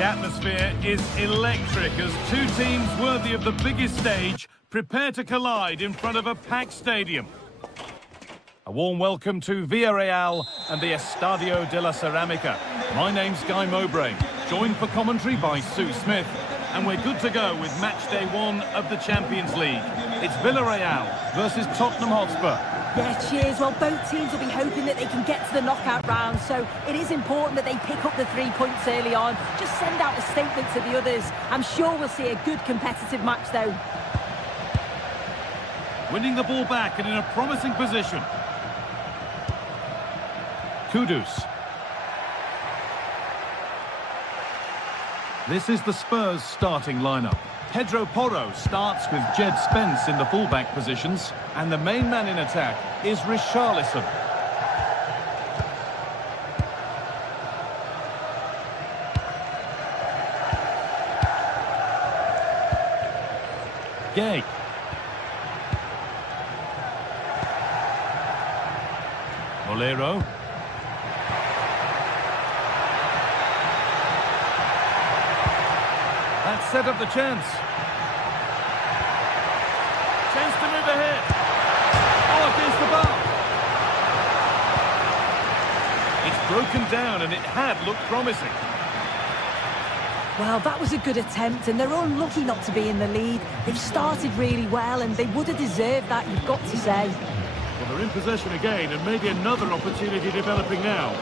The atmosphere is electric as two teams worthy of the biggest stage prepare to collide in front of a packed stadium. A warm welcome to Villarreal and the Estadio de la Ceramica. My name's Guy Mowbray, joined for commentary by Sue Smith, and we're good to go with match day 1 of the Champions League. It's Villarreal versus Tottenham Hotspur. Yeah, cheers. Well, both teams will be hoping that they can get to the knockout round, so it is important that they pick up the 3 points early on. Just send out a statement to the others. I'm sure we'll see a good competitive match, though. Winning the ball back and in a promising position. Kudus. This is the Spurs starting lineup. Pedro Porro starts with Jed Spence in the fullback positions, and the main man in attack is Richarlison. Gay. Molero. That set up the chance. Chance to move ahead. Oh, against the bar. It's broken down and it had looked promising. Well, that was a good attempt and they're unlucky not to be in the lead. They've started really well and they would have deserved that, you've got to say. Well, they're in possession again and maybe another opportunity developing now.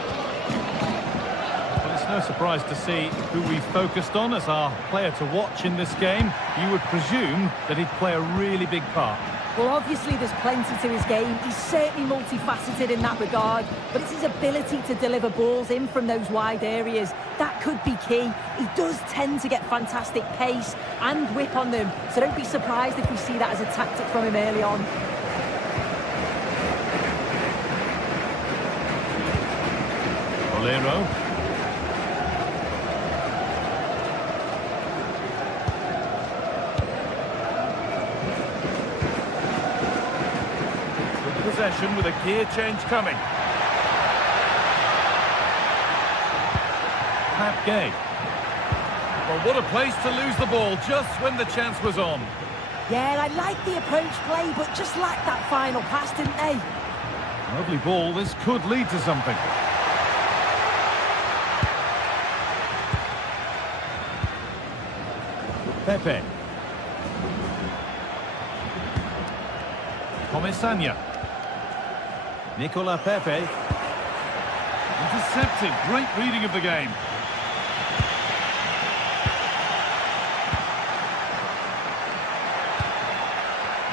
No surprise to see who we focused on as our player to watch in this game. You would presume that he'd play a really big part. Well, obviously there's plenty to his game. He's certainly multifaceted in that regard, but it's his ability to deliver balls in from those wide areas. That could be key. He does tend to get fantastic pace and whip on them, so don't be surprised if we see that as a tactic from him early on. Molero. Possession with a gear change coming. Pat Gay. Well, what a place to lose the ball just when the chance was on. Yeah, I like the approach play, but just lacked that final pass, didn't they? Lovely ball. This could lead to something. Pepe. Comesaña. Nicola Pepe. Intercepted. Great reading of the game.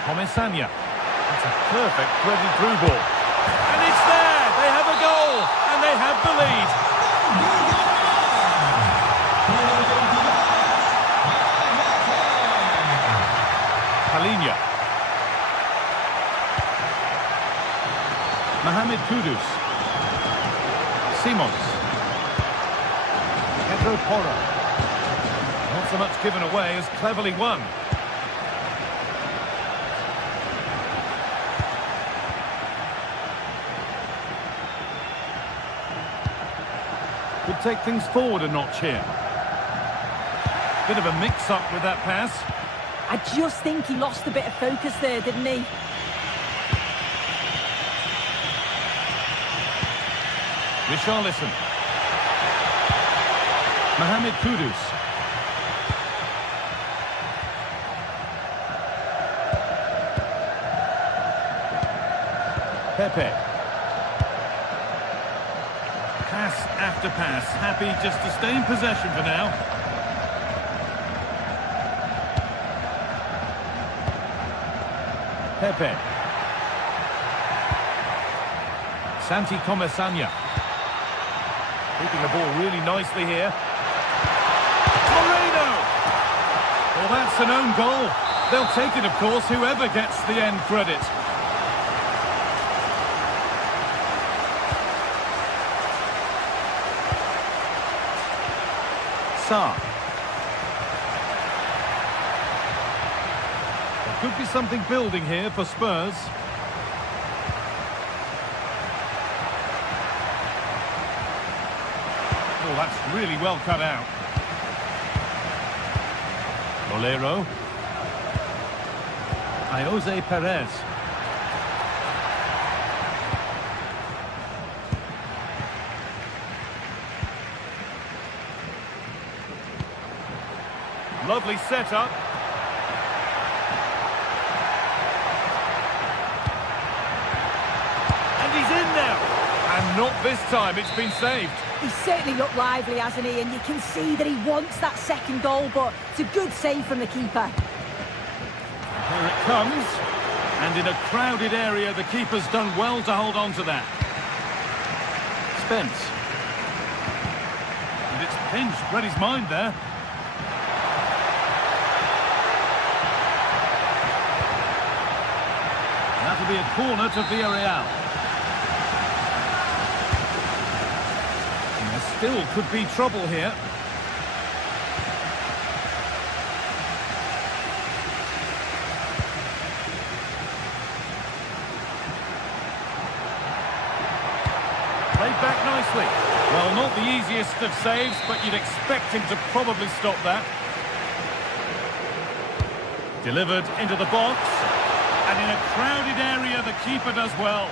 Comesaña. That's a perfect threaded through ball. And it's there! They have a goal! And they have the lead! Palinha. Mohamed Kudus. Simons. Pedro Porro. Not so much given away as cleverly won. Could take things forward a notch here. Bit of a mix-up with that pass. I just think he lost a bit of focus there, didn't he? Richarlison. Mohamed Kudus. Pepe. Pass after pass. Happy just to stay in possession for now. Pepe. Santi Comesaña. Keeping the ball really nicely here. Moreno! Well, that's an own goal. They'll take it, of course, whoever gets the end credit. Sarr. There could be something building here for Spurs. Oh, that's really well cut out. Bolero. Jose Perez. Lovely setup. And he's in now. And not this time, it's been saved. He's certainly looked lively, hasn't he? And you can see that he wants that second goal, but it's a good save from the keeper. Here it comes. And in a crowded area, the keeper's done well to hold on to that. Spence. And it's pinched, read his mind there. That'll be a corner to Villarreal. And there still could be trouble here. Played back nicely. Well, not the easiest of saves, but you'd expect him to probably stop that. Delivered into the box. And in a crowded area, the keeper does well.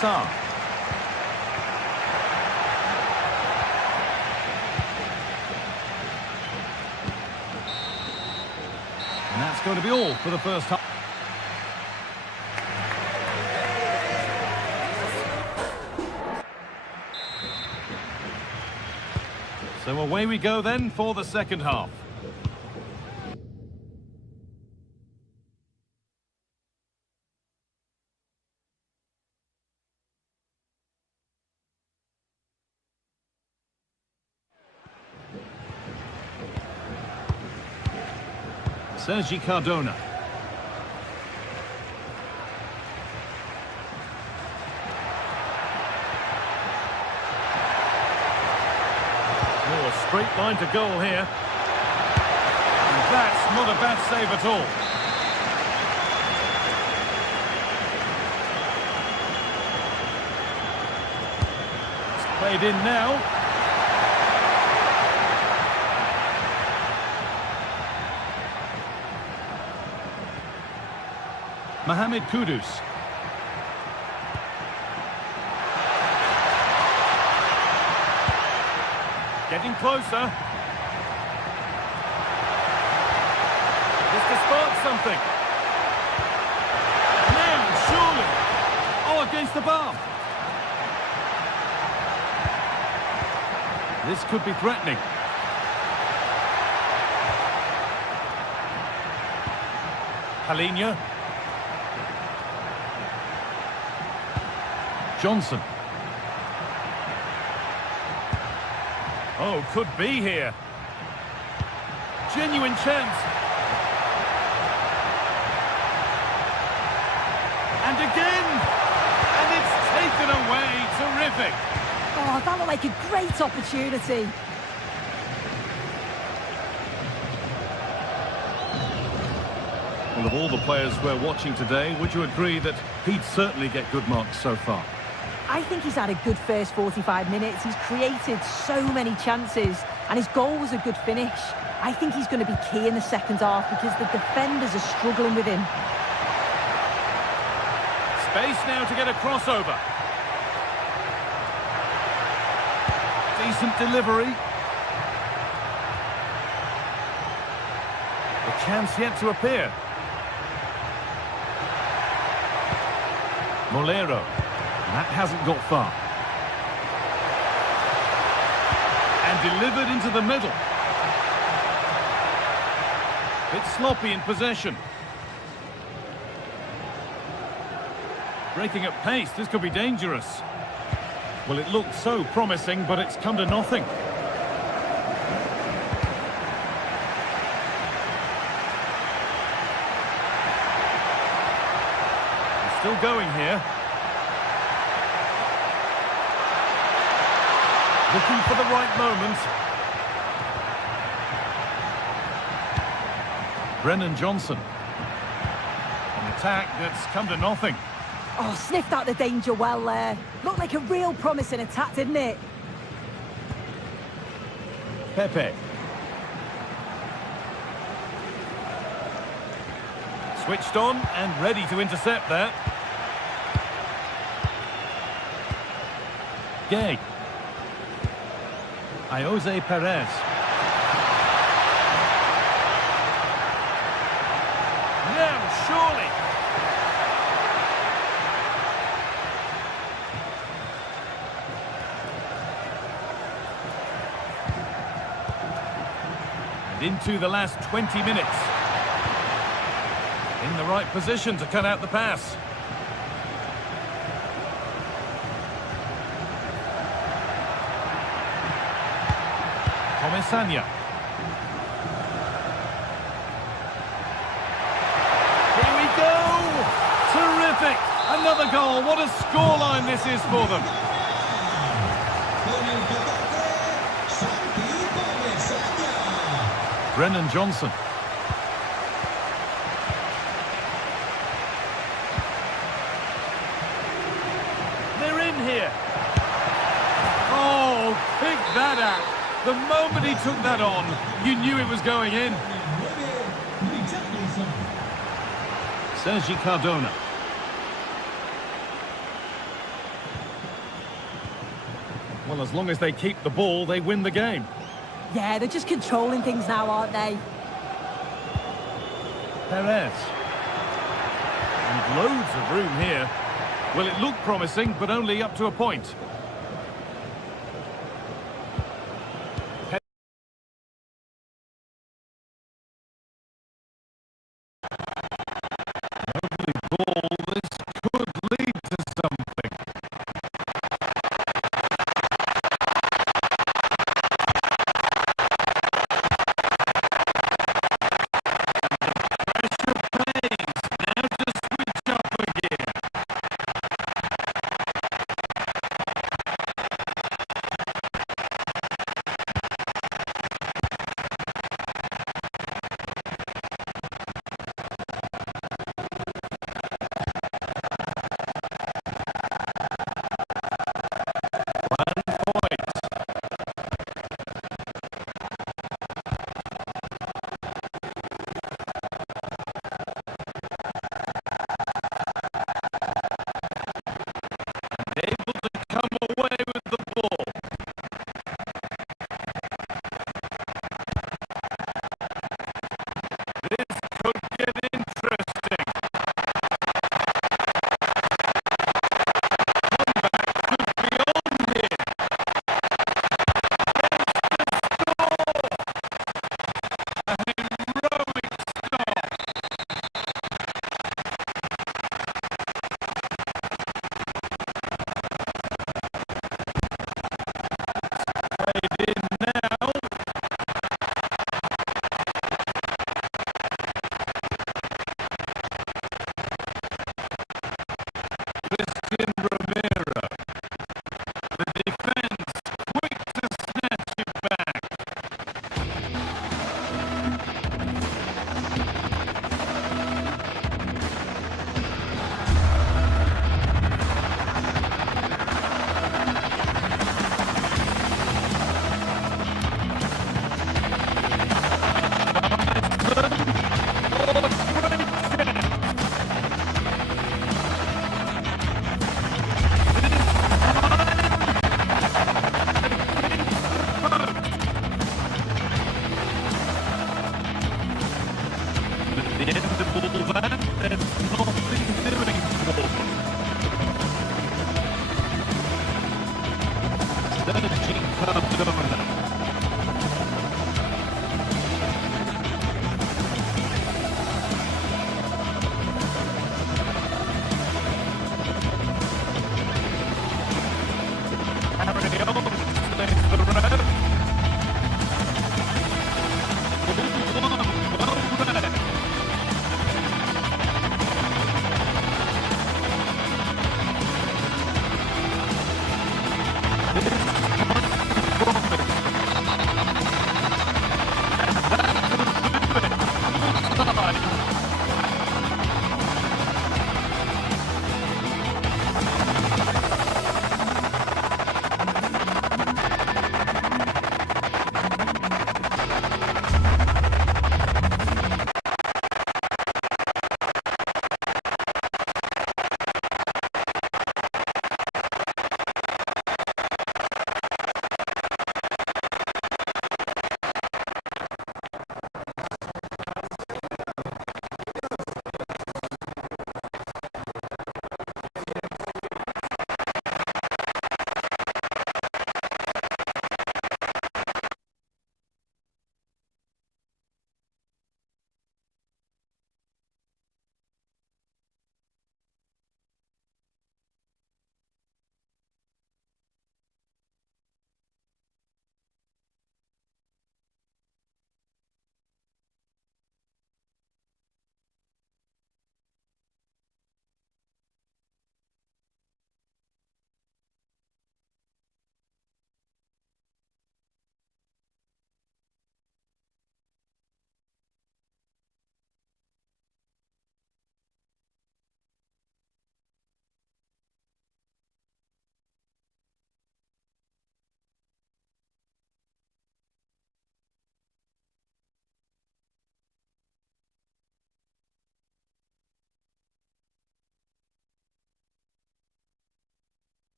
Sarr. And that's going to be all for the first half. So away we go then for the second half. Sergi Cardona. Oh, a straight line to goal here. And that's not a bad save at all. It's played in now. Mohamed Kudus. Getting closer. This to spark something. Now, surely. Oh, against the bar. This could be threatening. Palinha. Johnson. Oh, could be here. Genuine chance. And again! And it's taken away. Terrific. Oh, that looked like a great opportunity. Well, of all the players we're watching today, would you agree that he'd certainly get good marks so far? I think he's had a good first 45 minutes. He's created so many chances, and his goal was a good finish. I think he's going to be key in the second half because the defenders are struggling with him. Space now to get a crossover. Decent delivery. A chance yet to appear. Bolero. That hasn't got far. And delivered into the middle. Bit sloppy in possession. Breaking at pace, this could be dangerous. Well, it looked so promising, but it's come to nothing. He's still going here. Looking for the right moment. Brennan Johnson. An attack that's come to nothing. Oh, sniffed out the danger well there. Looked like a real promising attack, didn't it? Pepe. Switched on and ready to intercept that. Gay. Jose Perez. Now, surely. And into the last 20 minutes. In the right position to cut out the pass. Comesaña. Here we go! Terrific! Another goal. What a scoreline this is for them. Brennan Johnson. They're in here. Oh, pick that out. The moment he took that on, you knew it was going in. Sergi Cardona. Well, as long as they keep the ball, they win the game. Yeah, they're just controlling things now, aren't they? Perez. And loads of room here. Well, it looked promising, but only up to a point.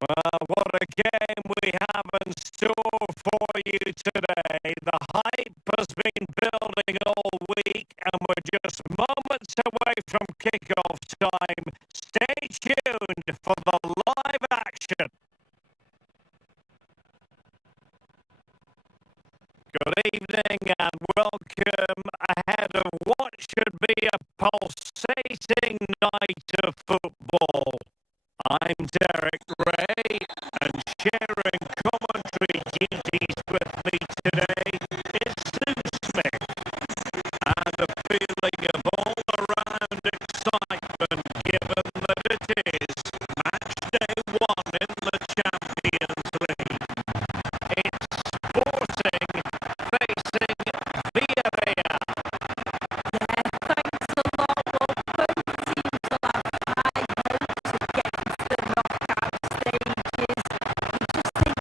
Well, what a game we have in store for you today. The hype has been building all week and we're just moments away from kick-off time. Stay tuned for the live action. Good evening and welcome ahead of what should be a pulsating night of football. I'm Derek Ray, and sharing commentary duties with me today is Sue Smith. And a feeling of all-around excitement given that it is match day 1 in the Champions League. It's Sporting facing Villarreal. Thanks a lot. Well, both teams will have high hopes of getting to the knockout stages. You just think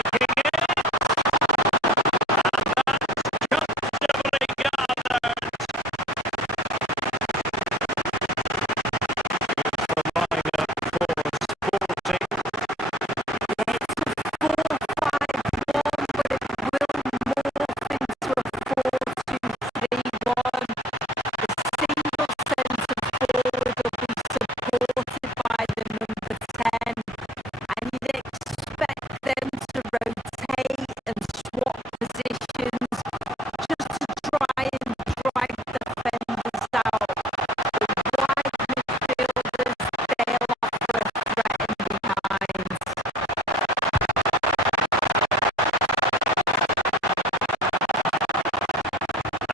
Striking it, and that's comfortably gathered. Here's the lineup for Sporting. it's a 4-5-1, but it will morph into a 4-2-3-1. The single centre forward will be supported by the number 10, and you'd expect them to rotate and swap positions just to try and drag defenders out. The wide midfielders, they'll offer a threat in behind.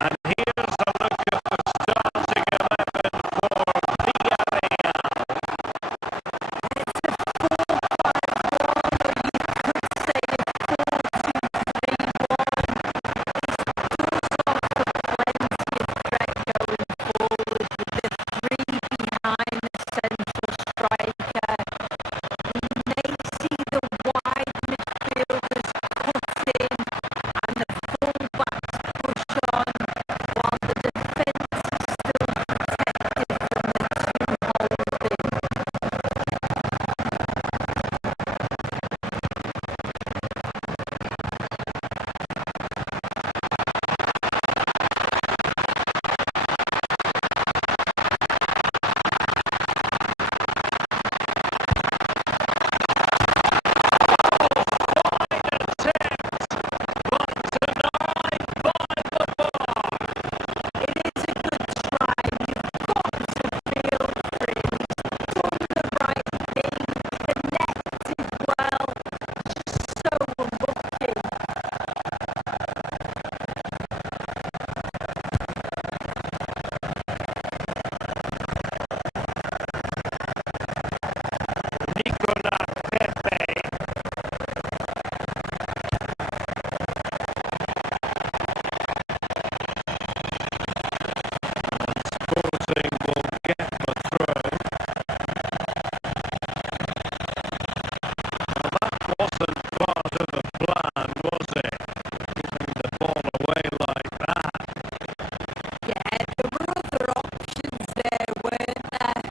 And here's a look at the starting 11 for Villarreal. It's a 4-5-1, or you could say a 4-2-3-1. This does offer plenty of threat going forward with the three behind the central striker. We may see the wide midfielders cut in and the full-backs push on, while the defence is still protected from the two holding. It is a good try. You've got to feel for him. He's done the right thing, connected well. Just so unlucky. Nicola Pepe. Sporting will get the throw. Well, that wasn't part of the plan, was it? Giving the ball away like that. Yeah, there were other options there, weren't there?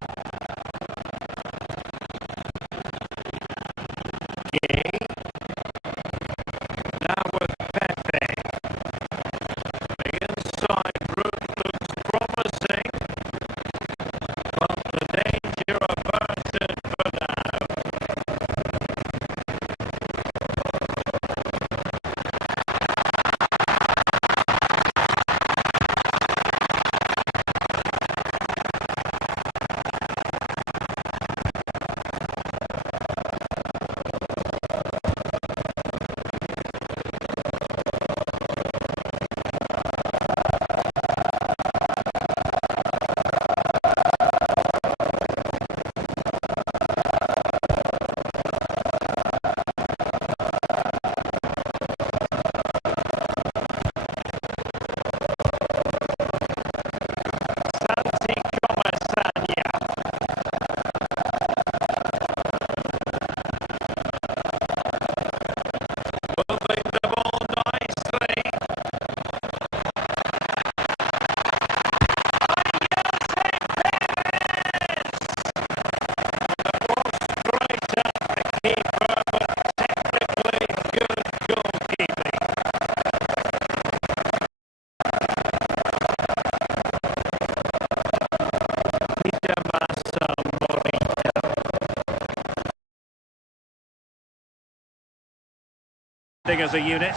as a unit.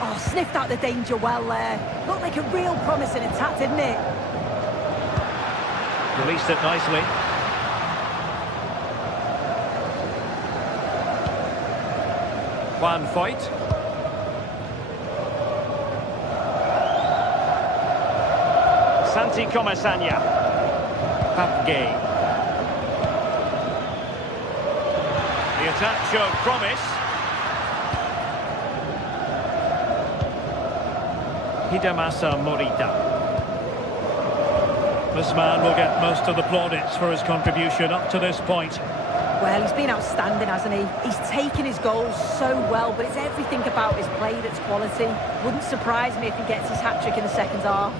Oh, sniffed out the danger well there. Looked like a real promising attack, didn't it? Released it nicely. Juan Foyt. Santi Comasagna. Papgay. The attack showed promise. Hidemasa Morita. This man will get most of the plaudits for his contribution up to this point. Well, he's been outstanding, hasn't he? He's taken his goals so well, but it's everything about his play that's quality. Wouldn't surprise me if he gets his hat-trick in the second half.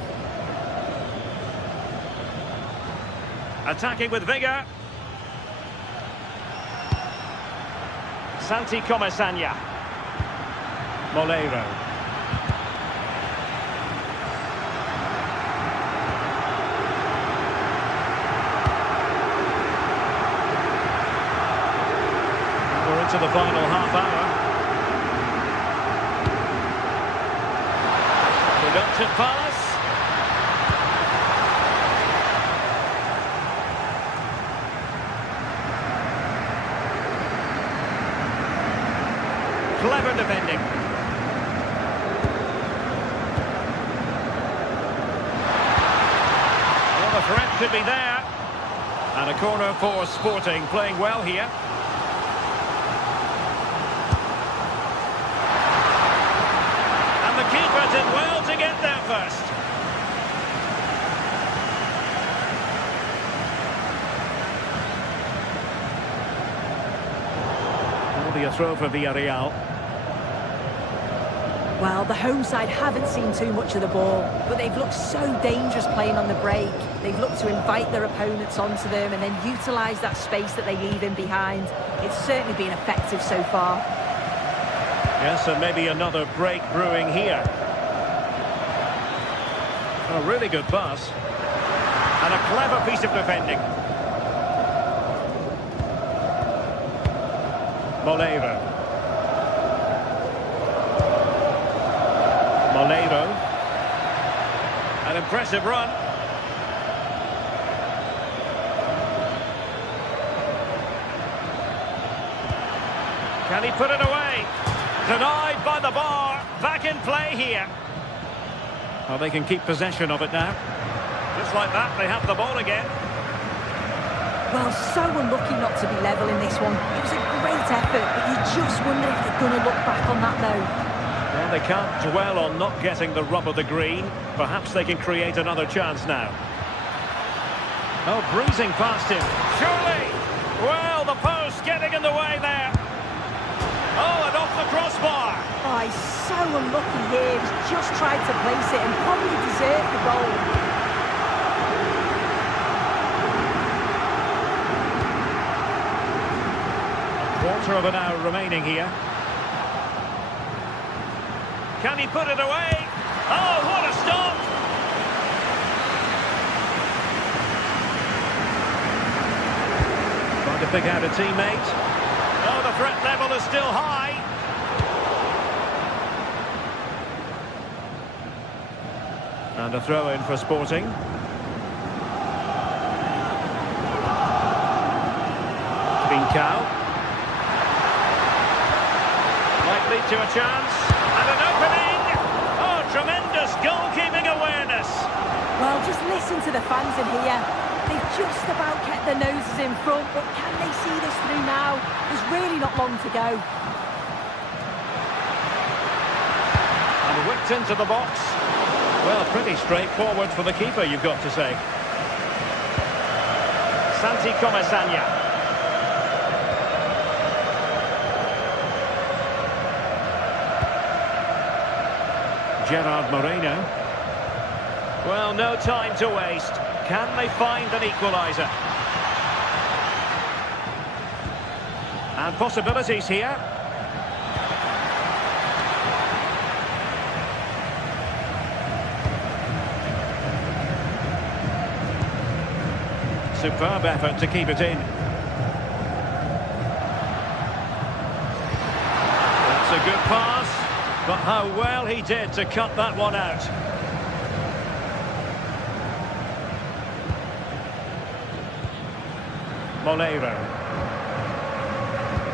Attacking with vigour. Santi Comasagna. Moleiro. We're into the final half hour. Productive Palace. Clever defending. Well, the threat could be there. And a corner for Sporting, playing well here. And the keeper did well to get there first. Will be a throw for Villarreal. Well, the home side haven't seen too much of the ball, but they've looked so dangerous playing on the break. They've looked to invite their opponents onto them and then utilise that space that they leave in behind. It's certainly been effective so far. Yes, and maybe another break brewing here. A really good pass. And a clever piece of defending. Moleiro. An impressive run. Can he put it away? Denied by the bar. Back in play here. Well, they can keep possession of it now. Just like that, they have the ball again. Well, so unlucky not to be level in this one. It was a great effort, but you just wonder if they're going to look back on that, though. Well, they can't dwell on not getting the rub of the green. Perhaps they can create another chance now. Oh, breezing past him. Surely! Well, the post getting in the way there. Oh, and off the crossbar. Oh, he's so unlucky here. He's just tried to place it and probably deserved the goal. Quarter of an hour remaining here. Can he put it away? Oh, what a stop! Trying to pick out a teammate. Oh, the threat level is still high. And a throw-in for Sporting. Trincao. Might lead to a chance. And an opening! Oh, tremendous goalkeeping awareness! Well, just listen to the fans in here. They've just about kept their noses in front, but can they see this through now? There's really not long to go. And whipped into the box. Well, pretty straightforward for the keeper, you've got to say. Santi Comasagna. Gerard Moreno. Well, no time to waste. Can they find an equaliser? And possibilities here. Superb effort to keep it in. That's a good pass. But how well he did to cut that one out. Moleiro.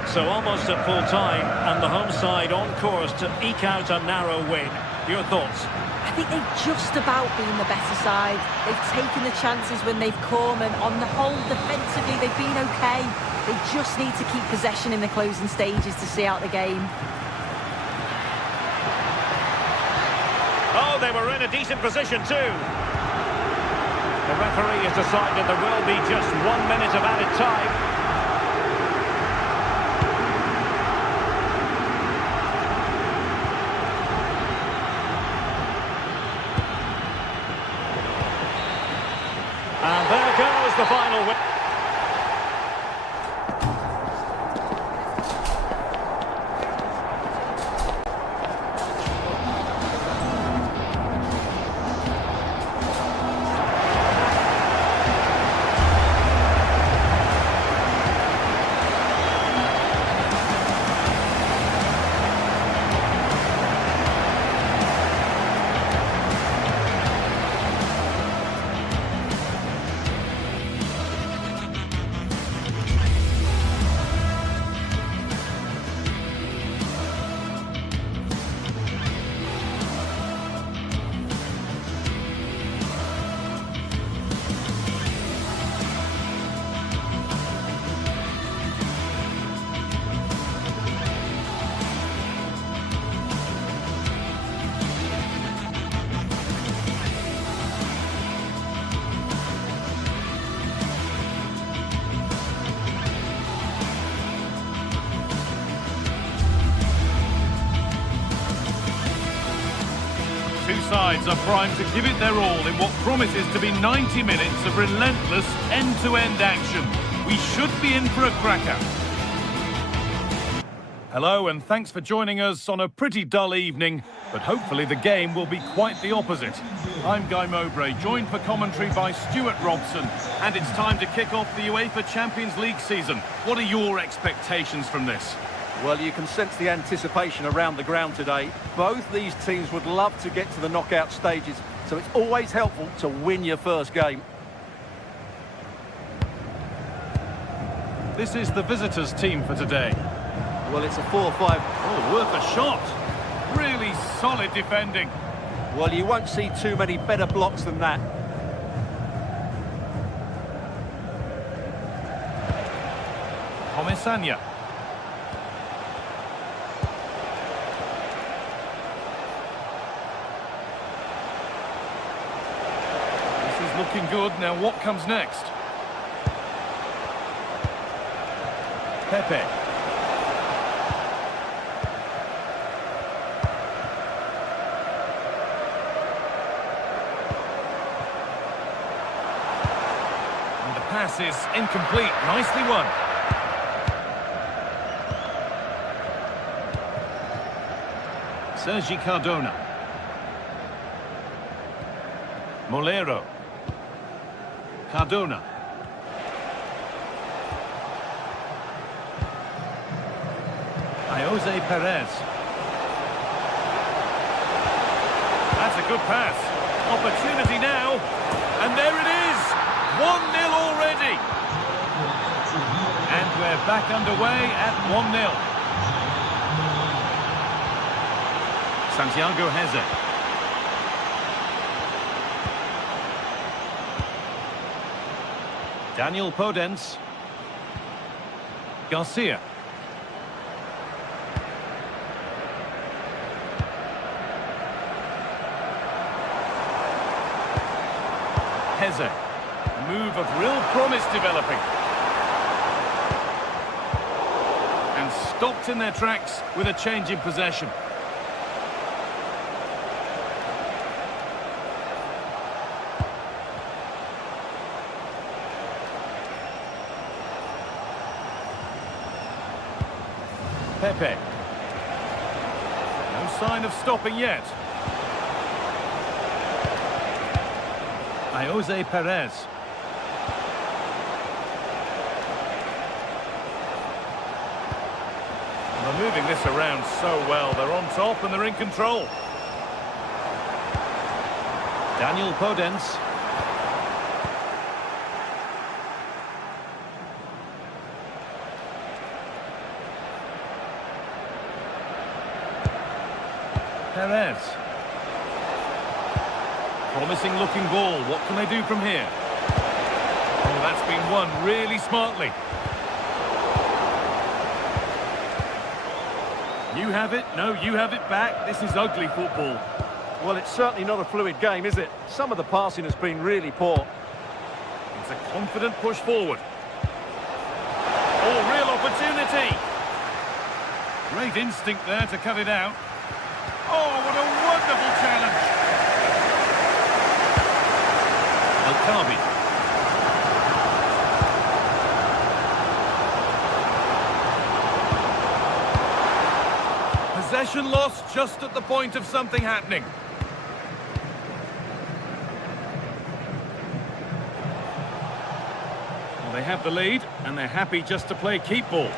So almost at full time, and the home side on course to eke out a narrow win. Your thoughts? I think they've just about been the better side. They've taken the chances when they've come, and on the whole, defensively, they've been okay. They just need to keep possession in the closing stages to see out the game. Oh, they were in a decent position too. The referee has decided there will be just 1 minute of added time. And there goes the final win. Two sides are primed to give it their all in what promises to be 90 minutes of relentless end-to-end action. We should be in for a cracker. Hello and thanks for joining us on a pretty dull evening, but hopefully the game will be quite the opposite. I'm Guy Mowbray, joined for commentary by Stuart Robson, and it's time to kick off the UEFA Champions League season. What are your expectations from this? Well, you can sense the anticipation around the ground today. Both these teams would love to get to the knockout stages, so it's always helpful to win your first game. This is the visitors' team for today. Well, it's a 4-5. Oh, worth a shot. Really solid defending. Well, you won't see too many better blocks than that. Comesaña. Looking good. Now what comes next? Pepe. And the pass is incomplete. Nicely won. Sergi Cardona. Moleiro. Cardona. Jose Perez. That's a good pass. Opportunity now. And there it is. 1-0 already. And we're back underway at 1-0. Santiago Heze. Daniel Podence. Garcia. Heze. A move of real promise developing. And stopped in their tracks with a change in possession. Pepe. No sign of stopping yet. Jose Perez. They're moving this around so well. They're on top and they're in control. Daniel Podence. Perez. Promising looking ball. What can they do from here? Oh, that's been won really smartly. You have it. No, you have it back. This is ugly football. Well, it's certainly not a fluid game, is it? Some of the passing has been really poor. It's a confident push forward. Oh, real opportunity. Great instinct there to cut it out. Oh, what a wonderful challenge. Al-Kabi. Possession lost just at the point of something happening. Well, they have the lead, and they're happy just to play keep ball.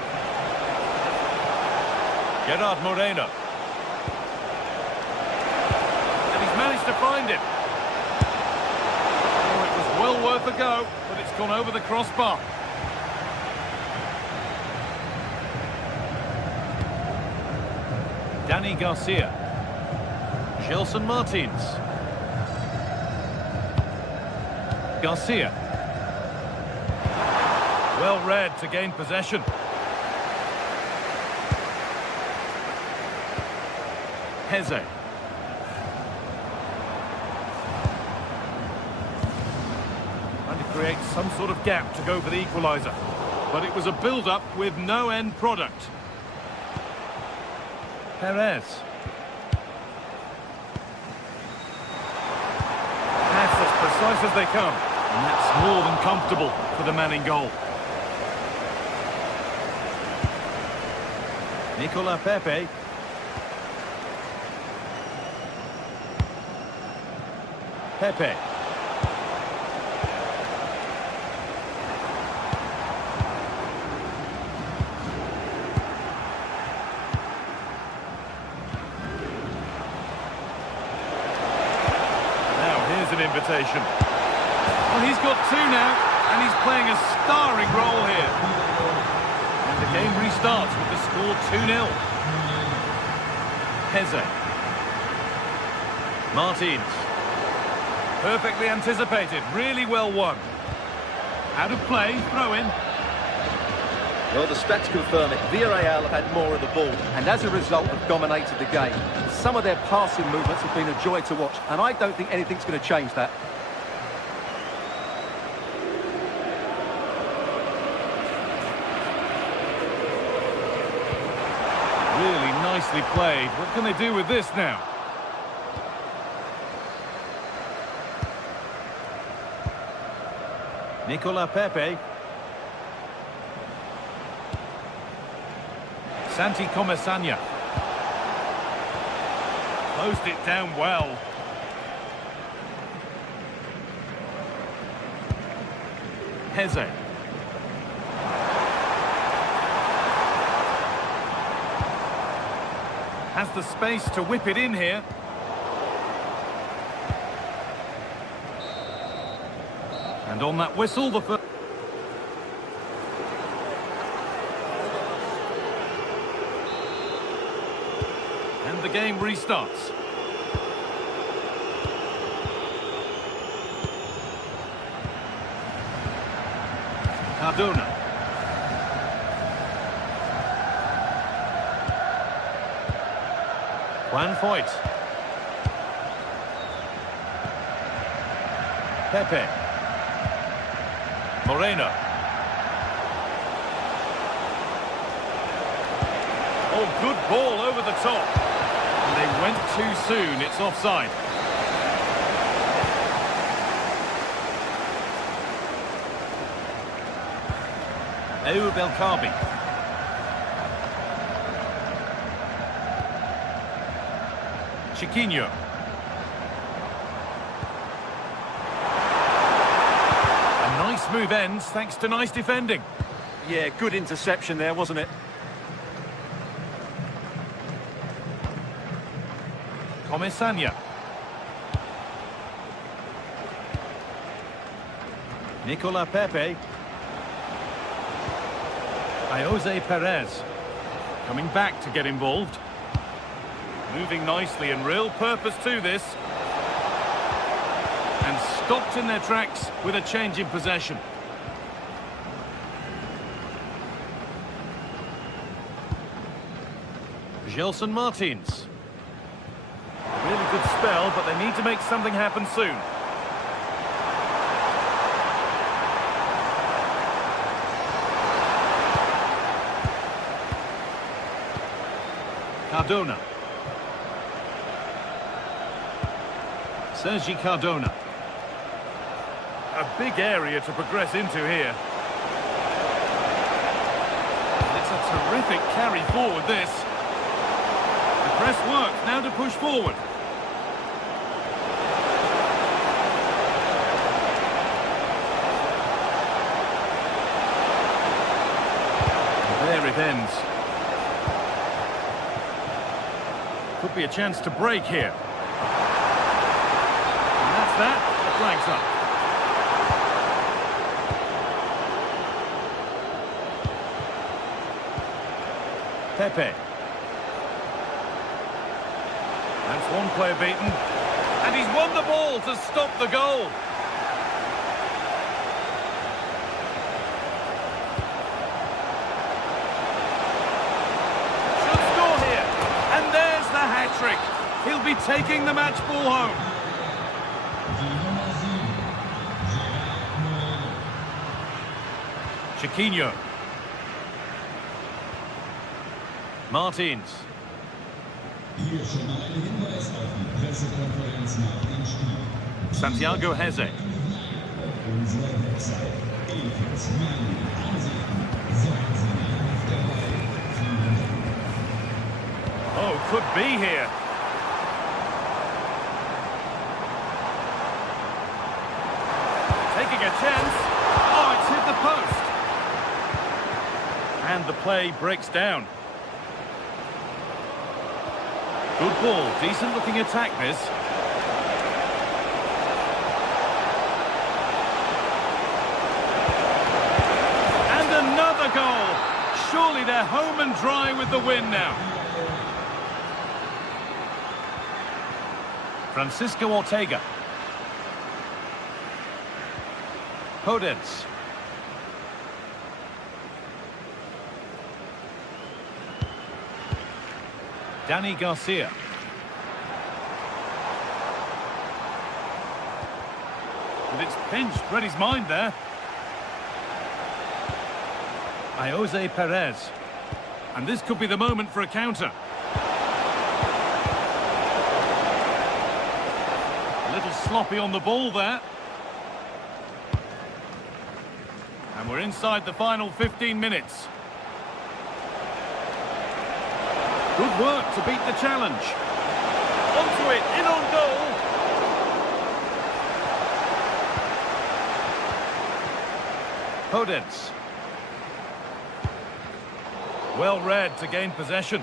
Gerard Moreno. And he's managed to find it. Oh, it was well worth a go, but it's gone over the crossbar. Dani Garcia. Gelson Martins. Garcia. Well read to gain possession. Heze. Trying to create some sort of gap to go for the equaliser. But it was a build-up with no end product. Perez. That's as precise as they come. And that's more than comfortable for the man in goal. Nicola Pepe. Pepe. An invitation. Well, he's got two now, and he's playing a starring role here. And the game restarts with the score 2-0. Heze. Martins. Perfectly anticipated, really well won. Out of play, throw in. Well, the stats confirm it. Villarreal have had more of the ball, and as a result have dominated the game. Some of their passing movements have been a joy to watch, and I don't think anything's going to change that. Really nicely played. What can they do with this now? Nicola Pepe. Santi Comesaña. Closed it down well. Heze. Has the space to whip it in here. And on that whistle, the first... And the game restarts. Cardona. Juan Foyt. Pepe. Moreno. Oh, good ball over the top. And they went too soon. It's offside. Ayoub El Kabi. Chiquinho. A nice move ends thanks to nice defending. Yeah, good interception there, wasn't it? Pomesania. Nicola Pepe. Jose Perez. Coming back to get involved. Moving nicely and real purpose to this. And stopped in their tracks with a change in possession. Gelson Martins. Really good spell, but they need to make something happen soon. Cardona. Sergi Cardona. A big area to progress into here. It's a terrific carry forward, this. The press works, now to push forward. And there it ends. Could be a chance to break here. And that's that. The flag's up. Pepe. That's one player beaten. And he's won the ball to stop the goal. Hat-trick. He'll be taking the match ball home. Chiquinho. Martins. Santiago Heze. Oh, could be here. Taking a chance. Oh, it's hit the post. And the play breaks down. Good ball. Decent looking attack, this. And another goal. Surely they're home and dry with the win now. Francisco Ortega. Podence. Danny Garcia. And it's pinched, read his mind there. Jose Perez. And this could be the moment for a counter. A little sloppy on the ball there. And we're inside the final 15 minutes. Good work to beat the challenge. Onto it, in on goal. Podence. Well read to gain possession.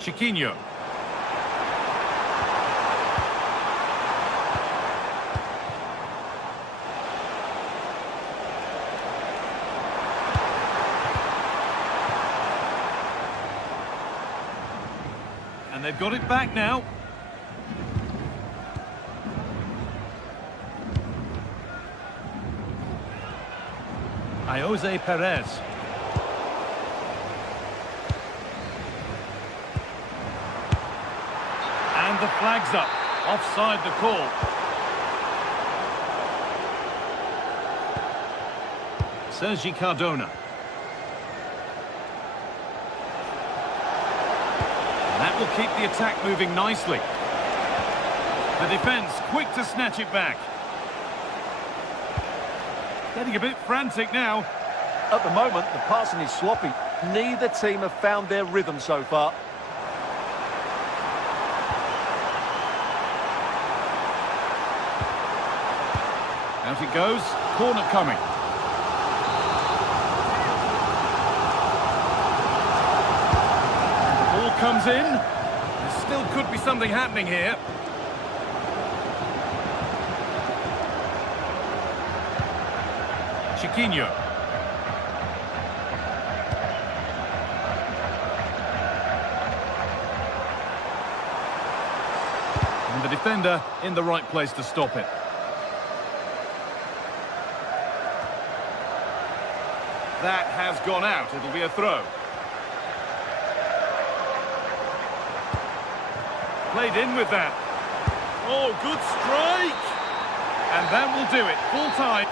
Chiquinho. And they've got it back now. Jose Perez. And the flag's up. Offside the call. Sergi Cardona. That will keep the attack moving nicely. The defence quick to snatch it back. Getting a bit frantic now. At the moment, the passing is sloppy. Neither team have found their rhythm so far. Out it goes. Corner coming. comes in. There still could be something happening here. Chiquinho. And the defender in the right place to stop it. That has gone out. It'll be a throw. Played in with that. Oh, good strike! And that will do it. Full time.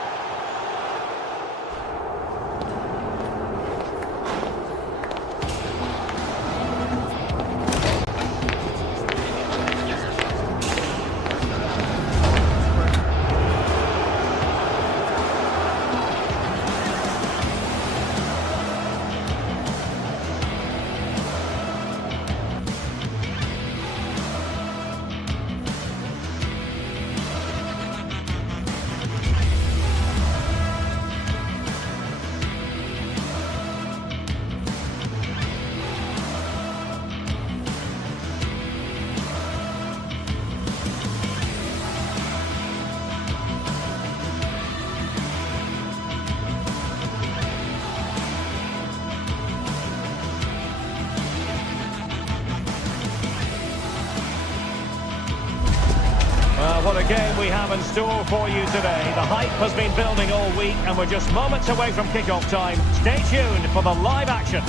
What a game we have in store for you today. The hype has been building all week and we're just moments away from kick-off time. Stay tuned for the live action.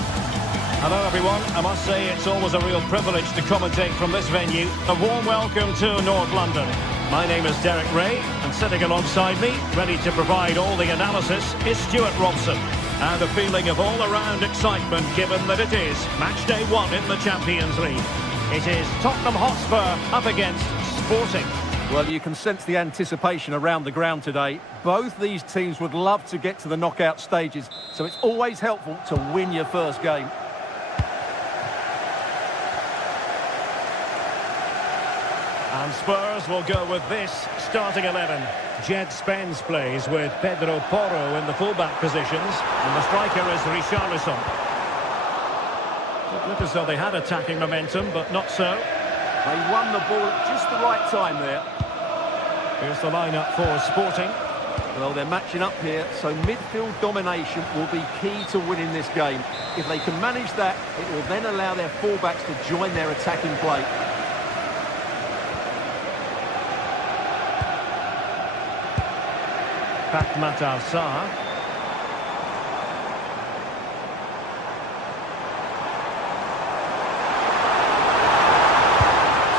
Hello everyone, I must say it's always a real privilege to commentate from this venue. A warm welcome to North London. My name is Derek Ray and sitting alongside me, ready to provide all the analysis, is Stuart Robson. And a feeling of all-around excitement given that it is match day 1 in the Champions League. It is Tottenham Hotspur up against Sporting. Well, you can sense the anticipation around the ground today. Both these teams would love to get to the knockout stages, so it's always helpful to win your first game. And Spurs will go with this starting 11. Jed Spence plays with Pedro Porro in the fullback positions, and the striker is Richarlison. It looked as though they had attacking momentum, but not so. They won the ball at just the right time there. Here's the lineup for Sporting. Well, they're matching up here, so midfield domination will be key to winning this game. If they can manage that, it will then allow their fullbacks to join their attacking play. Matar Sarr.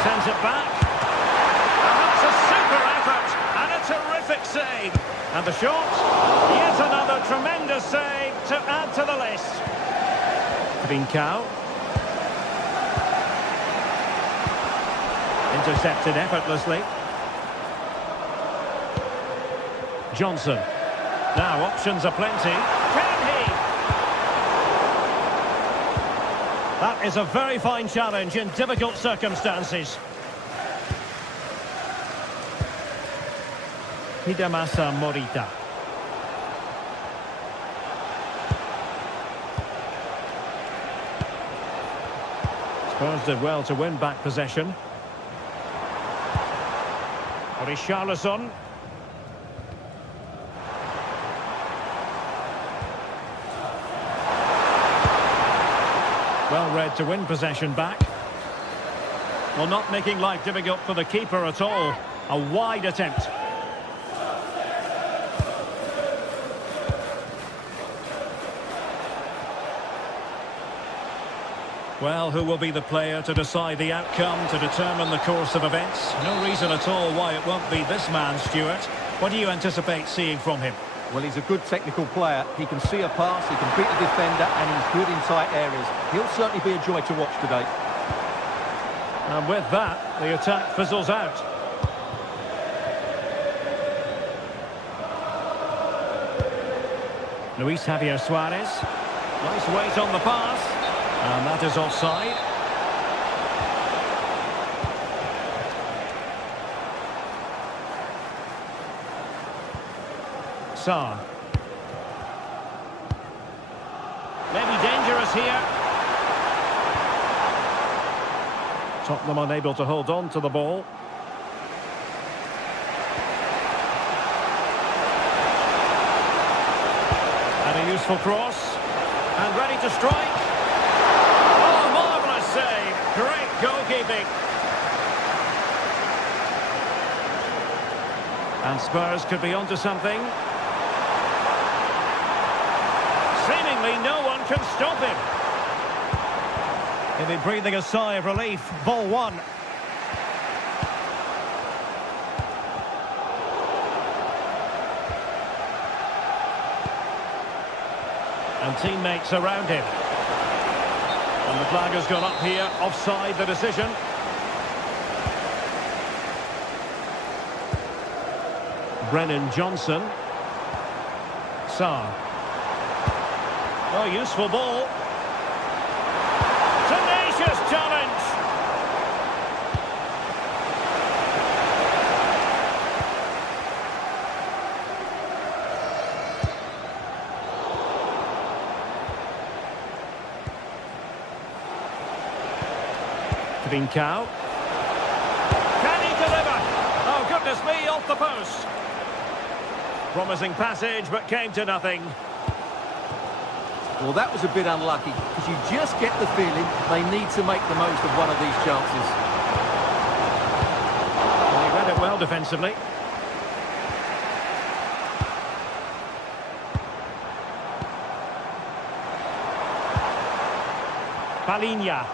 Sends it back. And that's a super effort and a terrific save. And the shot, yet another tremendous save to add to the list. Trincao. Intercepted effortlessly. Johnson. Now options are plenty. Can he? That is a very fine challenge in difficult circumstances. Hidemasa Morita. Spurs did well to win back possession. Richarlison. Well read to win possession back. Well, not making life difficult for the keeper at all. A wide attempt. Well, who will be the player to decide the outcome, to determine the course of events? No reason at all why it won't be this man, Stuart. What do you anticipate seeing from him? Well, he's a good technical player. He can see a pass, he can beat the defender, and he's good in tight areas. He'll certainly be a joy to watch today. And with that, the attack fizzles out. Luis Javier Suarez. Nice weight on the pass. And that is offside. Sarr. Maybe dangerous here. Tottenham unable to hold on to the ball. And a useful cross. And ready to strike. Oh, marvellous save. Great goalkeeping. And Spurs could be onto something. Seemingly no one can stop him. He'll be breathing a sigh of relief. Ball one. And teammates around him. And the flag has gone up here. Offside the decision. Brennan Johnson. Sarr. Oh, useful ball. Tenacious challenge. Trincao. Can he deliver? Oh, goodness me, off the post. Promising passage, but came to nothing. Well, that was a bit unlucky, because you just get the feeling they need to make the most of one of these chances. Well, he read it well defensively. Palinha.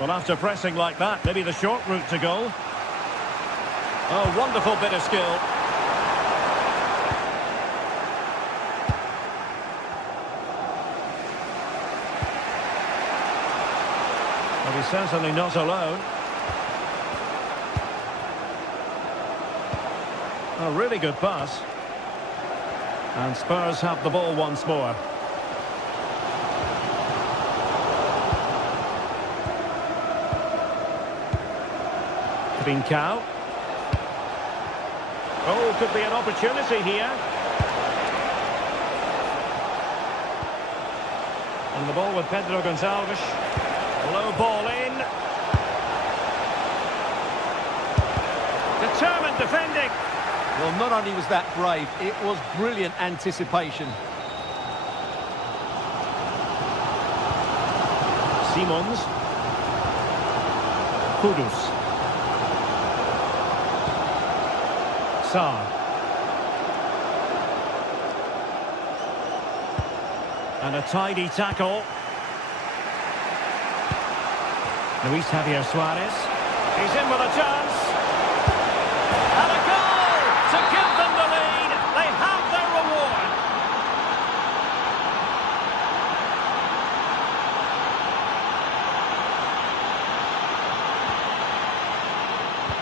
Well, after pressing like that, maybe the short route to goal. Oh, wonderful bit of skill. Well, he's certainly not alone. A really good pass. And Spurs have the ball once more. Trincao. Oh, could be an opportunity here. And the ball with Pedro Gonçalves. Low ball in. Determined defending. Well, not only was that brave, it was brilliant anticipation. Simons. Kudus. Sarr. And a tidy tackle. Luis Javier Suarez. He's in with a chance. And a goal to give them the lead. They have their reward.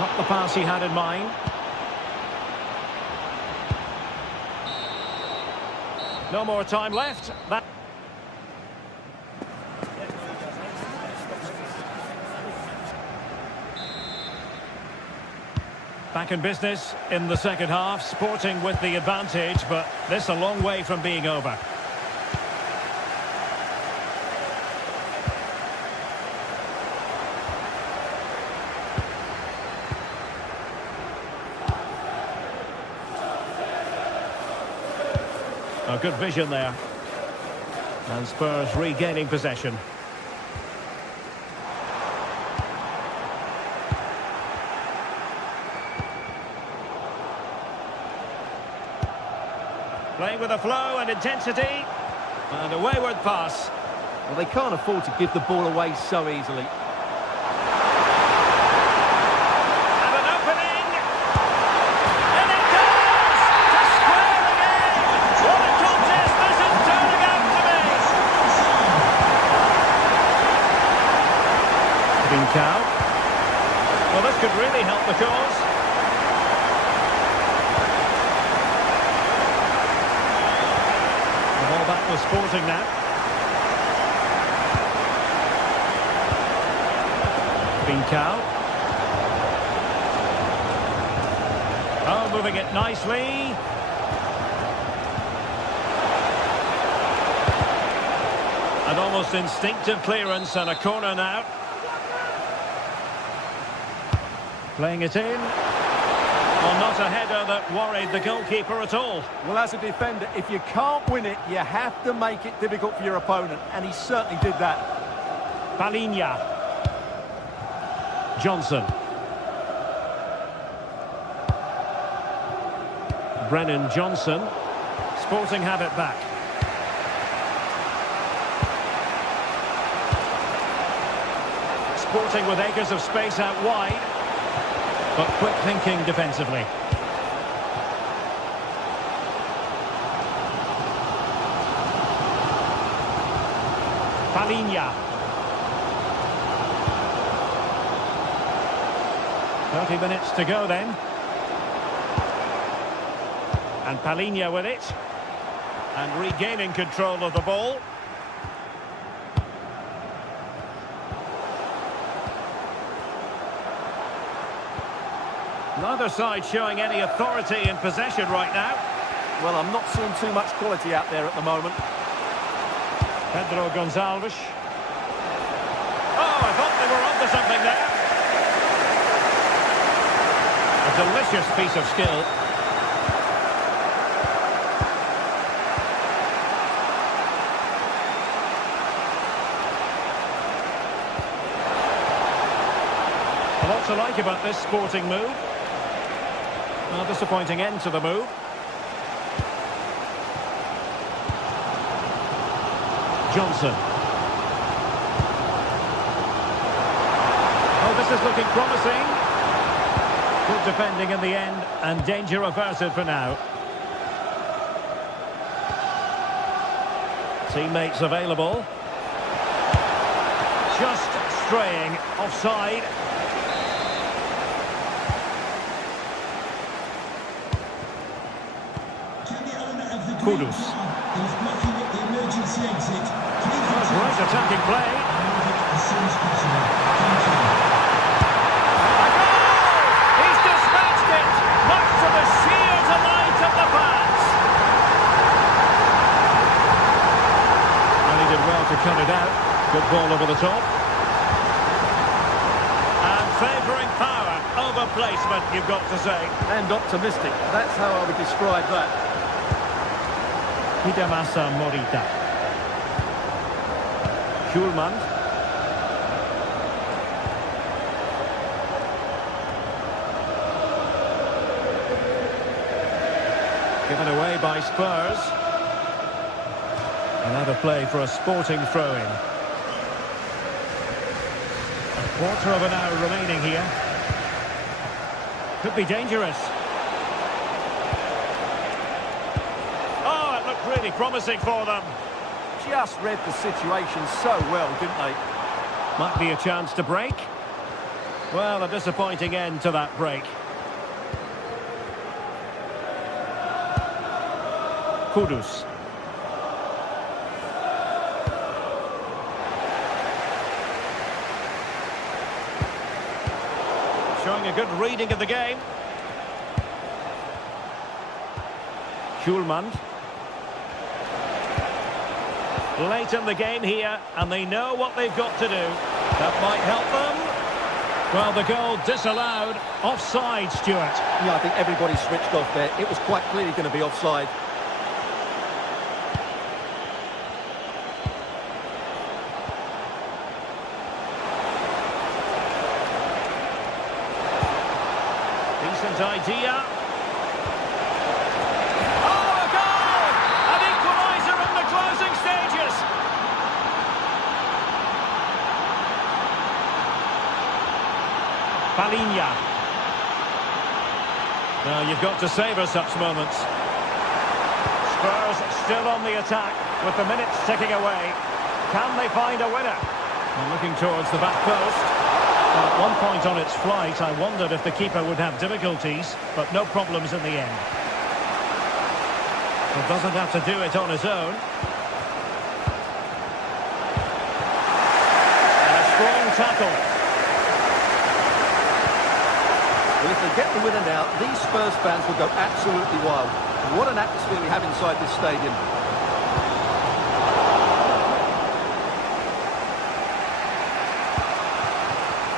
Not the pass he had in mind. No more time left. Back in business in the second half. Sporting with the advantage, but this a long way from being over. A good vision there. And Spurs regaining possession. Playing with a flow and intensity. And a wayward pass. Well, they can't afford to give the ball away so easily. Well, this could really help the cause. The ball back with Sporting now. Trincao. Oh, moving it nicely. An almost instinctive clearance and a corner now. Playing it in. Well, not a header that worried the goalkeeper at all. Well, as a defender, if you can't win it, you have to make it difficult for your opponent, and he certainly did that. Palinha. Johnson. Brennan Johnson. Sporting have it back. Sporting with acres of space out wide, but quick thinking defensively. Palinha. 30 minutes to go then. And Palinha with it. And regaining control of the ball. Neither side showing any authority in possession right now. Well, I'm not seeing too much quality out there at the moment. Pedro Gonçalves. Oh, I thought they were onto something there. A delicious piece of skill. A lot to like about this Sporting move. A disappointing end to the move. Johnson. Oh, this is looking promising. Good defending in the end, and danger averted for now. Teammates available. Just straying offside. Kudus. Right attacking play. He's dispatched it, much to the sheer delight of the fans. And he did well to cut it out. Good ball over the top. And favouring power over placement, you've got to say. And optimistic. That's how I would describe that. Hidemasa Morita. Schulman. Given away by Spurs. Another play for a Sporting throw-in. A quarter of an hour remaining here. Could be dangerous. Oh, it looked really promising for them. Just read the situation so well, didn't they? Might be a chance to break. Well, a disappointing end to that break. Kudus. Showing a good reading of the game. Schulman. Late in the game here, and they know what they've got to do. That might help them. Well, the goal disallowed. Offside, Stuart. Yeah, I think everybody switched off there. It was quite clearly going to be offside. Decent idea. Oh, a goal! An equaliser in the closing stages. Palinha. Now, you've got to savour such moments. Spurs still on the attack with the minutes ticking away. Can they find a winner? And looking towards the back post. Well, at one point on its flight, I wondered if the keeper would have difficulties, but no problems in the end. He doesn't have to do it on his own. And a strong tackle. Well, if they get the winner now, these Spurs fans will go absolutely wild. What an atmosphere we have inside this stadium.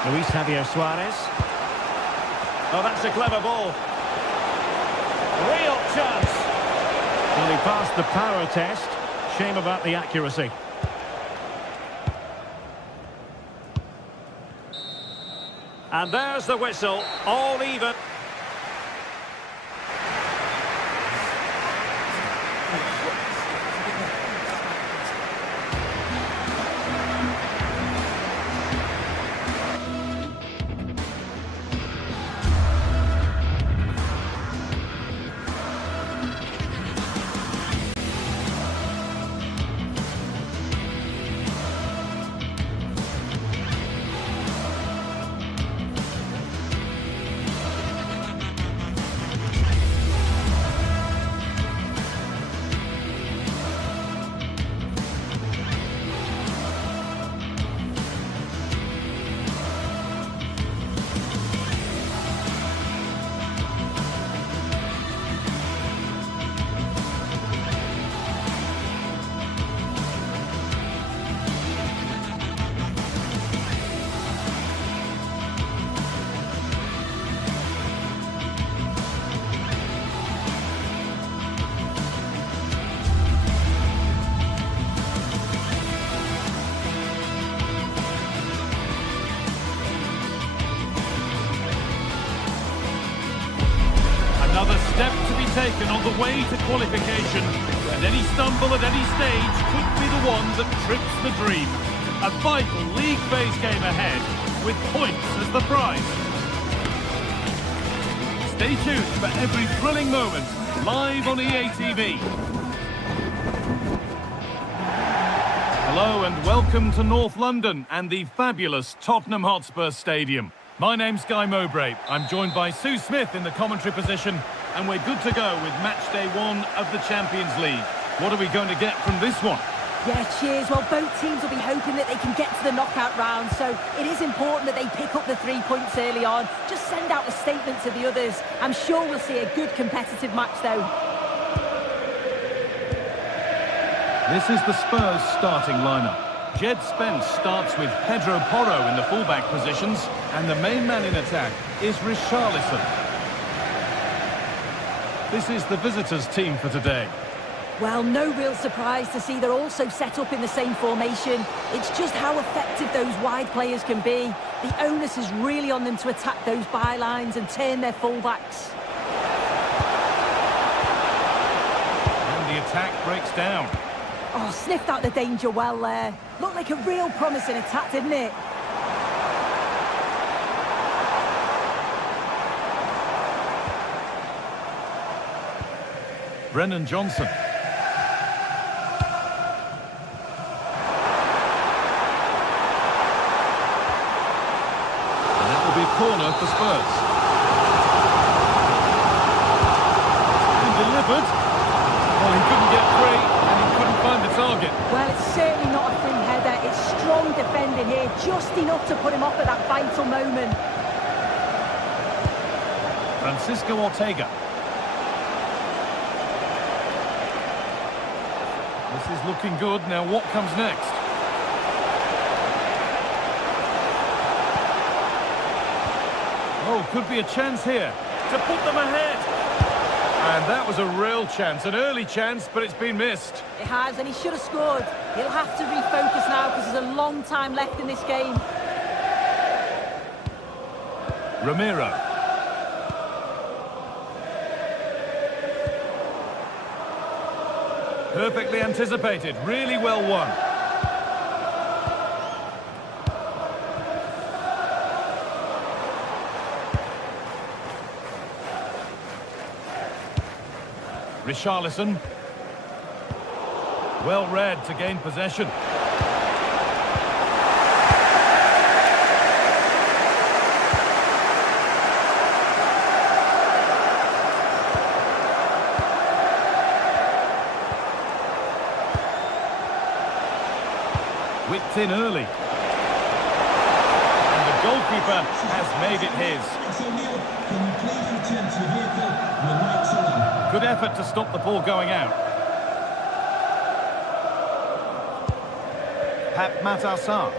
Luis Javier Suarez. Oh, that's a clever ball. Real chance. Well, he passed the power test. Shame about the accuracy. And there's the whistle, all even. Another step to be taken on the way to qualification, and any stumble at any stage could be the one that trips the dream. A vital league phase game ahead, with points as the prize. Stay tuned for every thrilling moment, live on EA TV. Hello and welcome to North London and the fabulous Tottenham Hotspur Stadium. My name's Guy Mowbray. I'm joined by Sue Smith in the commentary position, and we're good to go with match day 1 of the Champions League. What are we going to get from this one? Yeah, cheers. Well, both teams will be hoping that they can get to the knockout round, so it is important that they pick up the 3 points early on. Just send out a statement to the others. I'm sure we'll see a good competitive match, though. This is the Spurs starting lineup. Jed Spence starts with Pedro Porro in the fullback positions, and the main man in attack is Richarlison. This is the visitors' team for today. Well, no real surprise to see they're also set up in the same formation. It's just how effective those wide players can be. The onus is really on them to attack those bylines and turn their fullbacks. And the attack breaks down. Oh, sniffed out the danger well there. Looked like a real promising attack, didn't it? Brennan Johnson. And that will be a corner for Spurs. And delivered. Well, he couldn't get free, and he couldn't find the target. Well, it's certainly not a free header. It's strong defending here, just enough to put him off at that vital moment. Francisco Ortega. This is looking good. Now what comes next? Oh, could be a chance here to put them ahead. And that was a real chance, an early chance, but it's been missed. It has, and he should have scored. He'll have to refocus now because there's a long time left in this game. Ramiro. Perfectly anticipated, really well won. Richarlison. Well read to gain possession. Whipped in early. And the goalkeeper has made it his. Good effort to stop the ball going out. Pep Matassar.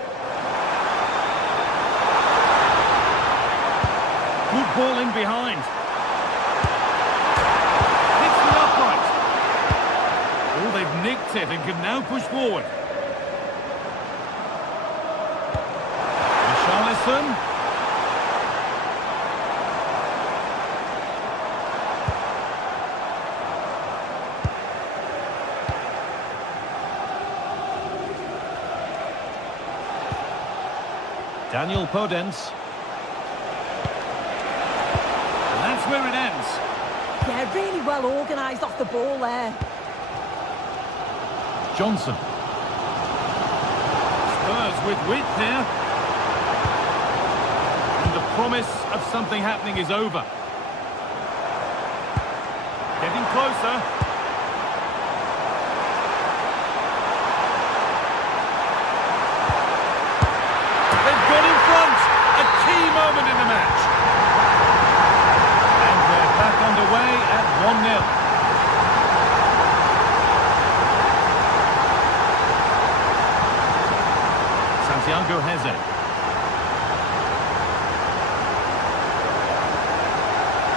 Good ball in behind. Hits the upright. Oh, they've nicked it and can now push forward. Richarlison. Daniel Podence. And that's where it ends. Yeah, really well organised off the ball there. Johnson. Spurs with width here. And the promise of something happening is over. Getting closer. Moment in the match. And we're back underway at 1-0. Santiago Heze.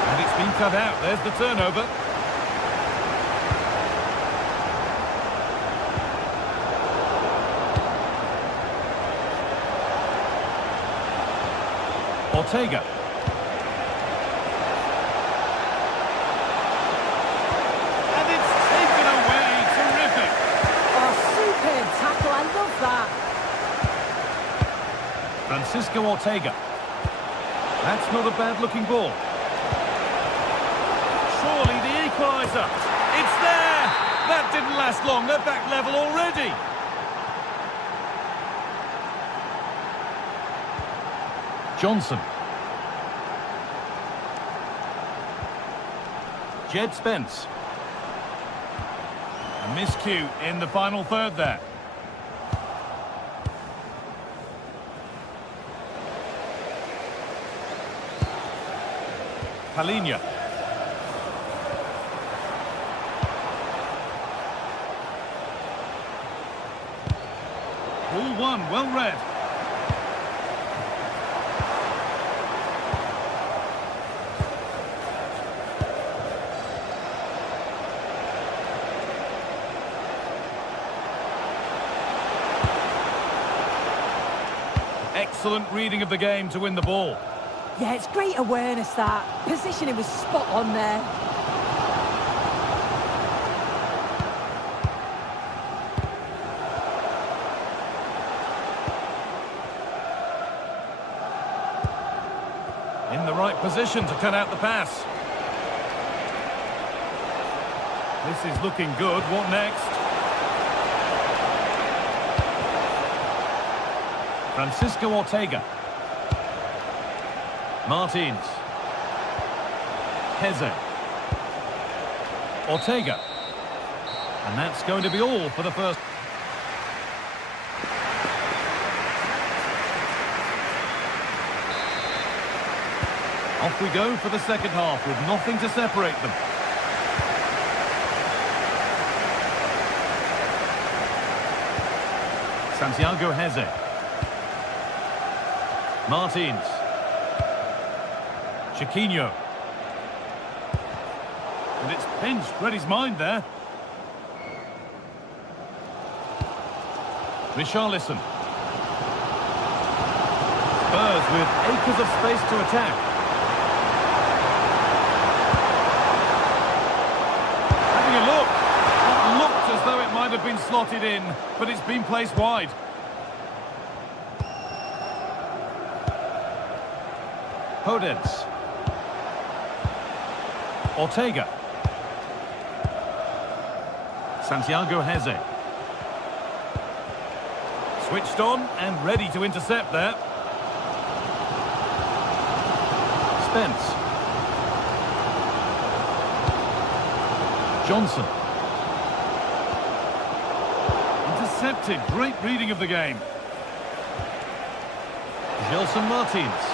And it's been cut out. There's the turnover. Ortega. And it's taken away. Terrific. Oh, superb tackle. I love that. Francisco Ortega. That's not a bad-looking ball. Surely the equaliser. It's there. That didn't last long. They're back level already. Johnson. Jed Spence. A miscue in the final third there. Palinha. Ball one, well read. Excellent reading of the game to win the ball. Yeah, it's great awareness, that. Positioning was spot on there. In the right position to cut out the pass. This is looking good. What next? Francisco Ortega. Martins. Heze. Ortega. And that's going to be all for the first. Off we go for the second half with nothing to separate them. Santiago Heze. Martins. Chiquinho. And it's pinched. Read his mind there. Richarlison. Spurs with acres of space to attack. Having a look. It looked as though it might have been slotted in, but it's been placed wide. Podence. Ortega. Santiago Heze. Switched on and ready to intercept there. Spence. Johnson. Intercepted. Great reading of the game. Gelson Martins.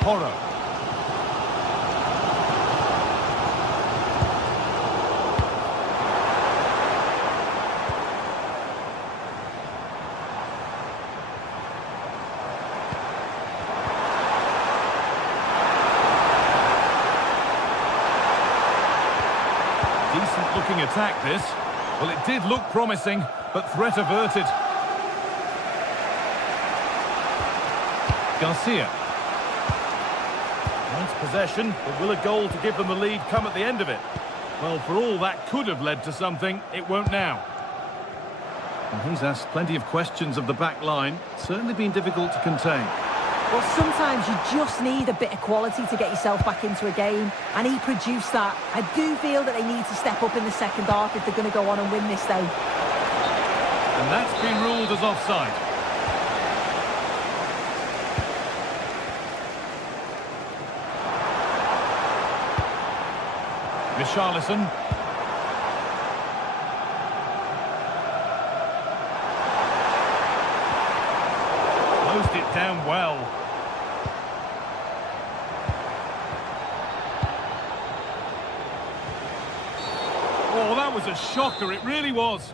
Porro. provoking attack, this. Well, it did look promising, but threat averted. Garcia. Nice possession, but will a goal to give them the lead come at the end of it? Well, for all that could have led to something, it won't now. And he's asked plenty of questions of the back line. Certainly been difficult to contain. Well, sometimes you just need a bit of quality to get yourself back into a game, and he produced that. I do feel that they need to step up in the second half if they're going to go on and win this, though. And that's been ruled as offside. Richarlison. Closed it down well. Oh, that was a shocker, it really was.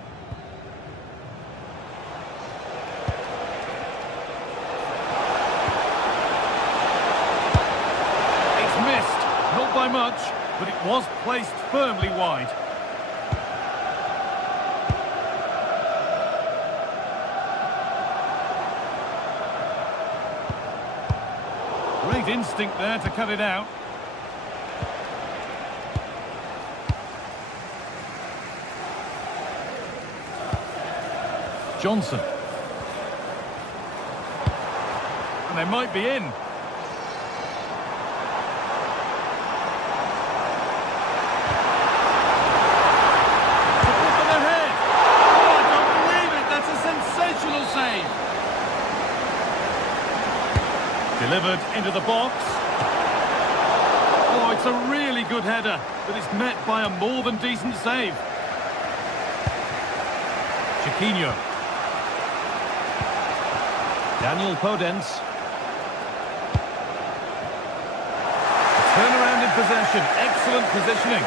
It's missed, not by much, but it was placed firmly wide. Great instinct there to cut it out. Johnson. And they might be in. Delivered into the box. Oh, it's a really good header, but it's met by a more than decent save. Chiquinho. Daniel Podence. Turnaround in possession. Excellent positioning.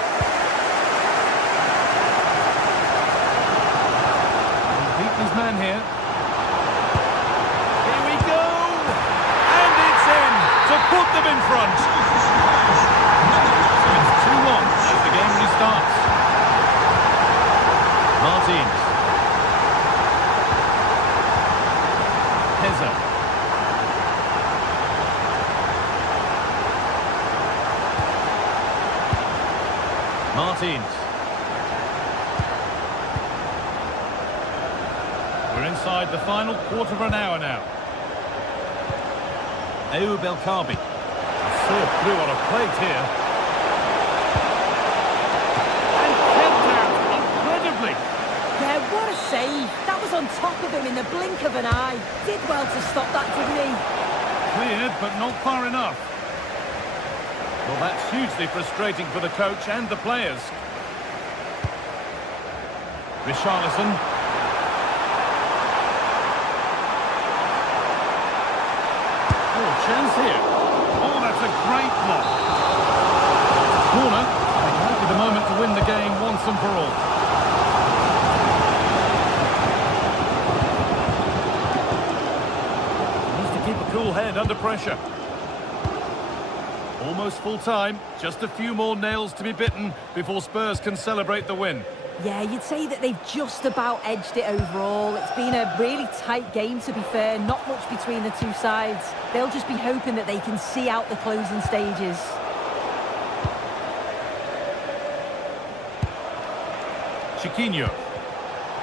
And beat his man here. Here we go! And it's in to put them in front. So it's 2-1 as the game restarts. Martins. Heza. Martins. We're inside the final quarter of an hour now. Ayoub El Kaabi. Served through on a plate here. And kept out incredibly. Yeah, what a save. That was on top of him in the blink of an eye. Did well to stop that, didn't he? Cleared, but not far enough. Well, that's hugely frustrating for the coach and the players. Richarlison. Oh, chance here. Oh, that's a great block. Corner. It might be the moment to win the game once and for all. Needs to keep a cool head under pressure. Almost full time, just a few more nails to be bitten before Spurs can celebrate the win. Yeah, you'd say that they've just about edged it overall. It's been a really tight game, to be fair. Not much between the two sides. They'll just be hoping that they can see out the closing stages. Chiquinho.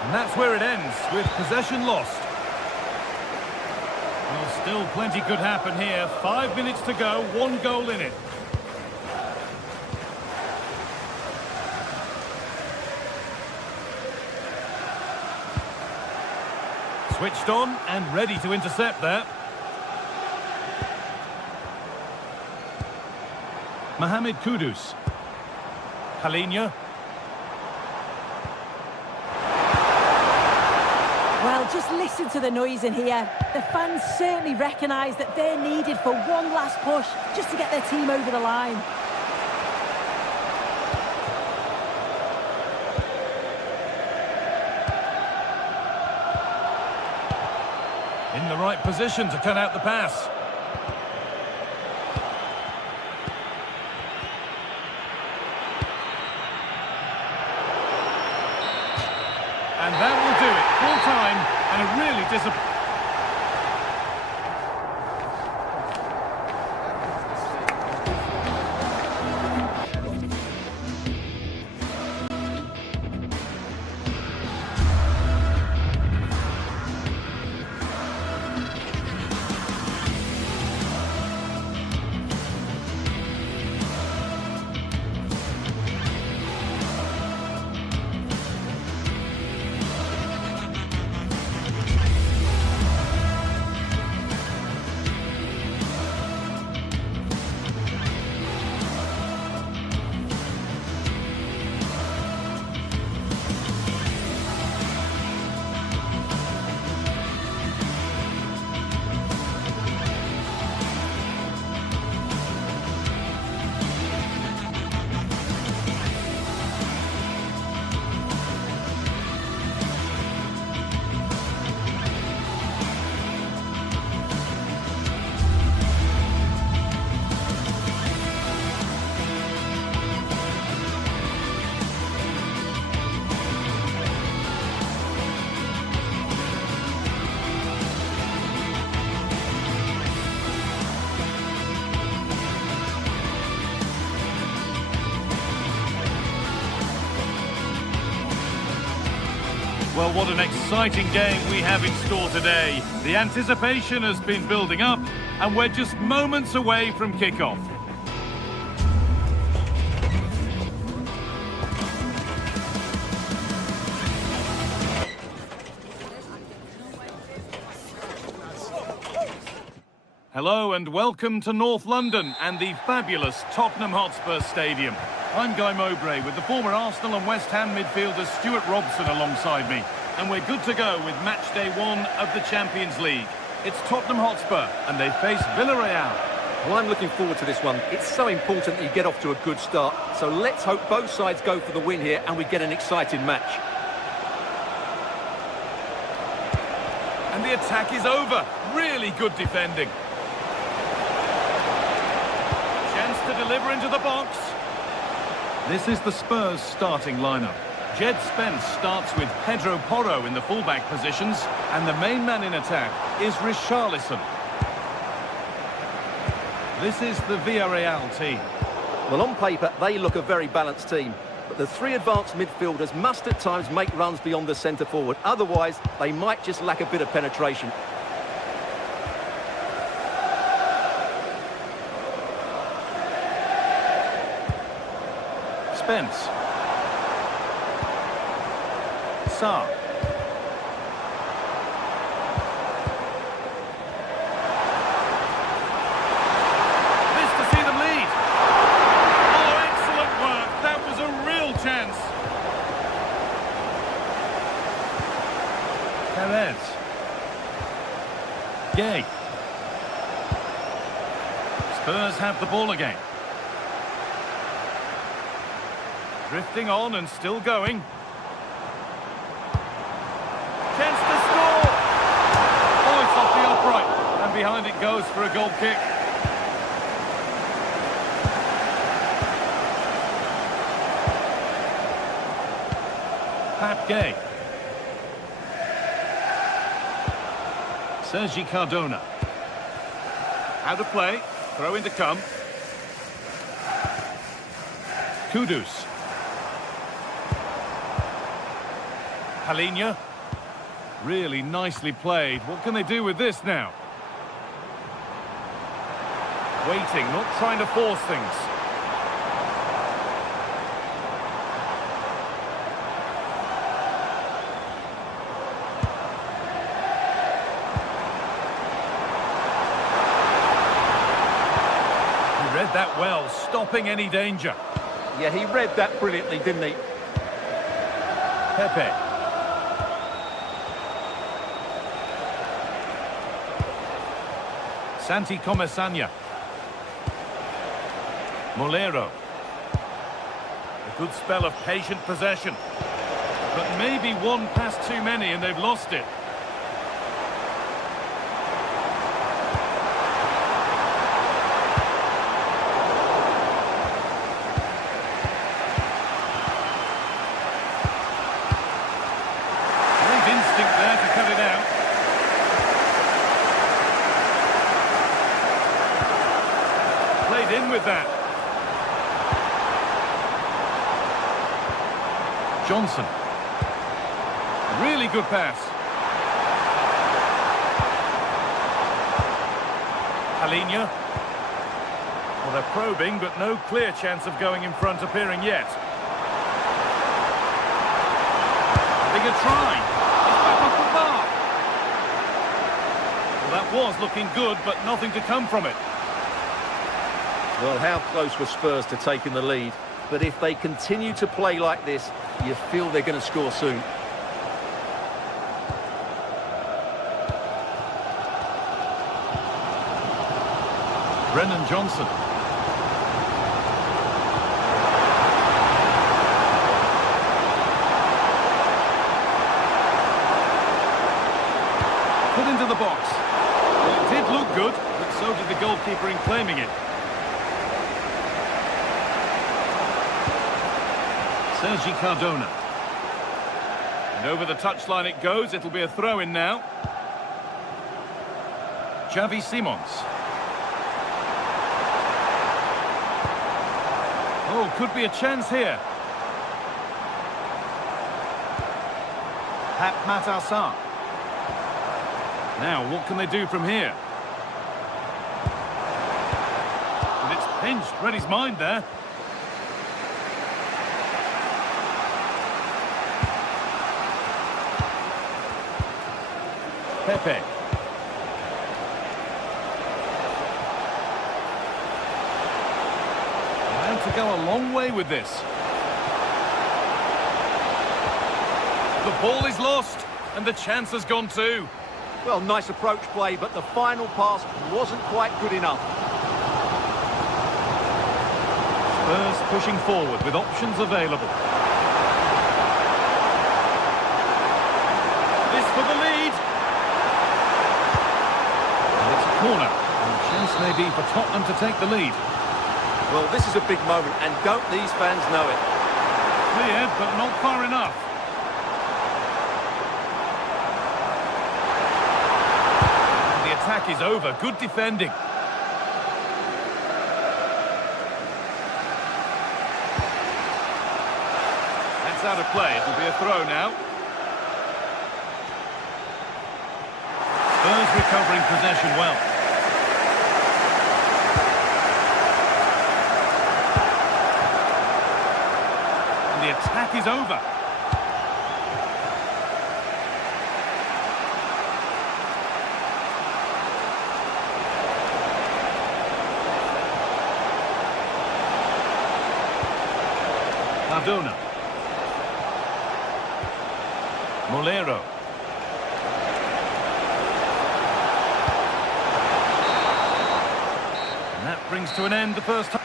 And that's where it ends, with possession lost. Well, still plenty could happen here. 5 minutes to go, 1 goal in it. Switched on and ready to intercept there. Mohamed Kudus. Halinha. Well, just listen to the noise in here. The fans certainly recognise that they're needed for one last push just to get their team over the line. In the right position to cut out the pass. Well, what an exciting game we have in store today. The anticipation has been building up, and we're just moments away from kick-off. Hello and welcome to North London and the fabulous Tottenham Hotspur Stadium. I'm Guy Mowbray with the former Arsenal and West Ham midfielder Stuart Robson alongside me. And we're good to go with match day 1 of the Champions League. It's Tottenham Hotspur and they face Villarreal. Well, I'm looking forward to this one. It's so important that you get off to a good start. So let's hope both sides go for the win here and we get an exciting match. And the attack is over. Really good defending. Chance to deliver into the box. This is the Spurs starting lineup. Jed Spence starts with Pedro Porro in the fullback positions, and the main man in attack is Richarlison. This is the Villarreal team. Well, on paper, they look a very balanced team. But the three advanced midfielders must at times make runs beyond the centre-forward. Otherwise, they might just lack a bit of penetration. Spence. Sarr. This to see them lead. Oh, excellent work. That was a real chance. Perez. Gay. Spurs have the ball again. Drifting on and still going. Chance to score! Oh, it's off the upright. And behind it goes for a goal kick. Pap Gay. Sergi Cardona. Out of play. Throw in to come. Kudus. Palhinha. Really nicely played. What can they do with this now? Waiting, not trying to force things. He read that well, stopping any danger. Yeah, he read that brilliantly, didn't he? Pepe. Santi Comesania. Molero. A good spell of patient possession. But maybe one pass too many and they've lost it. Great instinct there to cut it out. In with that. Johnson. Really good pass. Palhinha. Well, they're probing, but no clear chance of going in front appearing yet. Having a try. It's back off the bar. Well, that was looking good, but nothing to come from it. Well, how close were Spurs to taking the lead? But if they continue to play like this, you feel they're going to score soon. Brennan Johnson. Put into the box. Well, it did look good, but so did the goalkeeper in claiming it. Sergi Cardona. And over the touchline it goes. It'll be a throw-in now. Xavi Simons. Oh, could be a chance here. Matassar. Now, what can they do from here? And it's pinched. Read his mind there. Pepe. Allowed to go a long way with this. The ball is lost, and the chance has gone too. Well, nice approach play, but the final pass wasn't quite good enough. Spurs pushing forward with options available. This for the lead. And it's a corner. And the chance may be for Tottenham to take the lead. Well, this is a big moment, and don't these fans know it? Cleared, but not far enough. And the attack is over. Good defending. That's out of play. It'll be a throw now. Spurs recovering possession well. The attack is over. Cardona. Molero. And that brings to an end the first half.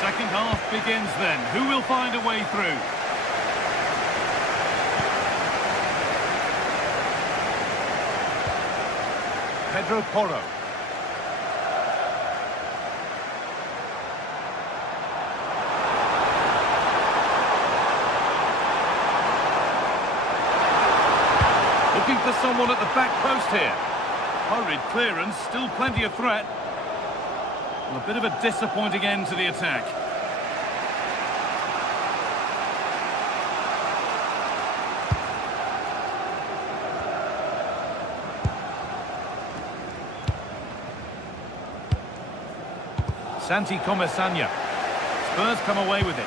Second half begins then. Who will find a way through? Pedro Porro. Looking for someone at the back post here. Hurried clearance, still plenty of threat. A bit of a disappointing end to the attack. Santi Comesaña. Spurs come away with it.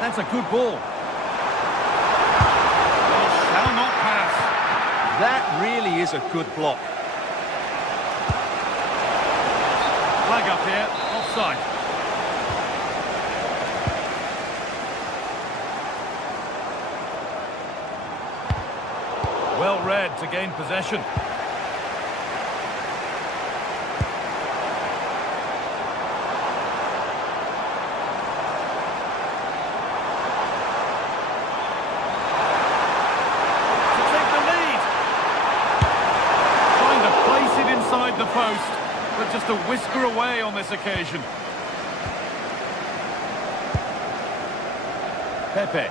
That's a good ball. Well, shall not pass. That really is a good block. Flag up here, offside. Well read to gain possession. The post, but just a whisker away on this occasion. Pepe.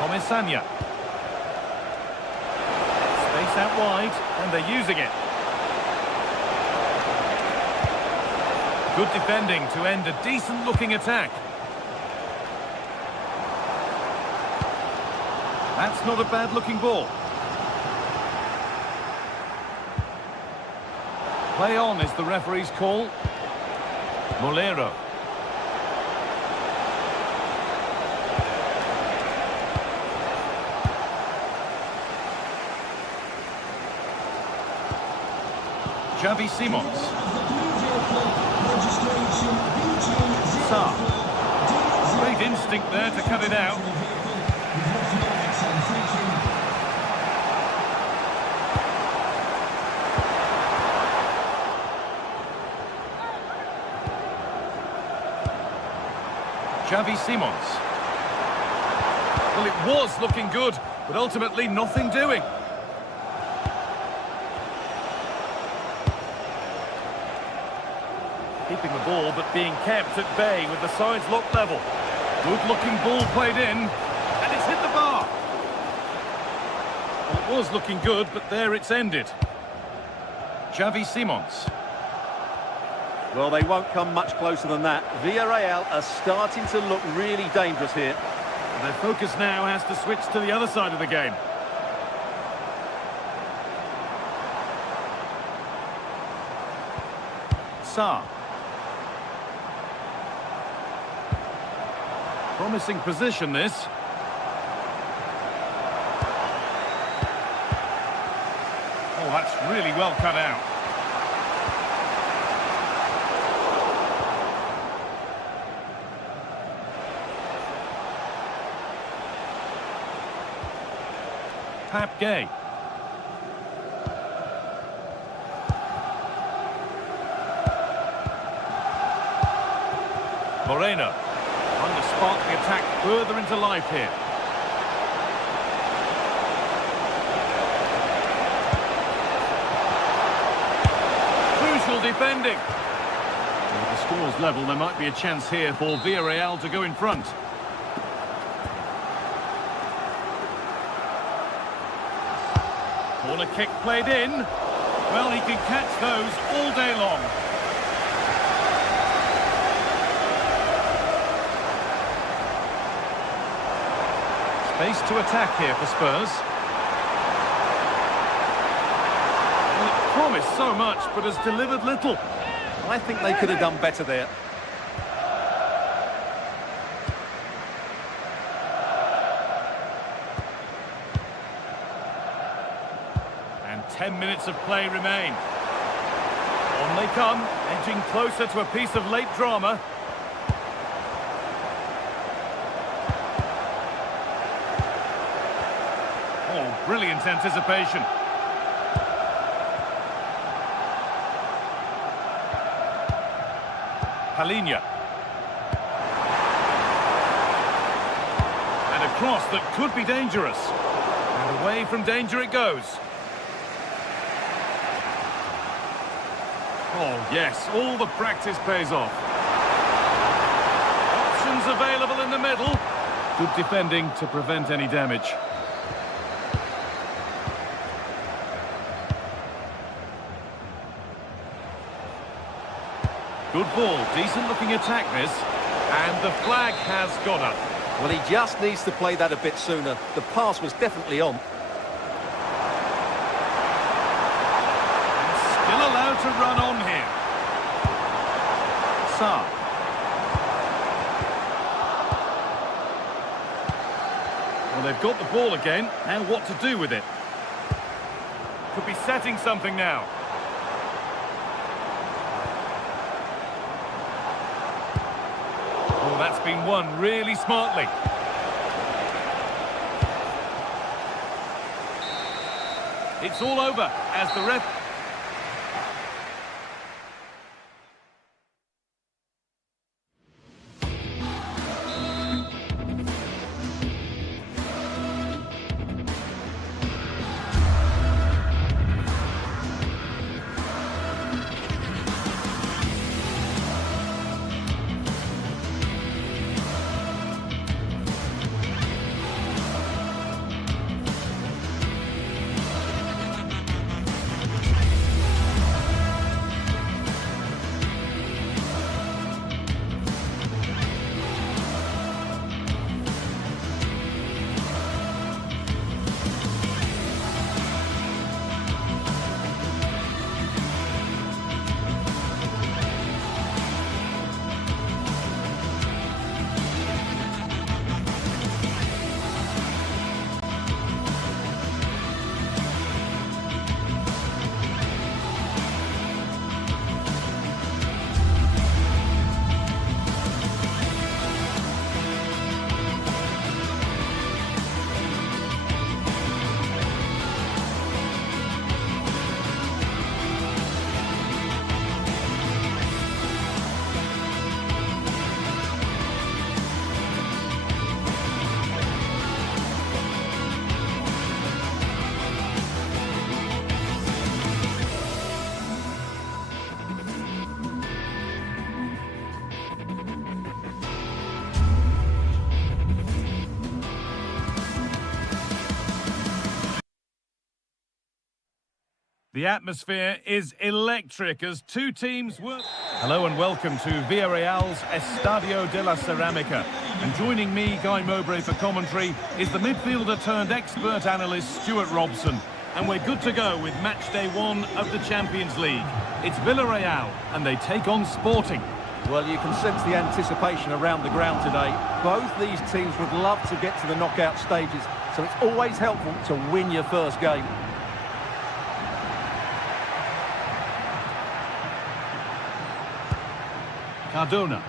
Comesaña. Space out wide, and they're using it. Good defending to end a decent-looking attack. That's not a bad-looking ball. Play on is the referee's call. Molero. Xavi Simons. Sarr. Great instinct there to cut it out. Xavi Simons. Well, it was looking good, but ultimately nothing doing. Keeping the ball, but being kept at bay with the sides locked level. Good-looking ball played in, and it's hit the bar. Well, it was looking good, but there it's ended. Xavi Simons. Well, they won't come much closer than that. Villarreal are starting to look really dangerous here. Their focus now has to switch to the other side of the game. Sarr. Promising position, this. Oh, that's really well cut out. Pap Gay. Moreno. Trying to spark the attack further into life here. Crucial defending. With the score's level, there might be a chance here for Villarreal to go in front. Corner kick played in. Well, he can catch those all day long. Space to attack here for Spurs. Well, it promised so much, but has delivered little. I think they could have done better there. And 10 minutes of play remain. On they come, edging closer to a piece of late drama. Oh, brilliant anticipation. Palinha. And a cross that could be dangerous. And away from danger it goes. Oh, yes, all the practice pays off. Options available in the middle. Good defending to prevent any damage. Good ball, decent looking attack this. And the flag has gone up. Well, he just needs to play that a bit sooner. The pass was definitely on. Still allowed to run on here. Sarr. Well, they've got the ball again. Now what to do with it? Could be setting something now. Oh, that's been won really smartly. It's all over as the ref... The atmosphere is electric as two teams work. Hello and welcome to Villarreal's Estadio de la Ceramica. And joining me, Guy Mowbray, for commentary is the midfielder turned expert analyst Stuart Robson. And we're good to go with match day 1 of the Champions League. It's Villarreal and they take on Sporting. Well, you can sense the anticipation around the ground today. Both these teams would love to get to the knockout stages, so it's always helpful to win your first game. Cardona.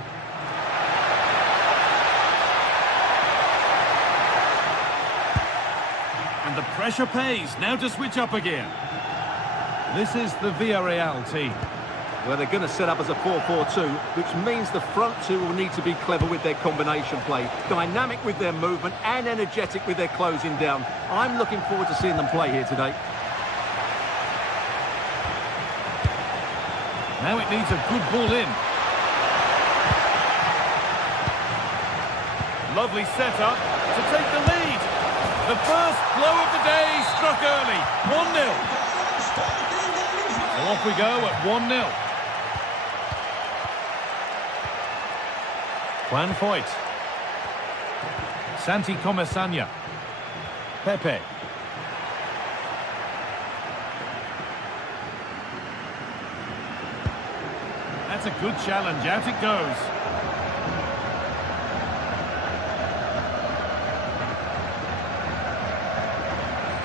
And the pressure pays. Now to switch up again. This is the Villarreal team. Well, they're going to set up as a 4-4-2, which means the front two will need to be clever with their combination play, dynamic with their movement and energetic with their closing down. I'm looking forward to seeing them play here today. Now it needs a good ball in. Lovely setup to take the lead. The first blow of the day struck early. 1-0. So off we go at 1-0. Juan Foyt. Santi Comesaña. Pepe. That's a good challenge. Out it goes.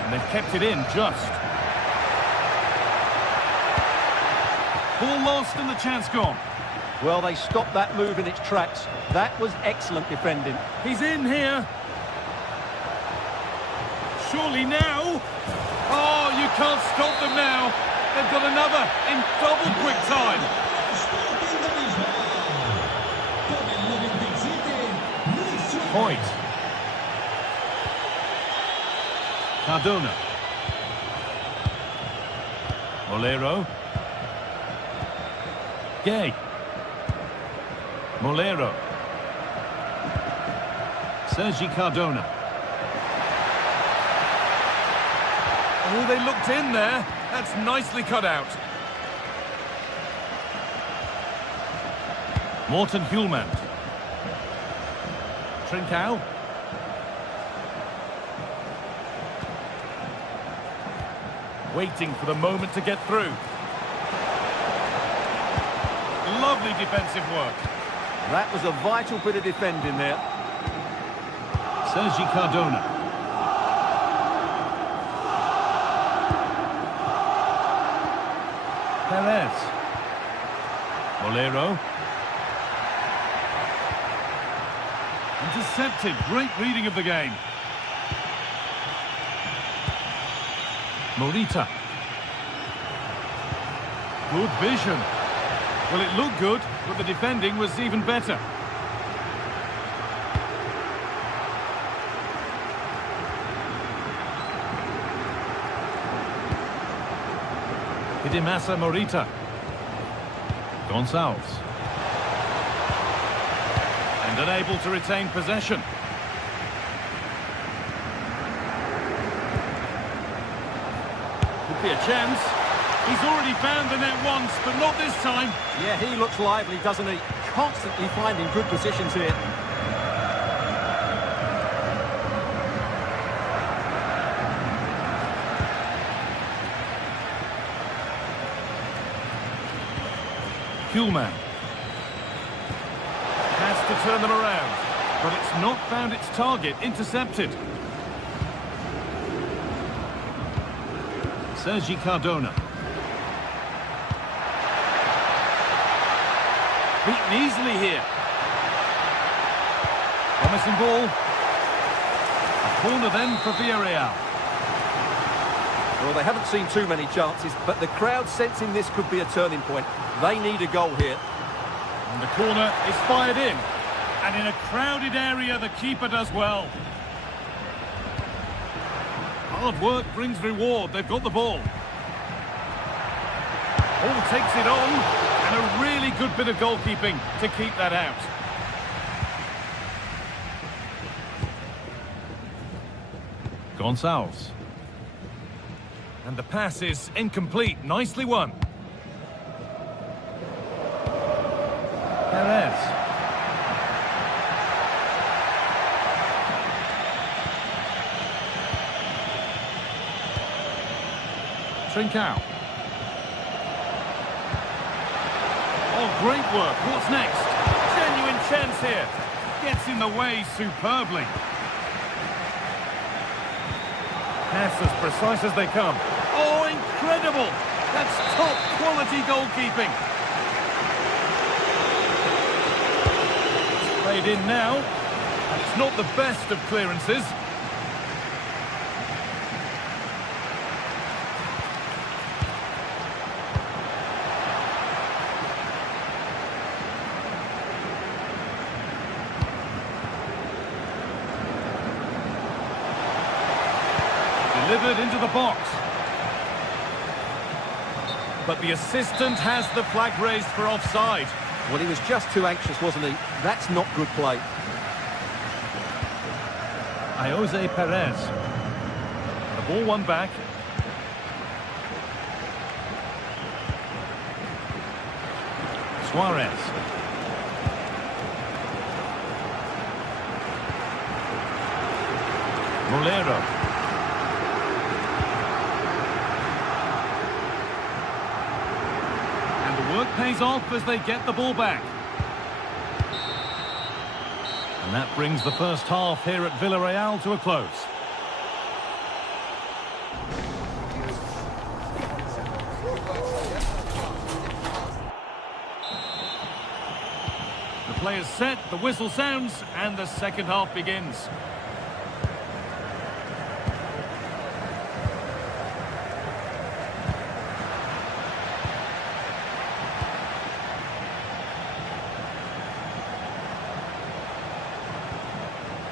And they've kept it in just. Ball lost and the chance gone. Well, they stopped that move in its tracks. That was excellent defending. He's in here. Surely now. Oh, you can't stop them now. They've got another in double quick time. Point. Cardona. Molero. Gay. Molero. Sergi Cardona. Oh, they looked in there. That's nicely cut out. Morten Hjulmand. Trincao. Waiting for the moment to get through. Lovely defensive work. That was a vital bit of defending there. Sergi Cardona. Perez. Molero. Intercepted. Great reading of the game. Morita. Good vision. Well, it looked good, but the defending was even better. Hidemasa Morita. Gonçalves. And unable to retain possession. Could be a chance. He's already found the net once, but not this time. Yeah, he looks lively, doesn't he? Constantly finding good positions here. Hjulmand. Has to turn them around, but it's not found its target. Intercepted. Sergi Cardona. Beaten easily here. Promising ball. A corner then for Villarreal. Well, they haven't seen too many chances, but the crowd sensing this could be a turning point. They need a goal here. And the corner is fired in. And in a crowded area, the keeper does well. Hard work brings reward. They've got the ball. All takes it on. And a really good bit of goalkeeping to keep that out. Gonçalves. And the pass is incomplete. Nicely won. Perez. Trincao. Oh, great work. What's next? Genuine chance here. Gets in the way superbly. Pass as precise as they come. Oh, incredible! That's top quality goalkeeping. It's played in now. It's not the best of clearances. Delivered into the box. But the assistant has the flag raised for offside. Well, he was just too anxious, wasn't he? That's not good play. Jose Perez. The ball won back. Suarez. Molero. Work pays off as they get the ball back. And that brings the first half here at Villarreal to a close. The play is set, the whistle sounds, and the second half begins.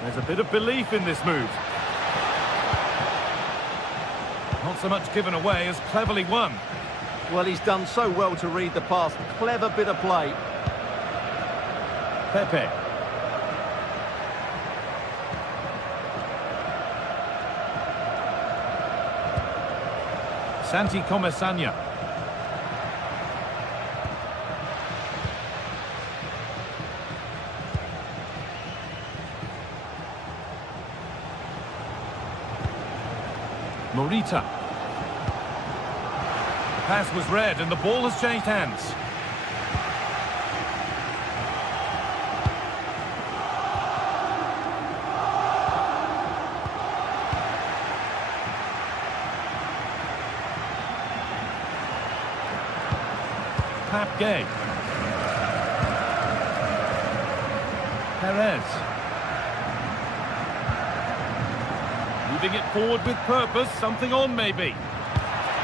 There's a bit of belief in this move. Not so much given away as cleverly won. Well, he's done so well to read the pass. Clever bit of play. Pepe. Santi Comesania. Morita. The pass was read and the ball has changed hands. Pap Gay. Perez. Moving it forward with purpose, something on maybe.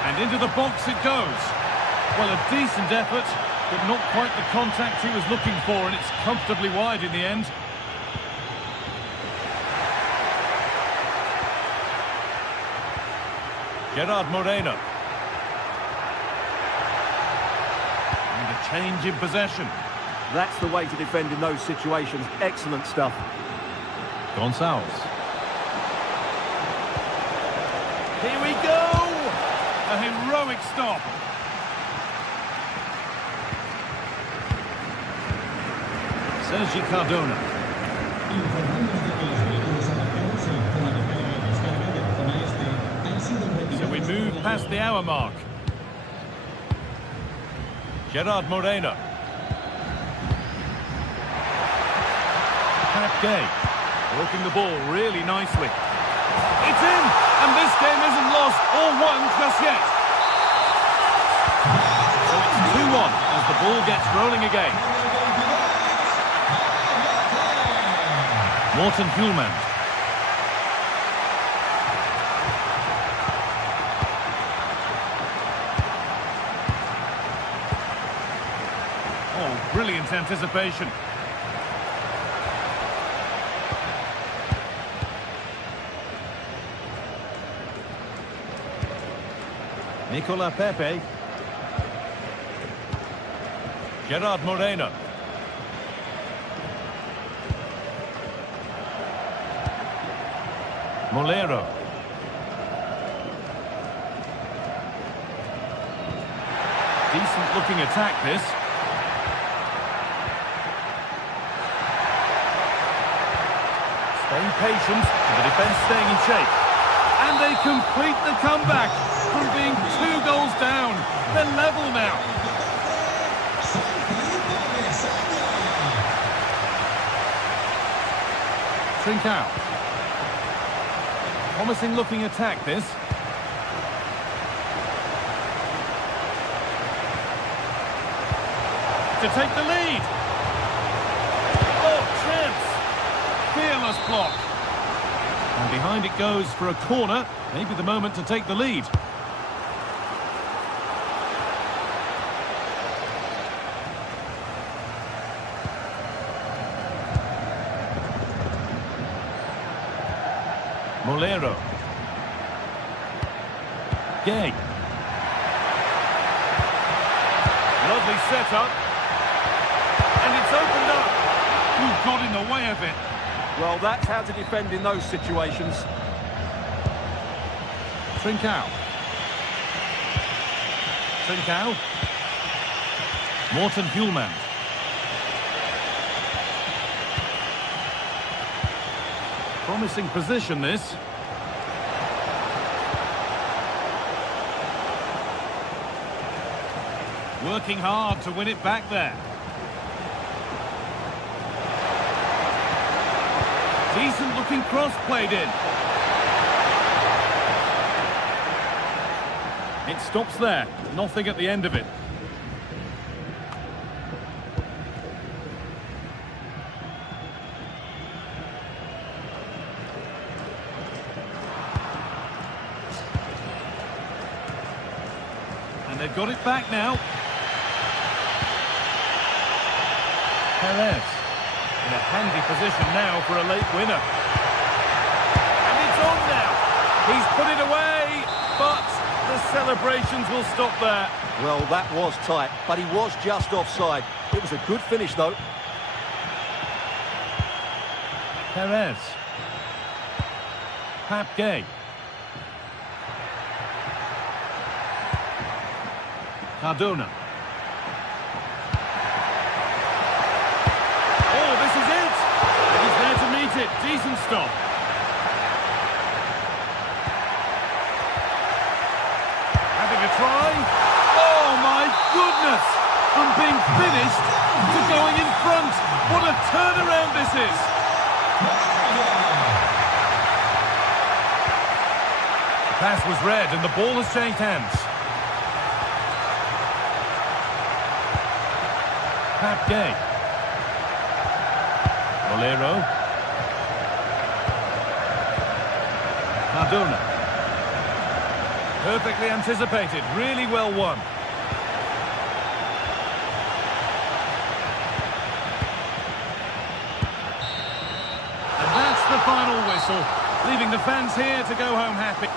And into the box it goes. Well, a decent effort, but not quite the contact he was looking for, and it's comfortably wide in the end. Gerard Moreno. And a change in possession. That's the way to defend in those situations. Excellent stuff. Gonçalves. Here we go! A heroic stop. Sergi Cardona. So we move past the hour mark. Gerard Moreno. Pat Gay. Working the ball really nicely. It's in! And this game isn't lost or won just yet. So it's 2-1 as the ball gets rolling again. Morten Hjulmand. Oh, brilliant anticipation. Nicola Pepe. Gerard Moreno. Molero. Decent-looking attack, this. Staying patient, and the defence staying in shape. And they complete the comeback from being 2 goals down. They're level now. Trincao. Promising looking attack, this. To take the lead. Oh, chance. Fearless block. And behind it goes for a corner. Maybe the moment to take the lead. Molero. Gay. Lovely setup. And it's opened up. Who got in the way of it? Well, that's how to defend in those situations. Trincao. Trincao. Morten Hjulmand. Promising position, this. Working hard to win it back there. Decent looking cross played in. It stops there. Nothing at the end of it. And they've got it back now. Perez. In a handy position now for a late winner. And it's on now. He's put it away, but the celebrations will stop there. Well, that was tight, but he was just offside. It was a good finish, though. Perez. Pap Gay. Cardona. It. Decent stop. Having a try. Oh my goodness! From being finished to going in front. What a turnaround this is! The pass was read and the ball has changed hands. Pap Gay. Molero. Cardona. Perfectly anticipated, really well won. And that's the final whistle, leaving the fans here to go home happy.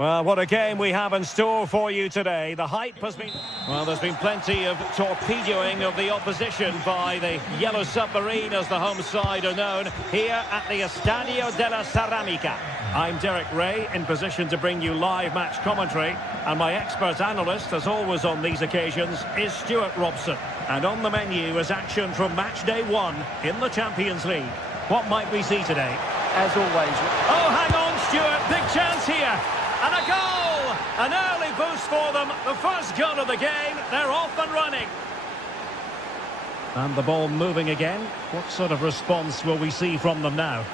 Well, what a game we have in store for you today. The hype has been... Well, there's been plenty of torpedoing of the opposition by the Yellow Submarine, as the home side are known, here at the Estadio de la Ceramica. I'm Derek Ray, in position to bring you live match commentary, and my expert analyst, as always on these occasions, is Stuart Robson. And on the menu is action from match day 1 in the Champions League. What might we see today? As always. Oh, hang on, Stuart. Big chance here. And a goal! An early boost for them. The first goal of the game. They're off and running. And the ball moving again. What sort of response will we see from them now?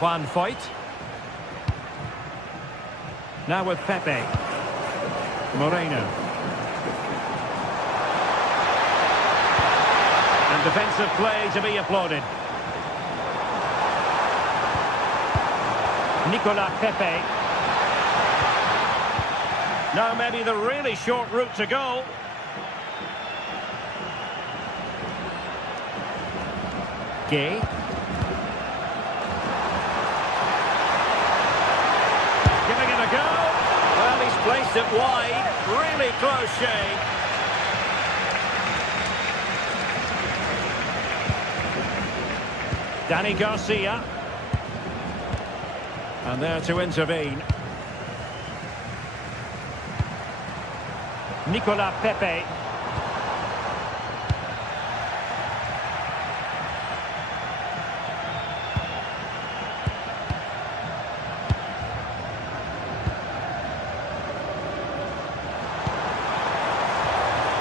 Juan Foyt. Now with Pepe. Moreno. And defensive play to be applauded. Nicolas Pepe. Now maybe the really short route to goal. Gay. Giving it a go. Well, he's placed it wide. Really close shave. Danny Garcia. And there to intervene. Nicolas Pepe.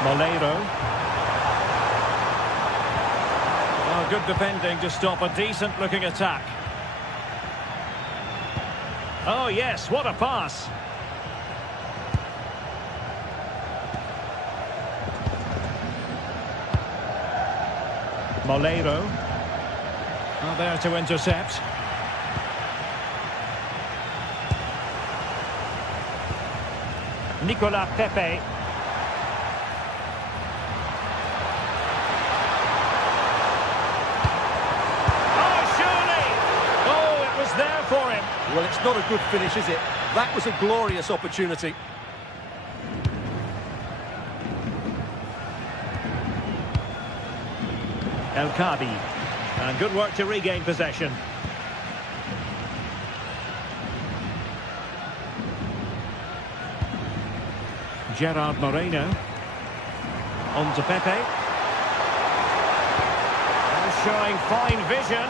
Molero. Oh, good defending to stop a decent-looking attack. Oh, yes, what a pass. Molero. Oh, there to intercept. Nicolas Pepe. For him. Well, it's not a good finish, is it? That was a glorious opportunity. El Khabi. And good work to regain possession. Gerard Moreno. On to Pepe. And showing fine vision.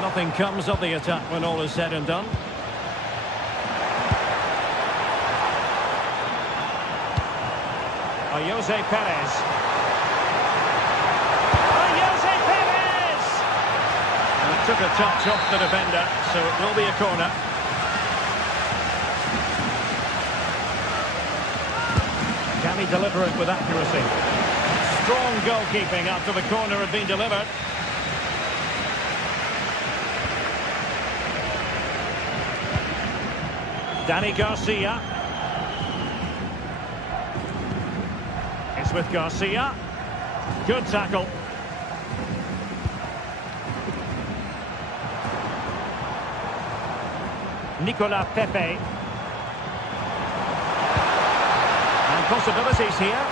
Nothing comes of the attack when all is said and done. Jose Perez. Jose Perez! And it took a touch off the defender, so it will be a corner. Can he deliver it with accuracy? Strong goalkeeping after the corner had been delivered. Danny Garcia. It's with Garcia. Good tackle. Nicolas Pepe. And possibilities here.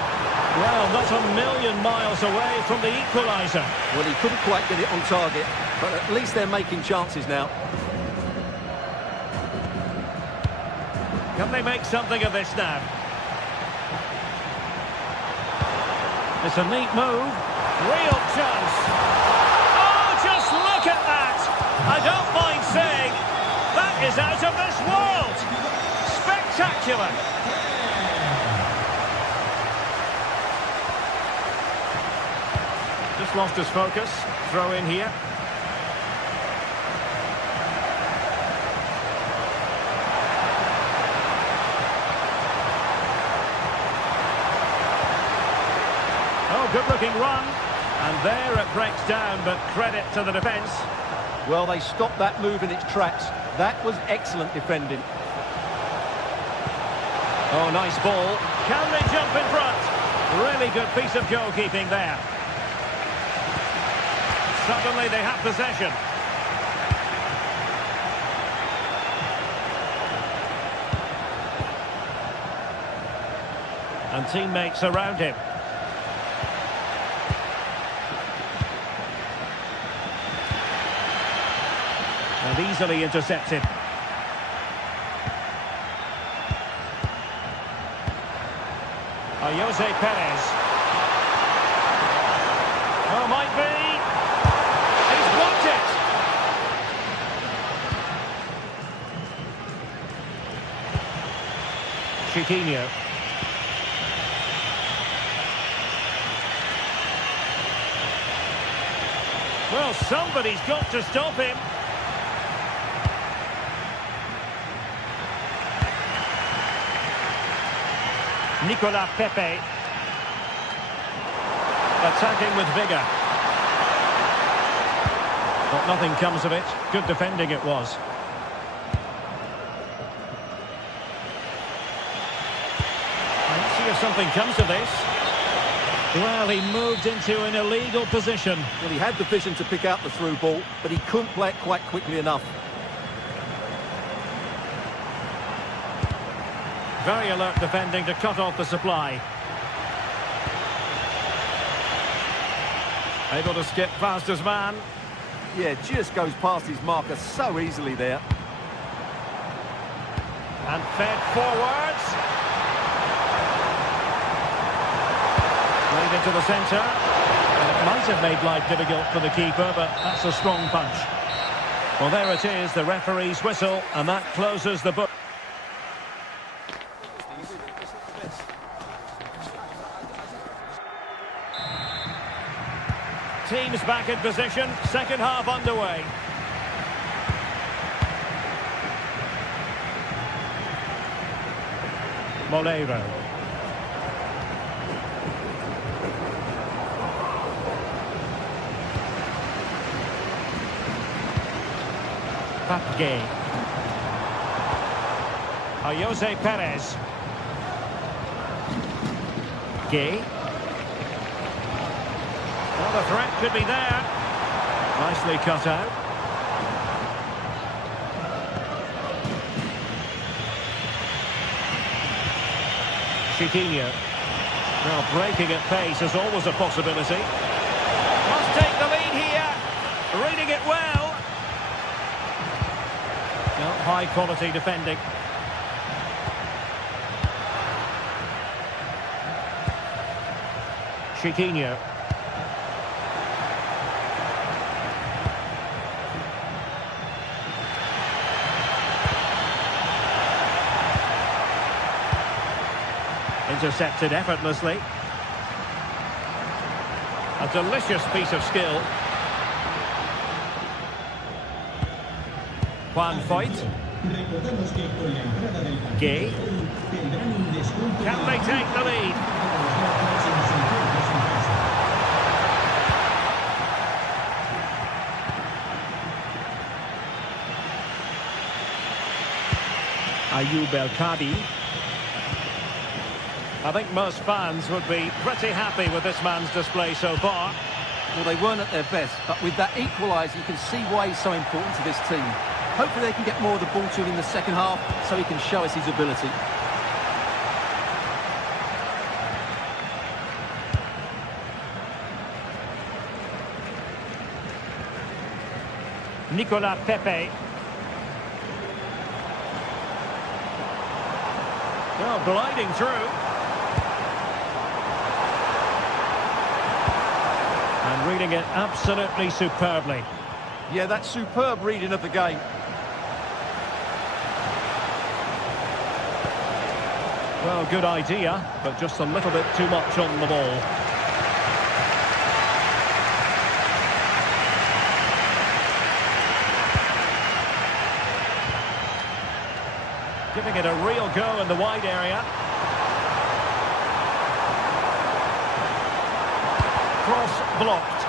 Well, not a million miles away from the equaliser. Well, he couldn't quite get it on target, but at least they're making chances now. Can they make something of this now? It's a neat move. Real chance. Oh, just look at that! I don't mind saying, that is out of this world! Spectacular! Just lost his focus. Throw in here. Good-looking run, and there it breaks down, but credit to the defence. Well, they stopped that move in its tracks. That was excellent defending. Oh, nice ball. Can they jump in front? Really good piece of goalkeeping there. Suddenly they have possession. And teammates around him. And easily intercepted. Jose Perez. Oh, might be. He's blocked it. Chiquinho. Well, somebody's got to stop him. Nicolas Pepe. Attacking with vigour. But nothing comes of it. Good defending it was. Let's see if something comes of this. Well, he moved into an illegal position. Well, he had the vision to pick out the through ball, but he couldn't play it quite quickly enough. Very alert defending to cut off the supply. Able to skip past his man. Yeah, just goes past his marker so easily there. And fed forwards. Played into the centre. And it might have made life difficult for the keeper, but that's a strong punch. Well, there it is, the referee's whistle, and that closes the book. Teams back in position, second half underway. Moleiro. Papke. Jose Perez. Gay. Well, the threat could be there. Nicely cut out. Chiquinho. Well, breaking at pace is always a possibility. Must take the lead here. Reading it well. No, high quality defending. Chiquinho. Intercepted effortlessly. A delicious piece of skill. Juan Foyt. Gay. Can they take the lead? Ayoub El-Kadi. I think most fans would be pretty happy with this man's display so far. Well, they weren't at their best, but with that equaliser, you can see why he's so important to this team. Hopefully they can get more of the ball to him in the second half so he can show us his ability. Nicolas Pepe. Oh, gliding through. And reading it absolutely superbly. Yeah, that's superb reading of the game. Well, good idea, but just a little bit too much on the ball. Giving it a real go in the wide area. Cross blocked.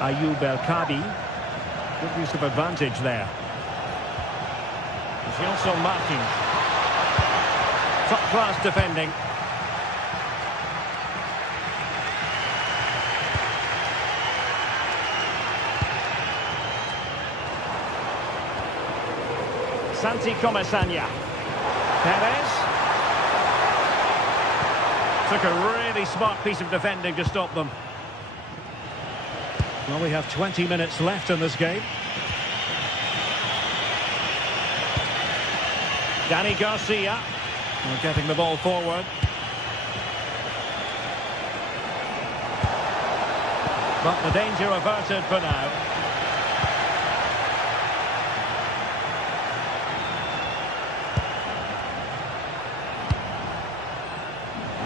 Ayoub El-Kadi. Good use of advantage there. Gelson Martins. Top-class defending. Santi Comesaña. Perez. Took a really smart piece of defending to stop them. Well, we have 20 minutes left in this game. Dani Garcia. We're getting the ball forward. But the danger averted for now.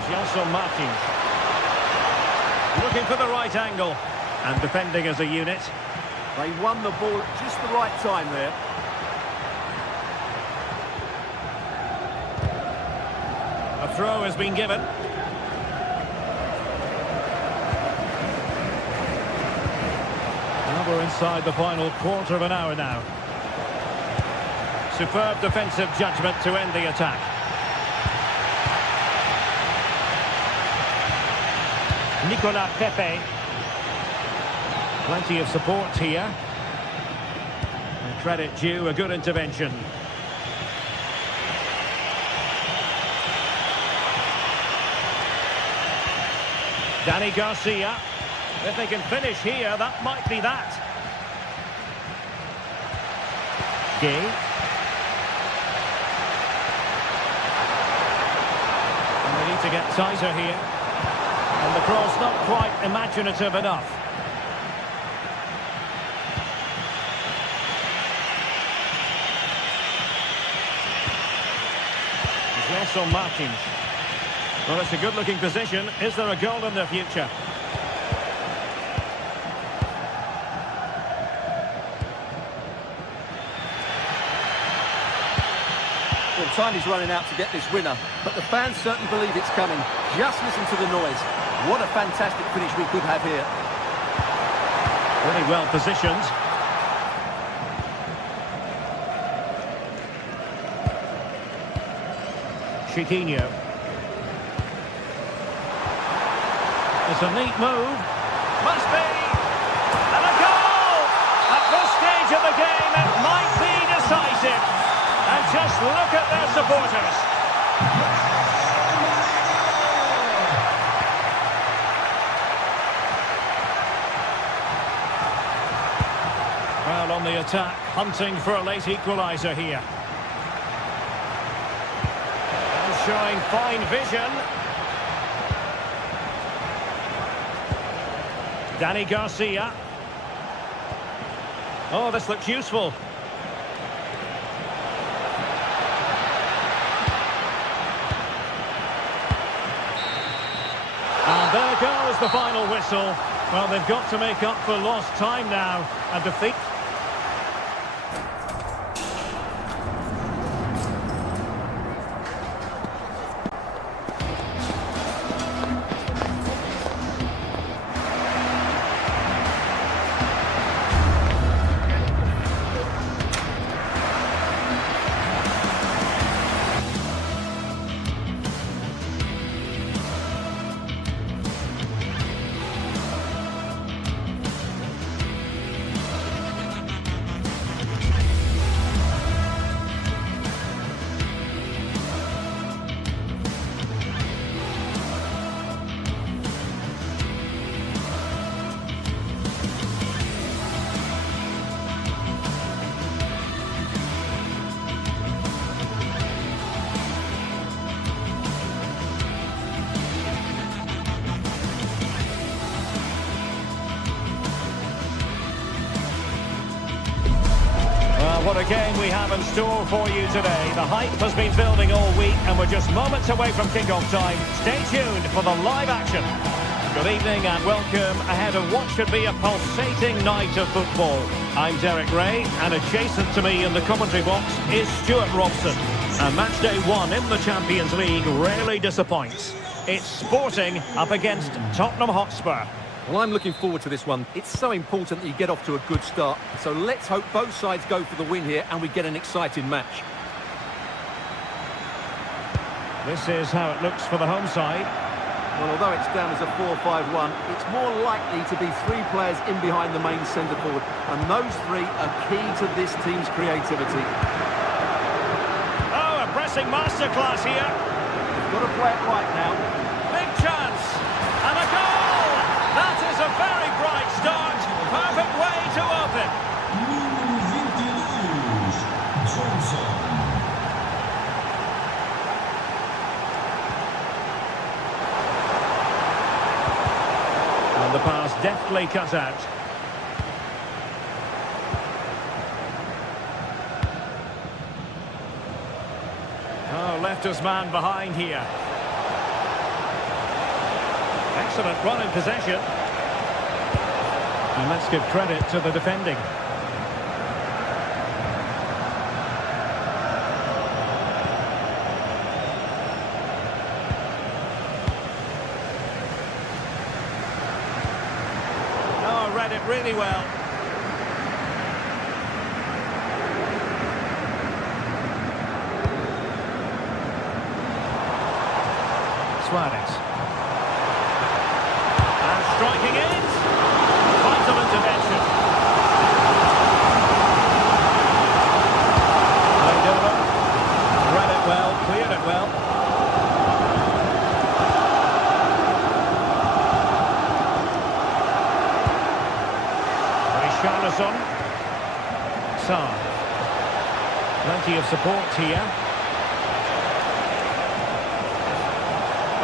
Gelson Martins. Looking for the right angle. And defending as a unit. They won the ball at just the right time there. A throw has been given. Now we're inside the final quarter of an hour now. Superb defensive judgment to end the attack. Nicolas Pepe. Plenty of support here. And credit due, a good intervention. Dani Garcia. If they can finish here, that might be that. Gay. And they need to get tighter here. And the cross not quite imaginative enough. Gelson Martins. Well, it's a good-looking position. Is there a goal in the future? Well, time is running out to get this winner, but the fans certainly believe it's coming. Just listen to the noise. What a fantastic finish we could have here. Really well positioned. Chiquinho. It's a neat move. Must be! And a goal! At this stage of the game, it might be decisive. And just look at their supporters. Well, on the attack, hunting for a late equaliser here. And showing fine vision. Dani Garcia. Oh, this looks useful. And there goes the final whistle. Well, they've got to make up for lost time now. A defeat. What a game we have in store for you today. The hype has been building all week and we're just moments away from kick-off time. Stay tuned for the live action. Good evening and welcome ahead of what should be a pulsating night of football. I'm Derek Ray and adjacent to me in the commentary box is Stuart Robson. And match day one in the Champions League rarely disappoints. It's Sporting up against Tottenham Hotspur. Well, I'm looking forward to this one. It's so important that you get off to a good start. So let's hope both sides go for the win here and we get an exciting match. This is how it looks for the home side. Well, although it's down as a 4-5-1, it's more likely to be three players in behind the main centre forward. And those three are key to this team's creativity. passing masterclass here. Got to play it right now. Big chance. And a goal! That is a very bright start. Perfect way to open. And the pass deftly cut out. Oh, left his man behind here. Excellent run in possession. And let's give credit to the defending. Oh, read it really well. Suarez. And striking it. Vital intervention. Played over. Read it well, cleared it well. Richarlison. Sarr. Plenty of support here.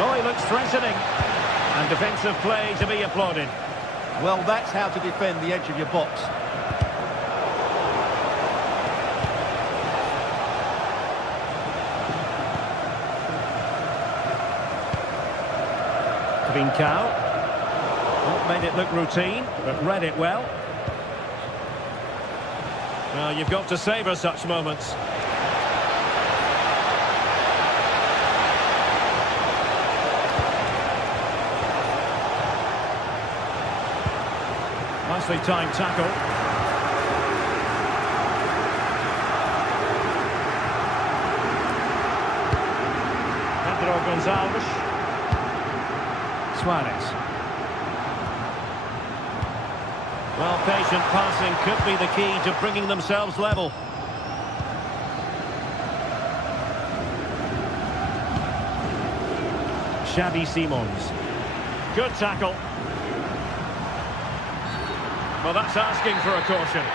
Oh, he looks threatening. And defensive play to be applauded. Well, that's how to defend the edge of your box. Trincao. Oh, made it look routine, but read it well. Well, you've got to savour such moments. Nicely timed tackle. Pedro Gonzalez. Suarez. Well, patient passing could be the key to bringing themselves level. Xavi Simons. Good tackle. Well, that's asking for a caution.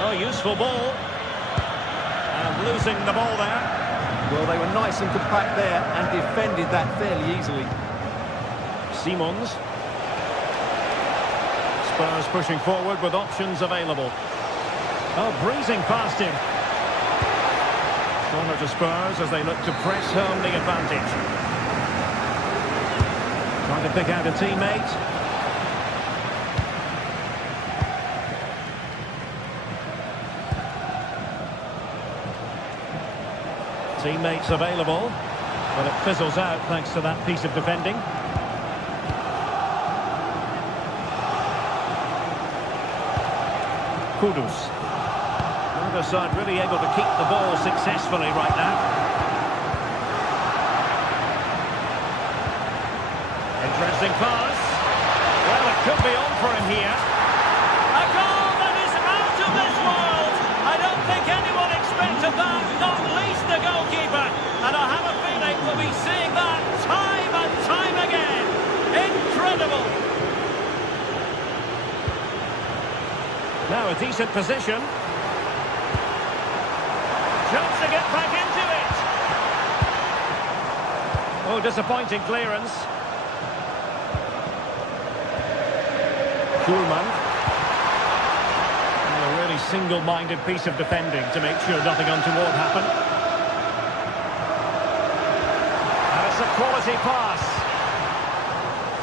Oh, useful ball. And losing the ball there. Well, they were nice and compact there and defended that fairly easily. Simons. Spurs pushing forward with options available. Oh, breezing past him. Corner to Spurs as they look to press home the advantage. Trying to pick out a teammate. Teammates available, but it fizzles out thanks to that piece of defending. Kudus. Neither side really able to keep the ball successfully right now. Interesting pass. Well, it could be on for him here. A goal that is out of this world. I don't think anyone expected that, not least the goalkeeper. And I have a feeling we'll be seeing that time and time again. Incredible. Now a decent position. Chance to get back into it. Oh, disappointing clearance. Schulman. And a really single-minded piece of defending to make sure nothing untoward happened. And it's a quality pass.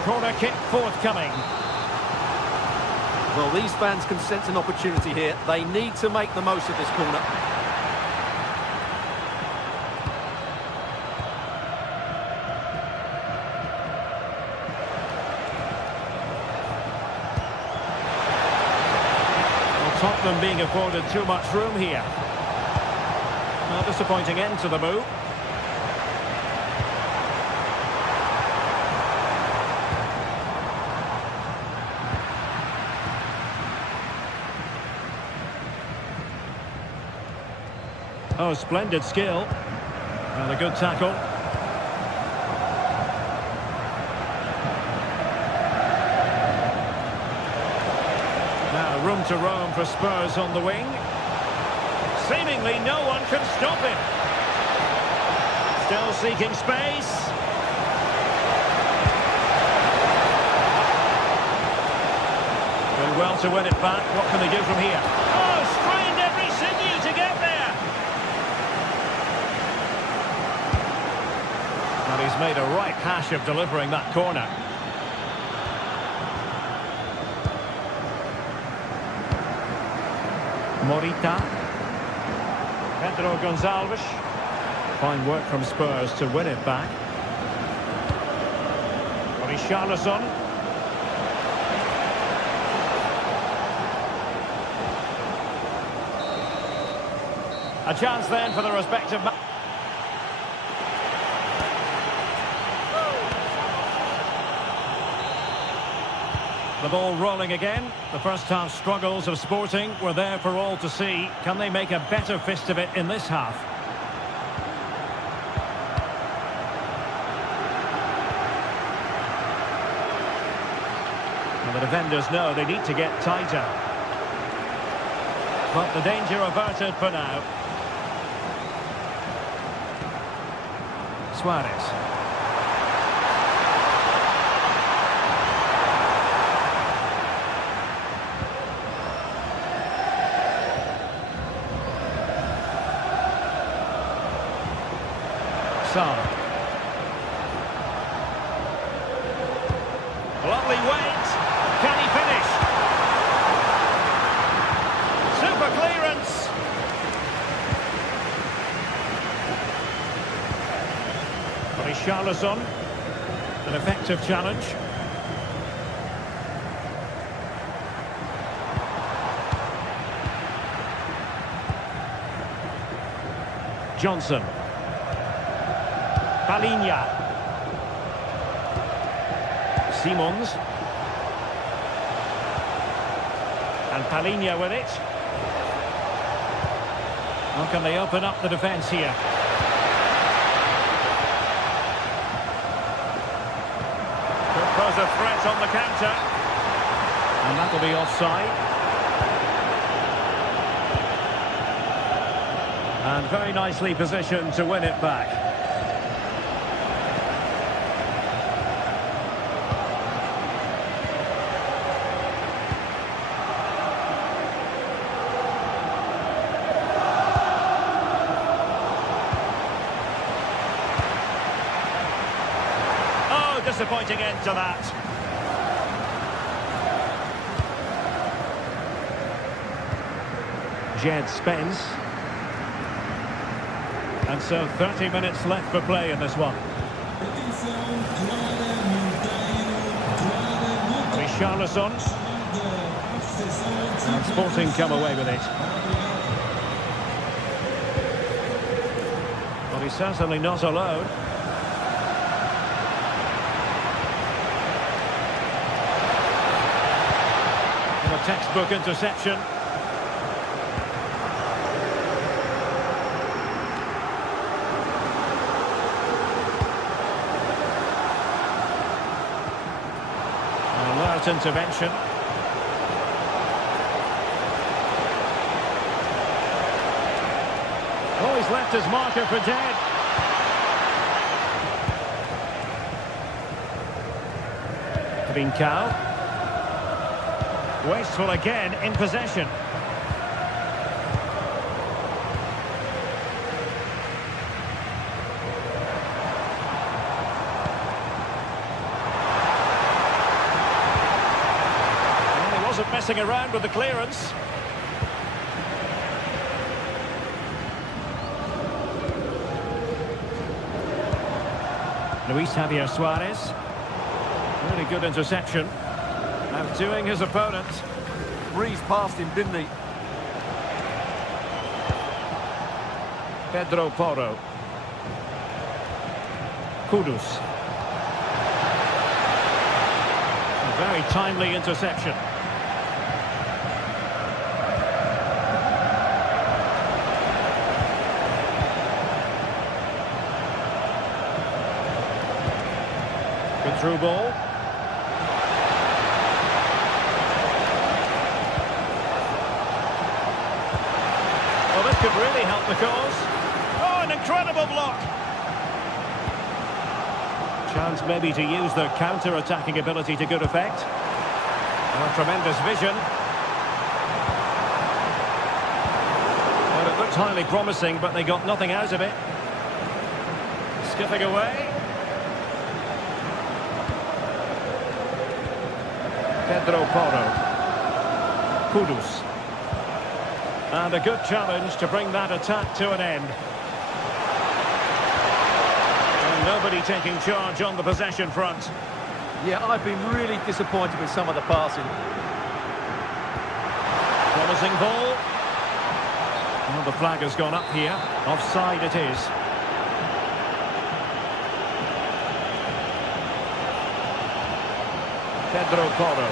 Corner kick forthcoming. Well, these fans can sense an opportunity here. They need to make the most of this corner. Tottenham being afforded too much room here. Well, disappointing end to the move. Oh, splendid skill. And a good tackle. Now, room to roam for Spurs on the wing. Seemingly no one can stop him. Still seeking space. Doing well to win it back. What can they do from here? Oh, strained every sinew to get there. And he's made a right hash of delivering that corner. Morita. Pedro Gonçalves. Fine work from Spurs to win it back. Richarlison. A chance then for the respective... The ball rolling again. The first half struggles of Sporting were there for all to see. Can they make a better fist of it in this half? And the defenders know they need to get tighter. But the danger averted for now. Suarez. Lovely weight. Can he finish? Super clearance. Richarlison. An effective challenge. Johnson. Palinha. Simons. And Palinha with it. How can they open up the defence here? Could pose a threat on the counter. And that'll be offside. And very nicely positioned to win it back. Disappointing end to that. Jed Spence. And so 30 minutes left for play in this one. Richarlison. And Sporting come away with it. But he's certainly not alone. Textbook interception. An alert intervention. Oh, he's left his marker for dead. Trincao. Wasteful again in possession. Well, he wasn't messing around with the clearance. Luis Javier Suarez. Really good interception. Outdoing his opponent. Breezed past him, didn't he? Pedro Porro. Kudus. A very timely interception. through ball. Well, this could really help the cause. Oh, an incredible block. Chance maybe to use their counter-attacking ability to good effect. Oh, tremendous vision. Well, it looked highly promising, but they got nothing out of it. Skipping away. Pedro Porro. Kudus. And a good challenge to bring that attack to an end. And nobody taking charge on the possession front. Yeah, I've been really disappointed with some of the passing. Promising ball. Well, the flag has gone up here. Offside it is. Pedro Porro.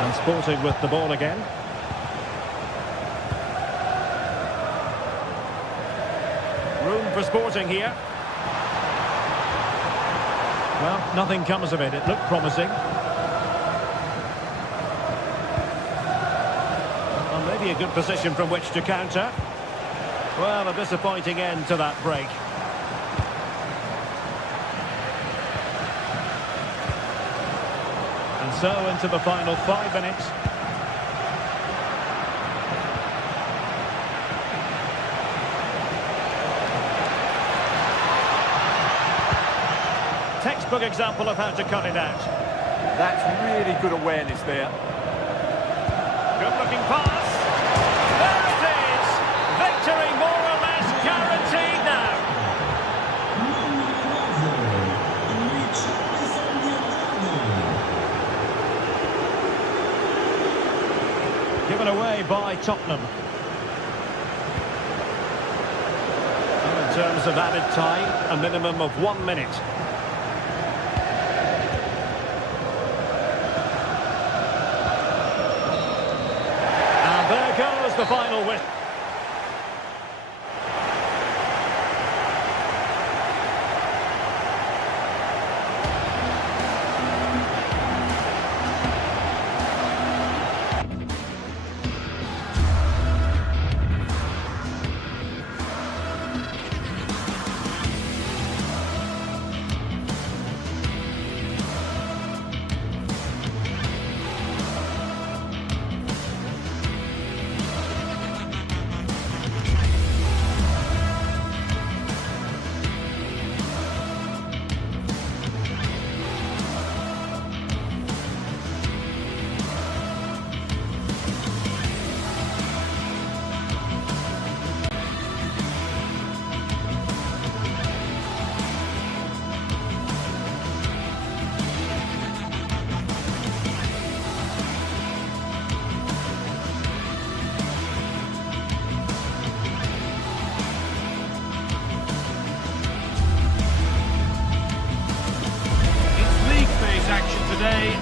And Sporting with the ball again. Room for Sporting here. Well, nothing comes of it. It looked promising. Well, maybe a good position from which to counter. Well, a disappointing end to that break. And so into the final 5 minutes. Textbook example of how to cut it out. That's really good awareness there. Good looking pass. There it is. Victory more or less guaranteed now. Given away by Tottenham. And in terms of added time, a minimum of 1 minute. There goes the final whistle.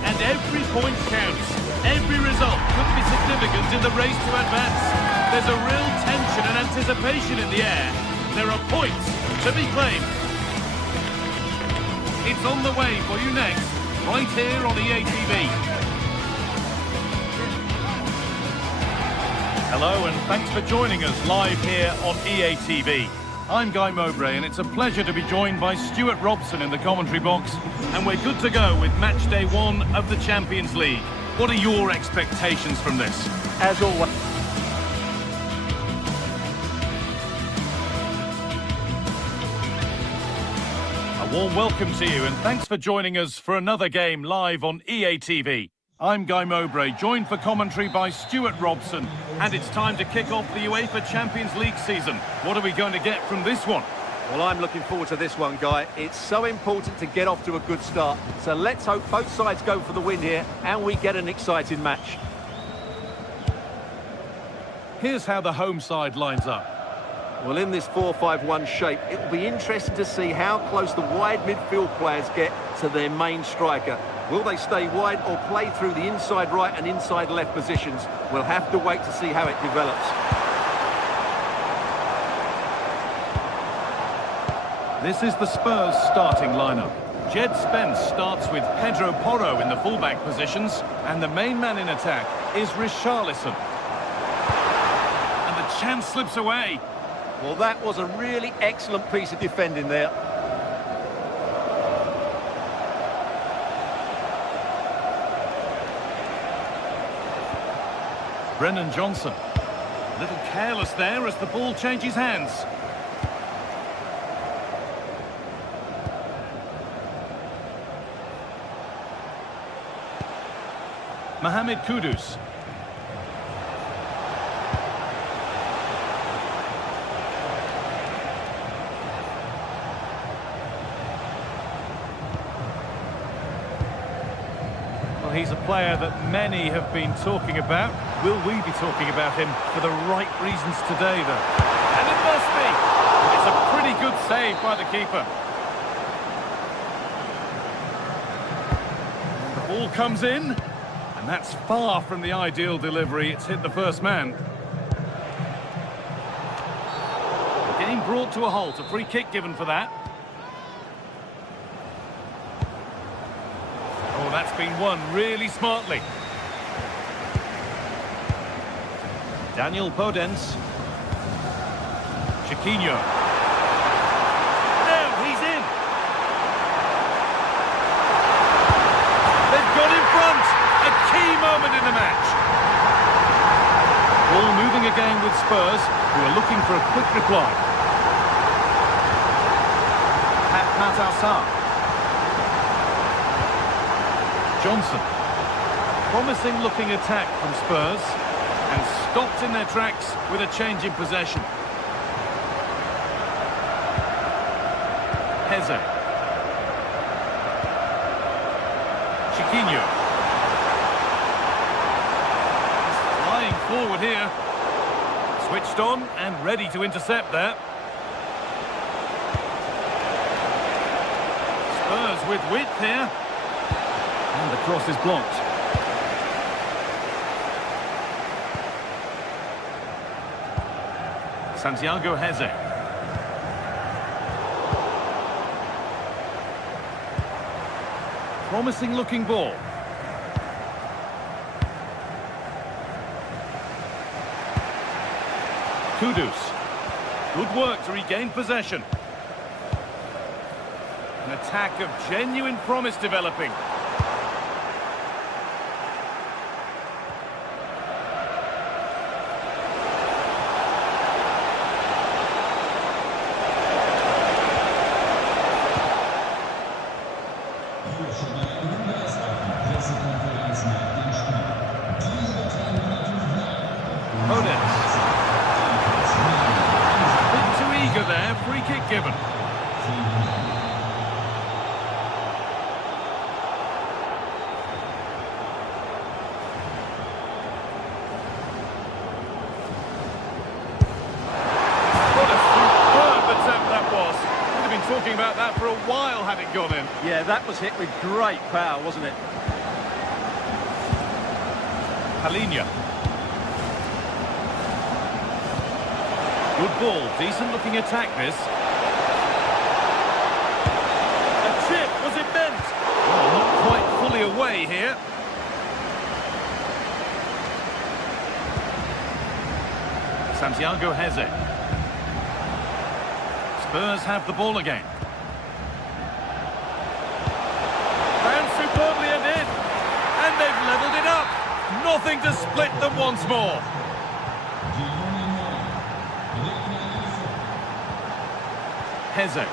And every point counts. Every result could be significant in the race to advance. There's a real tension and anticipation in the air. There are points to be claimed. It's on the way for you next, right here on EA TV. Hello and thanks for joining us live here on EA TV. I'm Guy Mowbray and it's a pleasure to be joined by Stuart Robson in the commentary box. And we're good to go with match day 1 of the Champions League. What are your expectations from this? As always. A warm welcome to you and thanks for joining us for another game live on EA TV. I'm Guy Mowbray, joined for commentary by Stuart Robson. And it's time to kick off the UEFA Champions League season. What are we going to get from this one? Well, I'm looking forward to this one, Guy. It's so important to get off to a good start. So let's hope both sides go for the win here and we get an exciting match. Here's how the home side lines up. Well, in this 4-5-1 shape, it will be interesting to see how close the wide midfield players get to their main striker. Will they stay wide or play through the inside right and inside left positions? We'll have to wait to see how it develops. This is the Spurs starting lineup. Jed Spence starts with Pedro Porro in the fullback positions, and the main man in attack is Richarlison. And the chance slips away. Well, that was a really excellent piece of defending there. Brennan Johnson. A little careless there as the ball changes hands. Mohamed Kudus. Well, he's a player that many have been talking about. Will we be talking about him for the right reasons today, though? And it must be! It's a pretty good save by the keeper. The ball comes in. And that's far from the ideal delivery. It's hit the first man. The game brought to a halt. A free kick given for that. Oh, that's been won really smartly. Daniel Podence. Chiquinho. Now he's in. They've got in front. A key moment in the match. Ball moving again with Spurs, who are looking for a quick reply. Matt Al-Sarr. Johnson. Promising looking attack from Spurs, and stopped in their tracks with a change in possession. Heze. Chiquinho. Forward here. Switched on and ready to intercept there. Spurs with width here. And the cross is blocked. Santiago Heze. Promising looking ball. Kudus. Good work to regain possession. An attack of genuine promise developing. There, free kick given. What a superb attempt that was. We'd have been talking about that for a while had it gone in. Yeah, that was hit with great power, wasn't it? Palinha. Good ball, decent looking attack this. A chip, was it meant? Well, not quite fully away here. Santiago Heze. Spurs have the ball again. Found superbly and in. And they've levelled it up. Nothing to split them once more. Heze.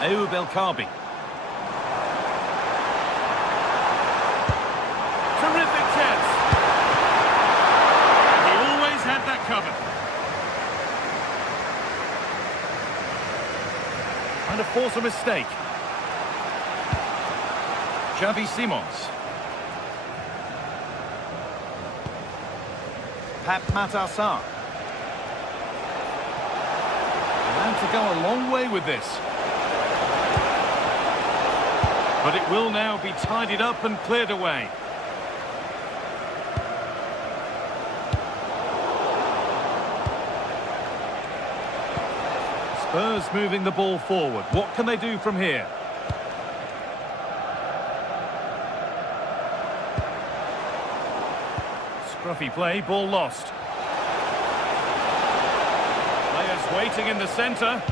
Ayoub El Kaabi. Terrific chance. He always had that covered. Trying to force a mistake. Xavi Simons. Matt Al-Sarr. Allowed to go a long way with this. But it will now be tidied up and cleared away. Spurs moving the ball forward. What can they do from here? Scruffy play, ball lost. Players waiting in the centre.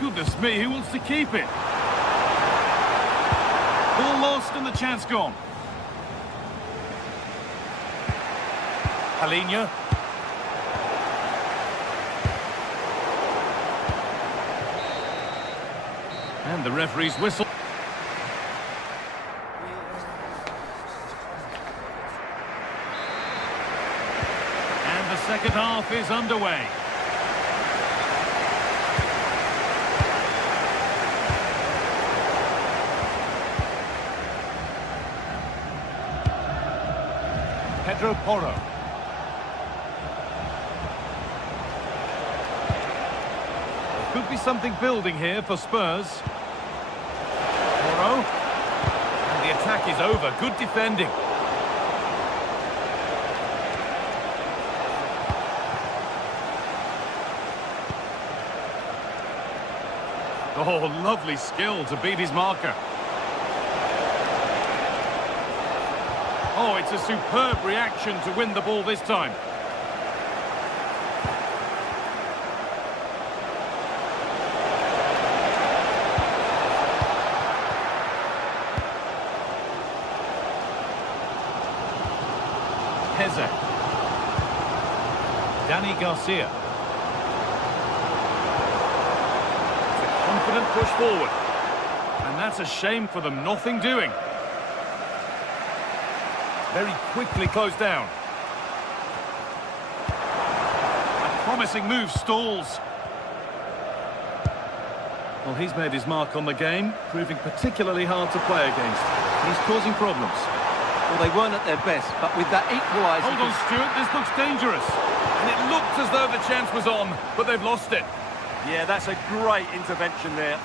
Goodness me, who wants to keep it? Ball lost and the chance gone. Palhinha. And the referee's whistle. And the second half is underway. Pedro Porro. Could be something building here for Spurs. Porro. And the attack is over. Good defending. Oh, lovely skill to beat his marker. Oh, it's a superb reaction to win the ball this time. Heze. Danny Garcia. It's a confident push forward. And that's a shame for them, nothing doing. Very quickly closed down. A promising move stalls. Well, he's made his mark on the game, proving particularly hard to play against. He's causing problems. Well, they weren't at their best, but with that equaliser... Hold on, Stuart, this looks dangerous. And it looked as though the chance was on, but they've lost it. Yeah, that's a great intervention there.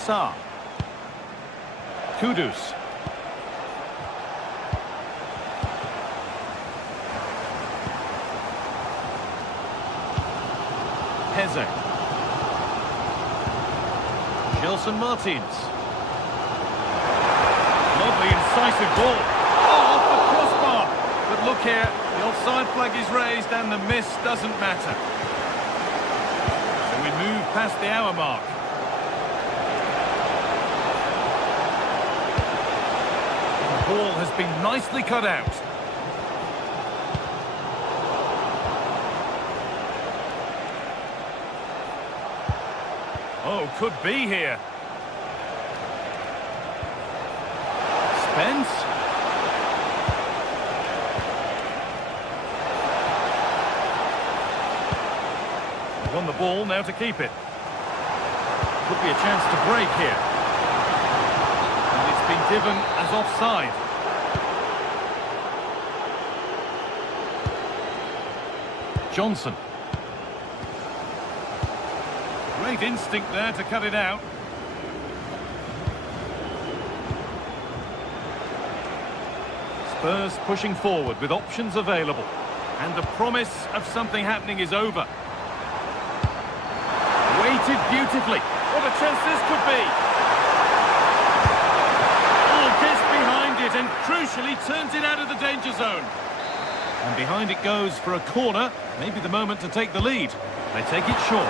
Sarr. Kudus. Heze. Gelson Martins. Lovely incisive ball. Oh, off the crossbar. But look here, the offside flag is raised and the miss doesn't matter. So we move past the hour mark. The ball has been nicely cut out. Oh, could be here. Spence. They won the ball, now to keep it. Could be a chance to break here. And it's been given as offside. Johnson. Great instinct there to cut it out. Spurs pushing forward with options available. And the promise of something happening is over. Weighted beautifully. What a chance this could be. Oh, gets behind it and crucially turns it out of the danger zone. And behind it goes for a corner. Maybe the moment to take the lead. They take it short.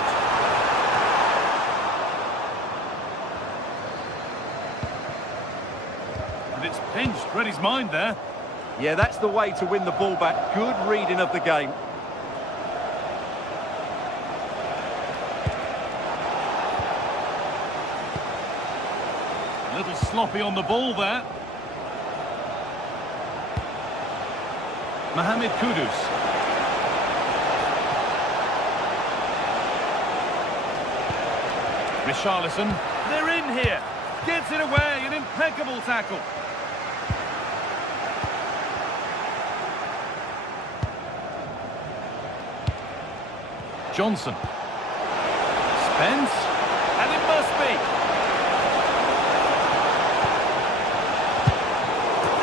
And it's pinched, read his mind there. Yeah, that's the way to win the ball back. Good reading of the game. A little sloppy on the ball there. Mohamed Kudus. Richarlison. They're in here. Gets it away. An impeccable tackle. Johnson. Spence. And it must be.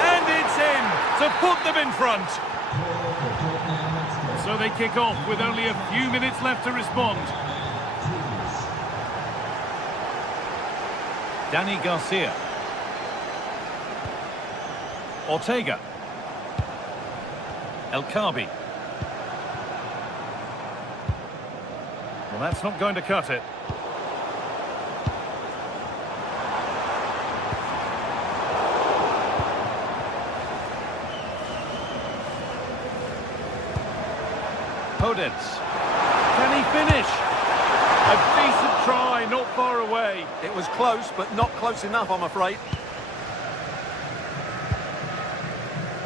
And it's in to put them in front. So they kick off with only a few minutes left to respond. Dani Garcia. Ortega. El Khabi. Well, that's not going to cut it. Podence. Can he finish? A decent try, not far away. It was close, but not close enough, I'm afraid.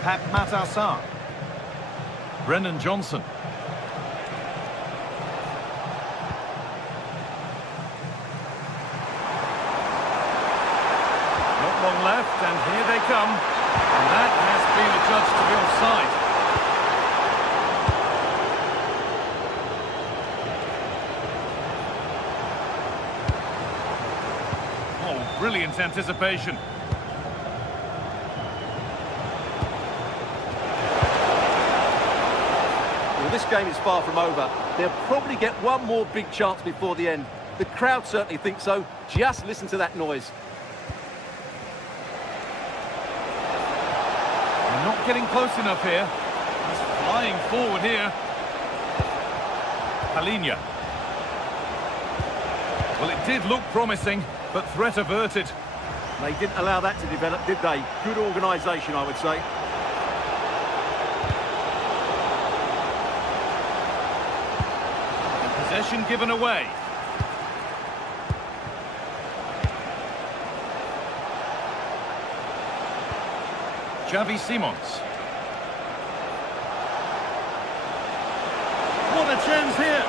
Pat Matassar. Brennan Johnson. Not long left, and here they come. And that has been adjudged to be offside. Oh, brilliant anticipation. This game is far from over. They'll probably get one more big chance before the end. The crowd certainly think so. Just listen to that noise. They're not getting close enough here. He's flying forward here. Palinha. Well, it did look promising, but threat averted. They didn't allow that to develop, did they? Good organisation, I would say. Possession given away. Xavi Simons. What a chance here.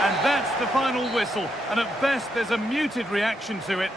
And that's the final whistle. And at best, there's a muted reaction to it.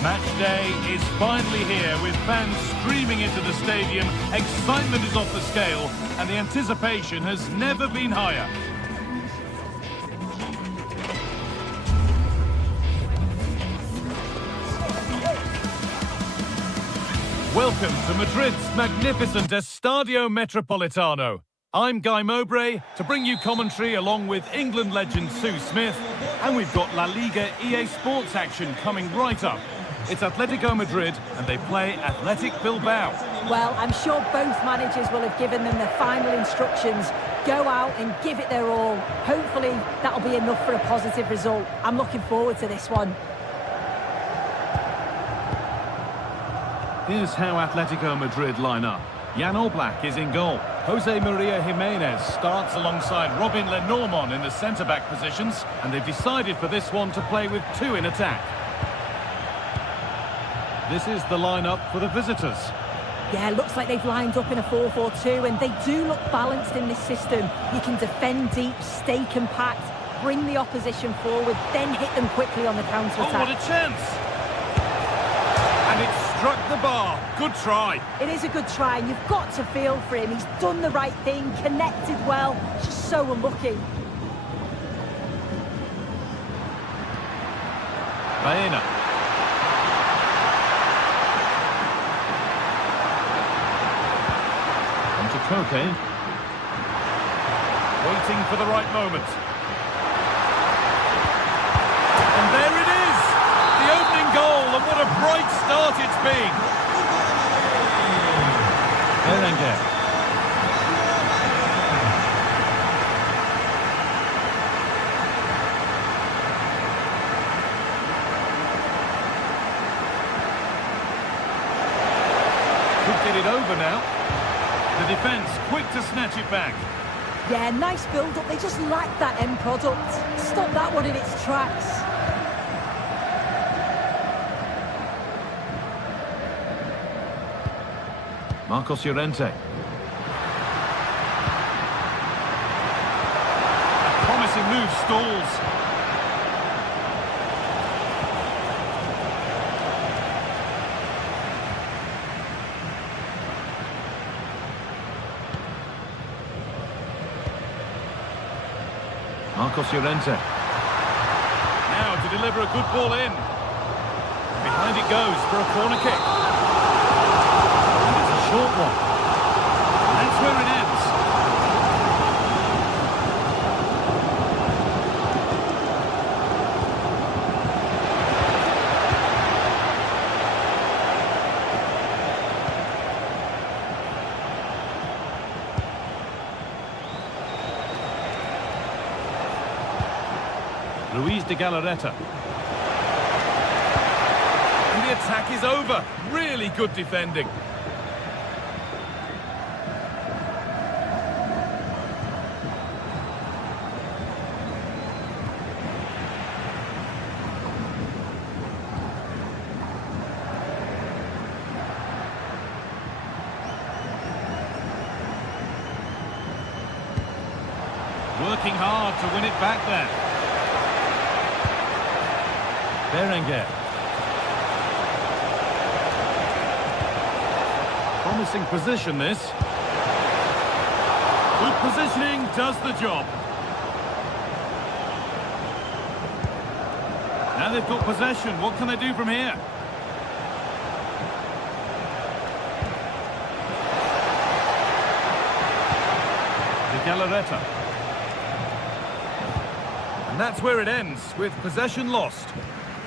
Match day is finally here with fans streaming into the stadium. Excitement is off the scale and the anticipation has never been higher. Welcome to Madrid's magnificent Estadio Metropolitano. I'm Guy Mowbray to bring you commentary along with England legend Sue Smith, and we've got La Liga EA Sports action coming right up. It's Atletico Madrid and they play Athletic Bilbao. Well, I'm sure both managers will have given them their final instructions. Go out and give it their all. Hopefully that'll be enough for a positive result. I'm looking forward to this one. Here's how Atletico Madrid line up. Jan Oblak is in goal. Jose Maria Jimenez starts alongside Robin Lenormand in the centre-back positions, and they've decided for this one to play with two in attack. This is the lineup for the visitors. Yeah, looks like they've lined up in a 4-4-2, and they do look balanced in this system. You can defend deep, stay compact, bring the opposition forward, then hit them quickly on the counter-attack. Oh, what a chance! And it struck the bar. Good try. It is a good try, and you've got to feel for him. He's done the right thing, connected well, just so unlucky. Baena. Onto Koke. Waiting for the right moment. And there it is! The opening goal, and what a bright start it's been! Berenguer. Could get it over now. The defence quick to snatch it back. Yeah, nice build-up. They just lack that end product. Stop that one in its tracks. Marcos Llorente. A promising move stalls. Marcos Llorente. Now to deliver a good ball in. Behind it goes for a corner kick. And it's a short one. And that's where it ends. Luis de Galarreta. And the attack is over. Really good defending. Working hard to win it back there. Berenguer. Promising position, this. Good positioning does the job. Now they've got possession. What can they do from here? De Galarreta. And that's where it ends, with possession lost.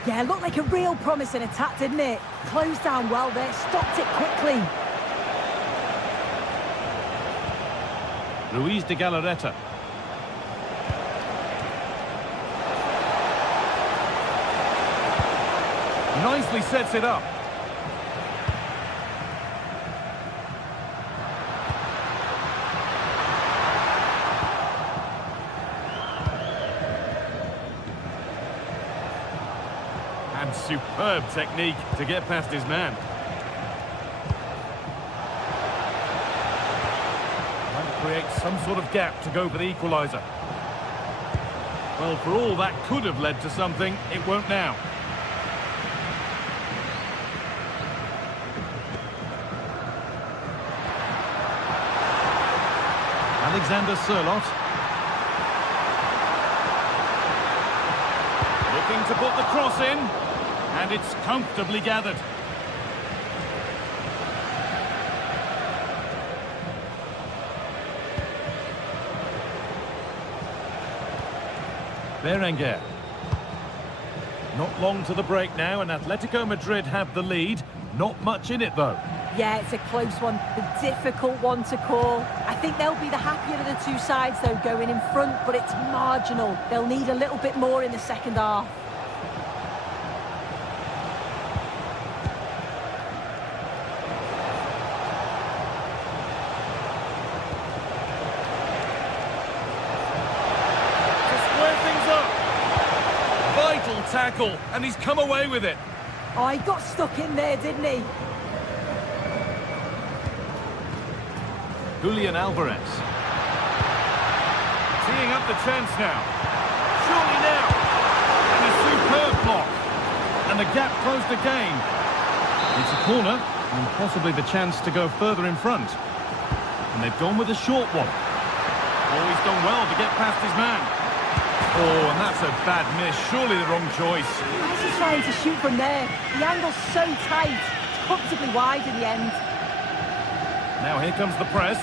Yeah, looked like a real promising attack, didn't it? Closed down well there, stopped it quickly. Luis de Galarreta. Nicely sets it up. And superb technique to get past his man. Trying to create some sort of gap to go for the equaliser. Well, for all that could have led to something, it won't now. Alexander Sørloth. Looking to put the cross in, and it's comfortably gathered. Berenguer. Not long to the break now, and Atletico Madrid have the lead. Not much in it, though. Yeah, it's a close one, a difficult one to call. I think they'll be the happier of the two sides, though, going in front, but it's marginal. They'll need a little bit more in the second half. Tackle, and he's come away with it. Oh, he got stuck in there, didn't he? Julian Alvarez. Teeing up the chance now. closed again. It's a corner, and possibly the chance to go further in front. And they've gone with a short one. Oh, he's done well to get past his man. Oh, and that's a bad miss. Surely the wrong choice. He's just trying to shoot from there. The angle's so tight. It's comfortably wide in the end. Now here comes the press.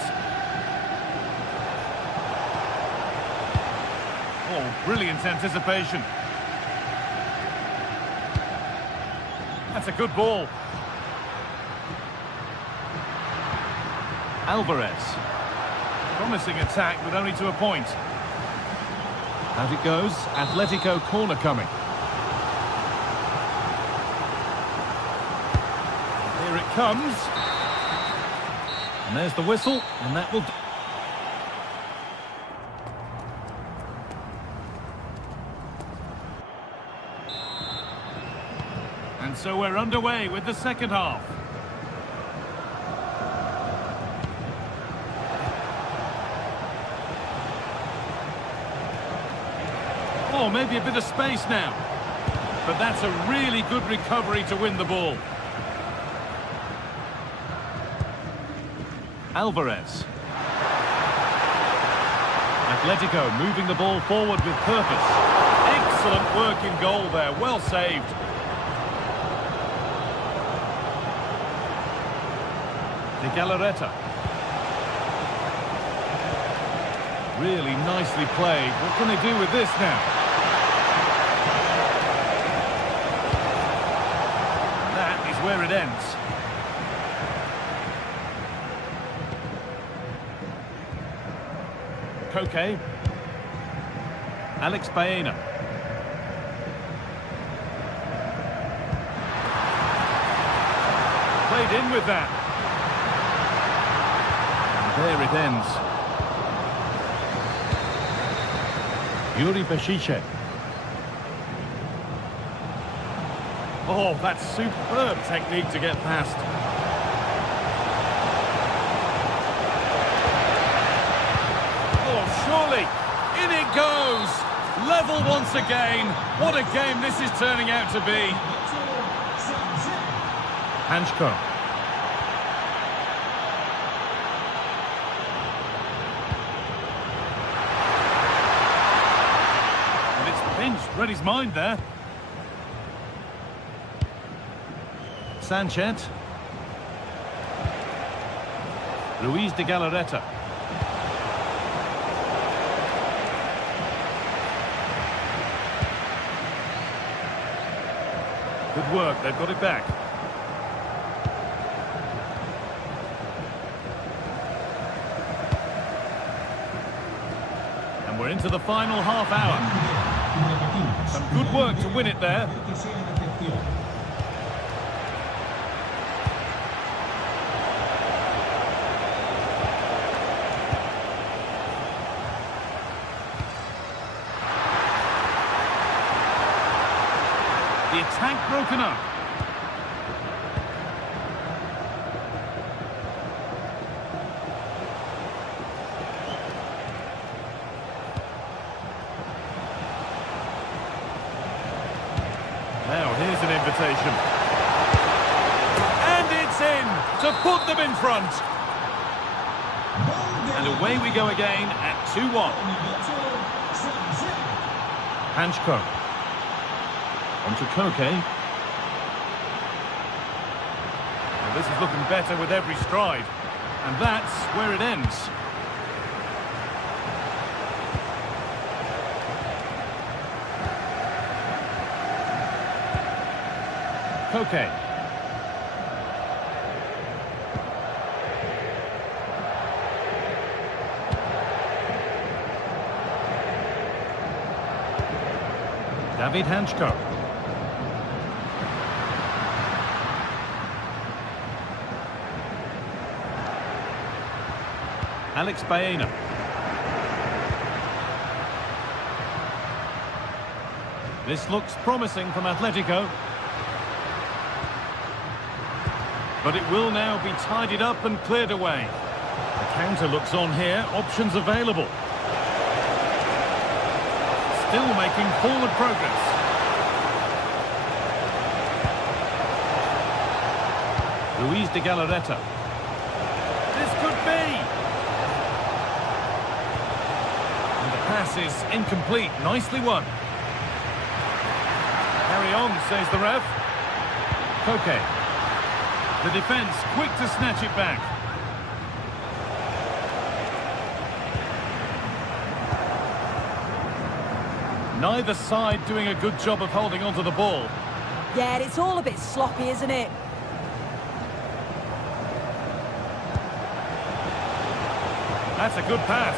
Oh, brilliant anticipation. That's a good ball. Alvarez. Promising attack with only to a point. Out it goes. Atletico corner coming. Here it comes. And there's the whistle, and that will... And so we're underway with the second half. Oh, maybe a bit of space now. But that's a really good recovery to win the ball. Alvarez. Atletico moving the ball forward with purpose. Excellent work in goal there, well saved. De Galarreta. Really nicely played. What can they do with this now? That is where it ends. Koke. Alex Baena. Played in with that. And there it ends. Yuri Beshiche. Oh, that's superb technique to get past. Oh, surely, in it goes. Level once again. What a game this is turning out to be. Hanchko. And it's pinched, read his mind there. Sanchez. Luis de Galarreta. Good work, they've got it back. And we're into the final half hour. Some good work to win it there. The attack broken up. Now here's an invitation. And it's in to put them in front. And away we go again at 2-1. Hanchko. Onto Koke. Well, this is looking better with every stride. And that's where it ends. Koke. David Hanchko. Alex Baena. This looks promising from Atletico. But it will now be tidied up and cleared away. The counter looks on here, options available. Still making forward progress. Luis de Galarreta. This could be. And the pass is incomplete. Nicely won. Carry on, says the ref. Koke. The defence quick to snatch it back. Neither side doing a good job of holding onto the ball. Yeah, it's all a bit sloppy, isn't it? That's a good pass.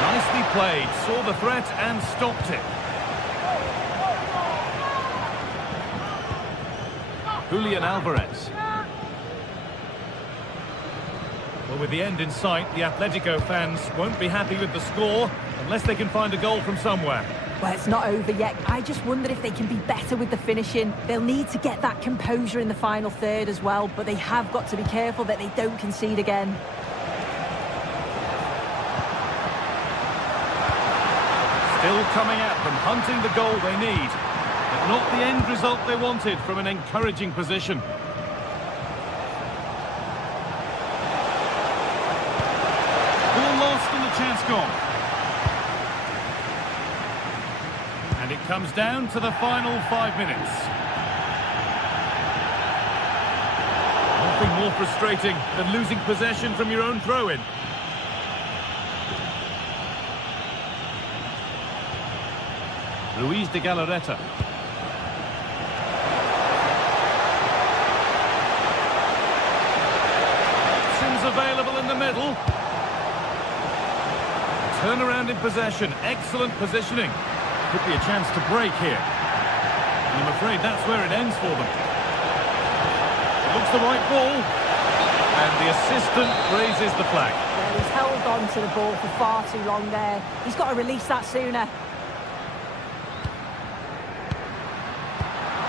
Nicely played. Saw the threat and stopped it. Julian Alvarez. Well, with the end in sight, the Atletico fans won't be happy with the score unless they can find a goal from somewhere. Well, it's not over yet. I just wonder if they can be better with the finishing. They'll need to get that composure in the final third as well, but they have got to be careful that they don't concede again. Still coming at them, hunting the goal they need, but not the end result they wanted from an encouraging position. Ball lost and the chance gone. And it comes down to the final 5 minutes. Nothing more frustrating than losing possession from your own throw-in. Luis de Galarreta. Options available in the middle. Turnaround in possession. Excellent positioning. Could be a chance to break here. And I'm afraid that's where it ends for them. It looks the right ball. And the assistant raises the flag. Yeah, he's held on to the ball for far too long there. He's got to release that sooner.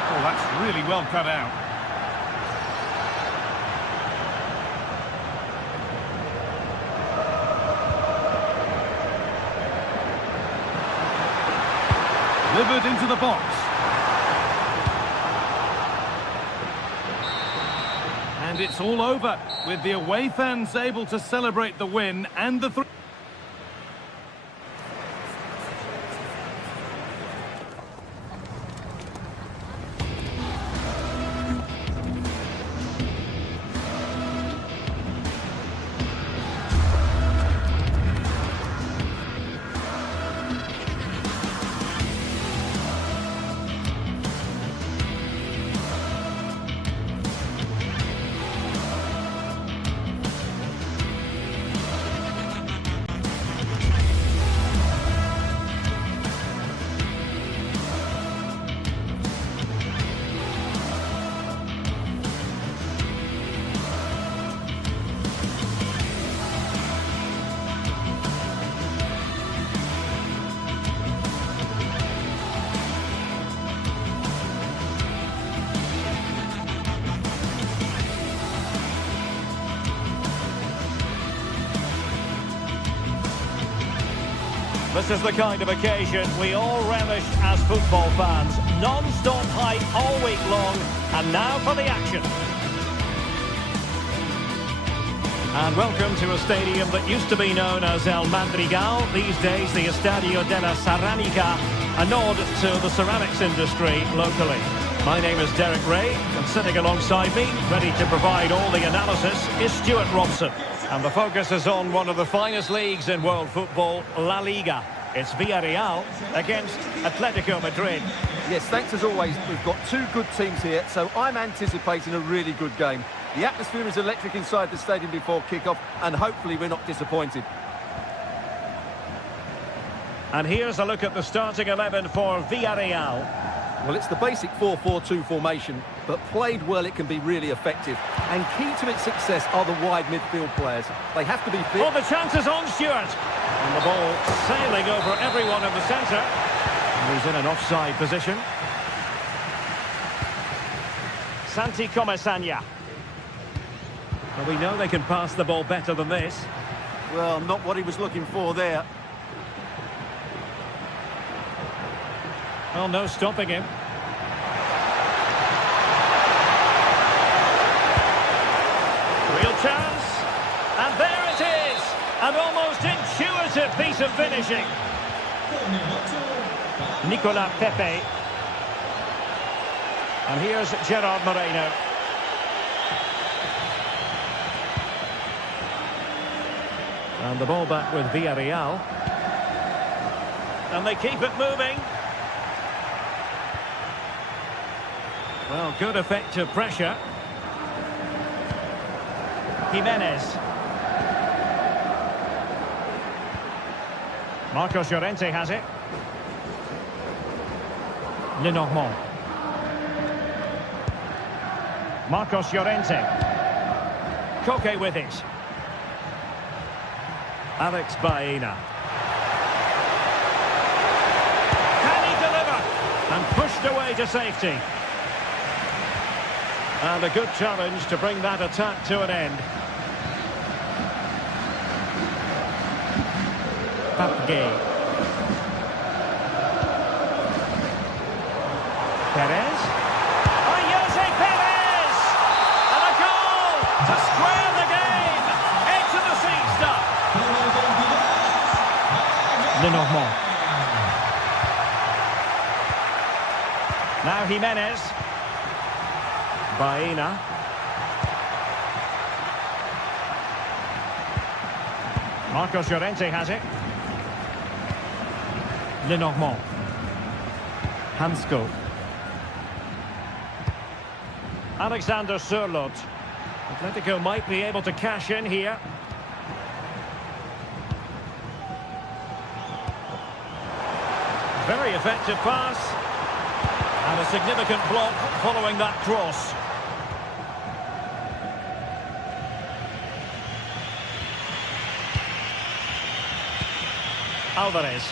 Oh, that's really well cut out. Delivered into the box. And it's all over, with the away fans able to celebrate the win and the three. This is the kind of occasion we all relish as football fans. Non-stop hype all week long, and now for the action. And welcome to a stadium that used to be known as El Madrigal, these days the Estadio de la Ceramica, a nod to the ceramics industry locally. My name is Derek Ray, and sitting alongside me, ready to provide all the analysis, is Stuart Robson. And the focus is on one of the finest leagues in world football, La Liga. It's Villarreal against Atletico Madrid. Yes, thanks as always. We've got two good teams here, so I'm anticipating a really good game. The atmosphere is electric inside the stadium before kick-off, and hopefully we're not disappointed. And here's a look at the starting 11 for Villarreal. Well, it's the basic 4-4-2 formation, but played well it can be really effective. And key to its success are the wide midfield players. They have to be fit. Oh, the chance is on, Stuart. And the ball sailing over everyone in the centre. He's in an offside position. Santi Comesaña. Well, we know they can pass the ball better than this. Well, not what he was looking for there. Well, no stopping him. Real chance. And there it is. An almost intuitive piece of finishing. Nicola Pepe. And here's Gerard Moreno. And the ball back with Villarreal. And they keep it moving. Well, good effective pressure. Jimenez. Marcos Llorente has it. Lenormand. Marcos Llorente. Koke with it. Alex Baena. Can he deliver? And pushed away to safety. And a good challenge to bring that attack to an end. Papgay. Perez. Oh, Jose Perez! And a goal to square the game. Into the seat stuff. Lenormand. Now Jimenez. Baena. Marcos Llorente has it. Lenormand. Hansko. Alexander Sørloth. Atletico might be able to cash in here. Very effective pass. And a significant block following that cross. Alvarez.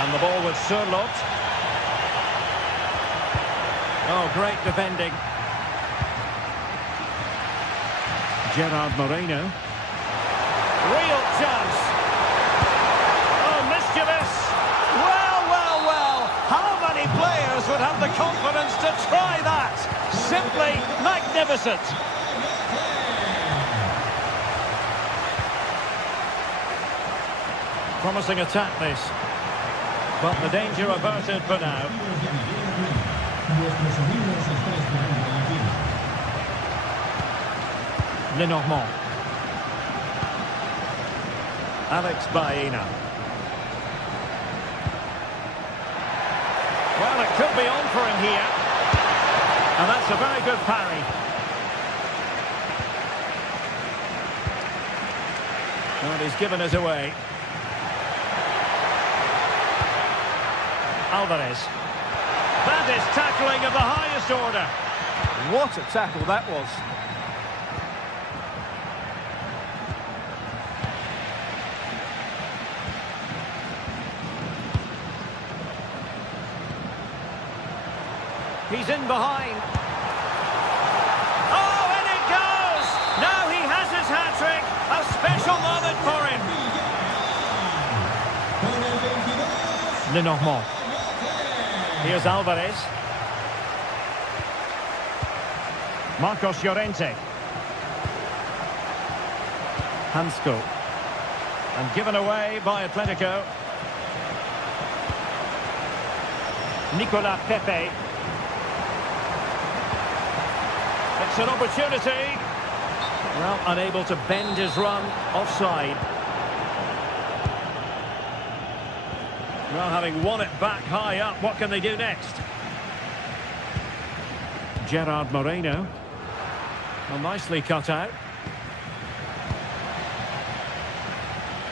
And the ball with Sørloth. Oh, great defending. Gerard Moreno. Real chance. Oh, mischievous. Well. How many players would have the confidence to try that? Simply magnificent. Promising attack this. But the danger averted for now. Lenormand. Alex Baena. Well, it could be on for him here. And that's a very good parry. And he's given us away. Alvarez. That is tackling of the highest order. What a tackle that was. He's in behind. Oh, and it goes! Now he has his hat-trick. A special moment for him. Lenormand. Here's Alvarez. Marcos Llorente. Hansko. And given away by Atletico. Nicola Pepe. It's an opportunity. Well, unable to bend his run. Offside. Well, having won it back high up, what can they do next? Gerard Moreno. Well, nicely cut out.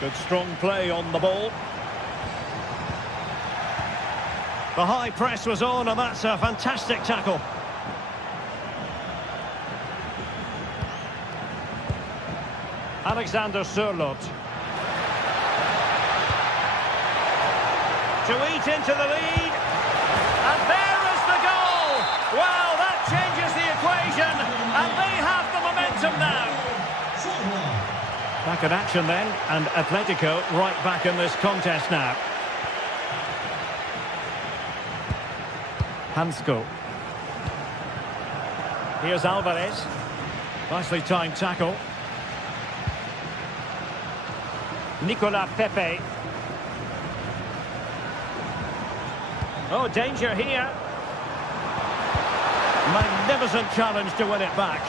Good strong play on the ball. The high press was on, and that's a fantastic tackle. Alexander Sørloth. To eat into the lead. And there is the goal! Well, that changes the equation, and they have the momentum now. Back in action then, and Atletico right back in this contest now. Hansko. Here's Alvarez. Nicely timed tackle. Nicola Pepe. Oh, danger here. Magnificent challenge to win it back.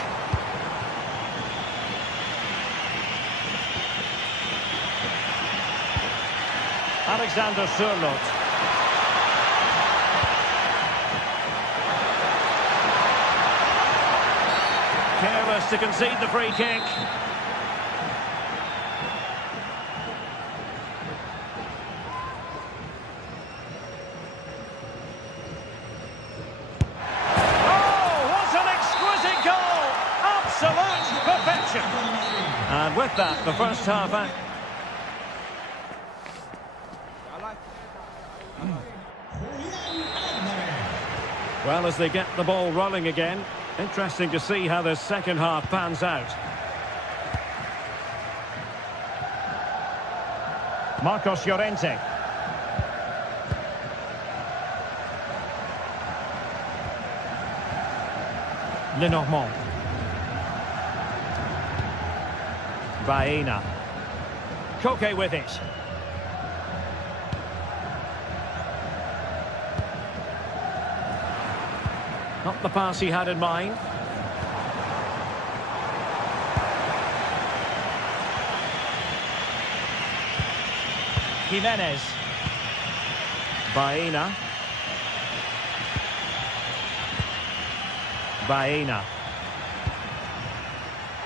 Alexander Sørloth. Careless to concede the free kick. Absolute perfection. And with that, the first half... Well, as they get the ball rolling again, interesting to see how the second half pans out. Marcos Llorente. Lenormand. Baena. Koke with it. Not the pass he had in mind. Jimenez. Baena. Baena.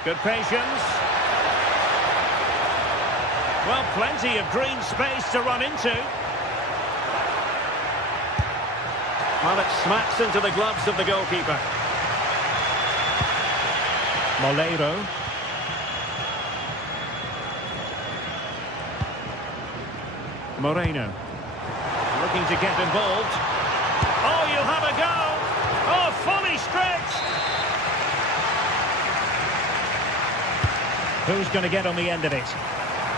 Good patience. Well, plenty of green space to run into. Well, it smacks into the gloves of the goalkeeper. Moleiro. Moreno. Looking to get involved. Oh, you'll have a go. Oh, fully stretched. Who's going to get on the end of it?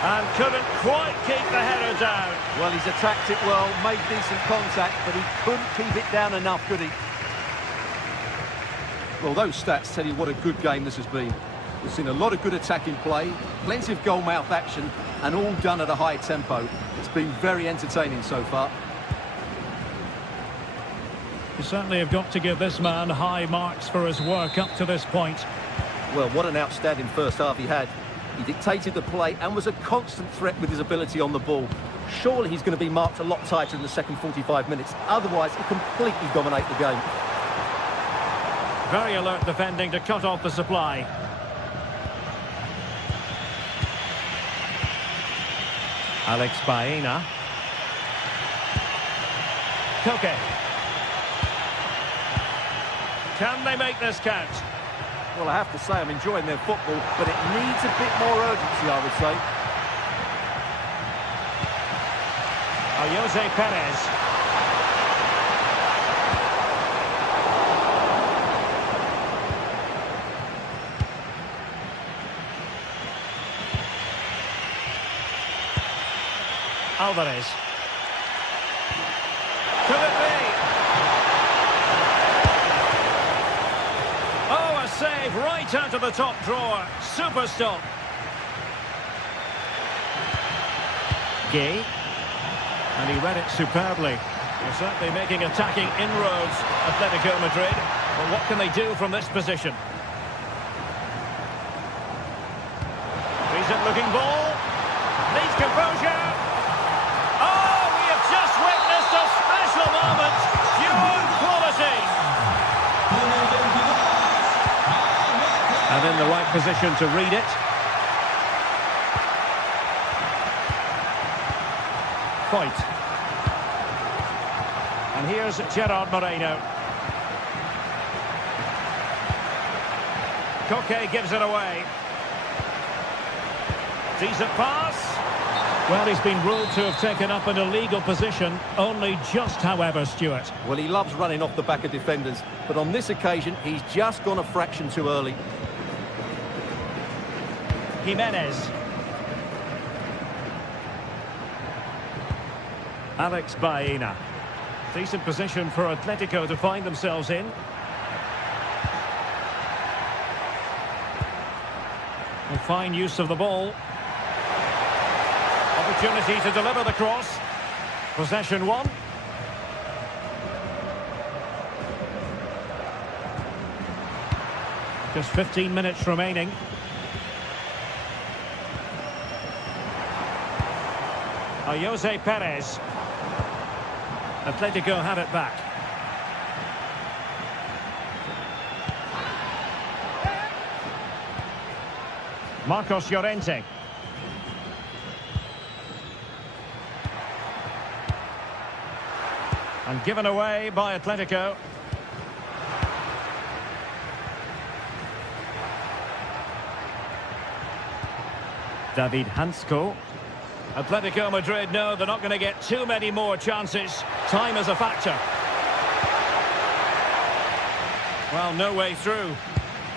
And couldn't quite keep the header down. Well, he's attacked it well, made decent contact, but he couldn't keep it down enough, could he? Well, those stats tell you what a good game this has been. We've seen a lot of good attacking play, plenty of goal-mouth action, and all done at a high tempo. It's been very entertaining so far. You certainly have got to give this man high marks for his work up to this point. Well, what an outstanding first half he had. He dictated the play and was a constant threat with his ability on the ball. Surely he's going to be marked a lot tighter in the second 45 minutes. Otherwise, he'll completely dominate the game. Very alert defending to cut off the supply. Alex Baena. Koke. Can they make this count? Well, I have to say I'm enjoying their football, but it needs a bit more urgency, I would say. Jose Perez. Alvarez. Could it be? Oh, a save right out of the top drawer. Super stop. Gay. And he read it superbly. They're certainly making attacking inroads, Atletico Madrid. But what can they do from this position? Decent looking ball. Needs composure. Oh, we have just witnessed a special moment. Pure quality. And in the right position to read it. Fight. And here's Gerard Moreno. Koke gives it away. Decent pass. Well, he's been ruled to have taken up an illegal position. Only just, however, Stuart. Well, he loves running off the back of defenders, but on this occasion, he's just gone a fraction too early. Jimenez. Alex Baena. Decent position for Atletico to find themselves in. And fine use of the ball. Opportunity to deliver the cross. Possession one. Just 15 minutes remaining. Jose Perez. Atletico have it back. Marcos Llorente. And given away by Atletico. David Hansko. Atletico Madrid know they're not going to get too many more chances. Time is a factor. Well, no way through.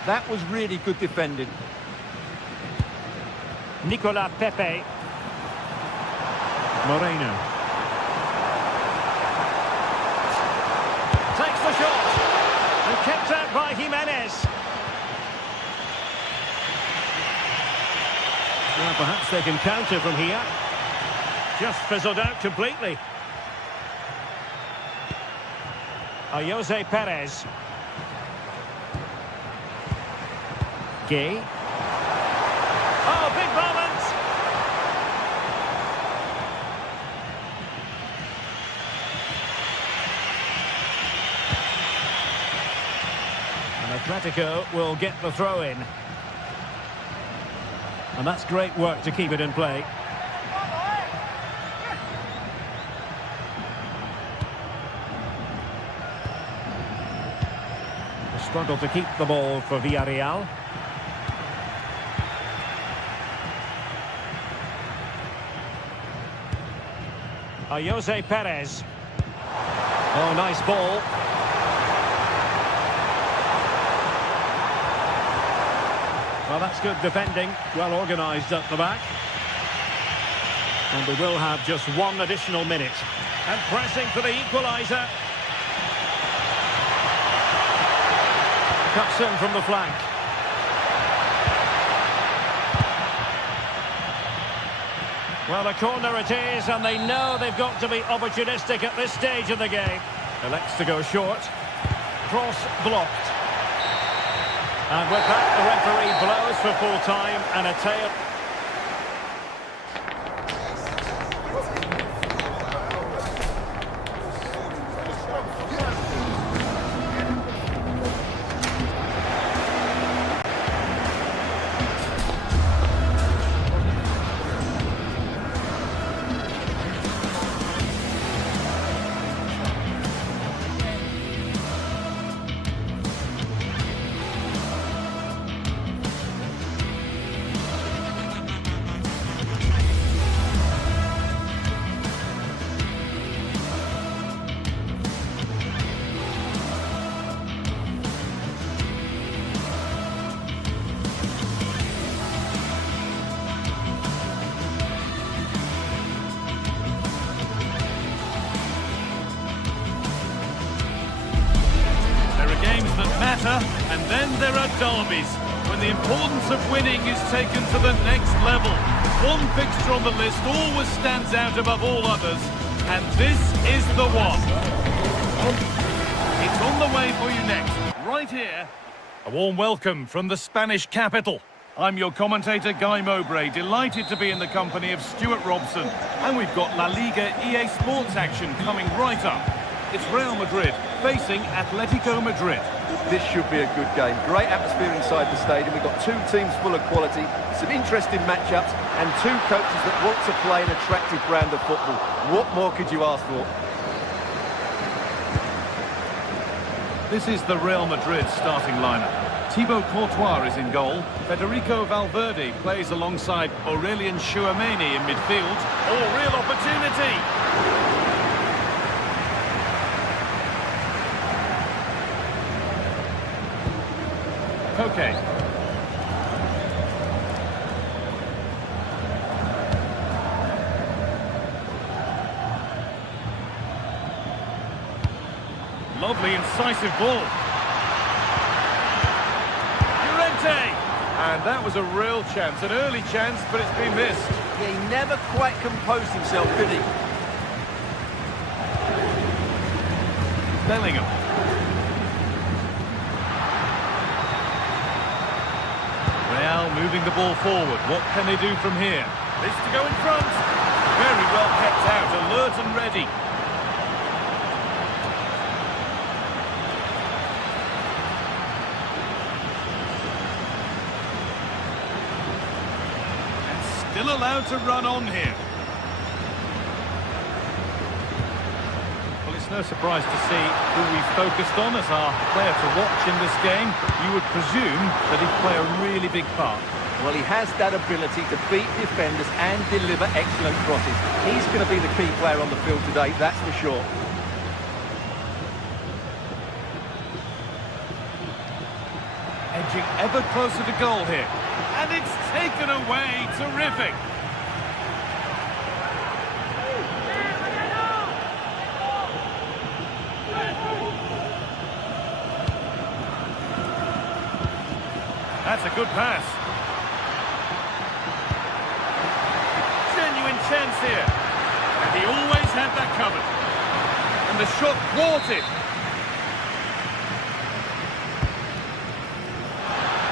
That was really good defending. Nicola Pepe. Moreno. Takes the shot. And kept out by Jimenez. Well, perhaps they can counter from here. Just fizzled out completely. Jose Perez. Gay. Oh, big moment! And Atletico will get the throw in. And that's great work to keep it in play. A struggle to keep the ball for Villarreal. Jose Perez. Oh, nice ball. Well, that's good defending. Well organised at the back. And we will have just one additional minute. And pressing for the equaliser. Cuts in from the flank. Well, a corner it is, and they know they've got to be opportunistic at this stage of the game. Elects to go short. Cross blocked. And with that, the referee blows for full time and a tail. And then there are derbies, when the importance of winning is taken to the next level. One fixture on the list always stands out above all others, and this is the one. It's on the way for you next, right here. A warm welcome from the Spanish capital. I'm your commentator, Guy Mowbray, delighted to be in the company of Stuart Robson. And we've got La Liga EA Sports action coming right up. It's Real Madrid facing Atletico Madrid. This should be a good game. Great atmosphere inside the stadium. We've got two teams full of quality, some interesting matchups, and two coaches that want to play an attractive brand of football. What more could you ask for? This is the Real Madrid starting lineup. Thibaut Courtois is in goal. Federico Valverde plays alongside Aurelien Tchouameni in midfield. Oh, real opportunity! Okay. Lovely, incisive ball. And that was a real chance, an early chance, but it's been missed. Yeah, he never quite composed himself, did he? Bellingham. Royale moving the ball forward. What can they do from here? This to go in front. Very well kept out, alert and ready. Still allowed to run on here. Well, it's no surprise to see who we've focused on as our player to watch in this game. You would presume that he'd play a really big part. Well, he has that ability to beat defenders and deliver excellent crosses. He's going to be the key player on the field today, that's for sure. Edging ever closer to goal here. And it's taken away. Terrific. That's a good pass. Genuine chance here. And he always had that covered. And the shot thwarted.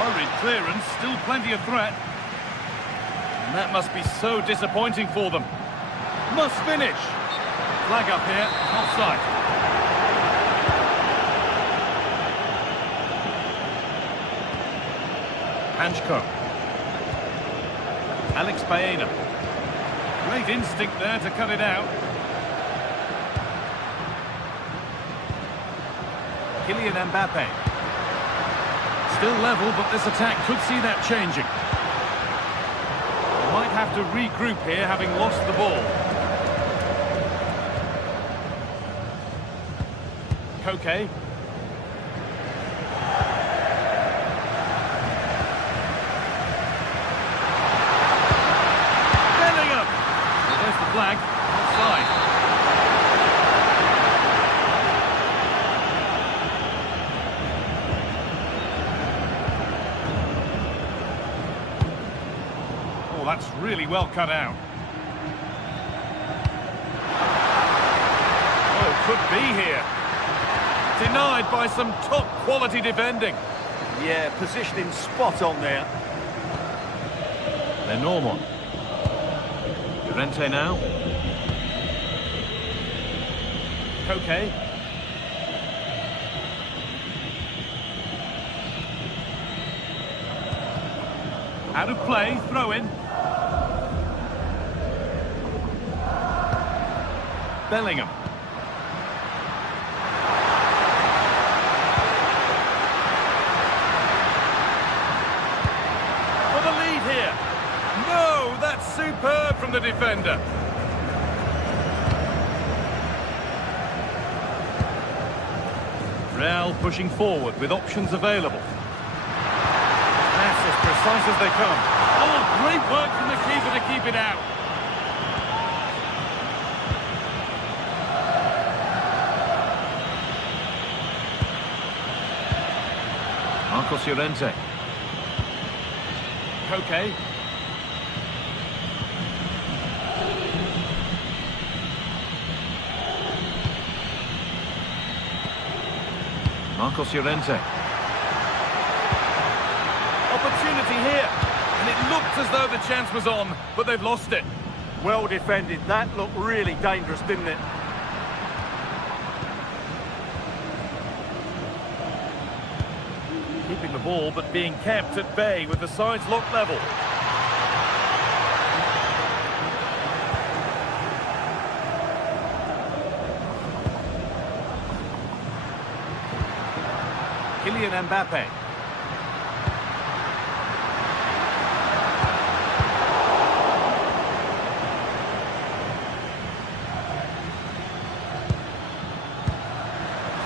Hurried clearance, still plenty of threat. And that must be so disappointing for them. Must finish. Flag up here, offside. Anchko. Alex Baena. Great instinct there to cut it out. Kylian Mbappe. Still level, but this attack could see that changing. They might have to regroup here, having lost the ball. Koke. Bellingham. Well, there's the flag. Offside. Oh, that's really well cut out. Oh, could be here. Denied by some top quality defending. Yeah, positioning spot on there. They're normal. Llorente now. Koke. Out of play, throw in. Bellingham. For the lead here. No, that's superb from the defender. Real pushing forward with options available. That's as precise as they come. Oh, great work from the keeper to keep it out. Marcos Llorente. Koke. Marcos Llorente. Opportunity here. And it looked as though the chance was on, but they've lost it. Well defended. That looked really dangerous, didn't it? Keeping the ball, but being kept at bay with the sides locked level. Kylian Mbappe.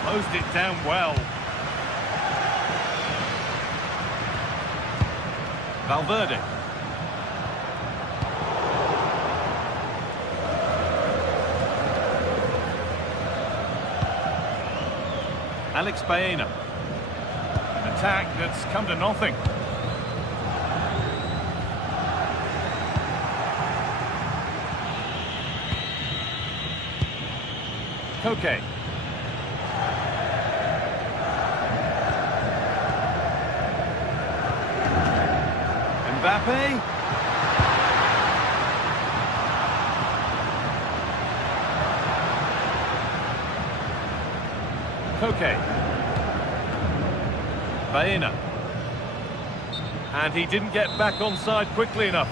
Closed it down well. Valverde. Alex Baena. An attack that's come to nothing. Koke. Mbappe. Koke. Baena. And he didn't get back onside quickly enough.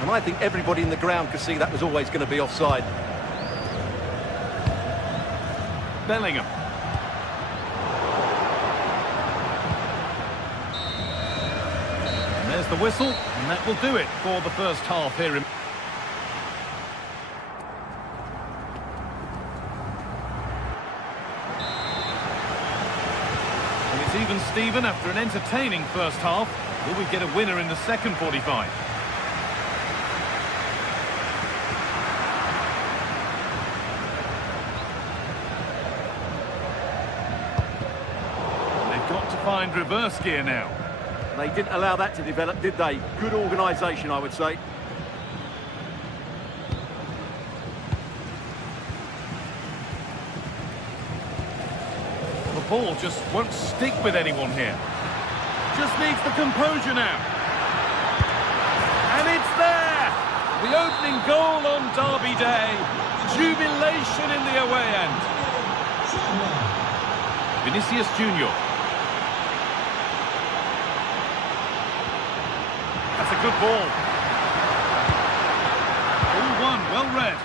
And I think everybody in the ground could see that was always going to be offside. Bellingham. And there's the whistle, and that will do it for the first half here. And it's even Steven after an entertaining first half. Will we get a winner in the second 45? Find reverse gear now. They didn't allow that to develop, did they? Good organisation, I would say. The ball just won't stick with anyone here. Just needs the composure now. And it's there! The opening goal on Derby Day. Jubilation in the away end. Vinicius Junior. That's a good ball. All one, well read.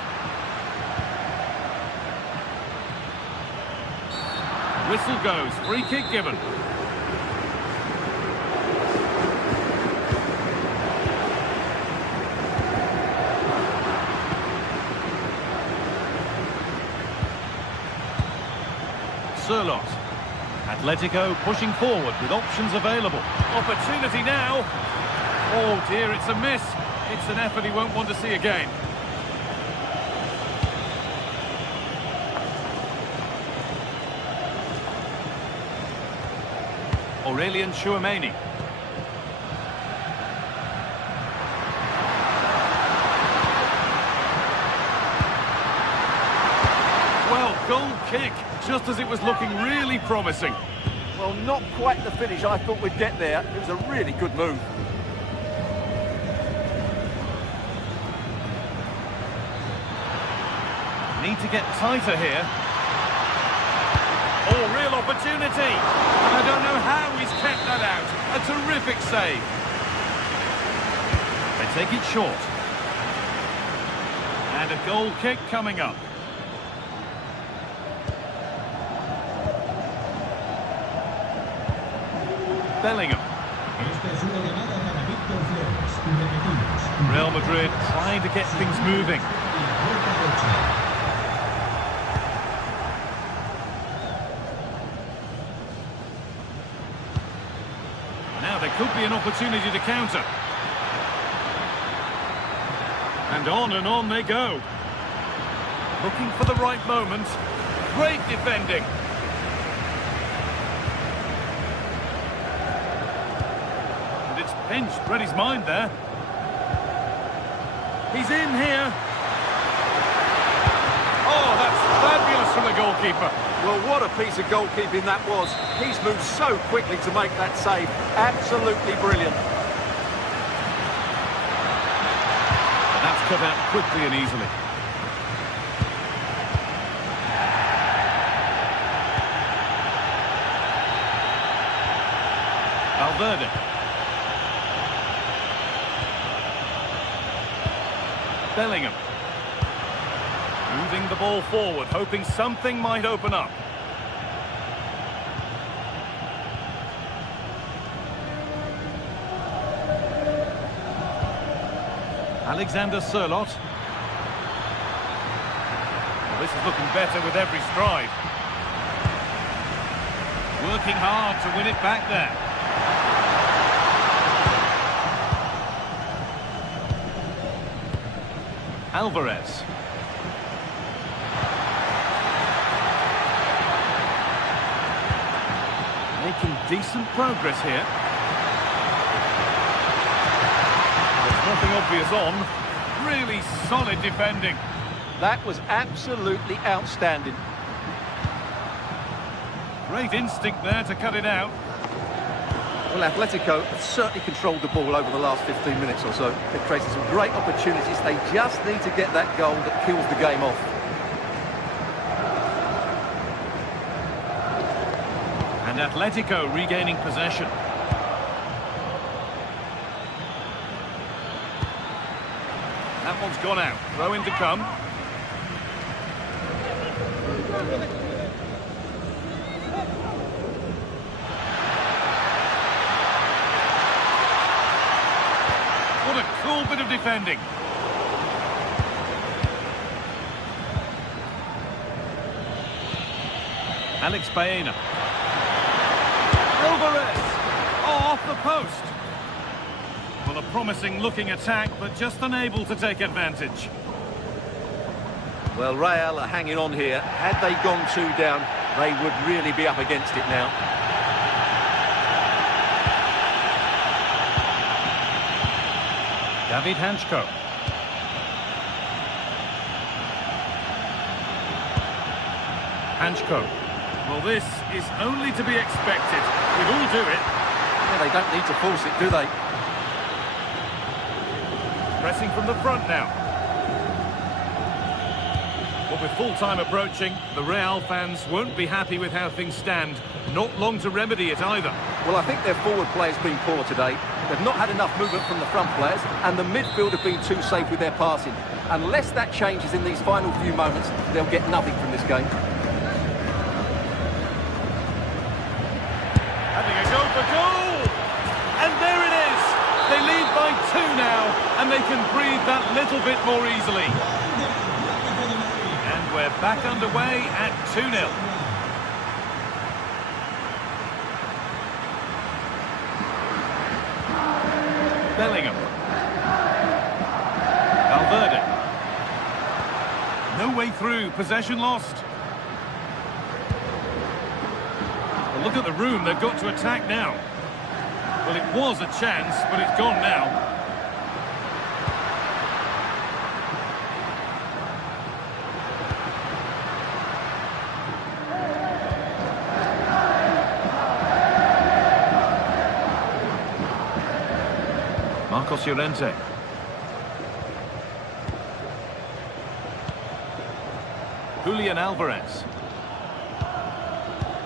Whistle goes, free kick given. Sirlot. Atletico pushing forward with options available. Opportunity now. Oh dear, it's a miss. It's an effort he won't want to see again. Aurelian Tchouameni. Well, goal kick, just as it was looking really promising. Well, not quite the finish I thought we'd get there. It was a really good move. Need to get tighter here. Oh, real opportunity. And I don't know how he's kept that out. A terrific save. They take it short. And a goal kick coming up. Bellingham. Real Madrid trying to get things moving. Now there could be an opportunity to counter. And on they go. Looking for the right moment. Great defending. And it's pinched, read his mind there. He's in here. Oh, that's fabulous from the goalkeeper. Well, what a piece of goalkeeping that was. He's moved so quickly to make that save. Absolutely brilliant. And that's cut out quickly and easily. Valverde. Bellingham. Moving the ball forward, hoping something might open up. Alexander Sirlot. Well, this is looking better with every stride. Working hard to win it back there. Alvarez. Making decent progress here. There's nothing obvious on. Really solid defending. That was absolutely outstanding. Great instinct there to cut it out. Well, Atletico have certainly controlled the ball over the last 15 minutes or so. They've created some great opportunities. They just need to get that goal that kills the game off. And Atletico regaining possession. That one's gone out. Throw in to come. What a cool bit of defending. Alex Baena. Alvarez. Oh, off the post. Well, a promising looking attack, but just unable to take advantage. Well, Royale are hanging on here. Had they gone 2 down, they would really be up against it now. David Hanchko. Hanchko. Well, this is only to be expected. We'd all do it. Yeah, they don't need to force it, do they? Pressing from the front now. But with full time approaching, the Real fans won't be happy with how things stand. Not long to remedy it either. Well, I think their forward play's been poor today. They've not had enough movement from the front players, and the midfield have been too safe with their passing. Unless that changes in these final few moments, they'll get nothing from this game. Having a go for goal! And there it is! They lead by 2 now, and they can breathe that little bit more easily. And we're back underway at 2-0. Bellingham. Valverde. No way through, possession lost. Well, look at the room they've got to attack now. Well, it was a chance, but it's gone now. Marcos Llorente. Julian Alvarez.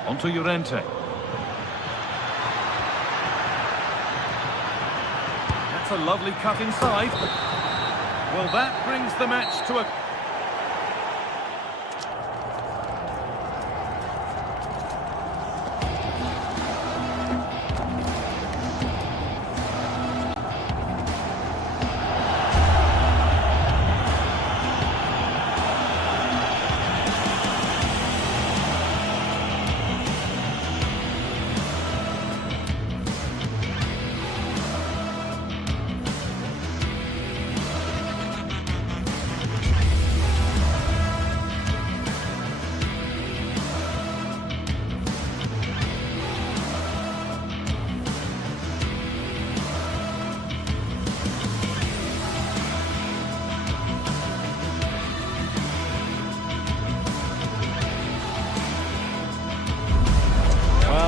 Onto Llorente. That's a lovely cut inside. Well, that brings the match to a...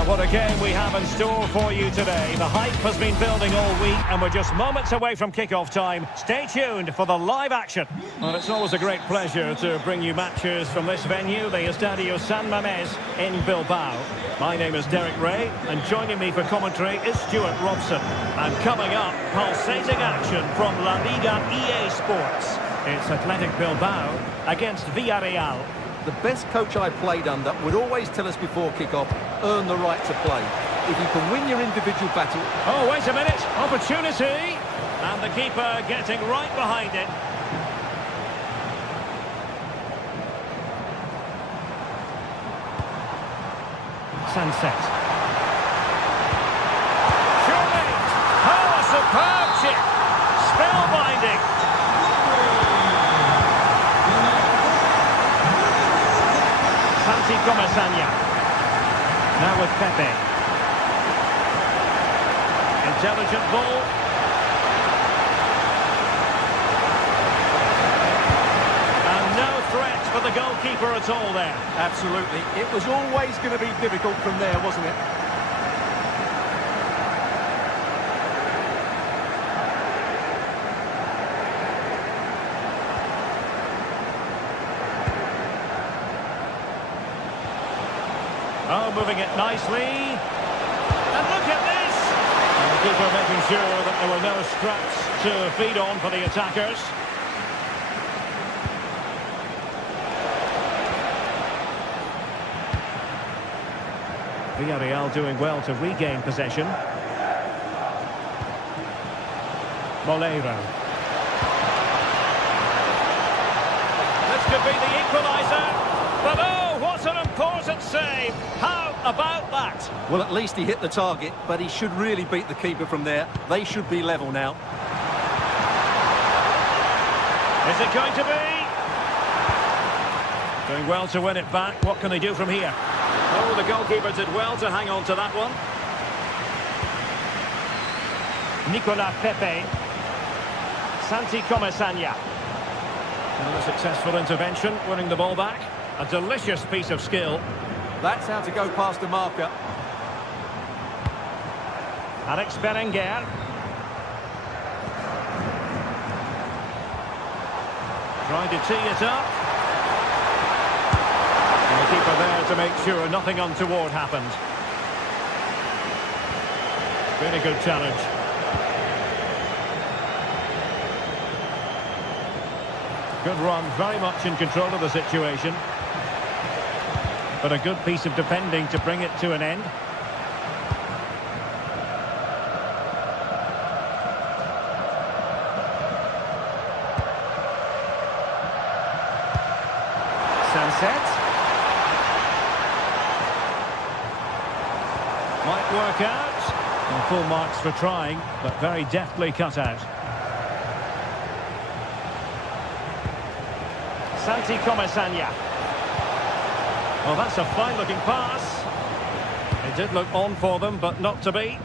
What a game we have in store for you today. The hype has been building all week and we're just moments away from kick-off time. Stay tuned for the live action. Well, it's always a great pleasure to bring you matches from this venue, the Estadio San Mamés in Bilbao. My name is Derek Ray and joining me for commentary is Stuart Robson. And coming up, pulsating action from La Liga EA Sports. It's Athletic Bilbao against Villarreal. The best coach I played under would always tell us before kick-off, earn the right to play. If you can win your individual battle... Oh, wait a minute. Opportunity. And the keeper getting right behind it. Sunset. Surely. Oh, a superb chip. Spellbinding. Santi Comesaña. Now with Pepe. Intelligent ball. And no threat for the goalkeeper at all there. Absolutely. It was always going to be difficult from there, wasn't it? Oh, moving it nicely. And look at this! And the keeper making sure that there were no scraps to feed on for the attackers. Villarreal doing well to regain possession. Moleiro. This could be the equaliser. But oh, what an important save! How about that? Well, at least he hit the target, but he should really beat the keeper from there. They should be level now. Is it going to be? Doing well to win it back. What can they do from here? Oh, the goalkeeper did well to hang on to that one. Nicolas Pepe. Santi Comesaña. Another successful intervention, winning the ball back. A delicious piece of skill. That's how to go past the marker. Alex Berenguer. Trying to tee it up. And the keeper there to make sure nothing untoward happened. Really good challenge. Good run, very much in control of the situation. But a good piece of defending to bring it to an end. Sunset. Might work out. And full marks for trying, but very deftly cut out. Santi Comesaña. Well, that's a fine-looking pass. It did look on for them, but not to be.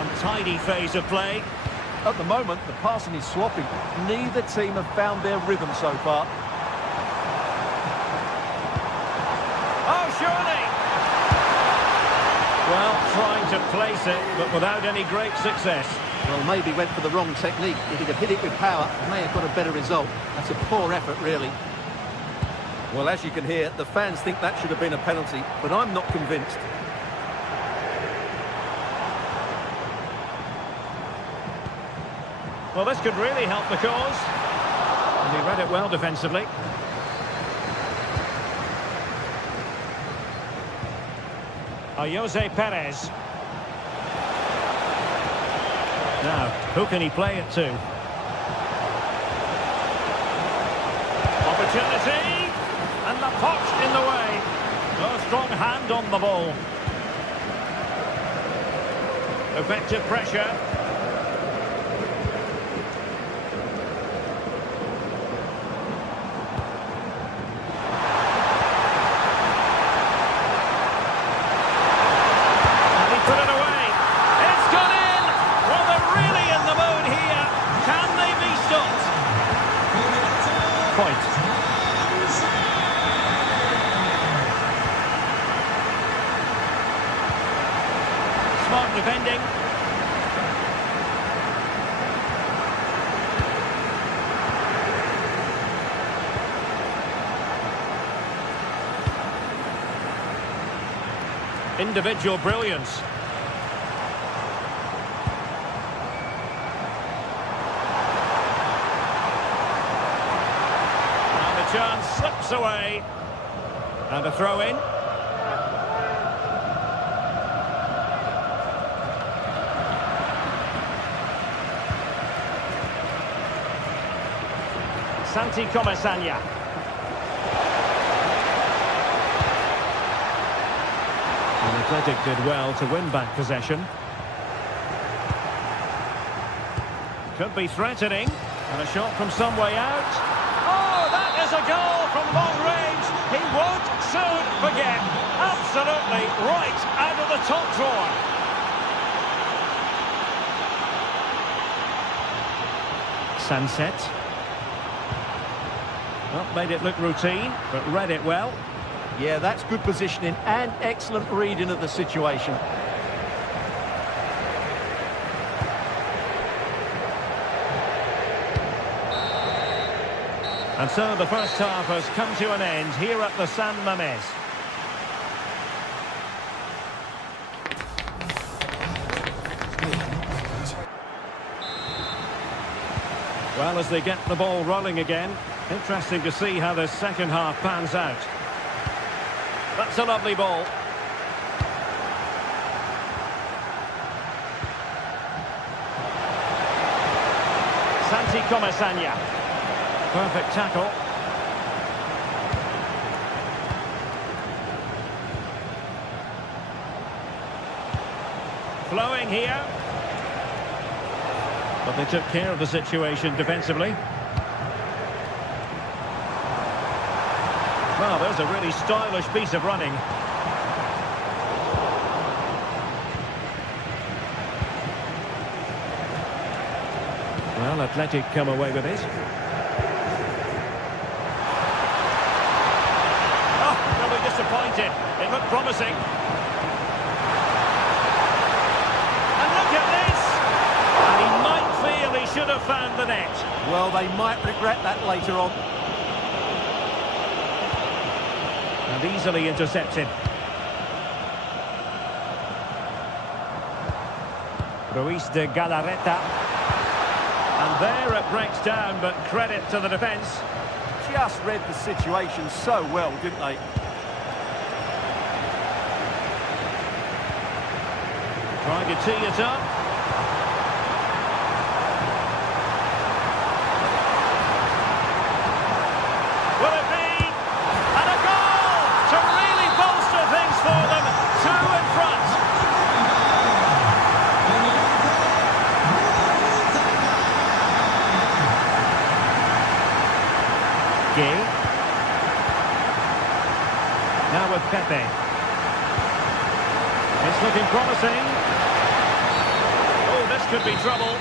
Untidy phase of play. At the moment, the passing is sloppy. Neither team have found their rhythm so far. Oh, surely! Well, trying to place it, but without any great success. Well, maybe went for the wrong technique. If he'd have hit it with power, may have got a better result. That's a poor effort, really. Well, as you can hear, the fans think that should have been a penalty, but I'm not convinced. Well, this could really help the cause. And he read it well defensively. Jose Perez. Now, who can he play it to? Opportunity! And the pot in the way. No strong hand on the ball. Effective pressure. Smart defending. Individual brilliance. And the chance slips away. And a throw in. Santi Comesaña. And Athletic did well to win back possession. Could be threatening. And a shot from some way out. Oh, that is a goal from long range. He won't soon forget. Absolutely right out of the top drawer. Sunset. Well, made it look routine, but read it well. Yeah, that's good positioning and excellent reading of the situation. And so the first half has come to an end here at the San Mamés. Well, as they get the ball rolling again, interesting to see how the second half pans out. That's a lovely ball. Santi Comesaña. Perfect tackle. Flowing here. But they took care of the situation defensively. Well, there's a really stylish piece of running. Well, Athletic come away with it. Disappointed. It looked promising. And look at this! And he might feel he should have found the net. Well, they might regret that later on. And easily intercepted. Ruiz de Galarreta. And there it breaks down, but credit to the defence. Just read the situation so well, didn't they? Trying to tee it up. Will it be? And a goal to really bolster things for them. Two in front. Gay. Now with Pepe. It's looking promising. This could be trouble.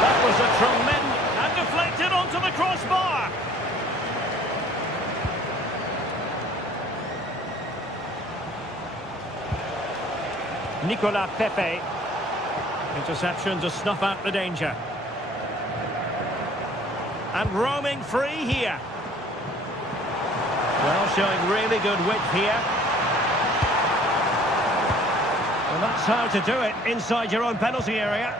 That was a tremendous... and deflected onto the crossbar. Nicolas Pepe. Interception to snuff out the danger. And roaming free here. Well, showing really good width here. Well, that's how to do it inside your own penalty area.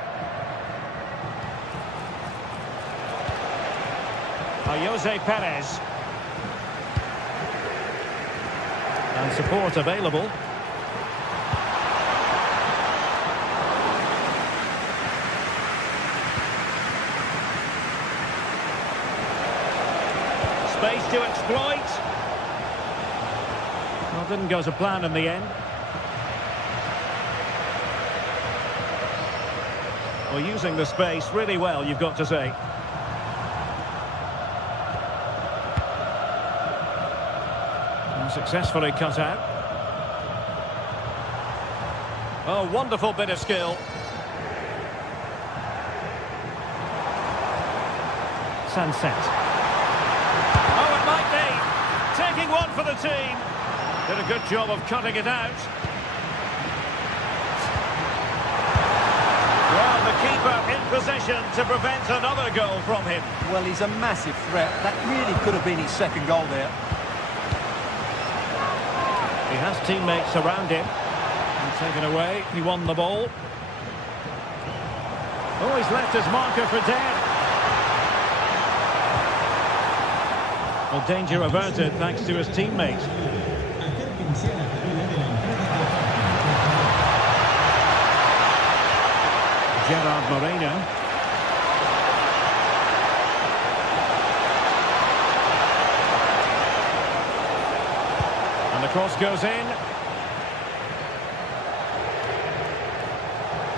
Jose Perez. And support available. Space to exploit. Well, didn't go to plan in the end. Well, using the space really well, you've got to say. And successfully cut out. Oh, wonderful bit of skill. Sunset. Taking one for the team. Did a good job of cutting it out. Well, the keeper in possession to prevent another goal from him. Well, he's a massive threat. That really could have been his second goal there. He has teammates around him. And taken away. He won the ball. Oh, he's left his marker for dead. Well, danger averted thanks to his teammate. Gerard Moreno. cross goes in.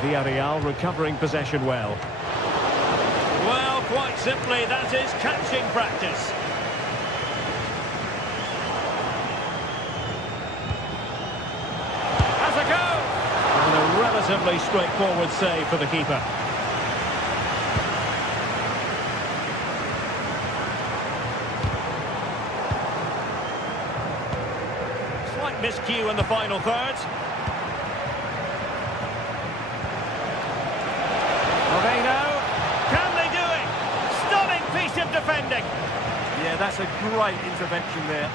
Villarreal recovering possession well. Well, quite simply, that is catching practice. Has a go! And a relatively straightforward save for the keeper. Slight miscue in the final third. Can they do it? Stunning piece of defending. Yeah, that's a great intervention there.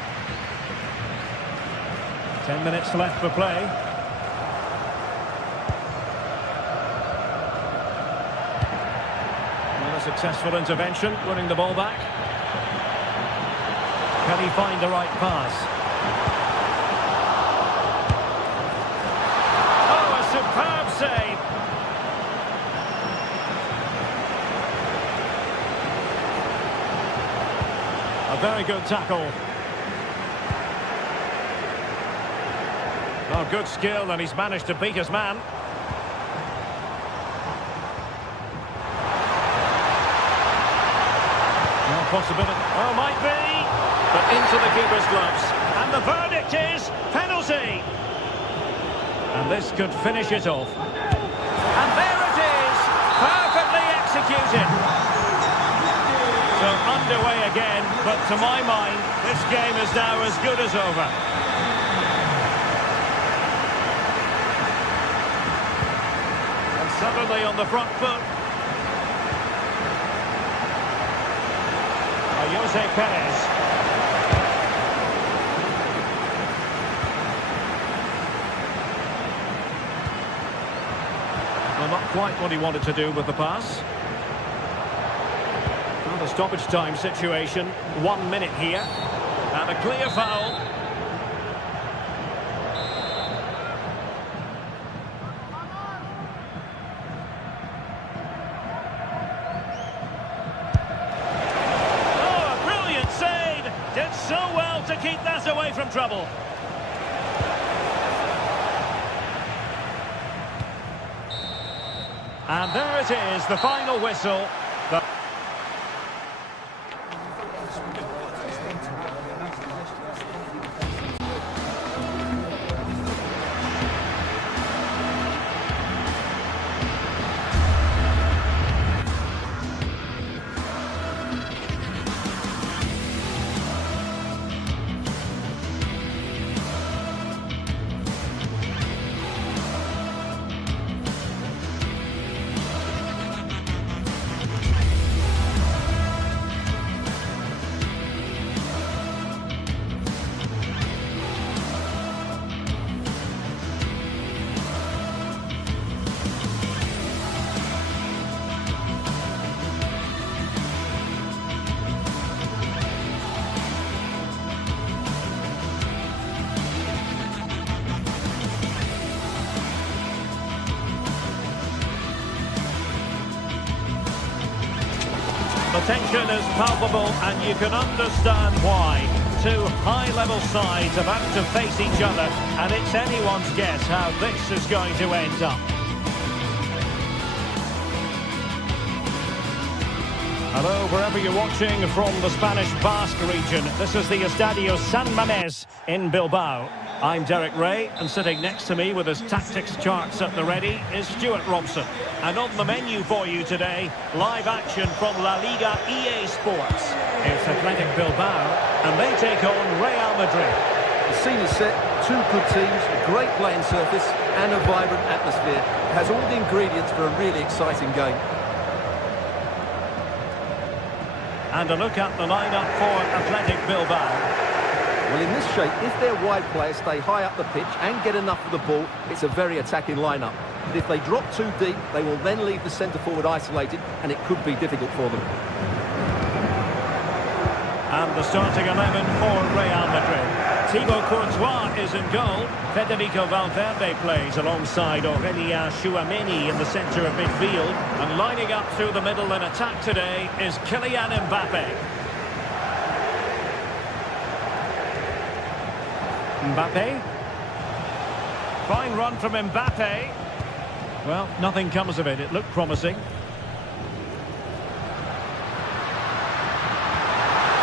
10 minutes left for play. Well, a successful intervention, winning the ball back. Can he find the right pass? Oh, a superb save. A very good tackle. Oh, good skill, and he's managed to beat his man. No possibility. Oh, might be. But into the keeper's gloves. And the verdict is penalty. And this could finish it off. And there it is. Perfectly executed. So underway again, but to my mind, this game is now as good as over. And suddenly on the front foot. Jose Perez. Well, not quite what he wanted to do with the pass. The stoppage time situation, 1 minute here, and a clear foul. Oh, a brilliant save! Did so well to keep that away from trouble. And there it is, the final whistle. The tension is palpable, and you can understand why. Two high-level sides about to face each other, and it's anyone's guess how this is going to end up. Hello, wherever you're watching from the Spanish Basque region. This is the Estadio San Mamés in Bilbao. I'm Derek Ray, and sitting next to me with his tactics charts at the ready is Stuart Robson. And on the menu for you today, live action from La Liga EA Sports. It's Athletic Bilbao, and they take on Real Madrid. The scene is set, two good teams, a great playing surface and a vibrant atmosphere. It has all the ingredients for a really exciting game. And a look at the lineup for Athletic Bilbao. Well, in this shape, if their wide players stay high up the pitch and get enough of the ball, it's a very attacking lineup. But if they drop too deep, they will then leave the centre-forward isolated, and it could be difficult for them. And the starting 11 for Real Madrid. Thibaut Courtois is in goal. Federico Valverde plays alongside Aurélien Tchouameni in the centre of midfield. And lining up through the middle in attack today is Kylian Mbappe. Mbappe. Fine run from Mbappe. Well, nothing comes of it. It looked promising.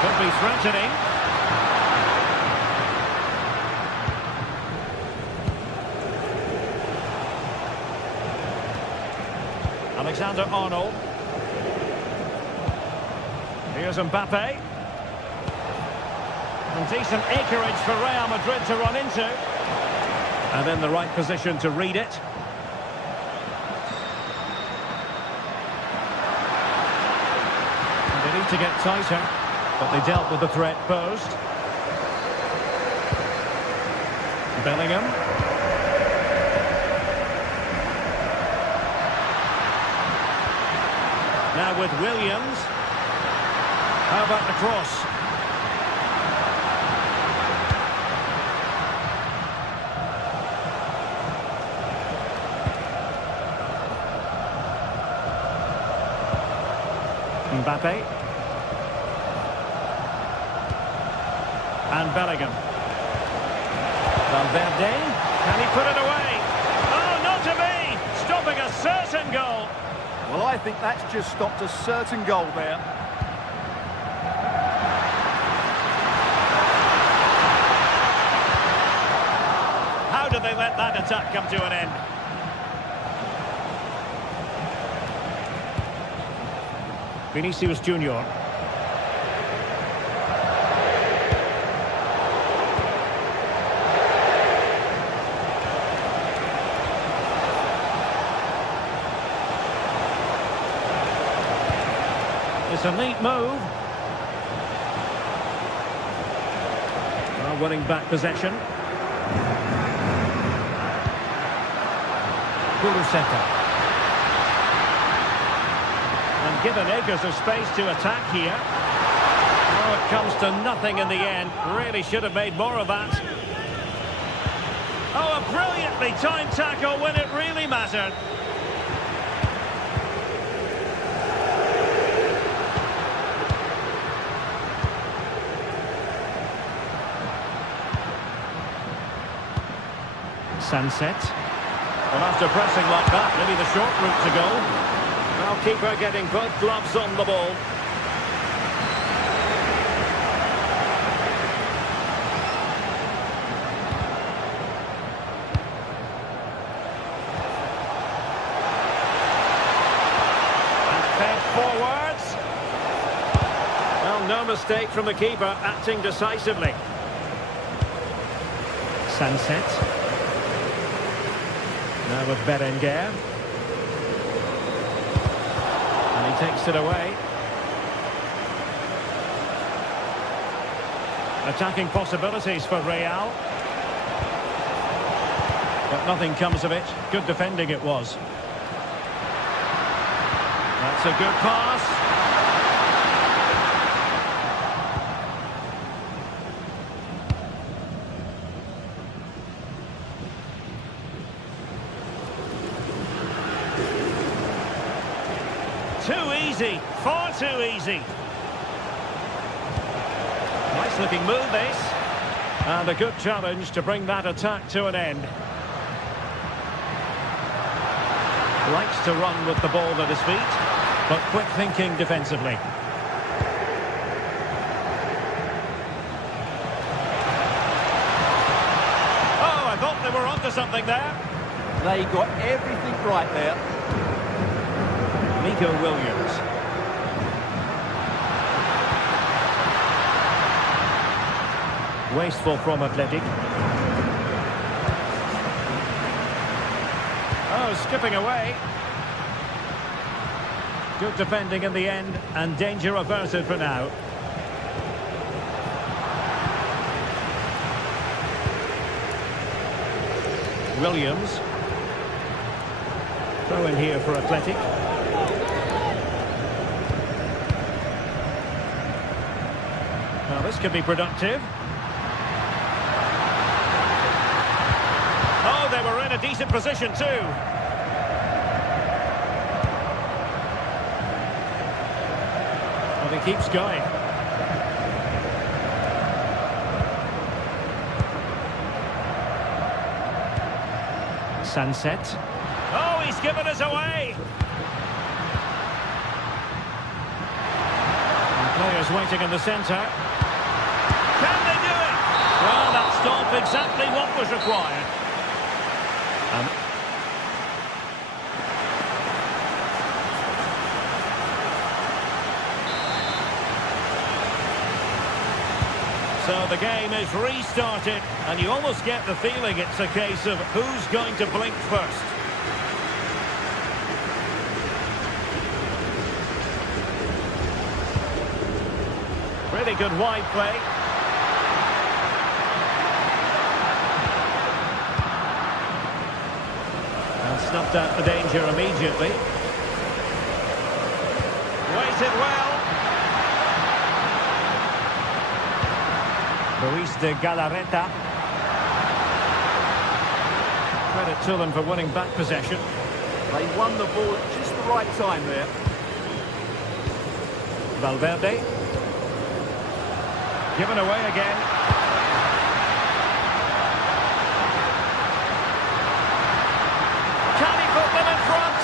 Could be threatening. Alexander-Arnold. Here's Mbappe. And decent acreage for Real Madrid to run into. And in the right position to read it. And they need to get tighter, but they dealt with the threat posed. Bellingham. Now with Williams. How about the cross? Mbappe. And Bellingham. Valverde. Can he put it away? Oh, not to be! Stopping a certain goal. Well, I think that's just stopped a certain goal there. How did they let that attack come to an end? Vinicius Junior. It's a neat move. Well, winning back possession. Kulusevski. And given acres of space to attack here. Oh, it comes to nothing in the end. Really should have made more of that. Oh, a brilliantly timed tackle when it really mattered. Sunset. Well, after pressing like that, maybe the short route to goal. Now keeper getting both gloves on the ball. And fed forwards. Well, no mistake from the keeper, acting decisively. Sunset. Now with Berenguer. And he takes it away. Attacking possibilities for Real. But nothing comes of it. Good defending it was. That's a good pass. Too easy, far too easy. Nice looking move this. And a good challenge to bring that attack to an end. Likes to run with the ball at his feet, but quick thinking defensively. Oh, I thought they were onto something there. They got everything right there. Nico Williams. Wasteful from Atletico. Oh, skipping away. Good defending in the end, and danger averted for now. Williams. Throw in here for Atletico. Now this could be productive. Oh, they were in a decent position too. And he keeps going. Sunset. Oh, he's given us away. And players waiting in the centre. Can they do it? Well, that stopped exactly what was required. So the game is restarted, and you almost get the feeling it's a case of who's going to blink first. Really good wide play. And snuffed out the danger immediately. Waited well. Luis de Galarreta. Credit to them for winning back possession. They won the ball at just the right time there. Valverde. Given away again. Can he put them in front?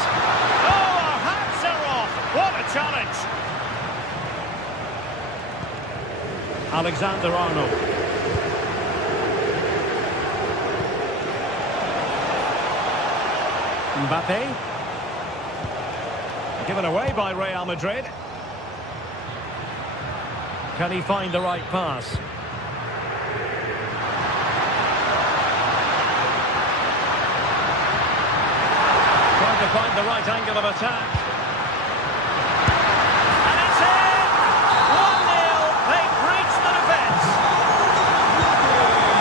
Oh, our hats are off. What a challenge. Alexander-Arnold. Mbappe. Given away by Real Madrid. Can he find the right pass? Trying to find the right angle of attack. And it's in! 1-0. They've breached the defence.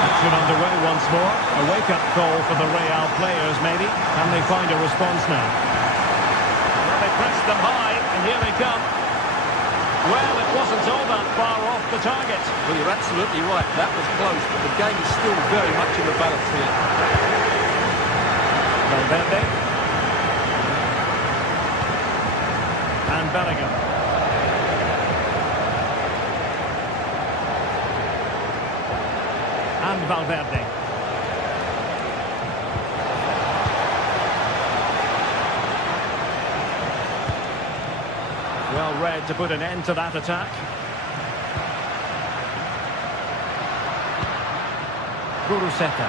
Action underway once more. A wake-up call for the Royale players, maybe. Can they find a response now? Well, they pressed them high, and here they come. Well, it wasn't all that far off the target. Well, you're absolutely right. That was close, but the game is still very much in the balance here. Valverde. And Bellingham. And Valverde. Well read to put an end to that attack. Kuruseta.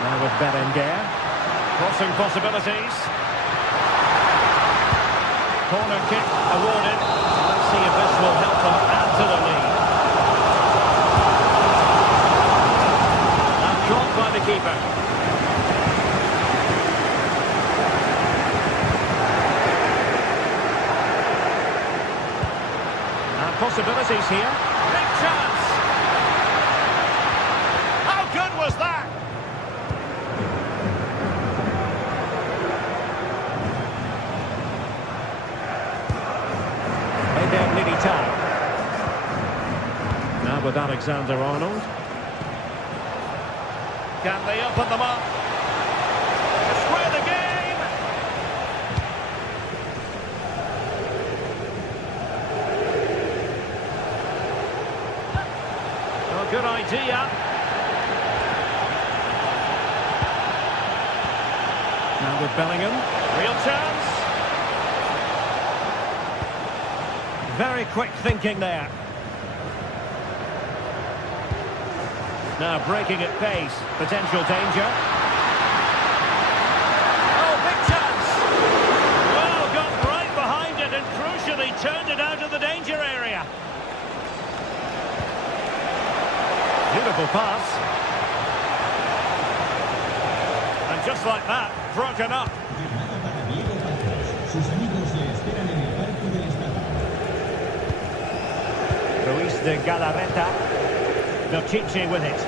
Now with Berenguer. Crossing possibilities. Corner kick awarded. Let's see if this will help them add to the lead. And dropped by the keeper. Possibilities here. Big chance. How good was that? Eder Militao. Now with Alexander-Arnold. Can they open them up? To square the game. Good idea. Now with Bellingham. Real chance. Very quick thinking there. Now breaking at pace. Potential danger. Oh, big chance. Well, got right behind it and crucially turned it out of the danger area. Beautiful pass. And just like that, broken up. Luis de Galarreta. Nochiche with it.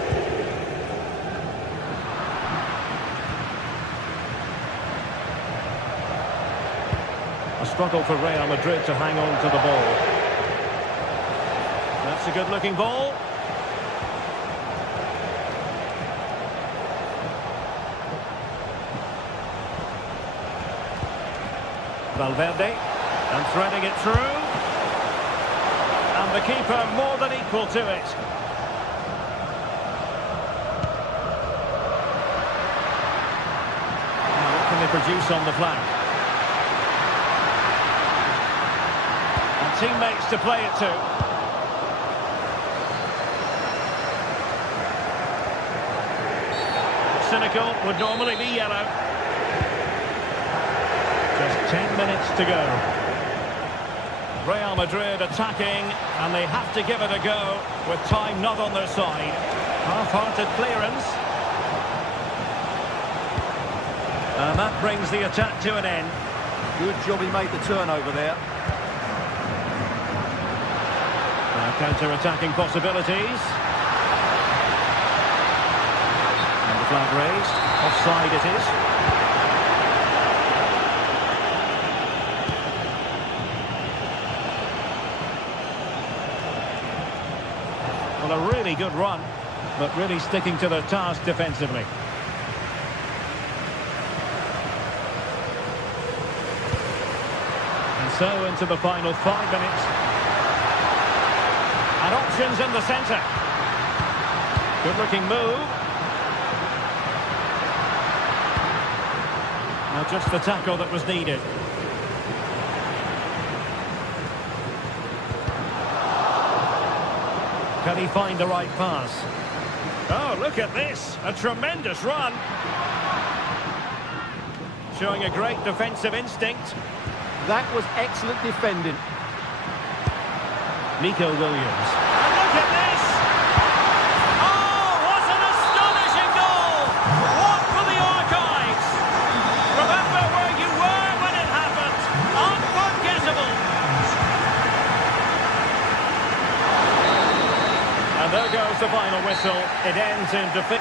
A struggle for Real Madrid to hang on to the ball. That's a good-looking ball. Valverde, and threading it through. And the keeper more than equal to it. produce on the flank. And teammates to play it to. Cynical would normally be yellow. Just 10 minutes to go. Real Madrid attacking, and they have to give it a go with time not on their side. Half-hearted clearance. And that brings the attack to an end. Good job he made the turnover there. Now counter-attacking possibilities. And the flag raised. Offside it is. Well, a really good run, but really sticking to their task defensively. And so into the final 5 minutes. And options in the centre. Good-looking move. Now just the tackle that was needed. Can he find the right pass? Oh, look at this. A tremendous run. Showing a great defensive instinct. That was excellent defending. Nico Williams. And look at this! Oh, what an astonishing goal! What for the archives! Remember where you were when it happened. Unforgettable! And there goes the final whistle. It ends in defeat.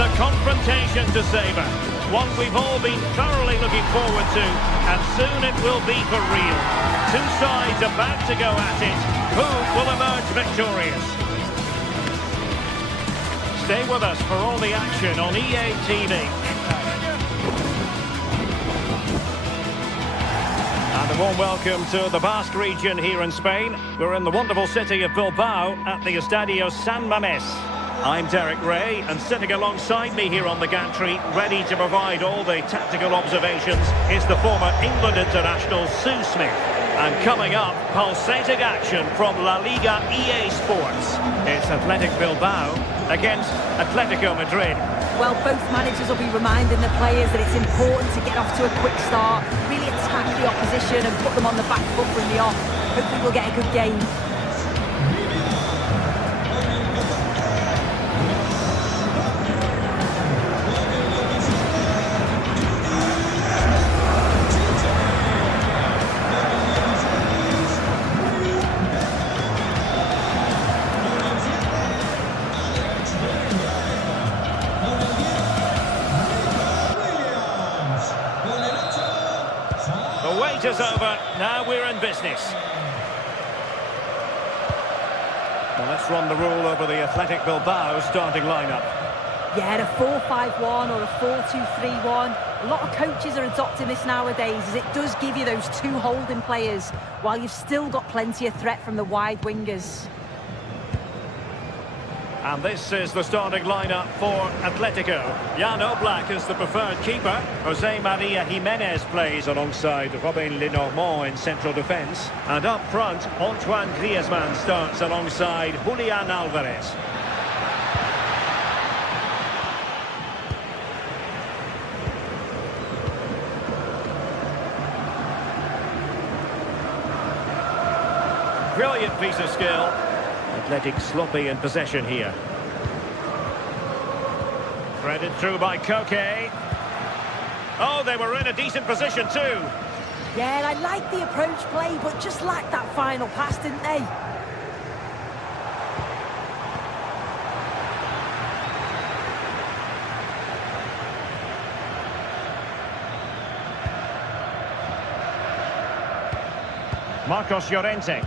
a confrontation to savour. One we've all been thoroughly looking forward to, and soon it will be for real. Two sides about to go at it. Who will emerge victorious? Stay with us for all the action on EA TV. And a warm welcome to the Basque region here in Spain. We're in the wonderful city of Bilbao at the Estadio San Mamés. I'm Derek Ray, and sitting alongside me here on the gantry, ready to provide all the tactical observations, is the former England international Sue Smith. And coming up, pulsating action from La Liga EA Sports. It's Athletic Bilbao against Atletico Madrid. Well, both managers will be reminding the players that it's important to get off to a quick start, really attack the opposition and put them on the back foot from the off. Hopefully we'll get a good game. The wait is over, now we're in business. Well, let's run the rule over the Athletic Bilbao starting lineup. Yeah, a 4-5-1 or a 4-2-3-1. A lot of coaches are adopting this nowadays, as it does give you those two holding players, while you've still got plenty of threat from the wide wingers. And this is the starting lineup for Atletico. Jan Oblak is the preferred keeper. Jose Maria Jimenez plays alongside Robin Lenormand in central defence. And up front, Antoine Griezmann starts alongside Julian Alvarez. Brilliant piece of skill. Athletic sloppy in possession here. Threaded through by Koke. Oh, they were in a decent position too. Yeah, I like the approach play, but just lacked that final pass, didn't they? Marcos Llorente.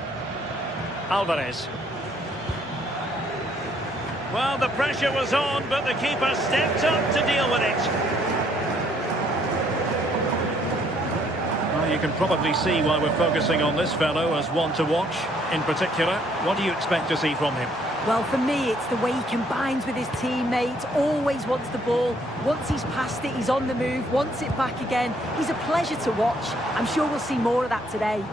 Alvarez. Well, the pressure was on, but the keeper stepped up to deal with it. Well, you can probably see why we're focusing on this fellow as one to watch. In particular, what do you expect to see from him? Well, for me, it's the way he combines with his teammates, always wants the ball. Once he's passed it, he's on the move, wants it back again. He's a pleasure to watch. I'm sure we'll see more of that today.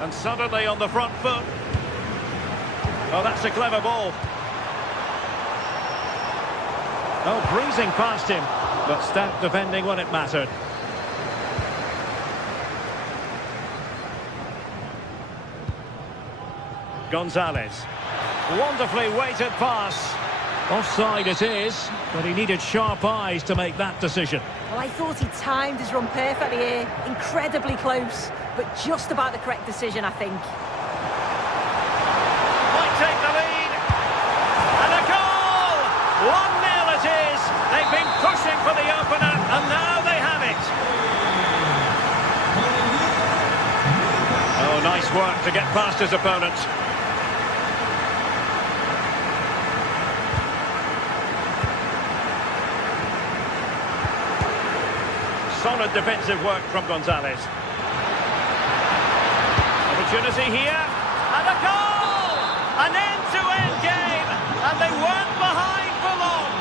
And suddenly on the front foot. Oh, that's a clever ball. Oh, breezing past him, but stout defending when it mattered. Gonzalez. Wonderfully weighted pass. Offside it is, but he needed sharp eyes to make that decision. Well, I thought he timed his run perfectly here. Incredibly close, but just about the correct decision, I think. Might take the lead. And a goal! 1-0 it is. They've been pushing for the opener, and now they have it. Oh, nice work to get past his opponent. Solid defensive work from Gonzalez. Opportunity here, and a goal! An end-to-end game, and they weren't behind for long.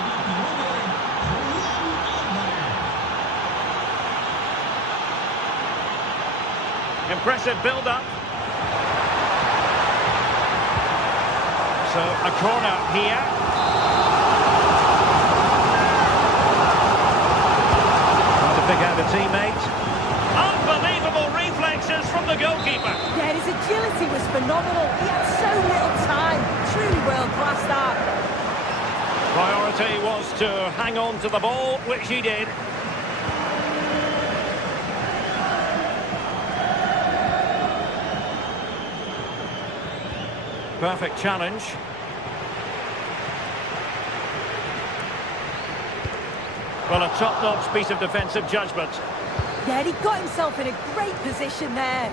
Impressive build-up. So, a corner here. Pick out a teammate. Unbelievable reflexes from the goalkeeper. Yeah, his agility was phenomenal. He had so little time. Truly world-class that. Priority was to hang on to the ball, which he did. Perfect challenge. Well, a top-notch piece of defensive judgment. Yeah, he got himself in a great position there.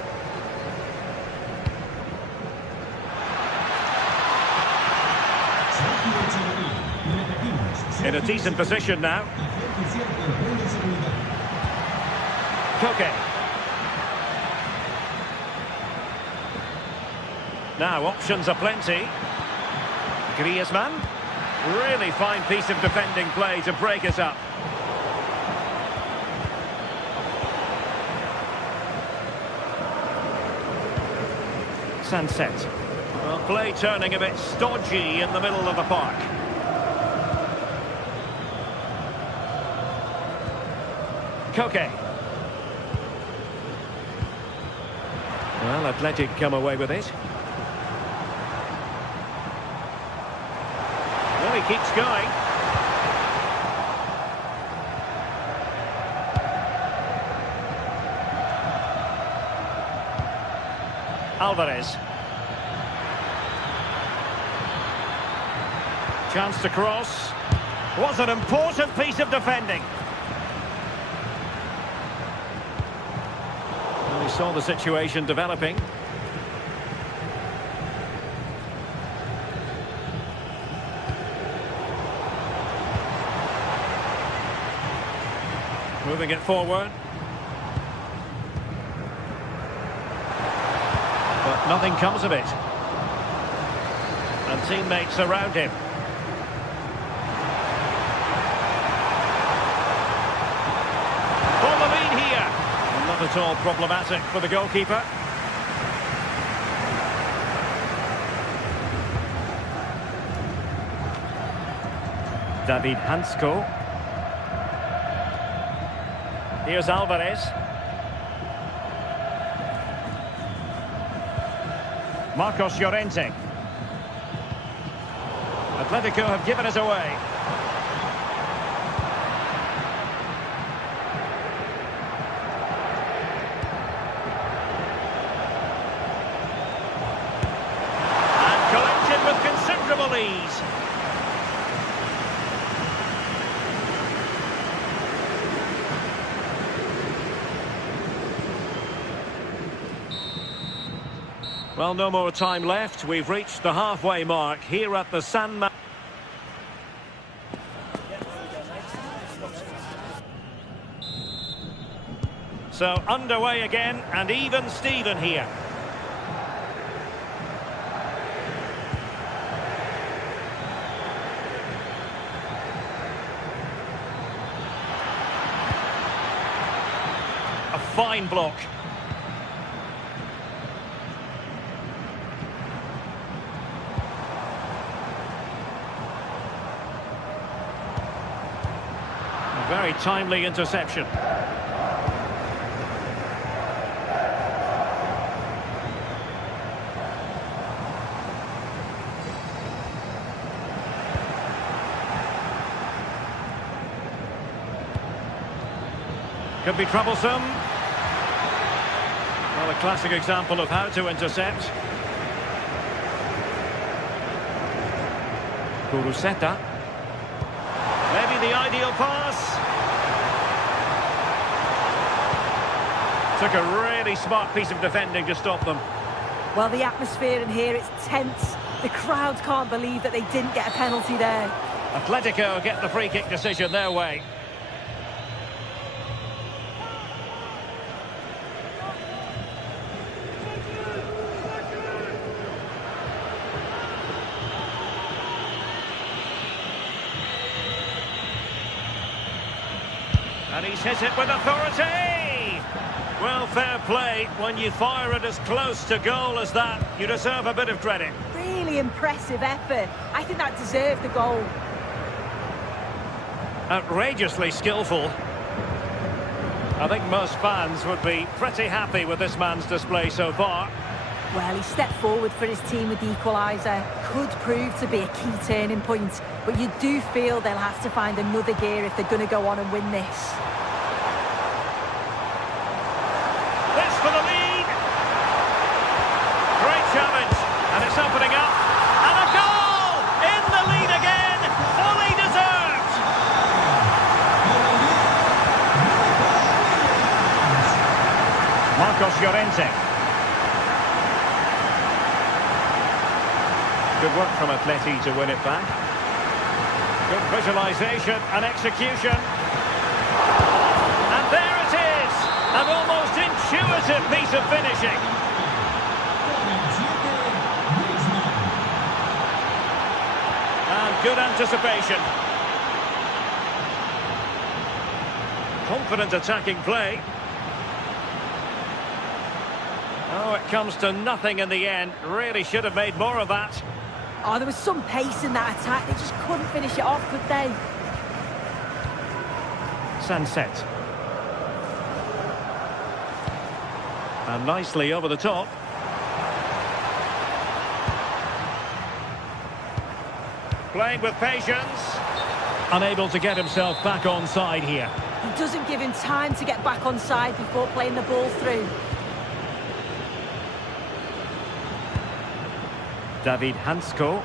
In a decent position now. Koke. Now, options are plenty. Griezmann. Really fine piece of defending play to break us up. Sunset. Well, play turning a bit stodgy in the middle of the park. Koke. Well, Athletic come away with it. Well, he keeps going. Alvarez. Chance to cross. Was an important piece of defending. Well, he saw the situation developing. Moving it forward. But nothing comes of it. And teammates around him. For the lead here. Not at all problematic for the goalkeeper. David Hansko. Here's Alvarez. Marcos Llorente. Atletico have given us away. And collected with considerable ease. Well, no more time left. We've reached the halfway mark here at the San Mamés. So underway again and even Steven here. A fine block. Very timely interception. Could be troublesome. Well, a classic example of how to intercept. Kuruseta. Maybe the ideal pass. Took a really smart piece of defending to stop them. Well, the atmosphere in here, it's tense. The crowd can't believe that they didn't get a penalty there. Atletico get the free kick decision their way. And he's hit it with authority! Well, fair play. When you fire it as close to goal as that, you deserve a bit of credit. Really impressive effort. I think that deserved the goal. Outrageously skillful. I think most fans would be pretty happy with this man's display so far. Well, he stepped forward for his team with the equaliser. Could prove to be a key turning point. But you do feel they'll have to find another gear if they're going to go on and win this. This for the lead. Great challenge. And it's opening up. Marcos Llorente. Good work from Atleti to win it back. Good visualisation and execution. And there it is! An almost intuitive piece of finishing. And good anticipation. Confident attacking play. Oh, it comes to nothing in the end. Really should have made more of that. Oh, there was some pace in that attack. They just couldn't finish it off, could they? Sunset. And nicely over the top. Playing with patience. Unable to get himself back on side here. He doesn't give him time to get back on side before playing the ball through. David Hansko.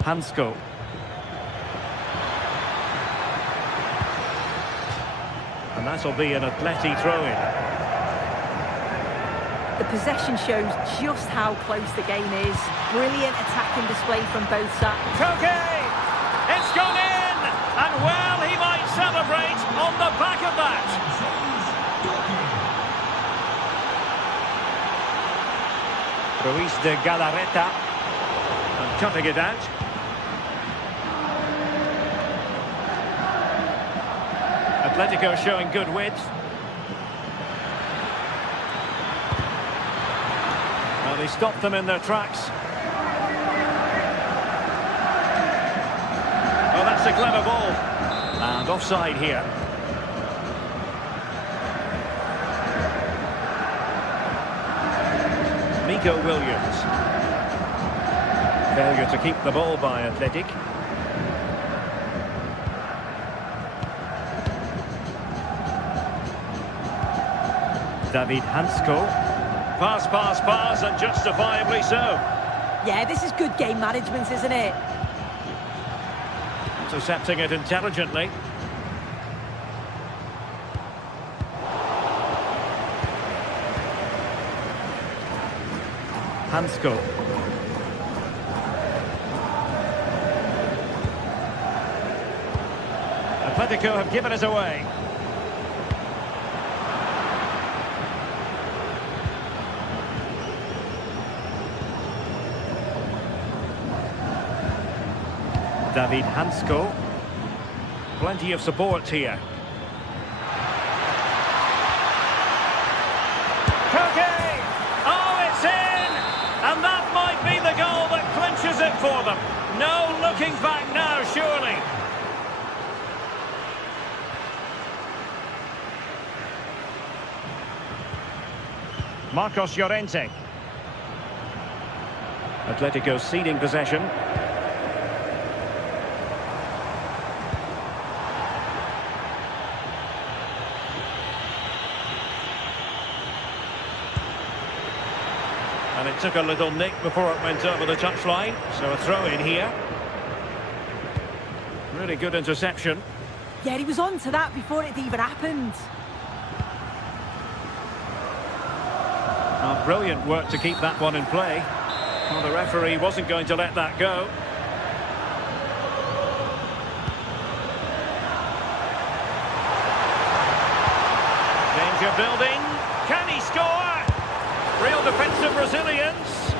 Hansko. And that'll be an Atleti throw-in. The possession shows just how close the game is. Brilliant attacking display from both sides. Okay! It's gone in! And well, he might celebrate on the back of that. Ruiz de Galarreta. And cutting it out. Atletico showing good width. Well, they stopped them in their tracks. Oh, that's a clever ball. And offside here. Nico Williams. Failure to keep the ball by Athletic. David Hansko. Pass, and justifiably so. Yeah, this is good game management, isn't it? Intercepting it intelligently. Hansko. Atletico have given us away. David Hansko. Plenty of support here. Koke! Oh, it's in! And that might be the goal that clinches it for them. No looking back now, surely. Marcos Llorente. Atletico ceding possession. And it took a little nick before it went over the touchline. So a throw in here. Really good interception. Yeah, he was on to that before it even happened. Oh, brilliant work to keep that one in play. Well, the referee wasn't going to let that go. Danger building. Can he score? Real defensive resilience.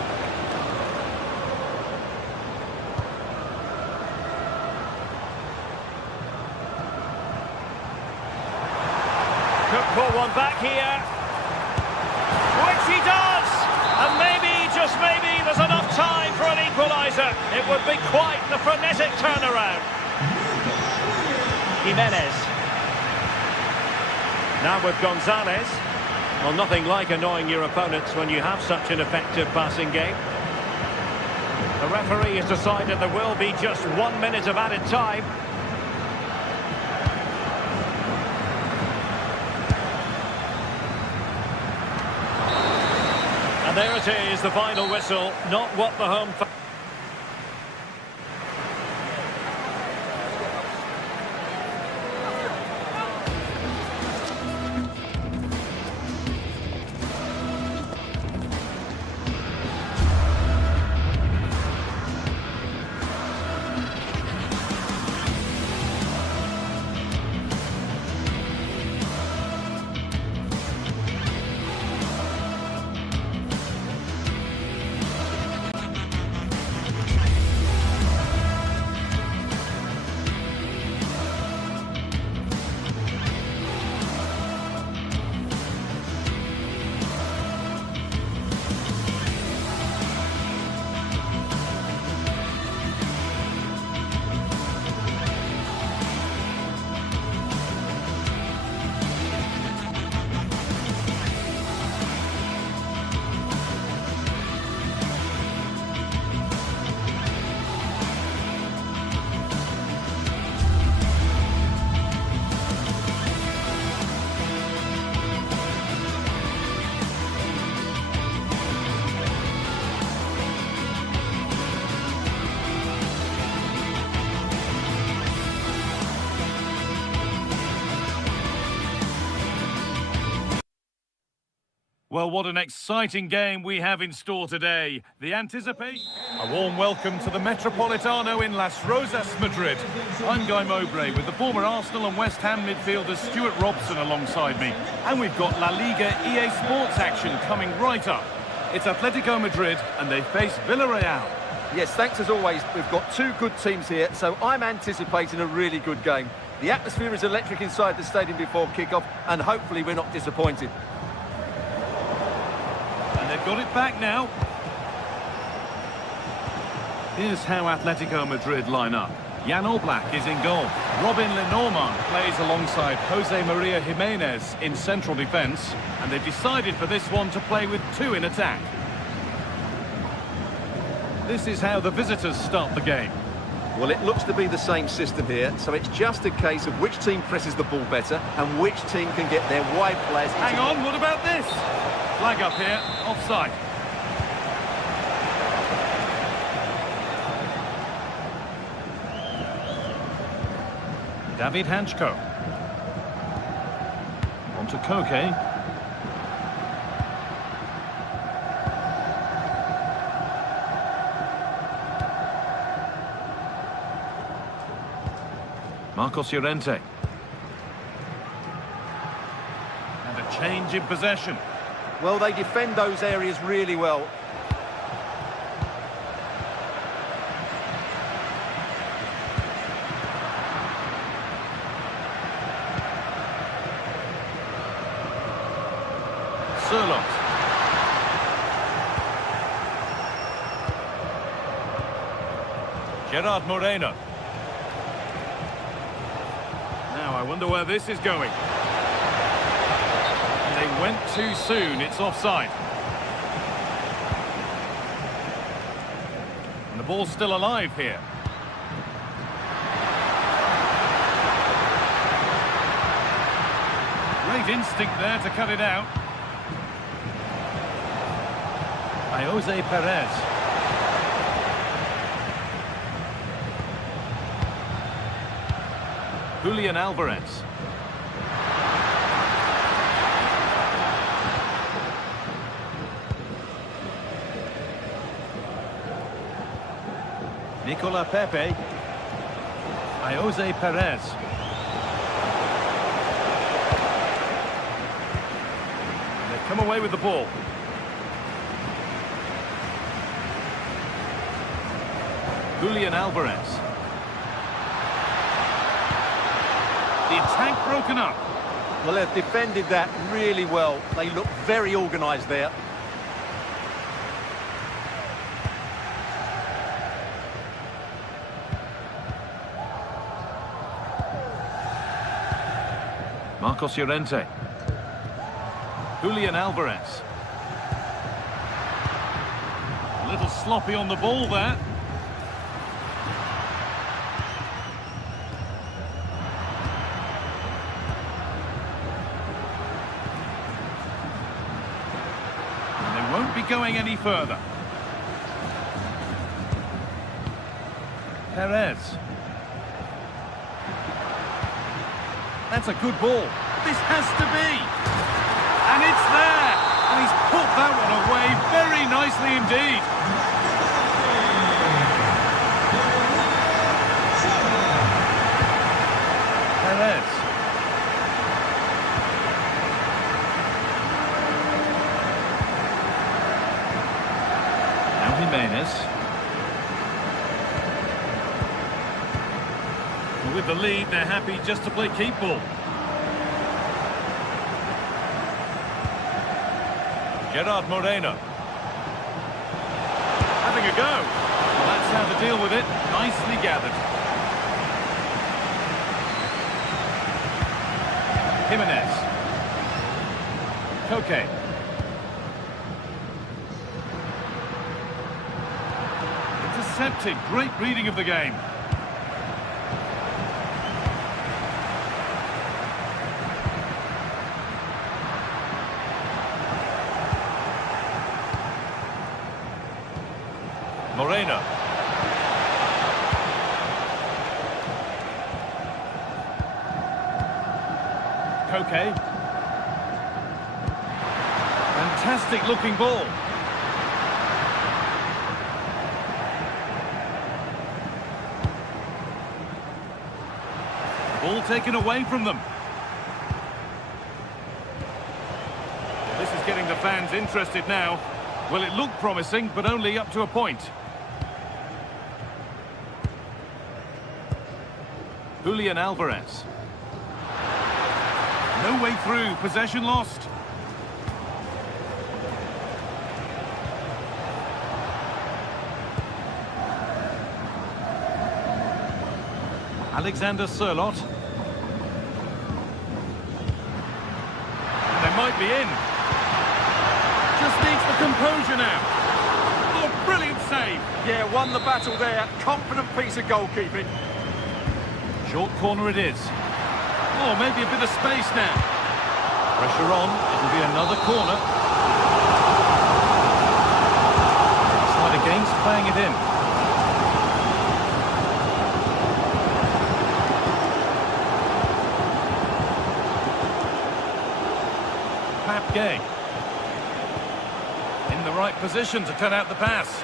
Could pull one back here. Which he does! And maybe, just maybe, there's enough time for an equaliser. It would be quite the frenetic turnaround. Jimenez. Now with Gonzalez. Well, nothing like annoying your opponents when you have such an effective passing game. The referee has decided there will be just 1 minute of added time. And there it is, the final whistle. Not what the home... Well, what an exciting game we have in store today. The anticipation. A warm welcome to the Metropolitano in Las Rosas, Madrid. I'm Guy Mowbray with the former Arsenal and West Ham midfielder Stuart Robson alongside me. And we've got La Liga EA Sports action coming right up. It's Atletico Madrid and they face Villarreal. Yes, thanks as always. We've got two good teams here, so I'm anticipating a really good game. The atmosphere is electric inside the stadium before kick-off, and hopefully we're not disappointed. And they've got it back now. Here's how Atletico Madrid line up. Jan Oblak is in goal. Robin Lenormand plays alongside Jose Maria Jimenez in central defence. And they've decided for this one to play with two in attack. This is how the visitors start the game. Well, it looks to be the same system here, so it's just a case of which team presses the ball better and which team can get their wide players into... Hang on, what about this? Flag up here, offside. David Hanchko. On to Koke. Marcos Llorente. And a change in possession. Well, they defend those areas really well. Surlot. Gerard Moreno. Now, I wonder where this is going. And they went too soon. It's offside. And the ball's still alive here. Great instinct there to cut it out. By Jose Perez. Julian Alvarez. Nicola Pepe. By Jose Perez. They've come away with the ball. Julian Alvarez. The attack broken up. Well, they've defended that really well. They look very organised there. Marcos Llorente. Julian Alvarez. A little sloppy on the ball there. Won't be going any further. Perez. That's a good ball. This has to be. And it's there. And he's put that one away very nicely indeed. Perez. Jimenez. With the lead, they're happy just to play keep ball. Gerard Moreno. Having a go. Well, that's how to deal with it. Nicely gathered. Jimenez. Koke. Intercepted. Great reading of the game. Moreno. Koke. fantastic looking ball. Ball taken away from them. This is getting the fans interested now. Well, it looked promising, but only up to a point. Julian Alvarez. No way through, possession lost. Alexander Sørloth. They might be in. Just needs the composure now. Oh, brilliant save. Yeah, won the battle there. Confident piece of goalkeeping. Short corner it is. Oh, maybe a bit of space now. Pressure on. It'll be another corner. Side against playing it in. Gay. In the right position to cut out the pass.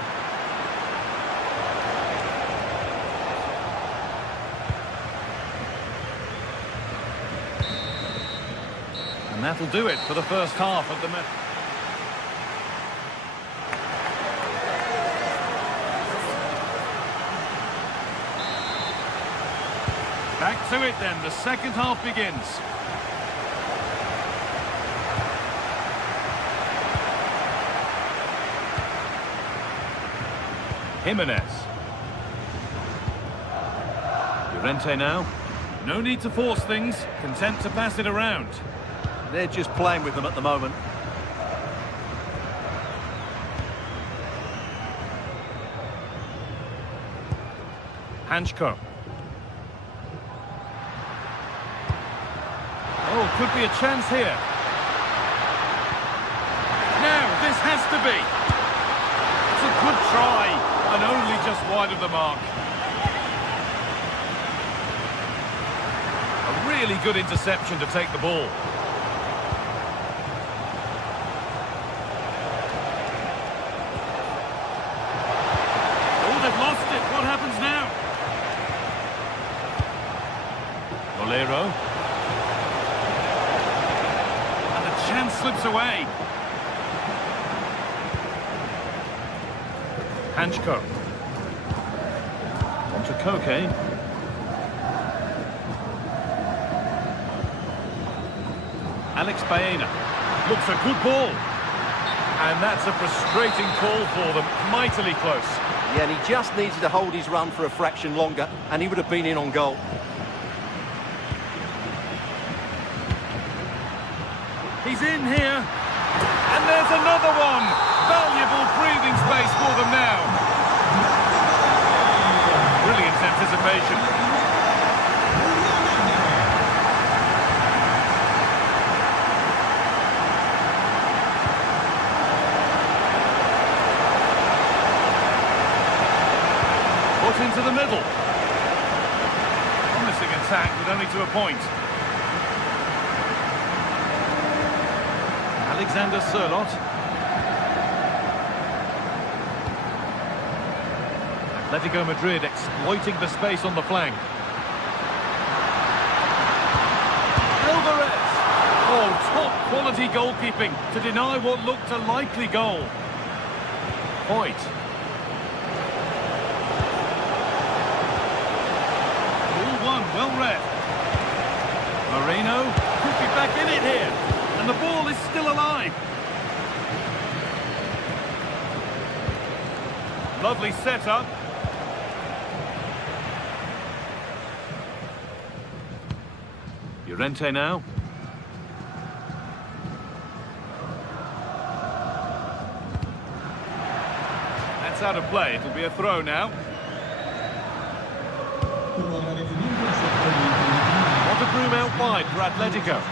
And that'll do it for the first half of the match. Back to it then, the second half begins. Jimenez. Llorente now. No need to force things. Content to pass it around. They're just playing with them at the moment. Hanchko. Oh, could be a chance here. Now, this has to be. It's a good try. And only just wide of the mark. A really good interception to take the ball. Oh, they've lost it. What happens now? Bolero. And the chance slips away. Hanchko. On to Koke. Alex Baena. Looks a good ball. And that's a frustrating call for them. Mightily close. Yeah, and he just needed to hold his run for a fraction longer, and he would have been in on goal. He's in here. And there's another one. Valuable breathing space for them now. Brilliant anticipation. Put into the middle. Promising attack, but only to a point. Alexander Sørloth. Atletico Madrid exploiting the space on the flank. Alvarez! Oh, top quality goalkeeping to deny what looked a likely goal. Point. All one, well read. Moreno could be back in it here. And the ball is still alive. Lovely setup. Llorente now. That's out of play. It'll be a throw now. What a broom out wide for Atletico.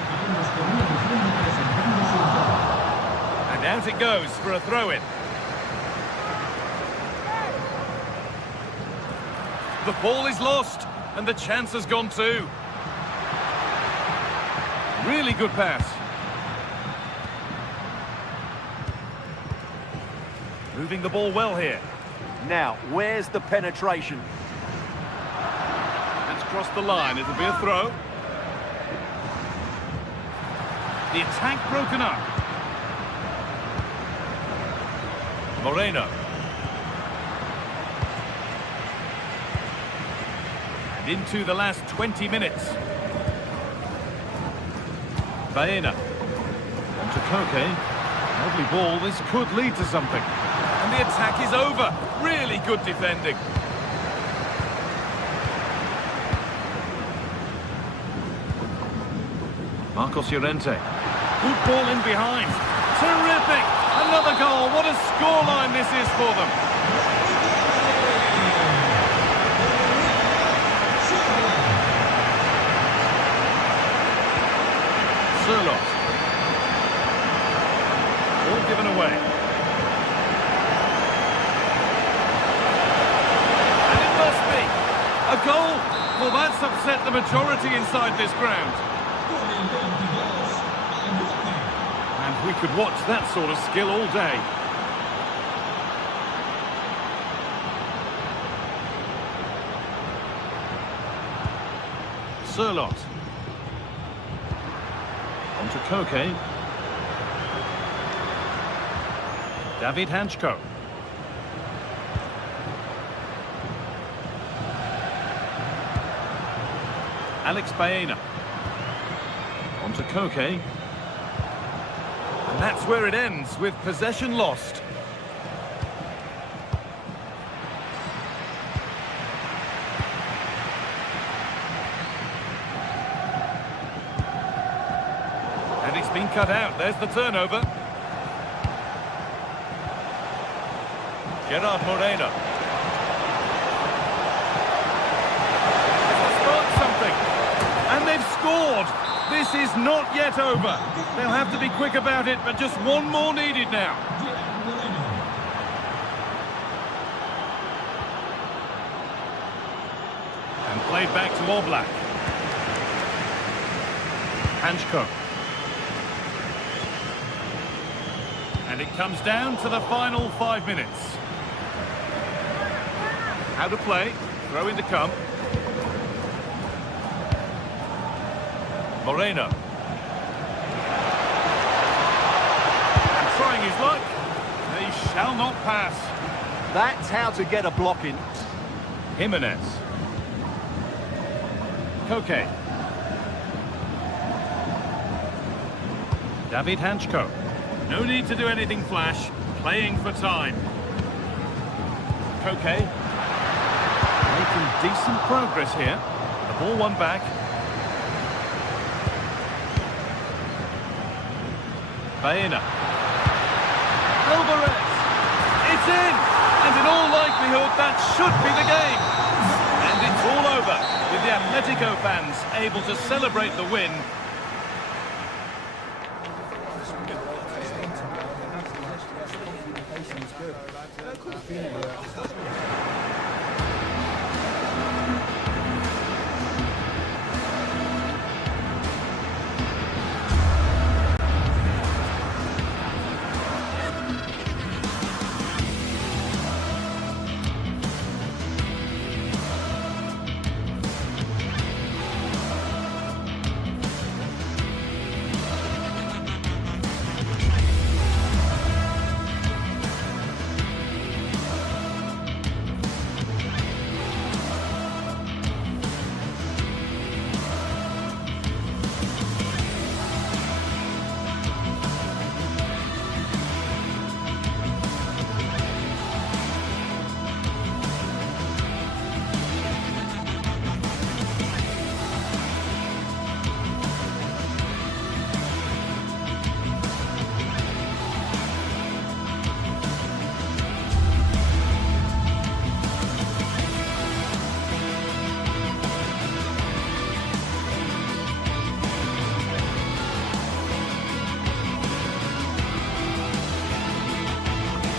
And out it goes for a throw-in. The ball is lost, and the chance has gone too. Really good pass. Moving the ball well here. Now, where's the penetration? That's crossed the line. It'll be a throw. The attack broken up. Moreno. And into the last 20 minutes. Baena. On to Koke. Lovely ball. This could lead to something. And the attack is over. Really good defending. Marcos Llorente. Good ball in behind. Terrific! Another goal. What a scoreline this is for them. Sirloth. All given away. And it must be a goal. Well, that's upset the majority inside this ground. And we could watch that sort of skill all day. Sirloth. On to Koke. David Hanchko. Alex Baena. On to Koke. And that's where it ends, with possession lost. And it's been cut out. There's the turnover. Gerard Moreno. Spark something. And they've scored. This is not yet over. They'll have to be quick about it, but just one more needed now. And played back to Oblak. Hanchko. And it comes down to the final 5 minutes. How to play. Throw in to come. Moreno. And trying his luck. They shall not pass. That's how to get a block in. Jimenez. Koke. David Hanchko. No need to do anything flash. Playing for time. Koke. Making decent progress here. The ball won back. Baena. Alvarez. It's in! And in all likelihood, that should be the game. And it's all over, with the Atletico fans able to celebrate the win.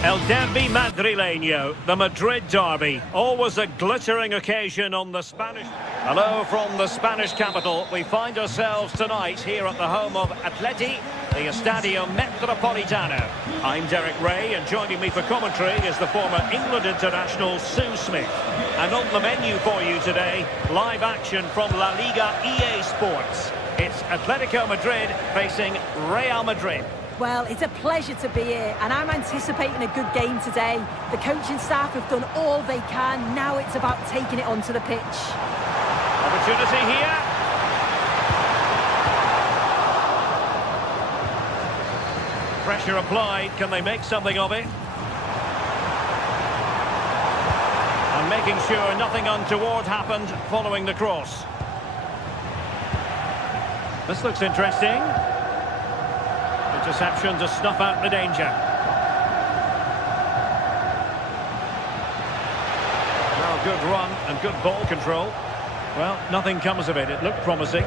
El Derby Madrileño, the Madrid derby. Always a glittering occasion on the Spanish... Hello from the Spanish capital. We find ourselves tonight here at the home of Atleti, the Estadio Metropolitano. I'm Derek Ray, and joining me for commentary is the former England international Sue Smith. And on the menu for you today, live action from La Liga EA Sports. It's Atletico Madrid facing Real Madrid. Well, it's a pleasure to be here, and I'm anticipating a good game today. The coaching staff have done all they can. Now it's about taking it onto the pitch. Opportunity here. Pressure applied. Can they make something of it? And making sure nothing untoward happened following the cross. This looks interesting. Interception to snuff out the danger. Now good run and good ball control. Well, nothing comes of it. It looked promising.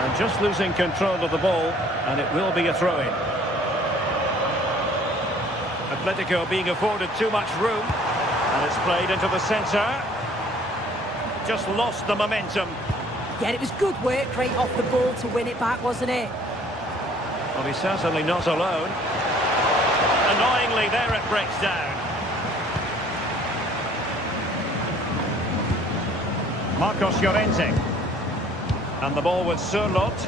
And just losing control of the ball, and it will be a throw-in. Atletico being afforded too much room, and it's played into the centre. Just lost the momentum. Yeah, it was good work right off the ball to win it back, wasn't it? Well, he's certainly not alone. Annoyingly, there it breaks down. Marcos Llorente. And the ball with Surlot.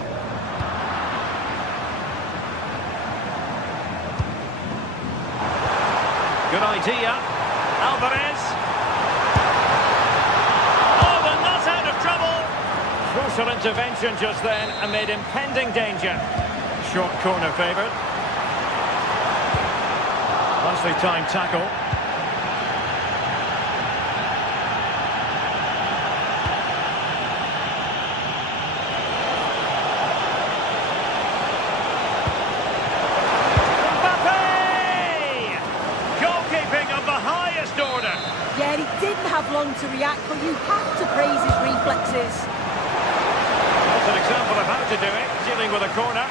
Good idea. Alvarez. Oh, they're not out of trouble. Crucial intervention just then amid impending danger. Short corner favoured. Nicely timed tackle. Yeah, he didn't have long to react, but you have to praise his reflexes. That's an example of how to do it, dealing with a corner.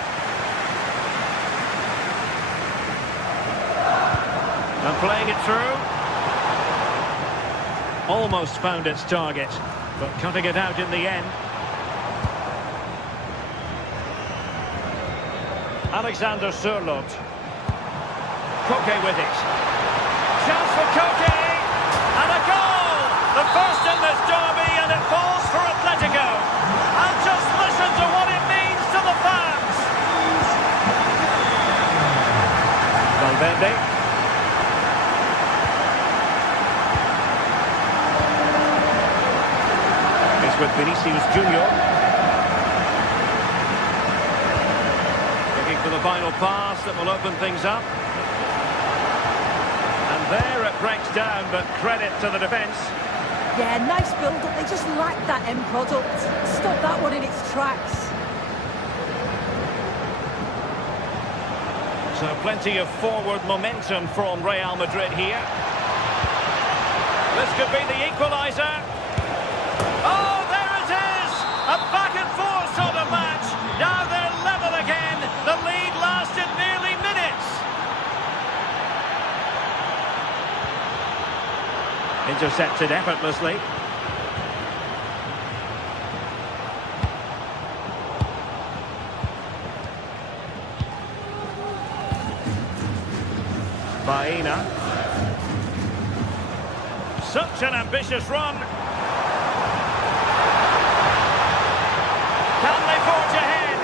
And playing it through. Almost found its target, but cutting it out in the end. Alexander Surlot. Koke with it. Chance for Koke! And a goal! The first in this derby, and it falls for Atletico. And just listen to what it means to the fans. Valverde. It's with Vinicius Junior. Looking for the final pass that will open things up. There it breaks down, but credit to the defence. Yeah, nice build-up. They just lacked that end product. Stop that one in its tracks. So plenty of forward momentum from Real Madrid here. This could be the equaliser. Oh, there it is! A back-and-forth sort of match. Now they're level again. The lead lasted nearly minutes. Intercepted effortlessly. Baena. Such an ambitious run. Can they forge ahead?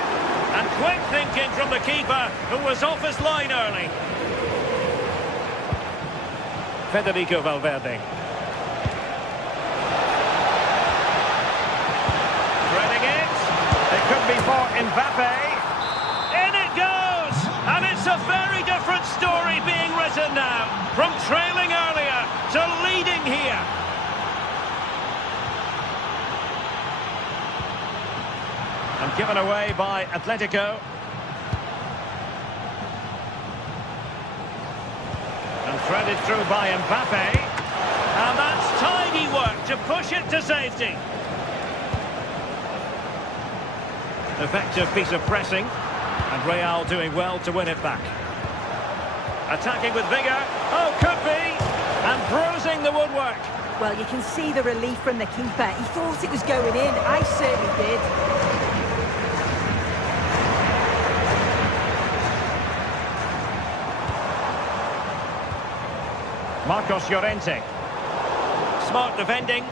And quick thinking from the keeper, who was off his line early. Federico Valverde. Could be for Mbappe. In it goes! And it's a very different story being written now. From trailing earlier to leading here. And given away by Atletico. And threaded through by Mbappe. And that's tidy work to push it to safety. Effective piece of pressing, and Real doing well to win it back. Attacking with vigour. Oh, could be! And bruising the woodwork. Well, you can see the relief from the keeper. He thought it was going in. I certainly did. Marcos Llorente. Smart defending.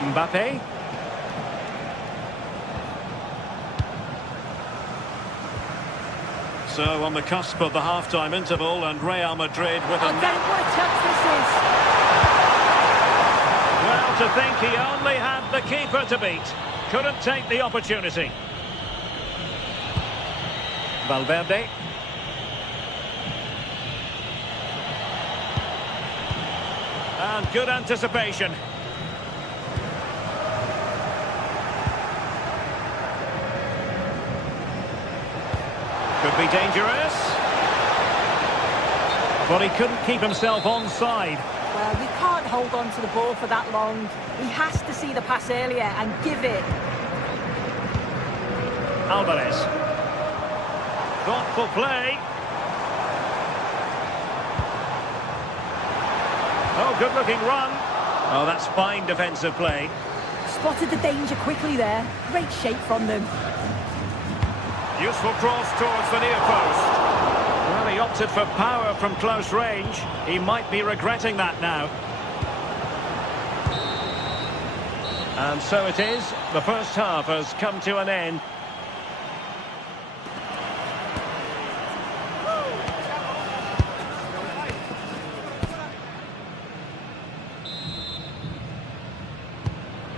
Mbappe. So on the cusp of the half-time interval, and Real Madrid with a... What a chance this is! Well, to think he only had the keeper to beat. Couldn't take the opportunity. Valverde. And good anticipation. Could be dangerous. But he couldn't keep himself onside. Well, you can't hold on to the ball for that long. He has to see the pass earlier and give it. Alvarez. Thoughtful play. Oh, good-looking run. Oh, that's fine defensive play. Spotted the danger quickly there. Great shape from them. Useful cross towards the near post. Well, he opted for power from close range. He might be regretting that now. And so it is. The first half has come to an end.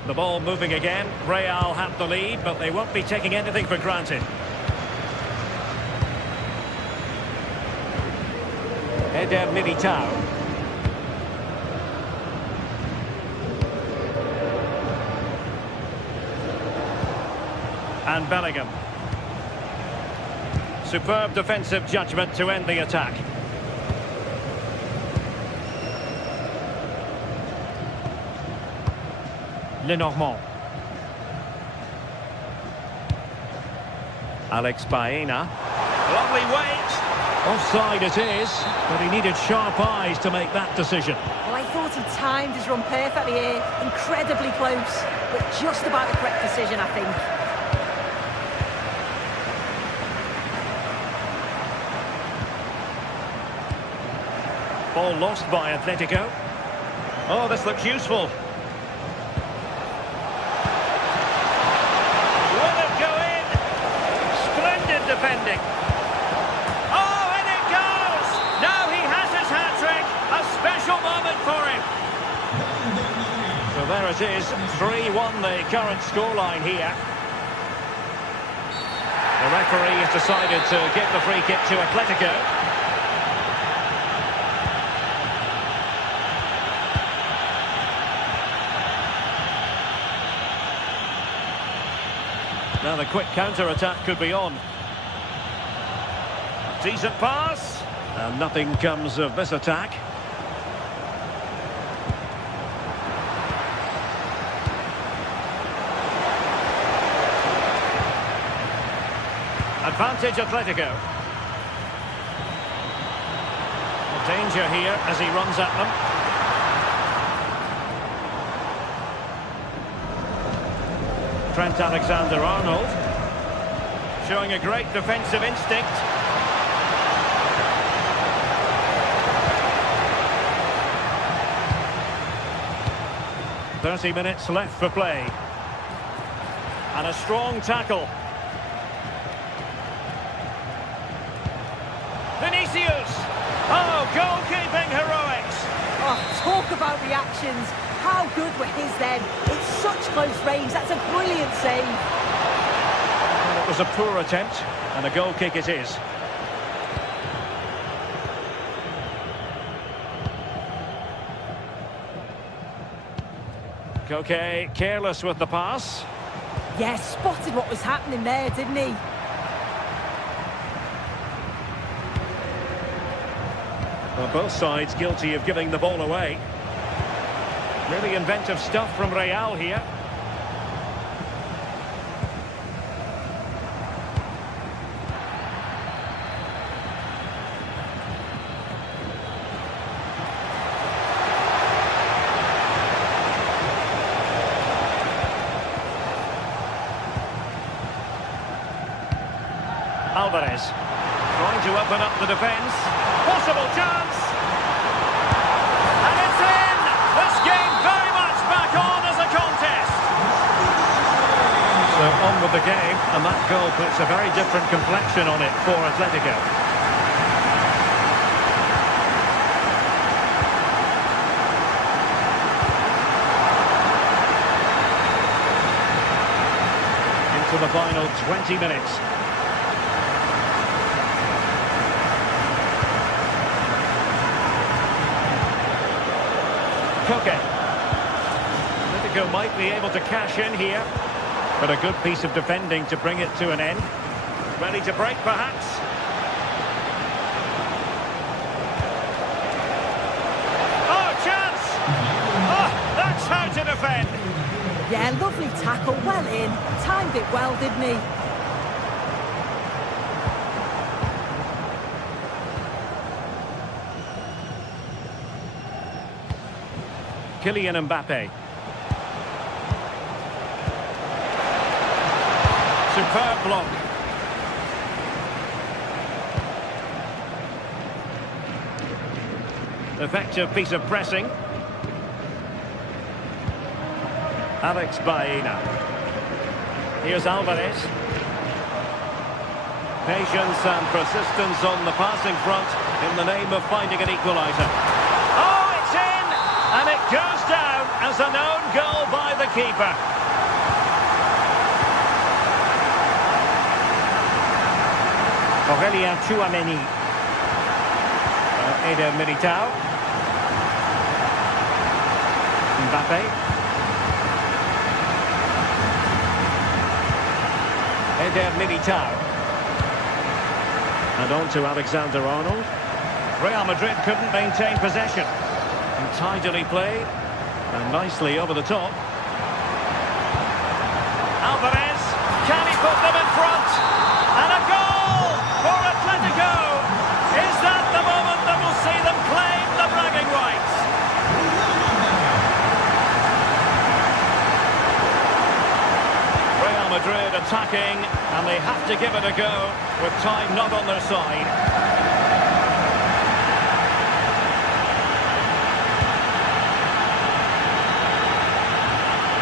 The ball moving again. Real have the lead, but they won't be taking anything for granted. Eder Militao. And Bellingham. Superb defensive judgment to end the attack. Lenormand. Alex Baena. Lovely weight. Offside it is, but he needed sharp eyes to make that decision. Well, I thought he timed his run perfectly here. Incredibly close, but just about the correct decision, I think. Ball lost by Atletico. Oh, this looks useful. Will it go in? Splendid defending. Oh, and it goes! Now he has his hat-trick. A special moment for him. So there it is. 3-1 the current scoreline here. The referee has decided to give the free kick to Atletico. Now the quick counter-attack could be on. Decent pass. And nothing comes of this attack. Advantage Atletico. Danger here as he runs at them. Trent Alexander-Arnold showing a great defensive instinct. "30 minutes left for play. And a strong tackle. Vinicius! Oh, goalkeeping heroics! Oh, talk about reactions. How good were his then? It's such close range. That's a brilliant save. Well, it was a poor attempt, and a goal kick it is. Koke careless with the pass. Yes, spotted what was happening there, didn't he? Well, both sides guilty of giving the ball away. Really inventive stuff from Royale here. Alvarez trying to open up the defence. Possible chance. And it's in. This game very much back on as a contest. So on with the game, and that goal puts a very different complexion on it for Atletico. Into the final 20 minutes. Koke. Atletico might be able to cash in here. But a good piece of defending to bring it to an end. Ready to break, perhaps. Oh, chance! Oh, that's how to defend. Yeah, lovely tackle, well in. Timed it well, didn't he? Kylian Mbappe. Superb block. Effective piece of pressing. Alex Baena. Here's Alvarez. Patience and persistence on the passing front in the name of finding an equaliser. Oh, it's in! And it goes down as an own goal by the keeper. Aurelien Tchouameni. Eder Militao. Mbappe. Eder Militao. And on to Alexander-Arnold. Real Madrid couldn't maintain possession. And tidily played. And nicely over the top. Alvarez. Can he put them in front? And a goal for Atletico. Is that the moment that will see them claim the bragging rights? Real Madrid attacking, and they have to give it a go with time not on their side.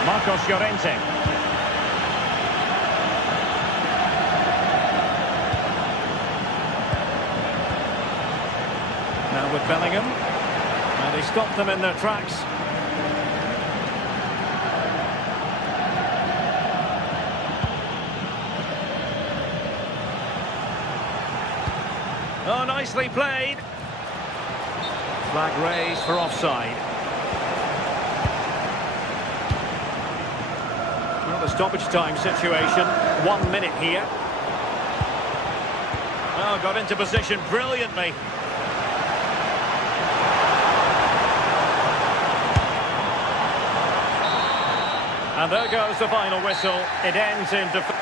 Marcos Llorente. Now with Bellingham. And they stopped them in their tracks. Oh, nicely played. Flag raised for offside. Well, the stoppage time situation. 1 minute here. Oh, got into position brilliantly. And there goes the final whistle. It ends in defeat.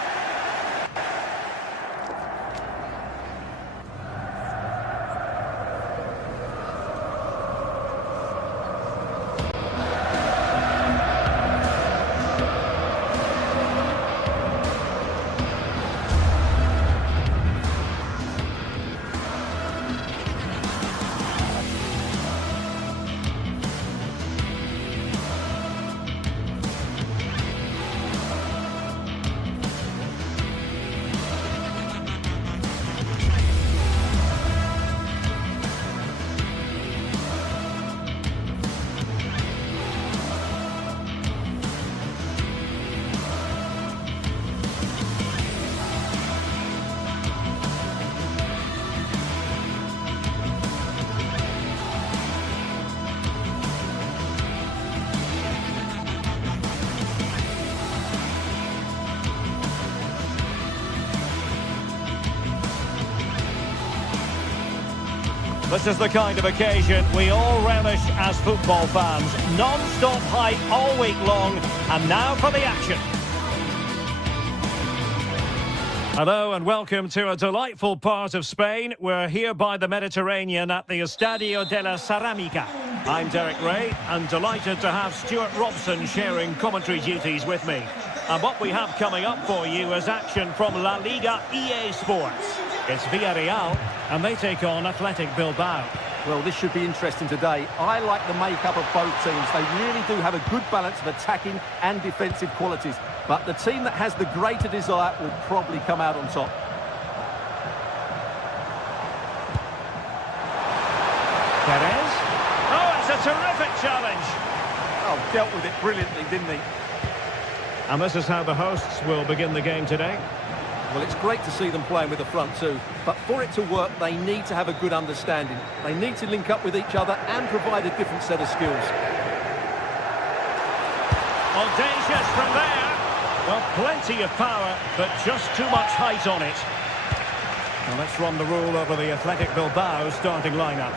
This is the kind of occasion we all relish as football fans. Non-stop hype all week long, and now for the action. Hello and welcome to a delightful part of Spain. We're here by the Mediterranean at the Estadio de la Ceramica. I'm Derek Ray and delighted to have Stuart Robson sharing commentary duties with me. And what we have coming up for you is action from La Liga EA Sports. It's Villarreal, and they take on Athletic Bilbao. Well, this should be interesting today. I like the makeup of both teams. They really do have a good balance of attacking and defensive qualities. But the team that has the greater desire will probably come out on top. Perez. Oh, it's a terrific challenge. Oh, dealt with it brilliantly, didn't he? And this is how the hosts will begin the game today. Well, it's great to see them playing with the front two, but for it to work, they need to have a good understanding. They need to link up with each other and provide a different set of skills. Audacious from there. Well, plenty of power, but just too much height on it. Well, let's run the rule over the Athletic Bilbao starting lineup.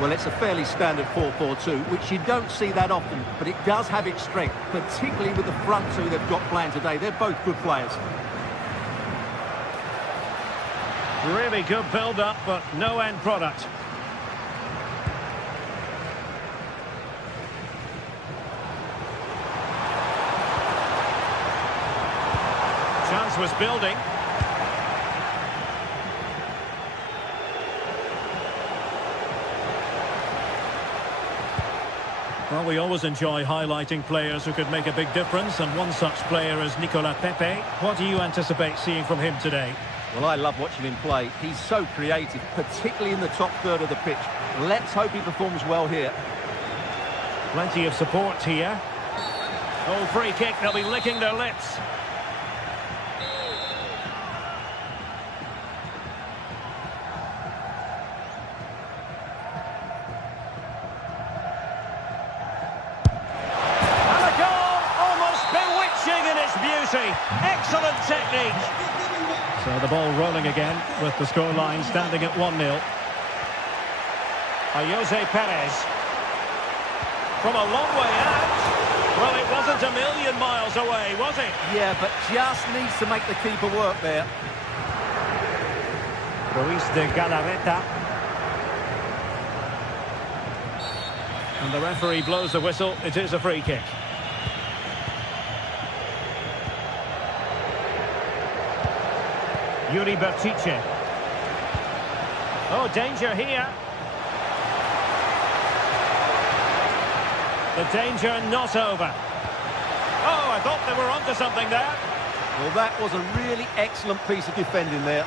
Well, it's a fairly standard 4-4-2, which you don't see that often, but it does have its strength, particularly with the front two they've got playing today. They're both good players. Really good build-up, but no end product. Chance was building. Well, we always enjoy highlighting players who could make a big difference, and one such player is Nicola Pepe. What do you anticipate seeing from him today? Well, I love watching him play. He's so creative, particularly in the top third of the pitch. Let's hope he performs well here. Plenty of support here. Oh, free kick, they'll be licking their lips. And a goal, almost bewitching in its beauty. Excellent technique. So the ball rolling again with the scoreline standing at 1-0. Jose Perez. From a long way out. Well, it wasn't a million miles away, was it? Yeah, but just needs to make the keeper work there. Ruiz de Galarreta. And the referee blows the whistle. It is a free kick. Yuri Bertice. Oh, danger here. The danger not over. Oh, I thought they were onto something there. Well, that was a really excellent piece of defending there.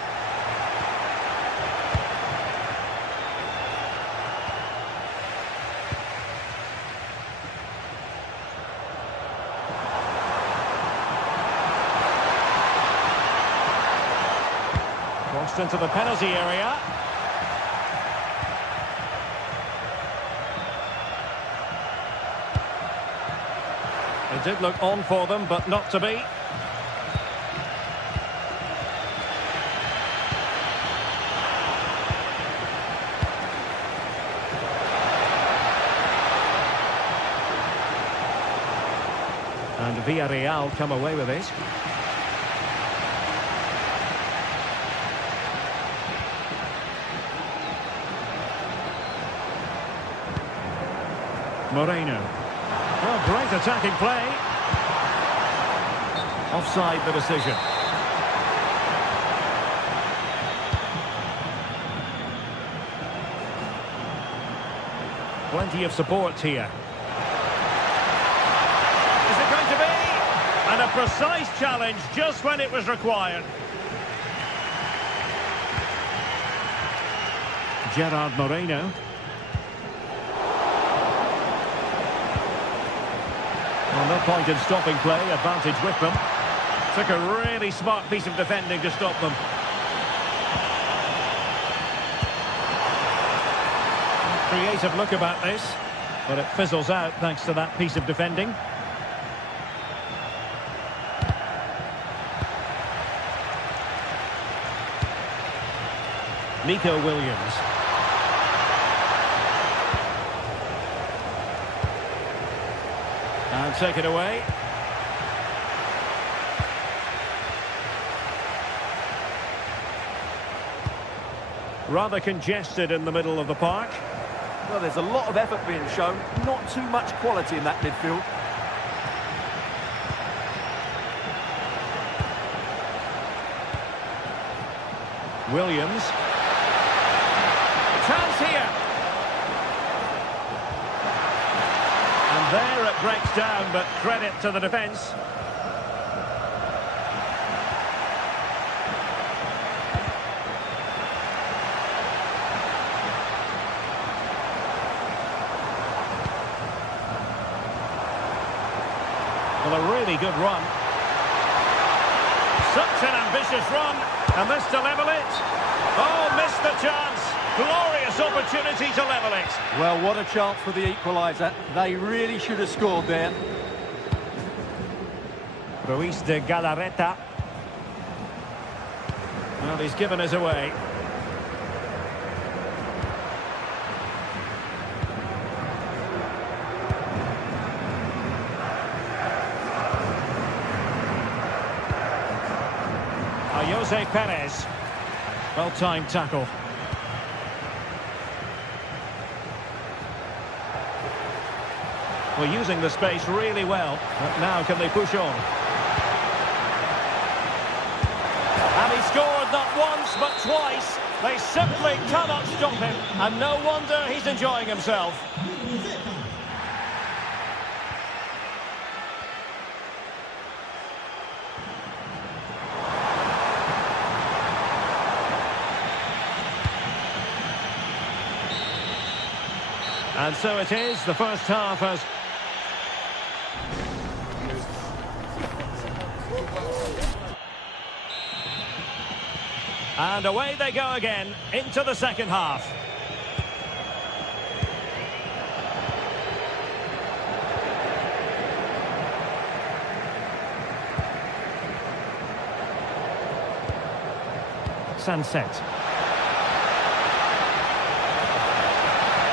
Crossed into the penalty area. It did look on for them, but not to be. And Villarreal come away with it. Moreno. Well, great attacking play. Offside the decision. Plenty of support here. Is it going to be? And a precise challenge just when it was required. Gerard Moreno. Well, no point in stopping play, advantage with them. Took a really smart piece of defending to stop them. Creative look about this, but it fizzles out thanks to that piece of defending. Nico Williams. And take it away. Rather congested in the middle of the park. Well, there's a lot of effort being shown, not too much quality in that midfield. Williams. Chance here. And there it breaks down, but credit to the defence. Well, a really good run. Such an ambitious run, and this to level it. Oh, missed the chance. Glorious opportunity to level it. Well, what a chance for the equaliser. They really should have scored there. Ruiz de Galarreta. Well, he's given us away. Jose Perez. Well-timed tackle. We're using the space really well, but now can they push on? And he scored not once but twice. They simply cannot stop him, and no wonder he's enjoying himself. And so it is, the first half has... And away they go again, into the second half. Sunset.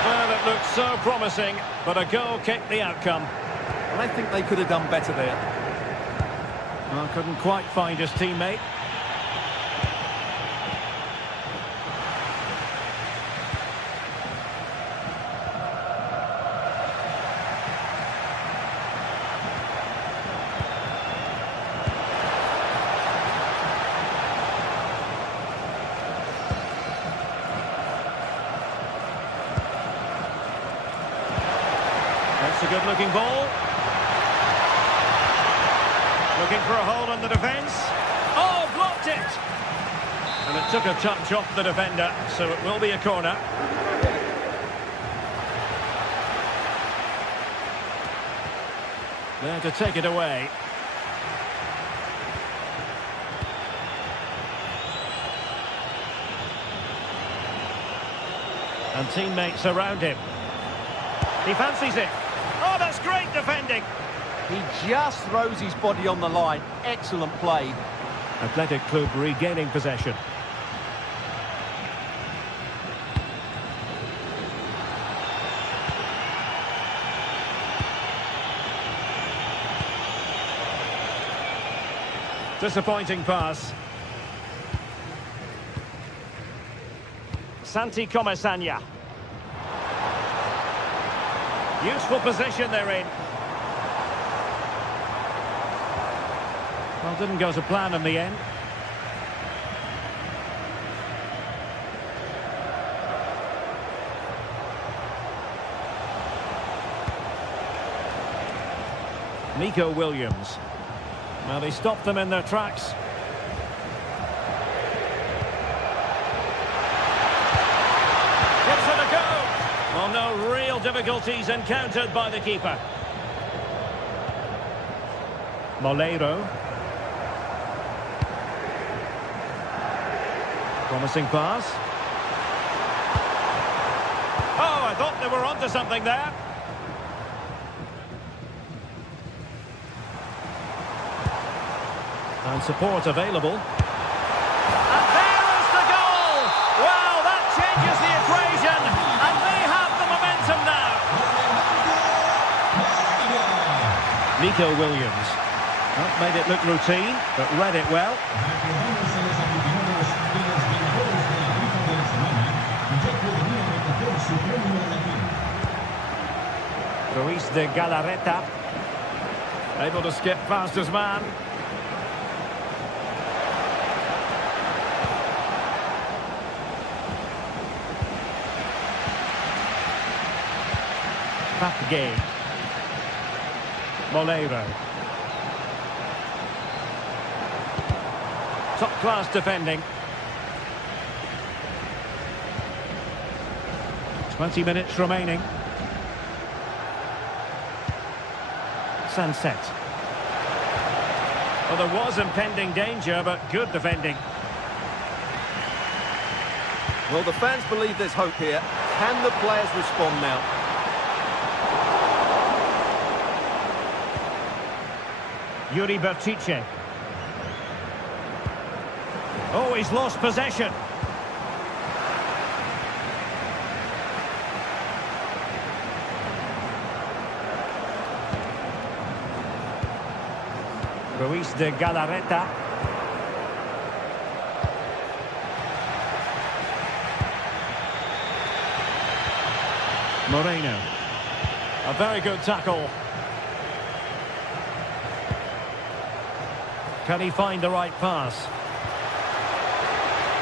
Well, it looked so promising, but a goal kicked the outcome. Well, I think they could have done better there. Well, couldn't quite find his teammate. That's a good-looking ball. Looking for a hold on the defence. Oh, blocked it! And it took a touch off the defender, so it will be a corner. There to take it away. And teammates around him. He fancies it. Oh, that's great defending. He just throws his body on the line. Excellent play. Atletico regaining possession. Disappointing pass. Santi Comesaña. Useful position they're in. Well, didn't go to plan in the end. Nico Williams. Well, they stopped them in their tracks. Gives it a go. Well, no real difficulties encountered by the keeper. Moleiro. Promising pass. Oh, I thought they were onto something there. And support available. And there is the goal! Well, that changes the equation, and they have the momentum now. Nico Williams. Well, made it look routine, but read it well. Ruiz de Galarreta. Able to skip past his man. Gay. Molero. Top-class defending. 20 minutes remaining. Sunset. Well, there was impending danger, but good defending. Well, the fans believe there's hope here. Can the players respond now? Yuri Bertice. Oh, he's lost possession. Ruiz de Galarreta. Moreno. A very good tackle. Can he find the right pass?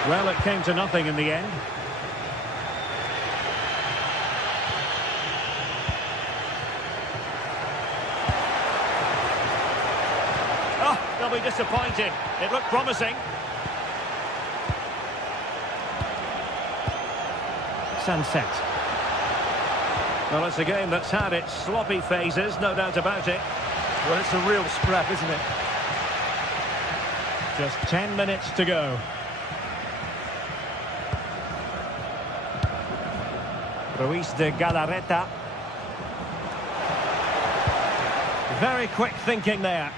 Well, it came to nothing in the end. Oh, they'll be disappointed. It looked promising. Sunset. Well, it's a game that's had its sloppy phases, no doubt about it. Well, it's a real scrap, isn't it? Just 10 minutes to go. Ruiz de Galarreta. Very quick thinking there.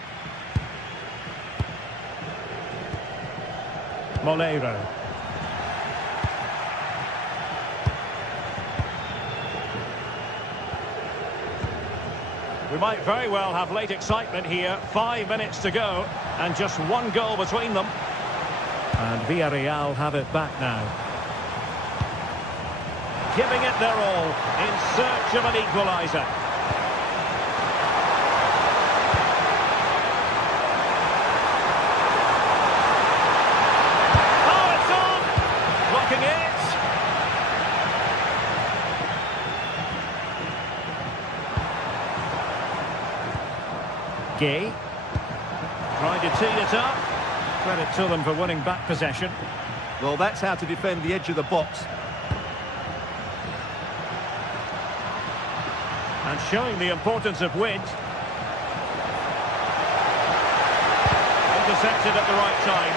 Molero. We might very well have late excitement here. 5 minutes to go and just one goal between them. And Villarreal have it back now. Giving it their all in search of an equaliser. Oh, it's on! Blocking it. Gay. Trying to tee it up. Credit to them for winning back possession. Well, that's how to defend the edge of the box. And showing the importance of width. Intercepted at the right time.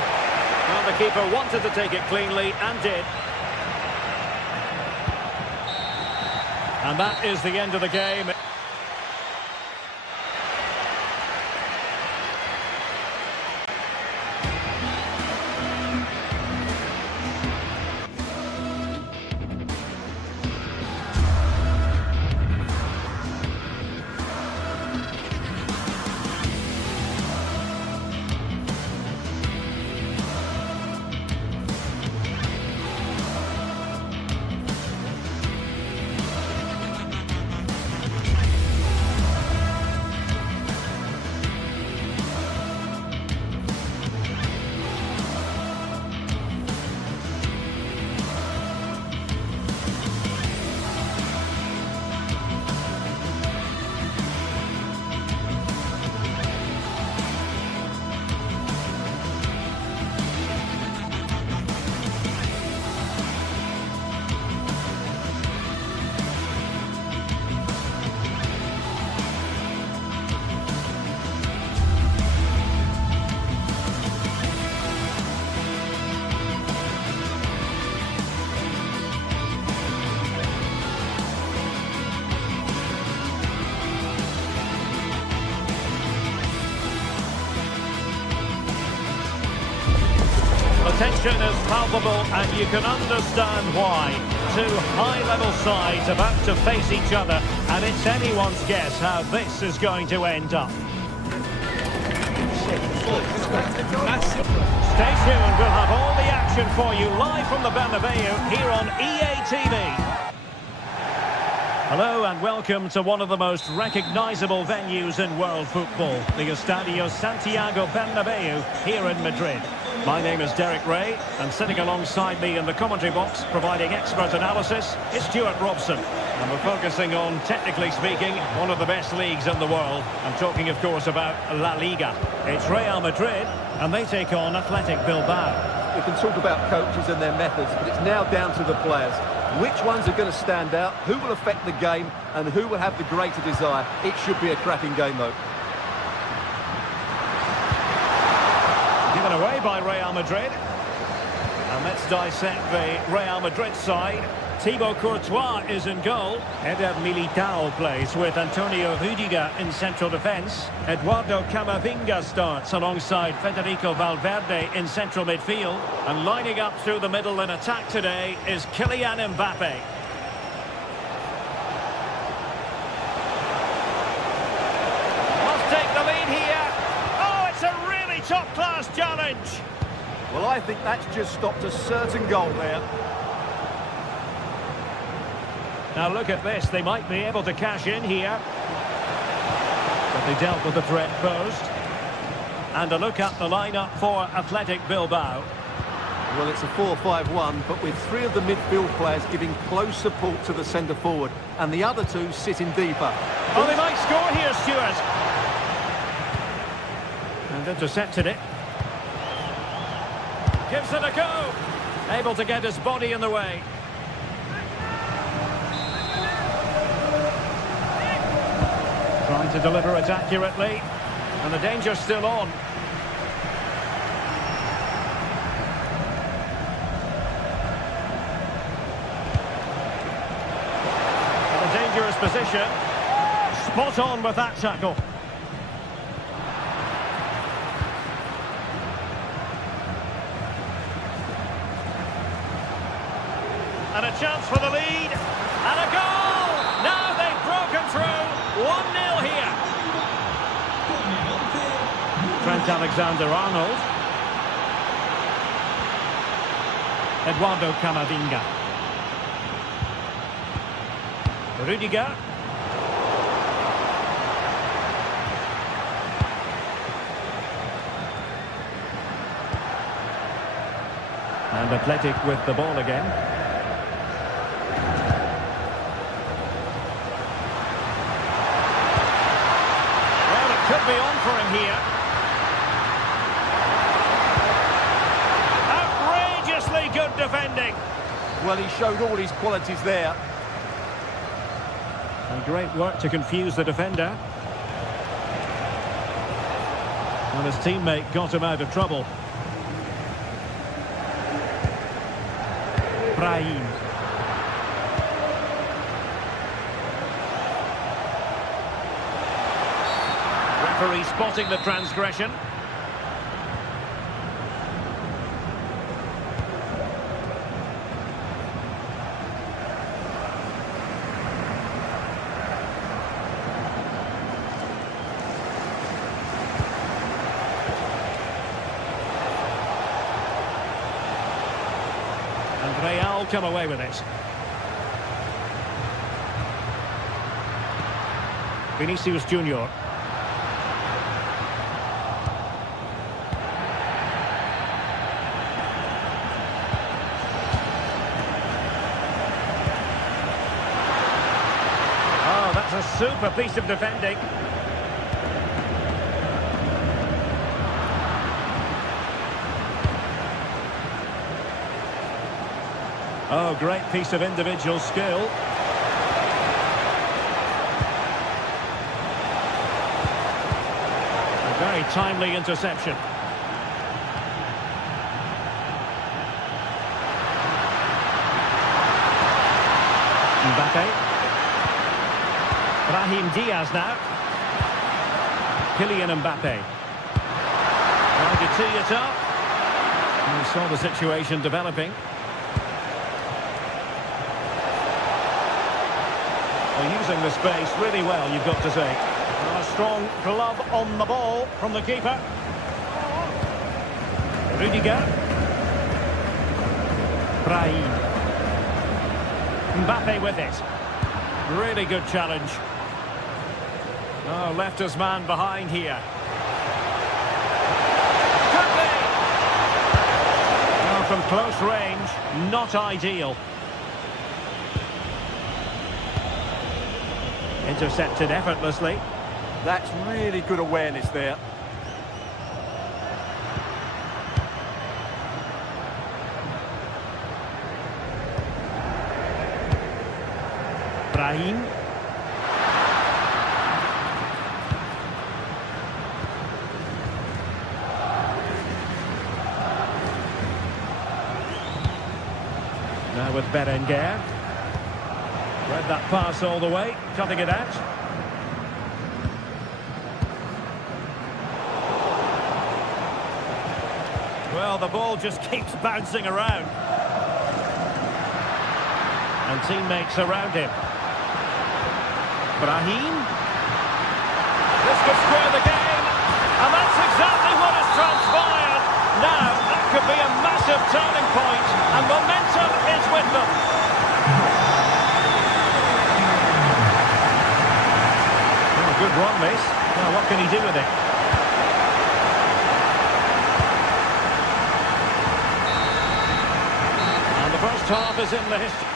Well, the keeper wanted to take it cleanly and did. And that is the end of the game. Tension is palpable, and you can understand why. Two high-level sides about to face each other, and it's anyone's guess how this is going to end up. Stay tuned, we'll have all the action for you live from the Bernabeu here on EA TV. Hello and welcome to one of the most recognisable venues in world football, the Estadio Santiago Bernabeu here in Madrid. My name is Derek Ray, and sitting alongside me in the commentary box, providing expert analysis, is Stuart Robson. And we're focusing on, technically speaking, one of the best leagues in the world. I'm talking, of course, about La Liga. It's Real Madrid, and they take on Athletic Bilbao. We can talk about coaches and their methods, but it's now down to the players. Which ones are going to stand out, who will affect the game, and who will have the greater desire. It should be a cracking game, though. Given away by Real Madrid. And let's dissect the Real Madrid side. Thibaut Courtois is in goal. Eder Militao plays with Antonio Rudiger in central defence. Eduardo Camavinga starts alongside Federico Valverde in central midfield. And lining up through the middle in attack today is Kylian Mbappe. Must take the lead here. Oh, it's a really top-class challenge. Well, I think that's just stopped a certain goal there. Now look at this, they might be able to cash in here. But they dealt with the threat posed. And a look at the lineup for Athletic Bilbao. Well, it's a 4-5-1, but with three of the midfield players giving close support to the centre forward, and the other two sitting deeper. Oh, they might score here, Stuart. And intercepted it. Gives it a go. Able to get his body in the way. Trying to deliver it accurately. And the danger's still on. In a dangerous position. Spot on with that tackle. And a chance for the lead. And a goal! Now they've broken through. 1-0 here. Trent Alexander-Arnold. Eduardo Camavinga. Rudiger. And Athletic with the ball again. Could be on for him here. Outrageously good defending. Well, he showed all his qualities there. And great work to confuse the defender. And his teammate got him out of trouble. Brahim. Referee spotting the transgression. And Real come away with it. Vinicius Junior. A super piece of defending. Oh, great piece of individual skill. A very timely interception. Mbappe. Brahim Diaz now. Kylian Mbappe. Trying to tee it up. And we saw the situation developing. Well, using the space really well, you've got to say. And a strong glove on the ball from the keeper. Rudiger. Brahim. Mbappe with it. Really good challenge. Oh, left his man behind here. Could be! Oh, from close range, not ideal. Intercepted effortlessly. That's really good awareness there. Brahim. Now with Berenguer. Read that pass all the way, cutting it out. Well, the ball just keeps bouncing around. And teammates around him. Brahim. This could square the game. And that's exactly what has transpired. Now, that could be a massive turning point. And momentum is with them. Oh, good run, this. Well, what can he do with it? And the first half is in the history.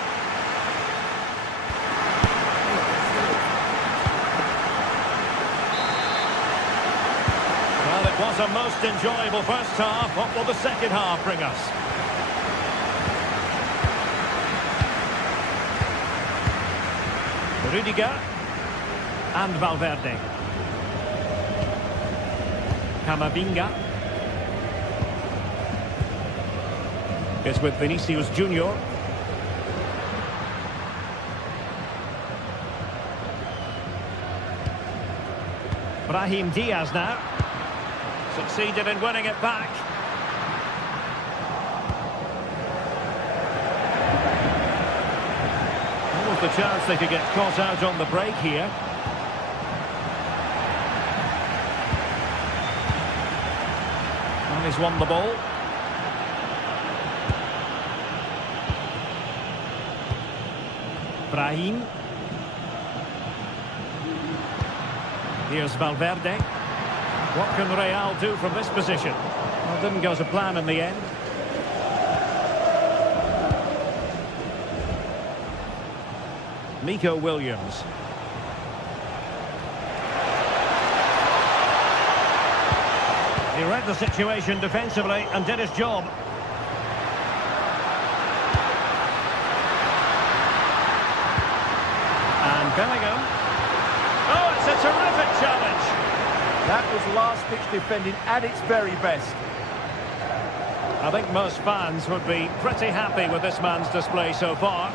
Well, it was a most enjoyable first half. What will the second half bring us? Rudiger and Valverde. Camavinga is with Vinicius Junior. Brahim Diaz now. Succeeded in winning it back. What was the chance they could get caught out on the break here? And he's won the ball. Brahim. Here's Valverde. What can Royale do from this position? Well, it didn't go to plan in the end. Nico Williams. He read the situation defensively and did his job. And Bellingham. Oh, it's a terrific challenge. That was last-pitch defending at its very best. I think most fans would be pretty happy with this man's display so far.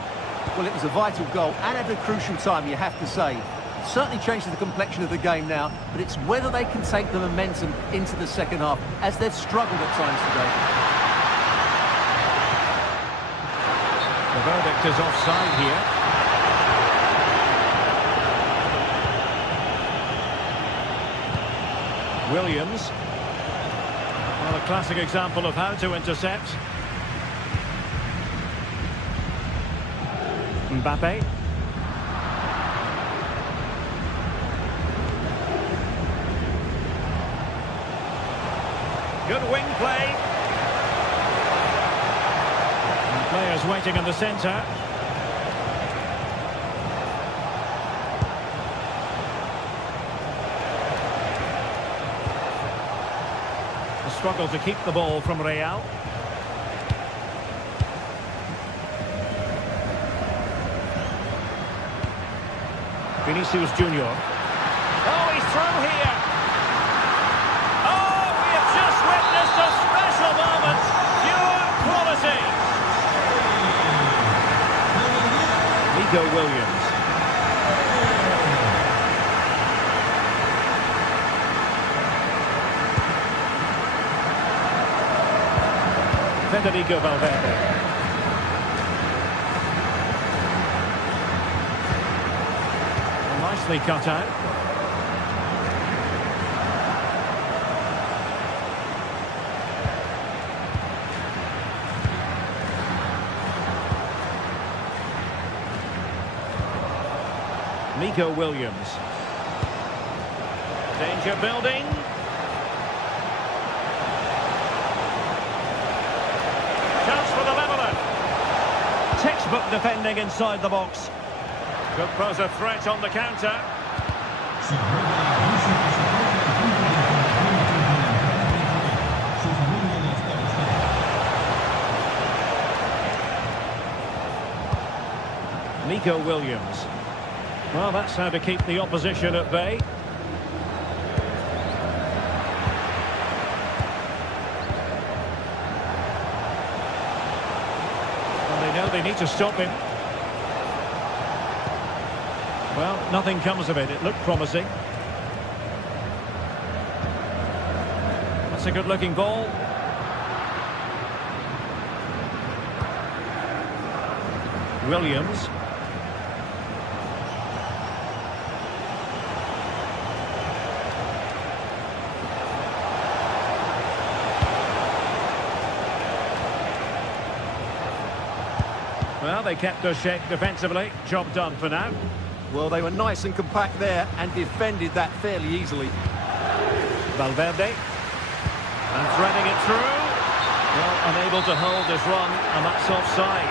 Well, it was a vital goal and at a crucial time, you have to say. It certainly changes the complexion of the game now, but it's whether they can take the momentum into the second half, as they've struggled at times today. The verdict is offside here. Williams. Well, a classic example of how to intercept. Mbappe. Good wing play. And players waiting in the centre. Struggle to keep the ball from Royale. Vinicius Junior. Oh, he's through here. Oh, we have just witnessed a special moment. Pure quality. Nico Williams. Federico Valverde. Nicely cut out. Nico Williams. Danger building. Chance for the leveller. Textbook defending inside the box. Could pose a threat on the counter. Nico Williams. Well, that's how to keep the opposition at bay. And they know they need to stop him. Well, nothing comes of it. It looked promising. That's a good-looking ball. Williams. Well, they kept their shape defensively. Job done for now. Well, they were nice and compact there and defended that fairly easily. Valverde. And threading it through. Well, unable to hold this run, and that's offside.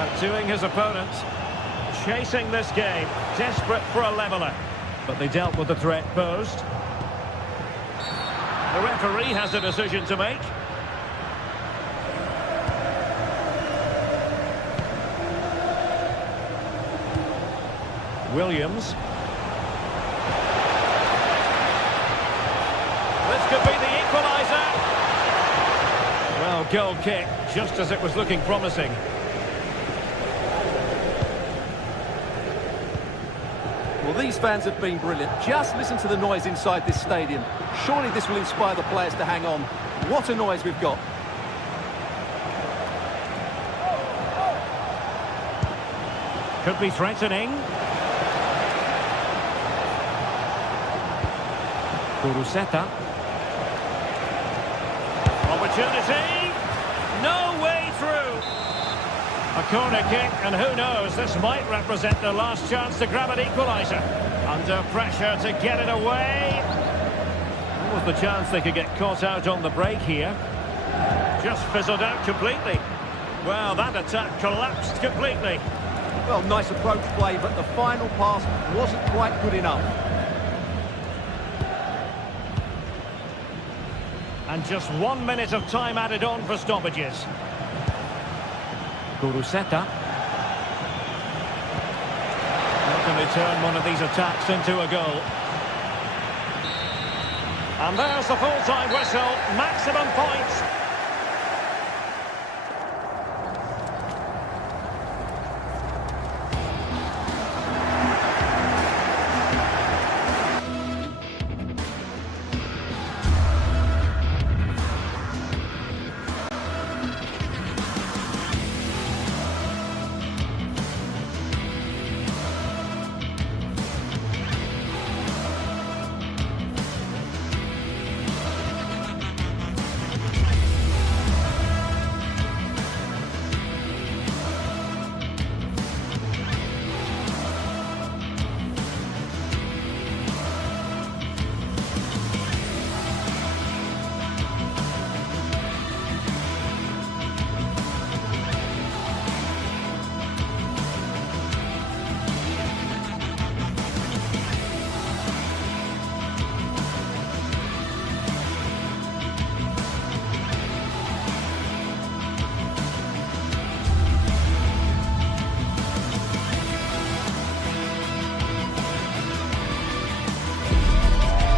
Outdoing his opponents. Chasing this game. Desperate for a leveller. But they dealt with the threat posed. The referee has a decision to make. Williams. This could be the equaliser. Well, goal kick, just as it was looking promising. Well, these fans have been brilliant. Just listen to the noise inside this stadium. Surely this will inspire the players to hang on. What a noise we've got. Could be threatening. Kuruseta. Opportunity. No way through. A corner kick, and who knows, this might represent the last chance to grab an equaliser. Under pressure to get it away. What was the chance they could get caught out on the break here? Just fizzled out completely. Well, that attack collapsed completely. Well, nice approach play, but the final pass wasn't quite good enough. And just 1 minute of time added on for stoppages. Kuruseta. How can they turn one of these attacks into a goal? And there's the full-time whistle. Maximum points.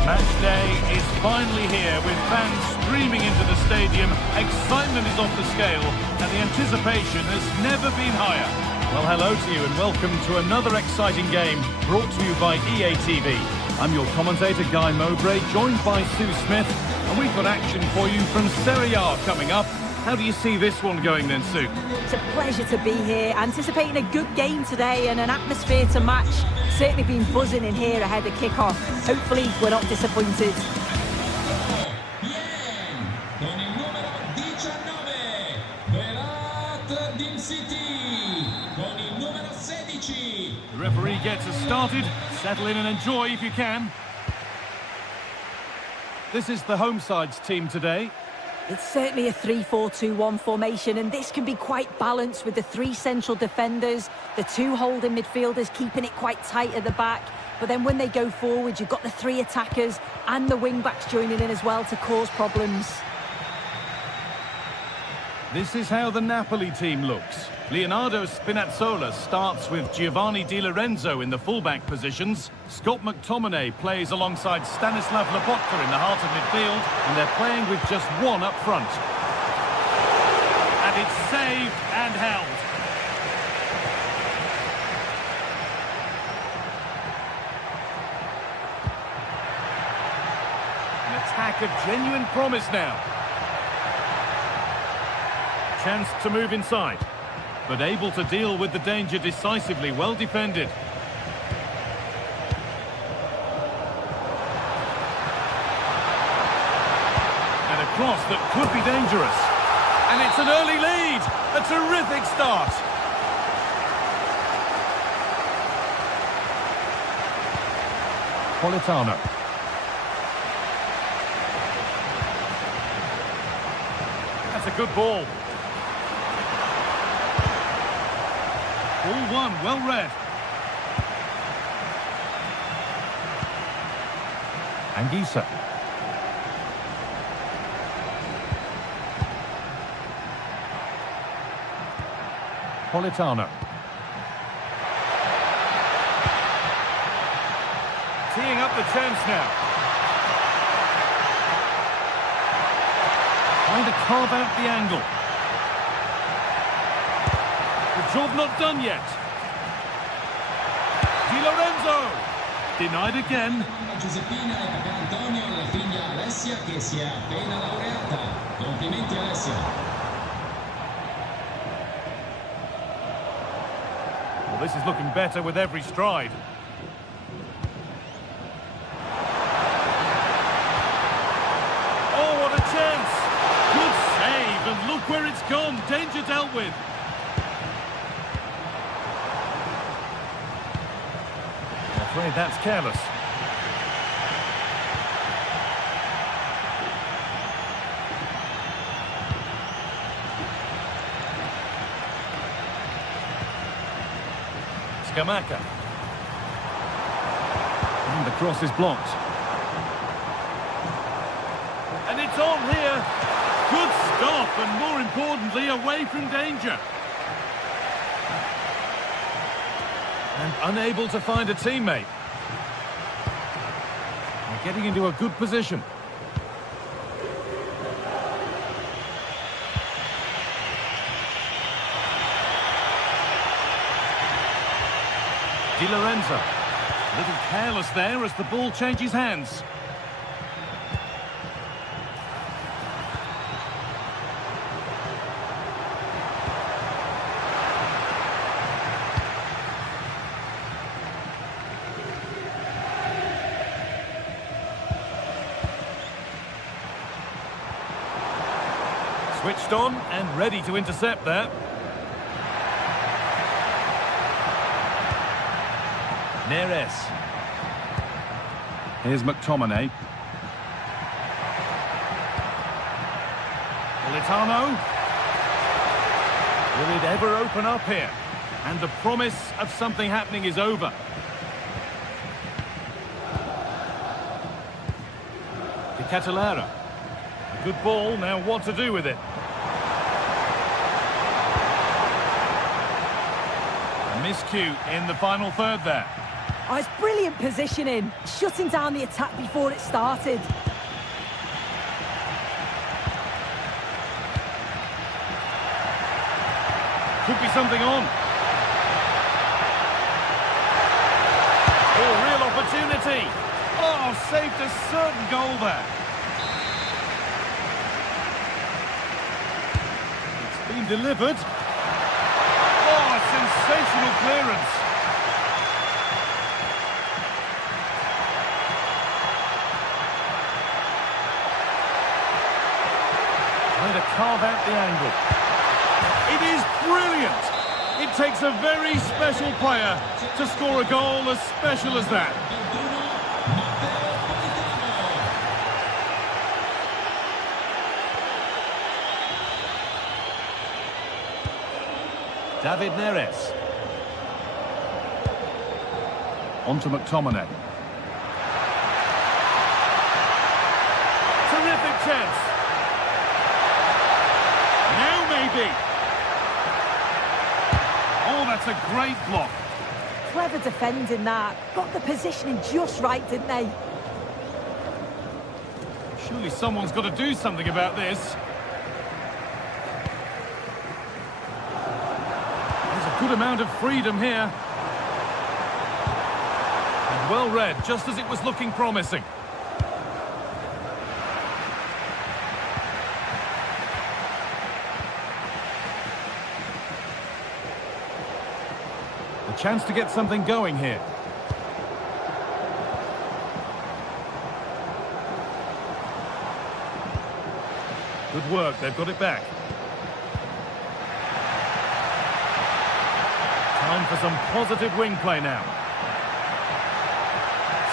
Match day is finally here with fans streaming into the stadium. Excitement is off the scale and the anticipation has never been higher. Well, hello to you and welcome to another exciting game brought to you by EA TV. I'm your commentator Guy Mowbray, joined by Sue Smith, and we've got action for you from Serie A coming up. How do you see this one going then, Sue? It's a pleasure to be here, anticipating a good game today and an atmosphere to match. Certainly been buzzing in here ahead of kick-off. Hopefully we're not disappointed. Con il numero 19, con il numero 16. The referee gets us started. Settle in and enjoy if you can. This is the home side's team today. It's certainly a 3-4-2-1 formation, and this can be quite balanced with the 3 central defenders, the 2 holding midfielders keeping it quite tight at the back. But then when they go forward, you've got the 3 attackers and the wing-backs joining in as well to cause problems. This is how the Napoli team looks. Leonardo Spinazzola starts with Giovanni Di Lorenzo in the fullback positions. Scott McTominay plays alongside Stanislav Lobotka in the heart of midfield, and they're playing with just 1 up front. And it's saved and held. An attack of genuine promise now. Chance to move inside, but able to deal with the danger decisively. Well defended. And a cross that could be dangerous. And it's an early lead. A terrific start. Politano. That's a good ball. All 1, well read. Anguissa. Politano. Teeing up the chance now. Trying to carve out the angle. Job not done yet. Di Lorenzo. Denied again. Giuseppina e papà Antonio e la figlia Alessia che si è appena laureata. Complimenti Alessia. Well, this is looking better with every stride. Oh, what a chance. Good save, and look where it's gone. Danger dealt with. I'm afraid that's careless. Scamacca. And the cross is blocked. And it's on here. Good stop, and more importantly, away from danger. And unable to find a teammate. They're getting into a good position. Di Lorenzo. A little careless there as the ball changes hands. Switched on and ready to intercept there. Neres. Here's McTominay. Politano. Will it ever open up here? And the promise of something happening is over. De Catalera. A good ball, now what to do with it? A miscue in the final third there. Oh, it's brilliant positioning, shutting down the attack before it started. Could be something on. Oh, real opportunity. Oh, saved a certain goal there. It's been delivered. Oh, a sensational clearance. Trying to carve out the angle. It is brilliant. It takes a very special player to score a goal as special as that. David Neres. On to McTominay. Terrific chance. Now maybe. Oh, that's a great block. Clever defending that. Got the positioning just right, didn't they? Surely someone's got to do something about this. There's a good amount of freedom here. And well read, just as it was looking promising. A chance to get something going here. Good work, they've got it back. Time for some positive wing play now.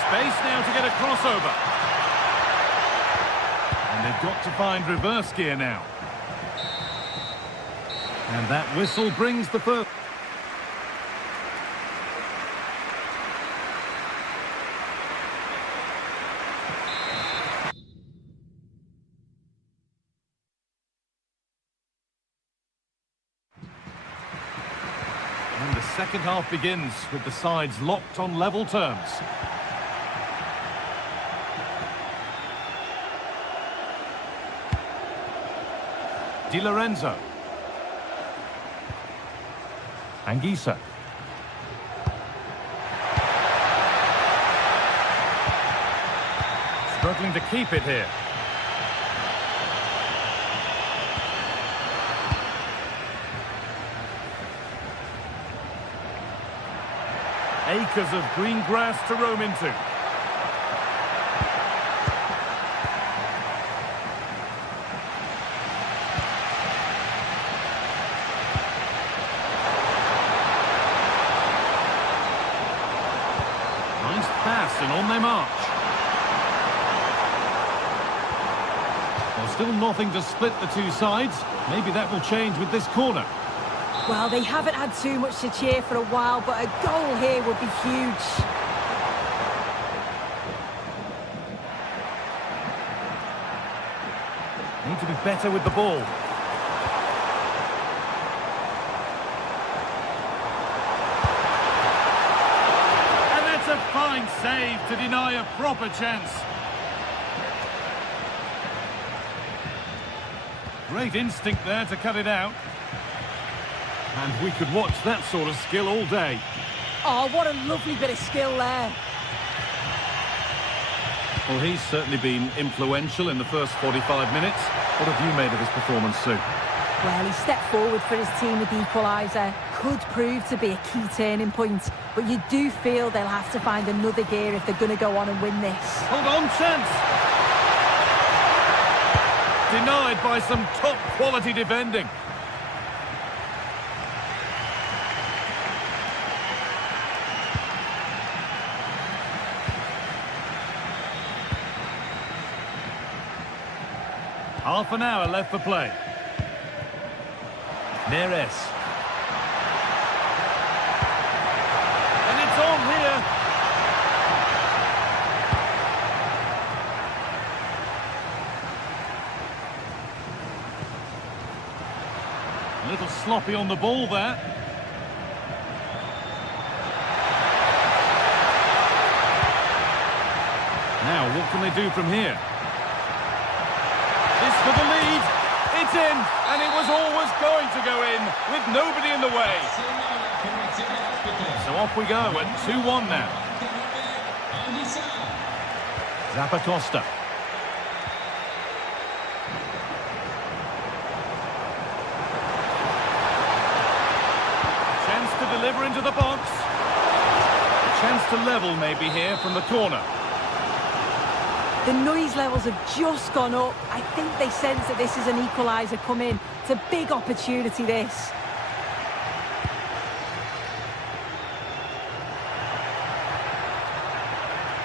Space now to get a crossover. And they've got to find reverse gear now. And that whistle brings the first. And the second half begins with the sides locked on level terms. Di Lorenzo. Anguissa. Struggling to keep it here. Acres of green grass to roam into. Nice pass and on they march. Well, still nothing to split the two sides. Maybe that will change with this corner. Well, they haven't had too much to cheer for a while, but a goal here would be huge. Need to be better with the ball. And that's a fine save to deny a proper chance. Great instinct there to cut it out. And we could watch that sort of skill all day. Oh, what a lovely bit of skill there. Well, he's certainly been influential in the first 45 minutes. What have you made of his performance, Sue? Well, he stepped forward for his team with the equaliser. Could prove to be a key turning point. But you do feel they'll have to find another gear if they're going to go on and win this. Hold on, chance! Denied by some top-quality defending. Half an hour left for play. Neres. And it's on here. A little sloppy on the ball there. Now, what can they do from here? For the lead, it's in, and it was always going to go in, with nobody in the way. So off we go at 2-1 now. Zappacosta. Chance to deliver into the box. A chance to level maybe here from the corner. The noise levels have just gone up. I think they sense that this is an equaliser coming. It's a big opportunity, this.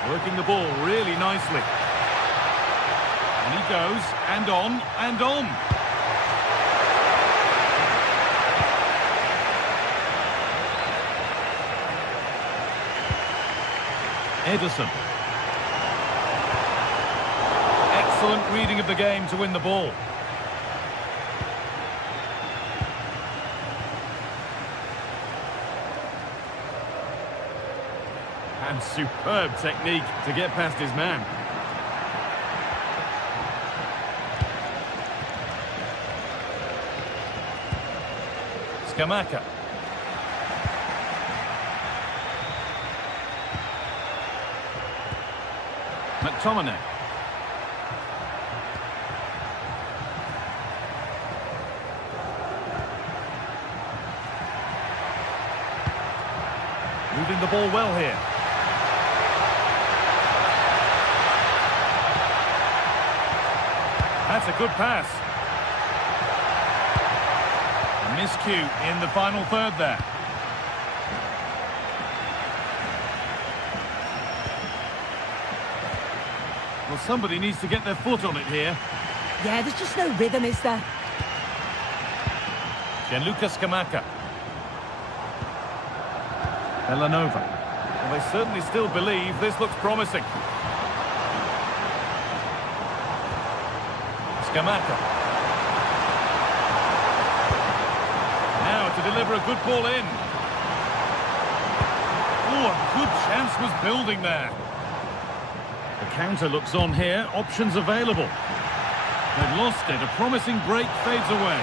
Working the ball really nicely. And he goes, and on, and on. Ederson. Excellent reading of the game to win the ball. And superb technique to get past his man. Scamacca. McTominay. Moving the ball well here. That's a good pass. A miscue in the final third there. Well, somebody needs to get their foot on it here. Yeah, there's just no rhythm, is there? Gianluca Scamacca. Villanova. Well, they certainly still believe this looks promising. Scamacca. Now to deliver a good ball in. Oh, a good chance was building there. The counter looks on here. Options available. They've lost it. A promising break fades away.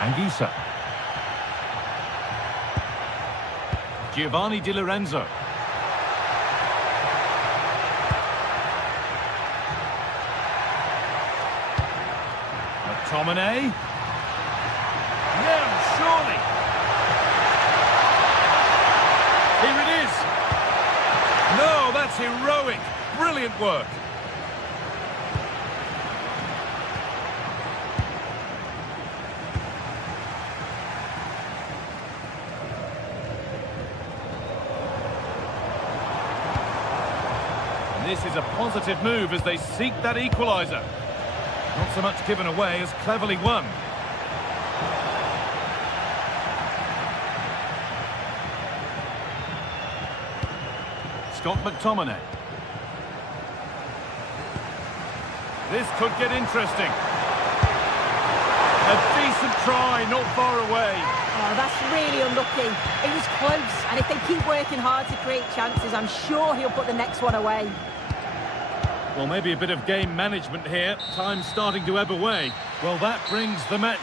Anguissa. Giovanni Di Lorenzo. McTominay. No, surely. Here it is. No, that's heroic. Brilliant work. This is a positive move as they seek that equaliser. Not so much given away as cleverly won. Scott McTominay. This could get interesting. A decent try, not far away. Oh, that's really unlucky. It was close, and if they keep working hard to create chances, I'm sure he'll put the next one away. Well, maybe a bit of game management here. Time's starting to ebb away. Well, that brings the match.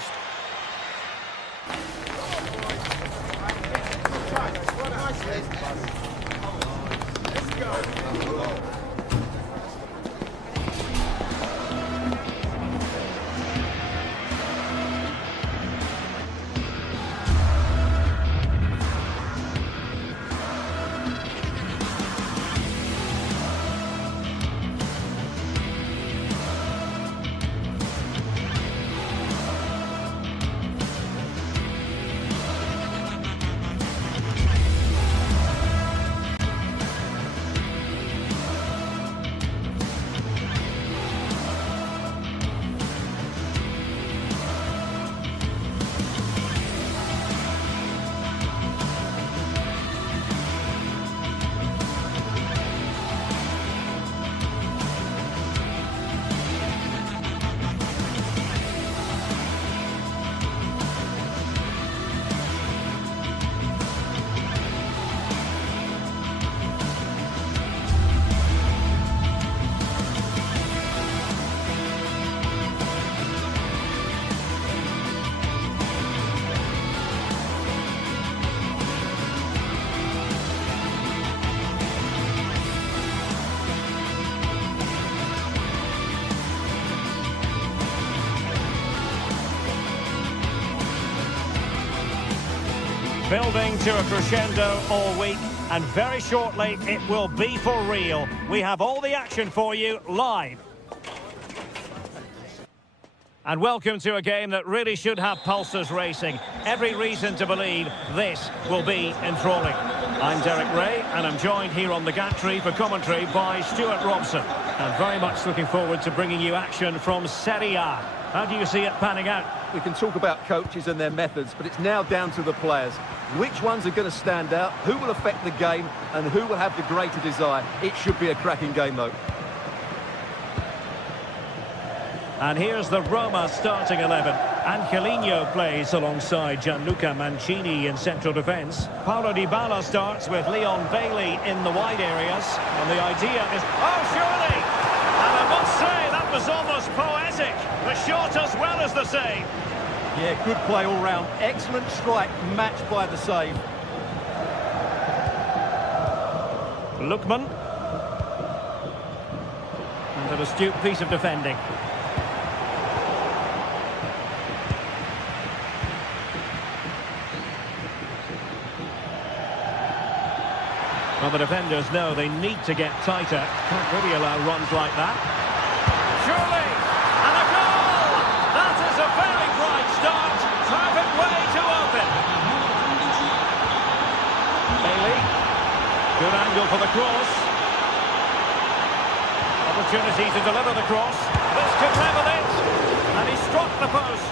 Building to a crescendo all week, and very shortly it will be for real. We have all the action for you live. And welcome to a game that really should have pulses racing. Every reason to believe this will be enthralling. I'm Derek Ray, and I'm joined here on the gantry for commentary by Stuart Robson. And very much looking forward to bringing you action from Serie A. How do you see it panning out? we can talk about coaches and their methods, but it's now down to the players. Which ones are going to stand out, who will affect the game, and who will have the greater desire? It should be a cracking game, though. And here's the Roma starting 11. Angelino plays alongside Gianluca Mancini in central defence. Paulo Dybala starts with Leon Bailey in the wide areas. And the idea is... Oh, surely! And I must say, that was almost poetic. The shot as well as the save. Yeah, good play all round. Excellent strike, matched by the save. Lookman. And an astute piece of defending. Well, the defenders know they need to get tighter. Can't really allow runs like that. Surely! And a goal! That is a very bright start. Perfect way to open. Bailey. Good angle for the cross. Opportunity to deliver the cross. This could level it. And he struck the post.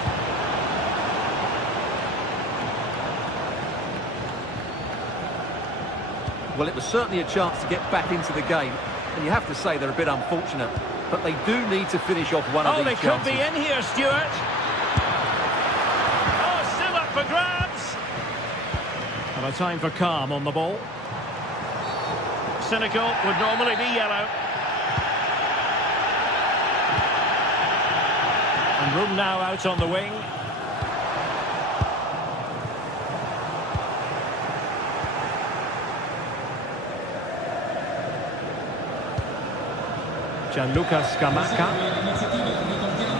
Well, it was certainly a chance to get back into the game, and you have to say they're a bit unfortunate, but they do need to finish off one of these They chances. could be in here, Stuart. Oh, still up for grabs. And a time for calm on the ball. Cynical would normally be yellow. And room now out on the wing. Gianluca Scamacca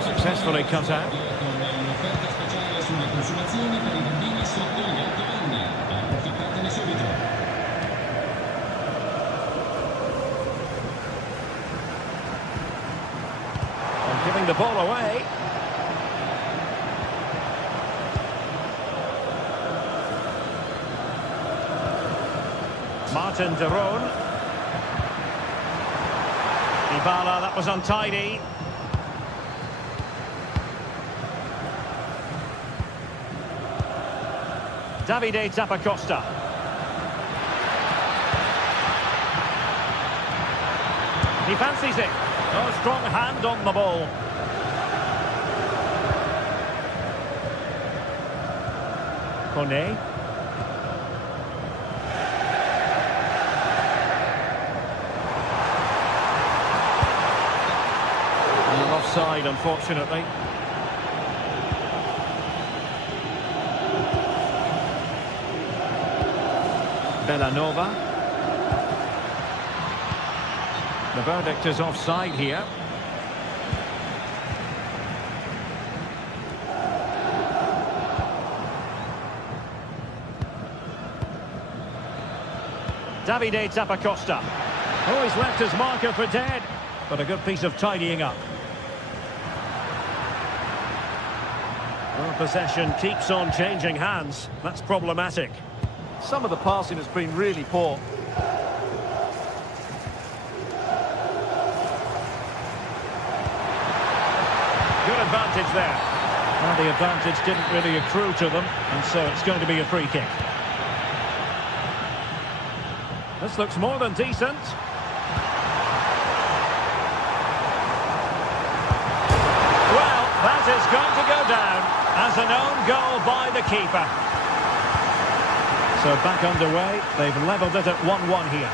successfully cut out. Un'offerta speciale sulle consumazioni per i bambini sotto gli 8 anni. Approfittatene subito. And giving the ball away. Martin de Roon. Dybala, that was untidy. Davide Zappacosta. He fancies it. Oh, strong hand on the ball. Kone. Offside, unfortunately. Bellanova. The verdict is offside here. Davide Zappacosta. Oh, he's left his marker for dead. But a good piece of tidying up. Well, possession keeps on changing hands. That's problematic. Some of the passing has been really poor. Good advantage there. Well, the advantage didn't really accrue to them, and so it's going to be a free kick. This looks more than decent. Well, that is going to go down as an own goal by the keeper. So back underway, they've levelled it at 1-1 here.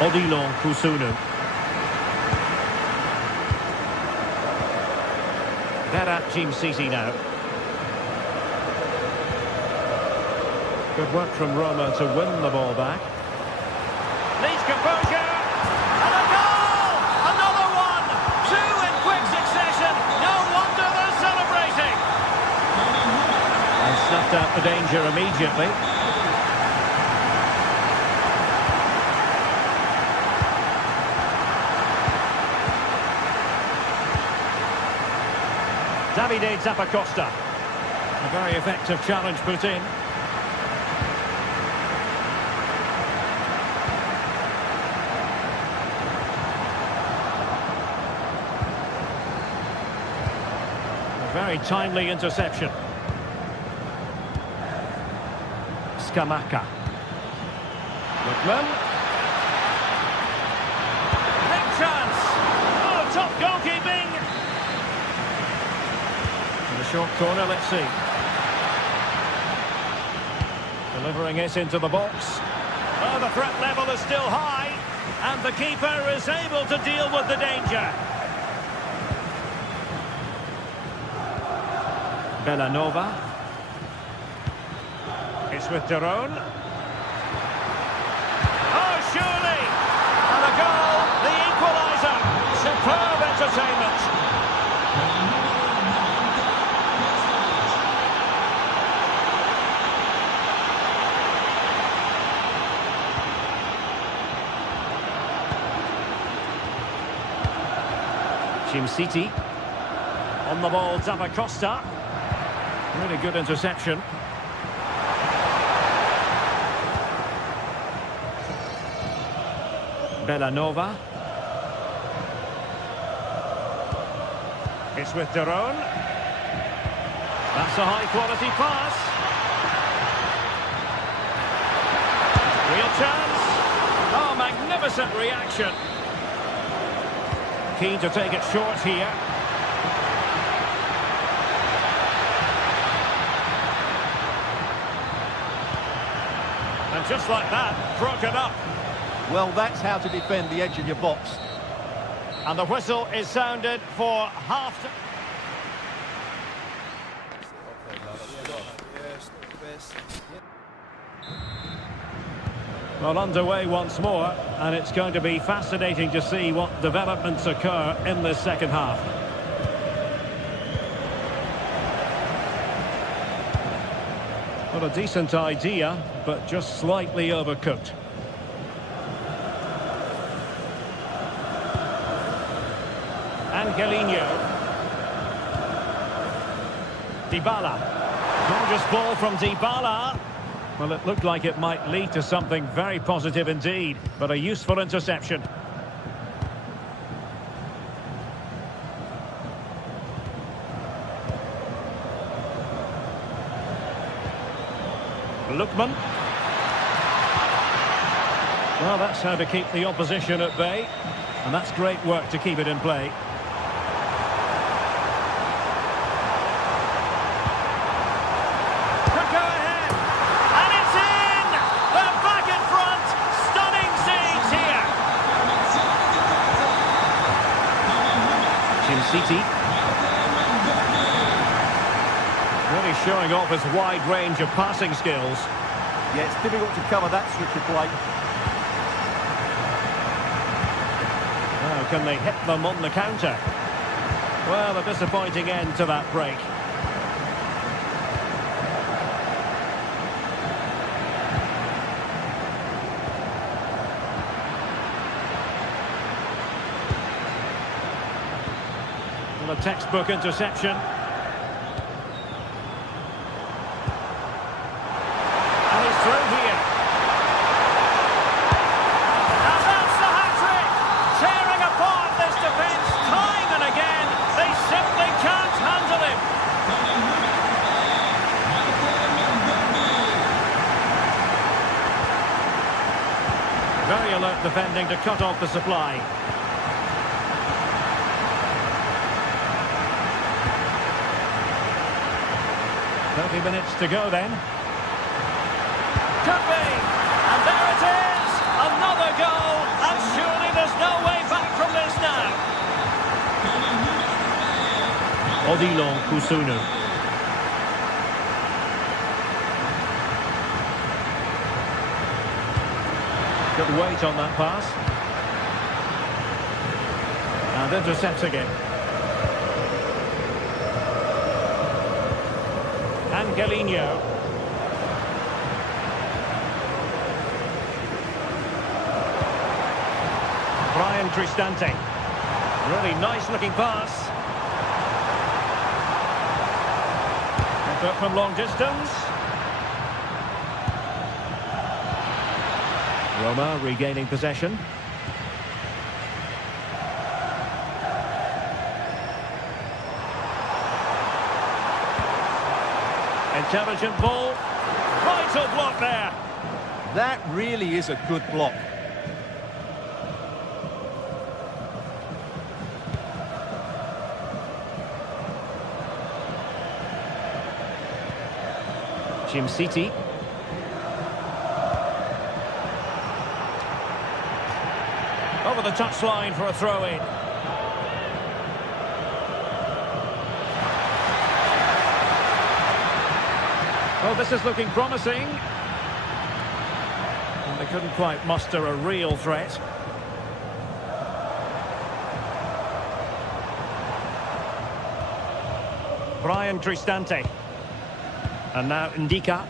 Odilon Kusunu. Berat Jim-Sisi now. Good work from Roma to win the ball back. Needs composure. And a goal! Another one! Two in quick succession. No wonder they're celebrating. And snuffed out the danger immediately. Davide Zappacosta. A very effective challenge put in. Very timely interception. Scamacca. Lookman. Big chance. Oh, top goalkeeping. In the short corner, let's see. Delivering it into the box. Oh, the threat level is still high. And the keeper is able to deal with the danger. Bellanova. It's with Derone. Oh, surely! And a goal, the equaliser. Superb entertainment. City on the ball, Zappacosta. Really good interception. Bellanova. It's with Derone. That's a high-quality pass. Real chance. Oh, magnificent reaction. Keen to take it short here. And just like that, broken up. Well, that's how to defend the edge of your box. And the whistle is sounded for half time. Well, underway once more, and it's going to be fascinating to see what developments occur in this second half. Well, a decent idea, but just slightly overcooked. Angelino. Dybala. Gorgeous ball from Dybala. Well, it looked like it might lead to something very positive indeed, but a useful interception. Lookman. Well, that's how to keep the opposition at bay, and that's great work to keep it in play. City. Really showing off his wide range of passing skills. Yeah, it's difficult to cover that switch of play. Now, can they hit them on the counter? Well, a disappointing end to that break. A textbook interception. And he's through here. And that's the hat-trick! Tearing apart this defence time and again. They simply can't handle him. Very alert defending to cut off the supply. 30 minutes to go then. Could be! And there it is! Another goal! And surely there's no way back from this now. Odilon Kusunu. Good weight on that pass. And intercepts again. Angelino. Brian Cristante. Really nice looking pass. Effort from long distance. Roma regaining possession. Intelligent ball. Vital block there. That really is a good block. Jim City. Over the touchline for a throw-in. Well, this is looking promising. And they couldn't quite muster a real threat. Brian Cristante. And now Ndika.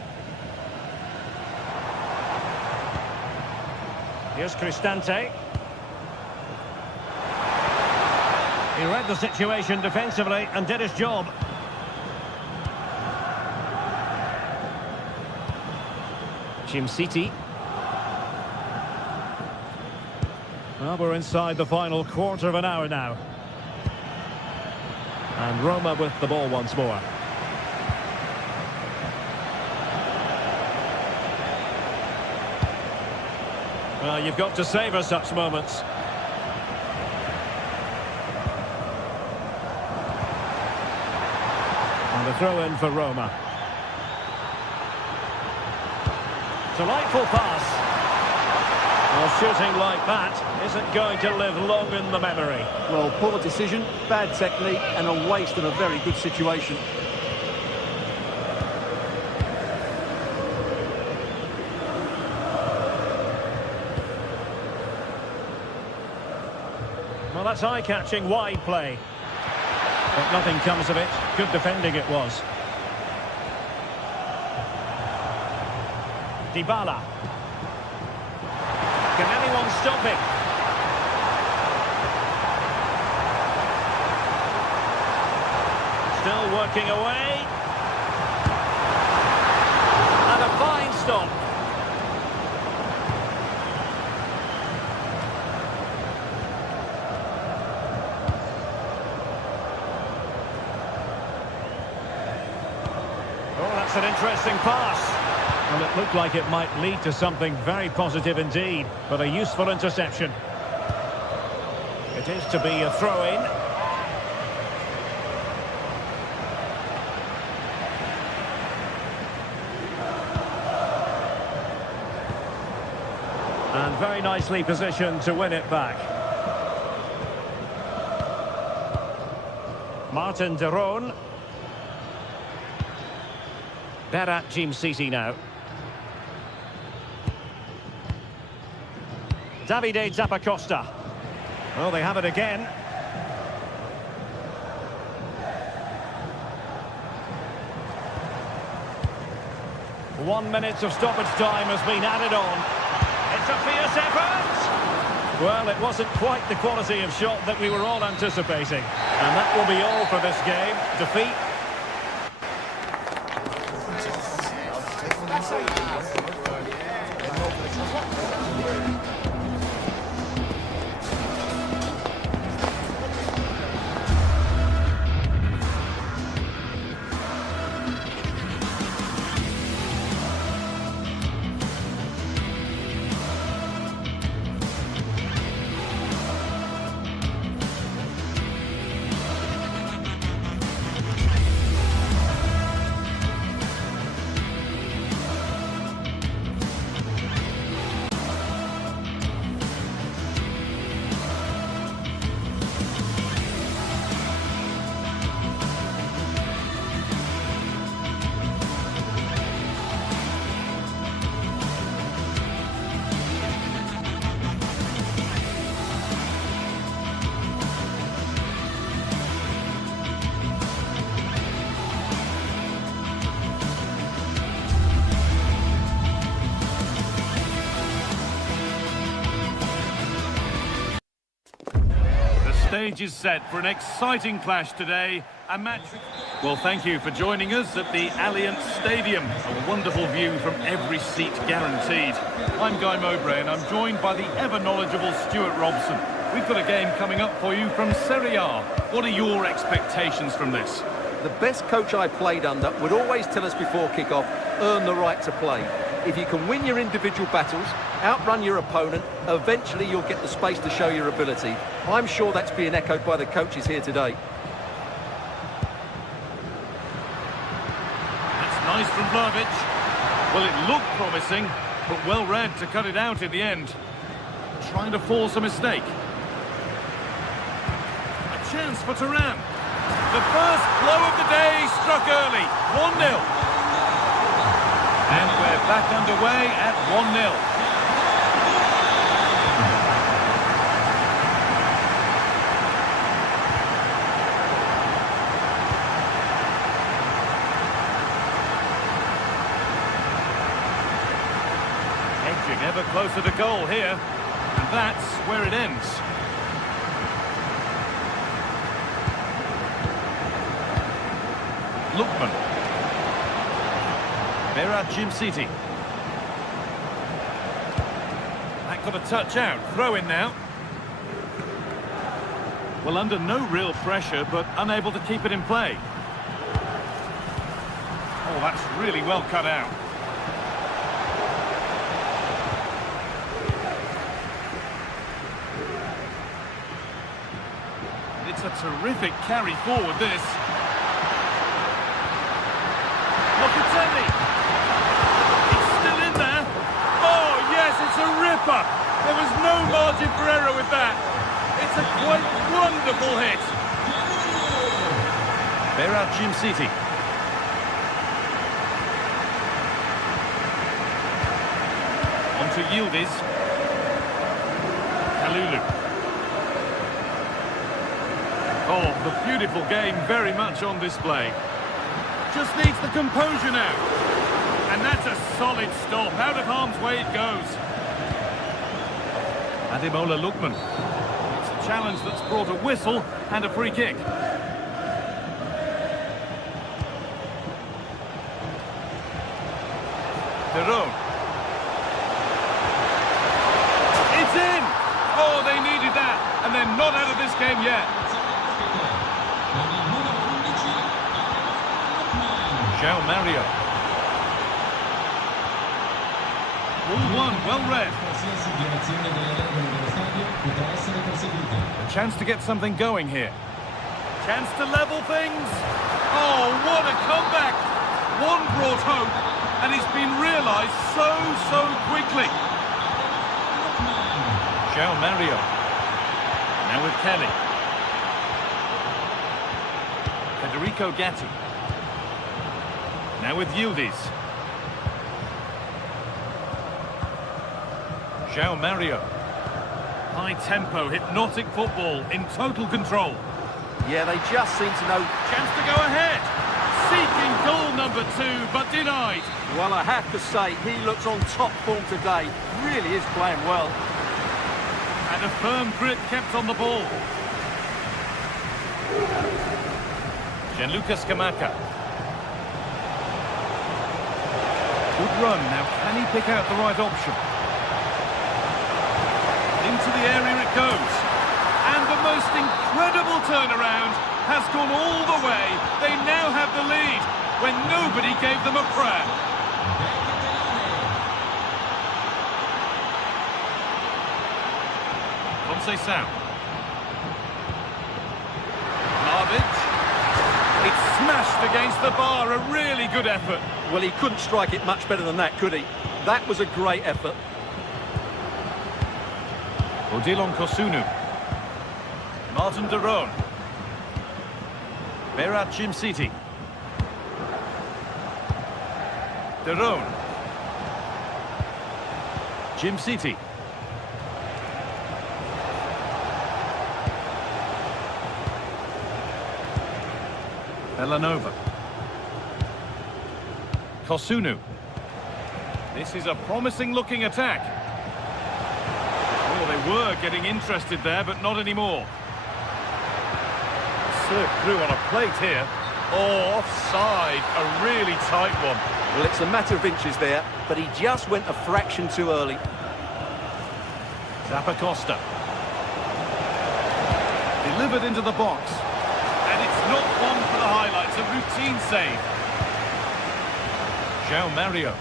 Here's Cristante. He read the situation defensively and did his job. Jim City. Well, we're inside the final quarter of an hour now. And Roma with the ball once more. Well, you've got to savour such moments. And a throw-in for Roma. Delightful pass. Well, shooting like that isn't going to live long in the memory. Well, poor decision, bad technique, and a waste of a very good situation. Well, that's eye-catching wide play. But nothing comes of it. Good defending it was. Dybala. Can anyone stop him? Still working away. And a fine stop. Oh, that's an interesting pass. Well, it looked like it might lead to something very positive indeed, but a useful interception. It is to be a throw-in. And very nicely positioned to win it back. Martin de Roon. Berat Jim City now. Davide Zappacosta. Oh, they have it again. One minute of stoppage time has been added on. It's a fierce effort! Well, it wasn't quite the quality of shot that we were all anticipating. And that will be all for this game. Defeat. Stage is set for an exciting clash today. A match. Well, thank you for joining us at the Allianz Stadium. A wonderful view from every seat guaranteed. I'm Guy Mowbray and I'm joined by the ever-knowledgeable Stuart Robson. We've got a game coming up for you from Serie A. What are your expectations from this? The best coach I played under would always tell us before kick-off, earn the right to play. If you can win your individual battles, outrun your opponent, eventually you'll get the space to show your ability. I'm sure that's being echoed by the coaches here today. That's nice from Vlahovic. Well, it looked promising, but well read to cut it out in the end. Trying to force a mistake. A chance for Turan. The first blow of the day struck early. 1-0. And we're back underway at 1-0. Edging ever closer to goal here. And that's where it ends. Lookman. City. That got a touch out. Throw in now. Well, under no real pressure, but unable to keep it in play. Oh, that's really well cut out. It's a terrific carry forward, this. Locatelli. It's still in there. Oh, yes, it's a ripper. There was no margin for error with that. It's a quite wonderful hit. City. On to Yildiz. Kalulu. Oh, the beautiful game very much on display. Just needs the composure now. And that's a solid stop. Out of harm's way it goes. Ademola Lookman. It's a challenge that's brought a whistle and a free kick. Derone. It's in! Oh, they needed that. And they're not out of this game yet. João Mario. All 1, well read. A chance to get something going here. Chance to level things. Oh, what a comeback. One brought hope, and it's been realised so quickly. João Mario. Now with Kelly. Federico Gatti. Now with Yildiz. João Mario. High tempo, hypnotic football in total control. Yeah, they just seem to know. Chance to go ahead. Seeking goal number 2, but denied. Well, I have to say, he looks on top form today. Really is playing well. And a firm grip kept on the ball. Gianluca Scamacca. Good run. Now, can he pick out the right option? Into the area it goes. And the most incredible turnaround has gone all the way. They now have the lead when nobody gave them a prayer. Conceição. Vlahovic. It's smashed against the bar. A really good effort. Well, he couldn't strike it much better than that, could he? That was a great effort. Odilon Kosunu. Martin Derone. City. Derone. City. Belanova. Kosunu. This is a promising looking attack. Oh, they were getting interested there, but not anymore. Served through on a plate here. Oh, offside. A really tight one. Well, it's a matter of inches there, but he just went a fraction too early. Zappacosta. Delivered into the box. And it's not one for the highlights. A save. João Mario.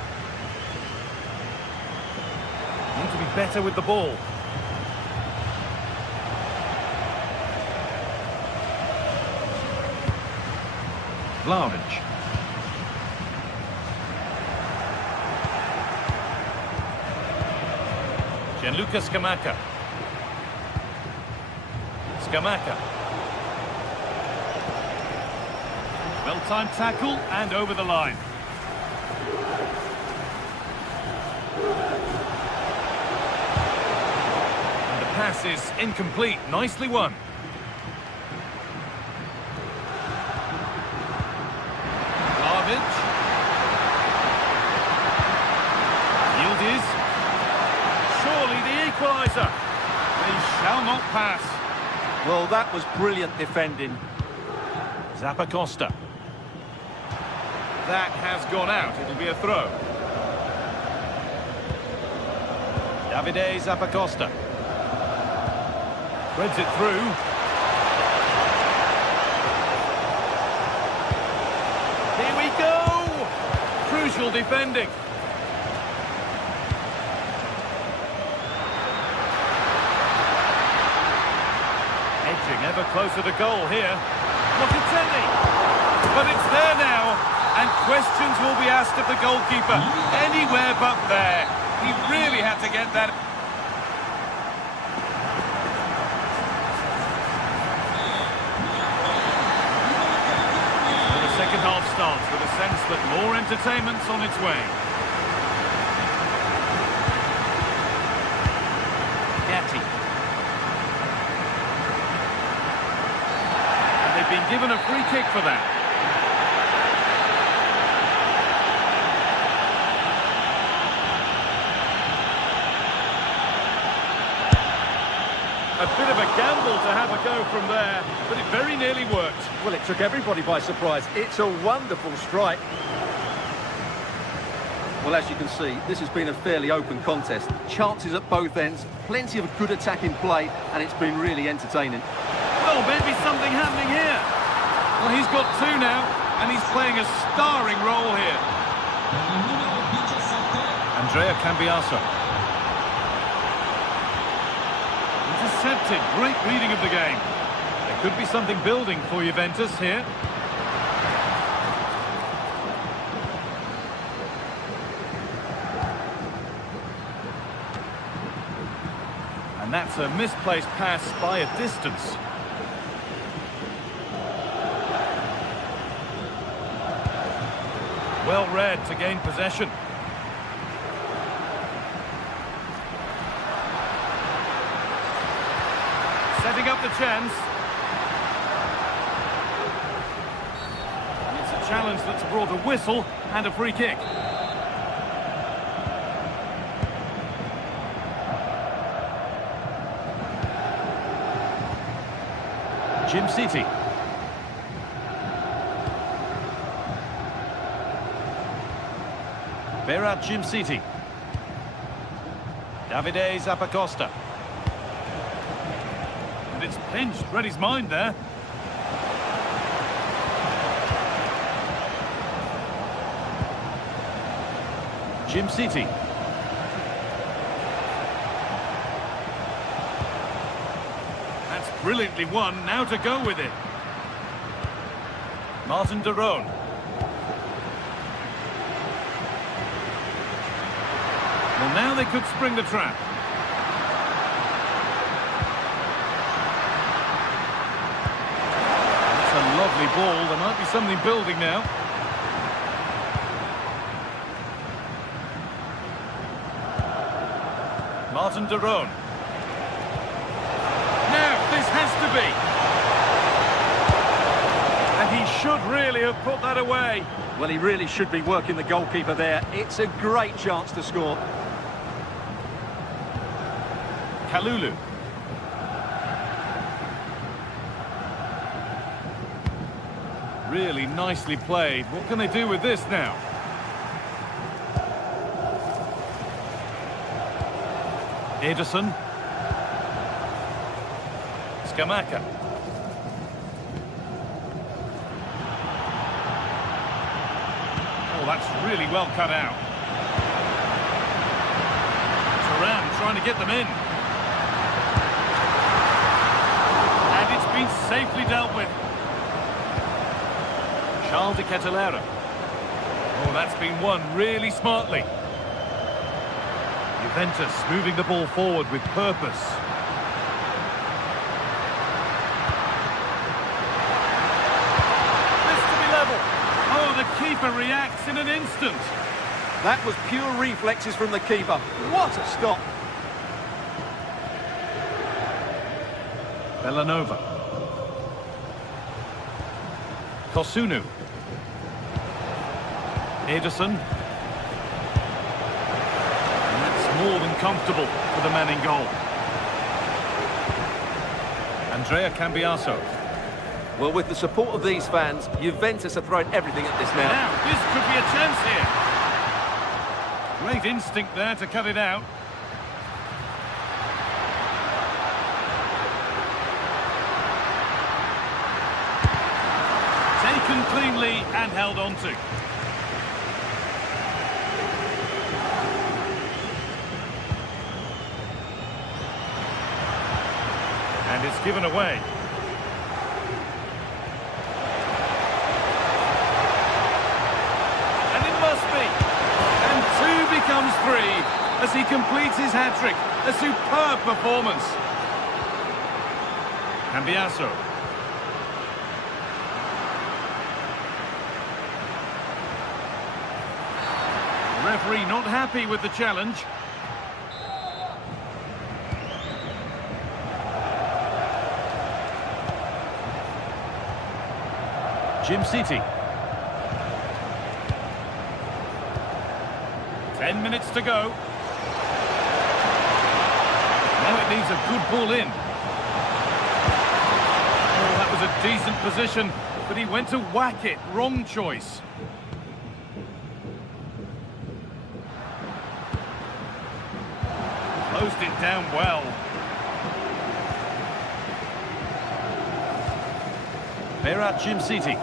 Need to be better with the ball. Vlahovic. Gianluca Scamacca. Scamacca. Well-timed tackle and over the line. And the pass is incomplete. Nicely won. Vlahovic. Yildiz. Surely the equaliser. They shall not pass. Well, that was brilliant defending. Zappacosta. That has gone out. It'll be a throw. Davide Zappacosta. Threads it through. Here we go! Crucial defending. Edging ever closer to goal here. Locatelli. But it's there now. And questions will be asked of the goalkeeper. Anywhere but there. He really had to get that. The second half starts with a sense that more entertainment's on its way. Gatti. And they've been given a free kick for that. A bit of a gamble to have a go from there, but it very nearly worked. Well, it took everybody by surprise. It's a wonderful strike. Well, as you can see, this has been a fairly open contest. Chances at both ends, plenty of good attacking play, and it's been really entertaining. Well, maybe something happening here. Well, he's got two now, and he's playing a starring role here. Andrea Cambiaso. Intercepted, great reading of the game. There could be something building for Juventus here. And that's a misplaced pass by a distance. Well read to gain possession. Setting up the chance. And it's a challenge that's brought a whistle and a free kick. Jim City. Berat Jim City. Davide Zappacosta. And it's pinched, read his mind there. Jim City. That's brilliantly won, now to go with it. Martin de Roon. Well, now they could spring the trap. That's a lovely ball. There might be something building now. Martin de Roon. Now, this has to be. And he should really have put that away. Well, he really should be working the goalkeeper there. It's a great chance to score. Kalulu. Really nicely played. What can they do with this now? Ederson. Scamacca. Oh, that's really well cut out. Turan trying to get them in. And it's been safely dealt with. Charles de Ketelera. Oh, that's been won really smartly. Juventus moving the ball forward with purpose. This to be level. Oh, the keeper reacts in an instant. That was pure reflexes from the keeper. What a stop. Bellanova. Kosunu. Ederson. And that's more than comfortable for the man in goal. Andrea Cambiaso. Well, with the support of these fans, Juventus are throwing everything at this now. Now, this could be a chance here. Great instinct there to cut it out. Taken cleanly and held on to. And it's given away. And it must be. And 2 becomes 3 as he completes his hat-trick. A superb performance. Cambiaso. The referee not happy with the challenge. Jim City. 10 minutes to go. Now it needs a good ball in. Oh, that was a decent position, but he went to whack it. Wrong choice. Closed it down well. They're at Jim City.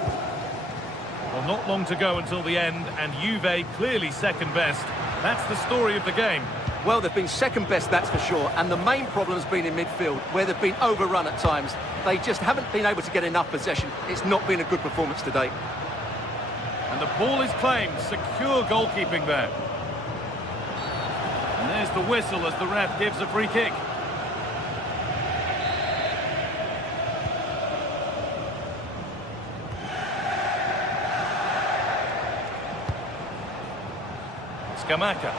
Well, not long to go until the end, and Juve clearly second best. That's the story of the game. Well, they've been second best, that's for sure. And the main problem's been in midfield, where they've been overrun at times. They just haven't been able to get enough possession. It's not been a good performance today. And the ball is claimed. Secure goalkeeping there. And there's the whistle as the ref gives a free kick. Scamacca.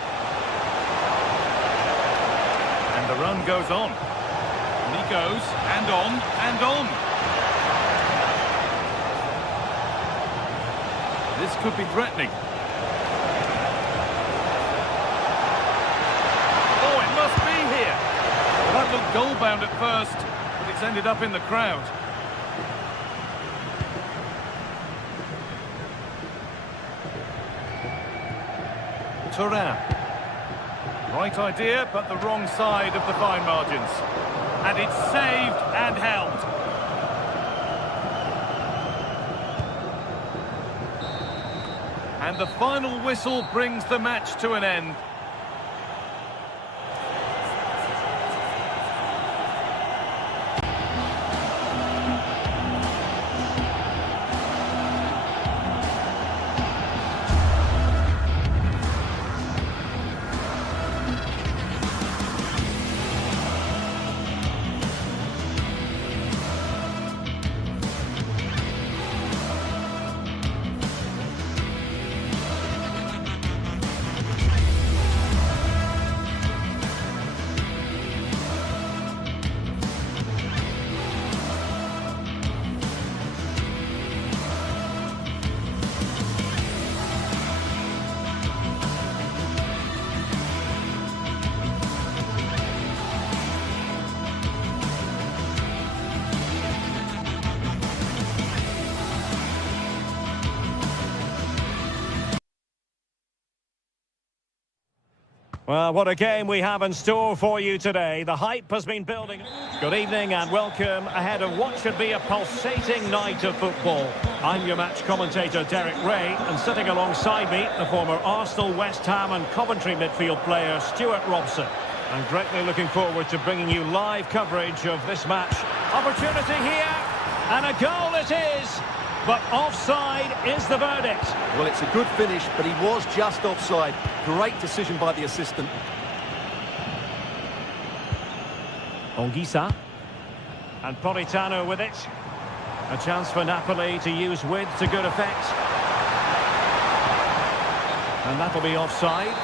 And the run goes on. And he goes, and on, and on. This could be threatening. Oh, it must be here. Well, that looked goal-bound at first, but it's ended up in the crowd. Turan. Right idea, but the wrong side of the fine margins. And it's saved and held. And the final whistle brings the match to an end. Well, what a game we have in store for you today. The hype has been building. Good evening and welcome ahead of what should be a pulsating night of football. I'm your match commentator, Derek Ray, and sitting alongside me, the former Arsenal, West Ham and Coventry midfield player, Stuart Robson. I'm greatly looking forward to bringing you live coverage of this match. Opportunity here, and a goal it is. But offside is the verdict. Well, it's a good finish, but he was just offside. Great decision by the assistant. Ongisa. And Politano with it. A chance for Napoli to use width to good effect. And that'll be offside.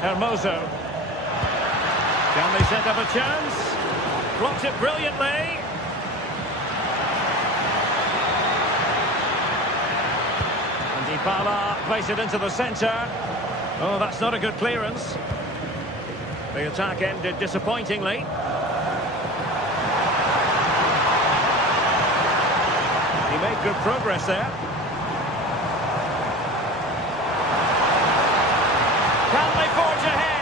Hermoso. Can they set up a chance? Blocks it brilliantly. And Dybala plays it into the centre. Oh, that's not a good clearance. The attack ended disappointingly. He made good progress there. Can they forge ahead?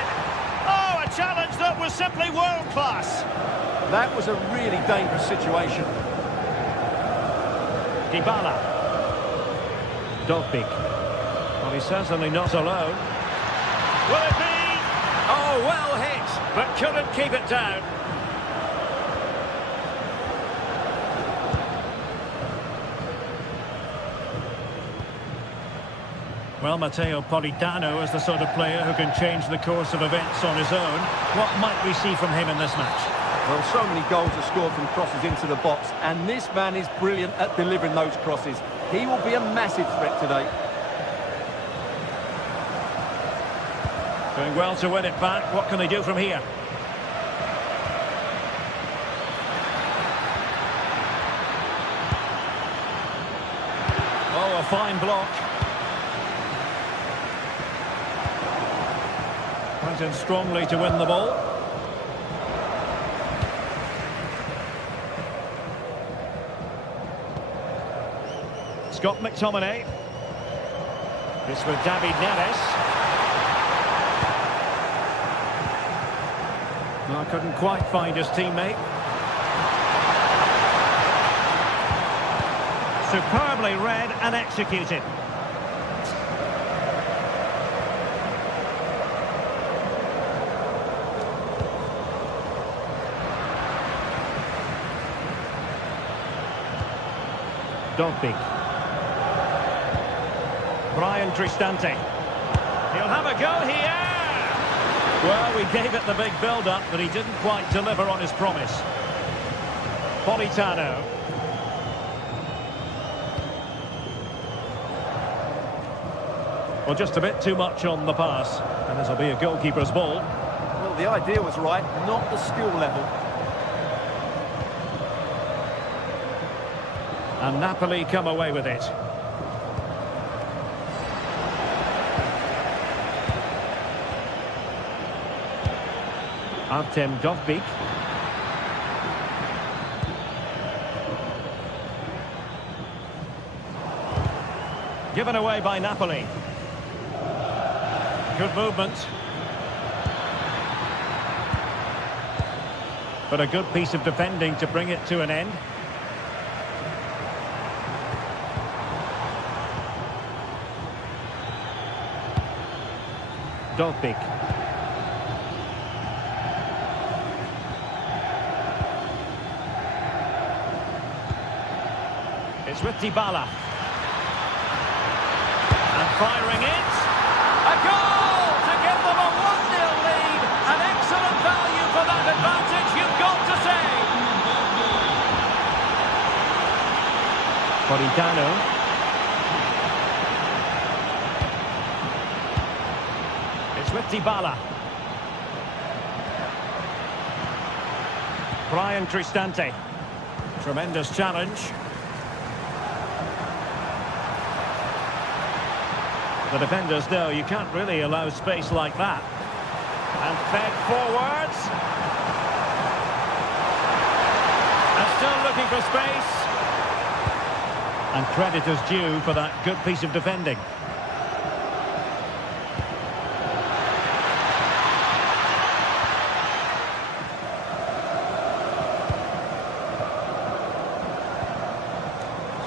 Challenge that was simply world-class. That was a really dangerous situation. Dybala. Dovbyk. Well, he's certainly not alone. Will it be? Oh, well hit, but couldn't keep it down. Well, Matteo Politano is the sort of player who can change the course of events on his own. What might we see from him in this match? Well, so many goals are scored from crosses into the box, and this man is brilliant at delivering those crosses. He will be a massive threat today. Doing well to win it back. What can they do from here? Oh, a fine block. Went in strongly to win the ball. Scott McTominay. It's with David Neres. No, couldn't quite find his teammate. Superbly read and executed. Dovbyk. Brian Cristante. He'll have a go here. Well, we gave it the big build-up, but he didn't quite deliver on his promise. Politano. Well, just a bit too much on the pass, and this will be a goalkeeper's ball. Well, the idea was right, not the skill level. And Napoli come away with it. Artem Dovbyk. Given away by Napoli. Good movement. But a good piece of defending to bring it to an end. Dovbyk. It's with Dybala. And firing it. A goal to give them a 1-0 lead. An excellent value for that advantage, you've got to say. Politano. With Dybala. Brian Cristante. Tremendous challenge. The defenders know you can't really allow space like that. And fed forwards. And still looking for space. And credit is due for that good piece of defending.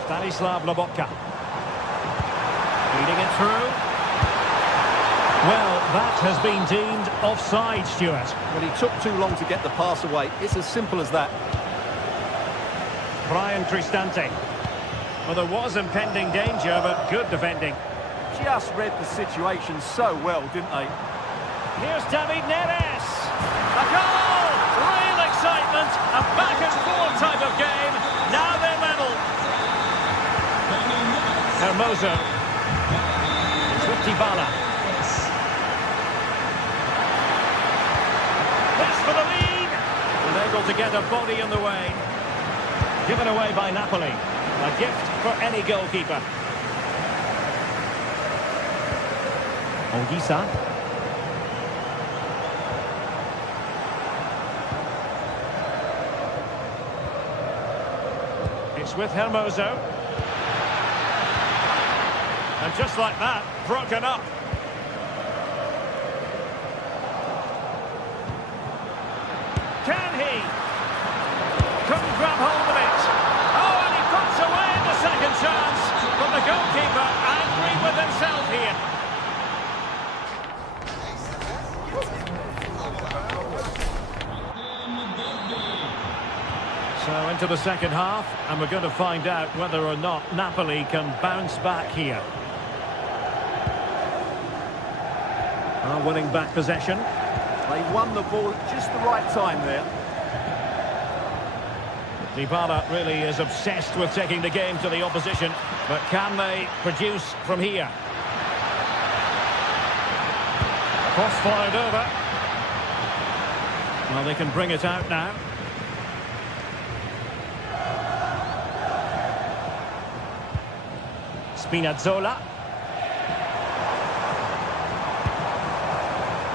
Stanislav Lobotka. Feeding it through. Well, that has been deemed offside, Stuart. Well, he took too long to get the pass away. It's as simple as that. Brian Cristante. Well, there was impending danger, but good defending. Just read the situation so well, didn't they? Here's David Neres. A goal! Real excitement. A back-and-forth type of game. Now they're level. Hermoso. It's with Dybala. This for the lead. Unable to get a body in the way. Given away by Napoli. A gift for any goalkeeper. Ongisa. It's with Hermoso. And just like that, broken up. Can he? Couldn't grab hold of it. Oh, and he puts away the second chance. But the goalkeeper angry with himself here. So into the second half, and we're going to find out whether or not Napoli can bounce back here. Winning back possession. They won the ball at just the right time there. Dybala really is obsessed with taking the game to the opposition, but can they produce from here? Cross fired over. Well, they can bring it out now. Spinazzola.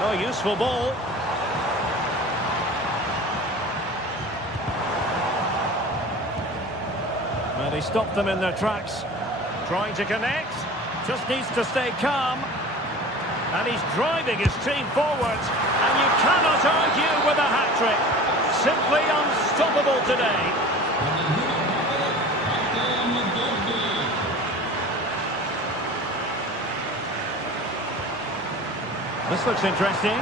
Oh, useful ball. Well, he stopped them in their tracks. Trying to connect. Just needs to stay calm. And he's driving his team forward. And you cannot argue with a hat-trick. Simply unstoppable today. This looks interesting.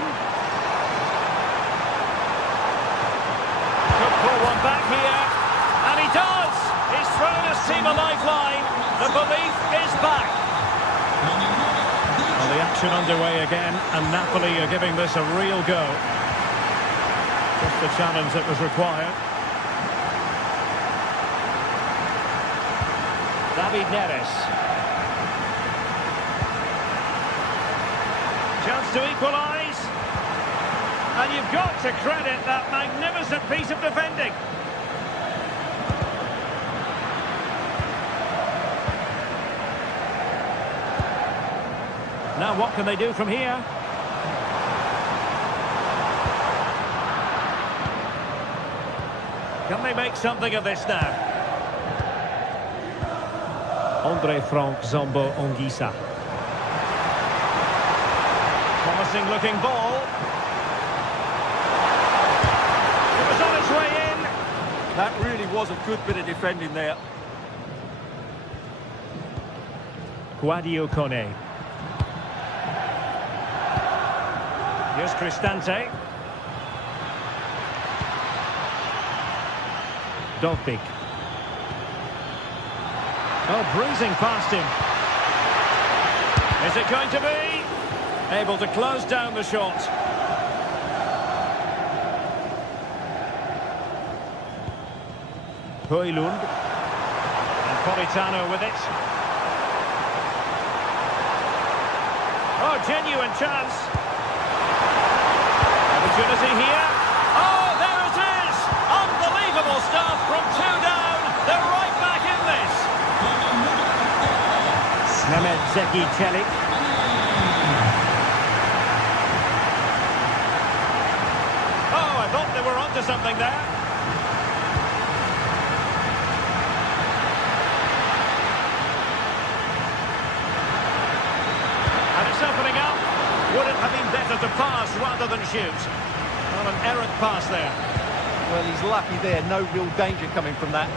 Could pull one back here. And he does! He's thrown his team a lifeline. The belief is back. Well, the action underway again, and Napoli are giving this a real go. Just the challenge that was required. David Neres. Chance to equalise. And you've got to credit that magnificent piece of defending. Now what can they do from here? Can they make something of this now? Andre Frank Zombo Ongisa. Promising looking ball. It was on its way in. That really was a good bit of defending there. Guadio Kone. Here's Cristante. Dovbik. Oh, breezing past him. Is it going to be? Able to close down the shot. Højlund. And Politano with it. Oh, genuine chance. Opportunity here. Oh, there it is! Unbelievable stuff from two down. They're right back in this. Mehmet Zeki Çelik. Oh, I thought they were onto something there. to pass rather than shoot. Well, an errant pass there. Well, he's lucky there. No real danger coming from that.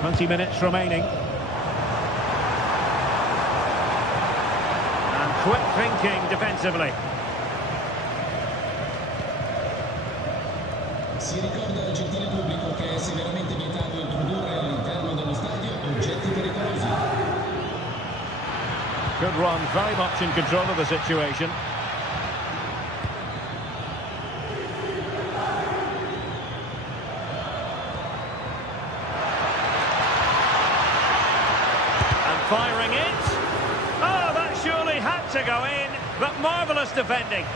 20 minutes remaining. And quick thinking defensively. Si ricorda al gentile pubblico che è severamente vietato introdurre all'interno dello stadio oggetti pericolosi. Good run, very much in control of the situation. And firing it. Oh, that surely had to go in, but marvellous defending.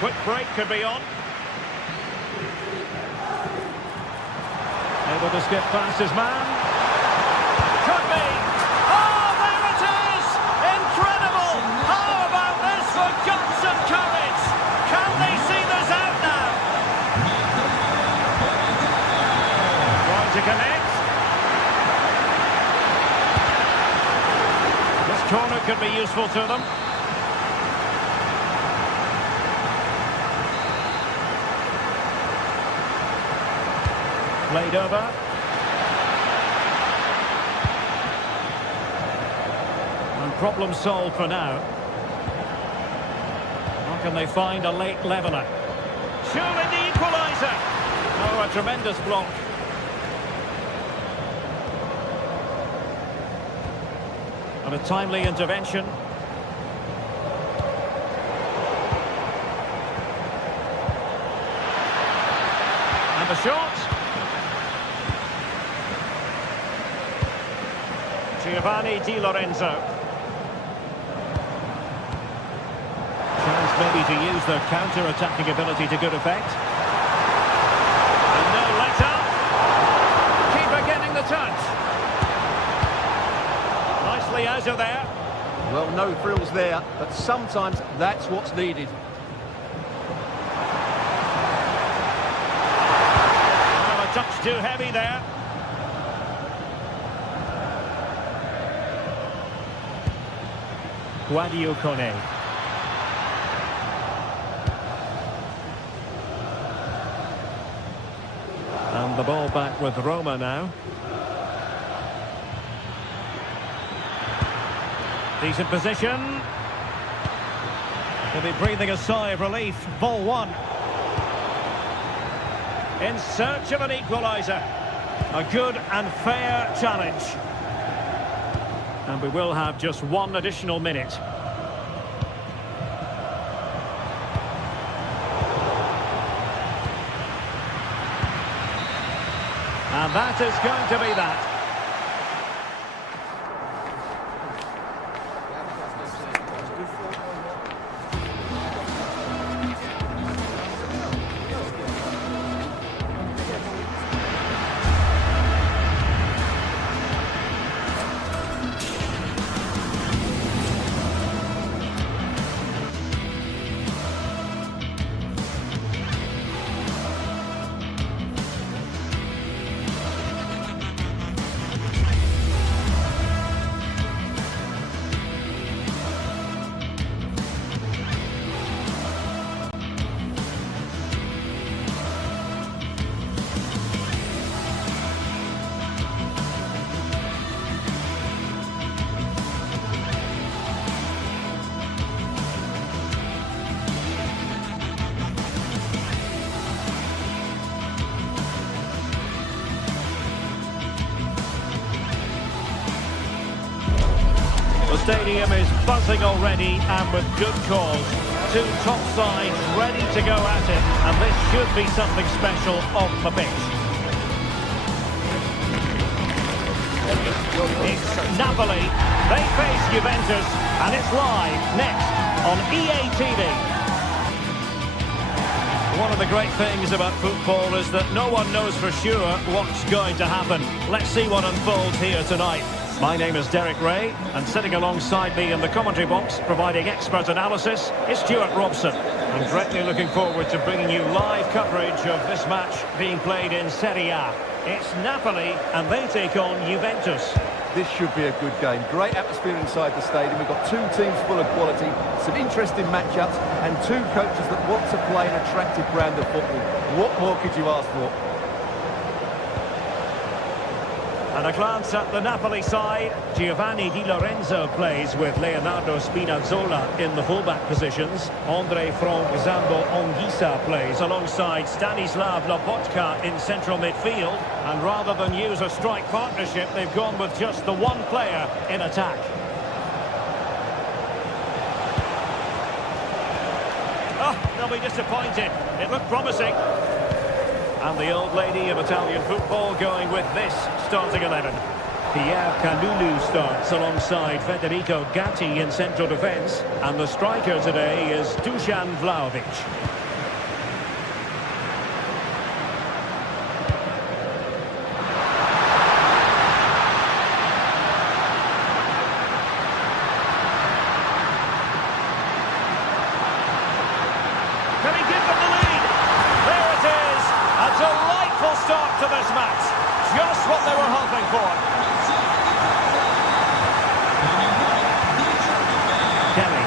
Quick break could be on. Able to skip past his man. Could be. Oh, there it is! Incredible! How about this for guts and courage? Can they see this out now? Trying to connect. This corner could be useful to them. Played over. And problem solved for now. How can they find a late leveller? Surely the equaliser! Oh, a tremendous block. And a timely intervention. And the shot. Giovanni Di Lorenzo. Chance maybe to use their counter-attacking ability to good effect. And no let-up. Keeper getting the touch. Nicely out of there. Well, no frills there, but sometimes that's what's needed. Well, a touch too heavy there. Guadio Kone. And the ball back with Roma now. Decent position. They'll be breathing a sigh of relief. Ball one. In search of an equaliser. A good and fair challenge. And we will have just one additional minute. And that is going to be that. The stadium is buzzing already, and with good cause. Two top sides ready to go at it, and this should be something special on the pitch. It's Napoli. They face Juventus, and it's live next on EA TV. One of the great things about football is that no one knows for sure what's going to happen. Let's see what unfolds here tonight. My name is Derek Ray, and sitting alongside me in the commentary box, providing expert analysis, is Stuart Robson. I'm greatly looking forward to bringing you live coverage of this match being played in Serie A. It's Napoli, and they take on Juventus. This should be a good game. Great atmosphere inside the stadium. We've got two teams full of quality, some interesting matchups, and two coaches that want to play an attractive brand of football. What more could you ask for? And a glance at the Napoli side. Giovanni Di Lorenzo plays with Leonardo Spinazzola in the fullback positions. Andre Frank Zambo Anguissa plays alongside Stanislav Lobotka in central midfield. And rather than use a strike partnership, they've gone with just the one player in attack. Oh, they'll be disappointed. It looked promising. And the old lady of Italian football going with this starting 11. Pierre Kalulu starts alongside Federico Gatti in central defence. And the striker today is Dusan Vlahovic. Can he give them the lead? There it is! A delightful start to this match. Just what they were hoping for. Kelly.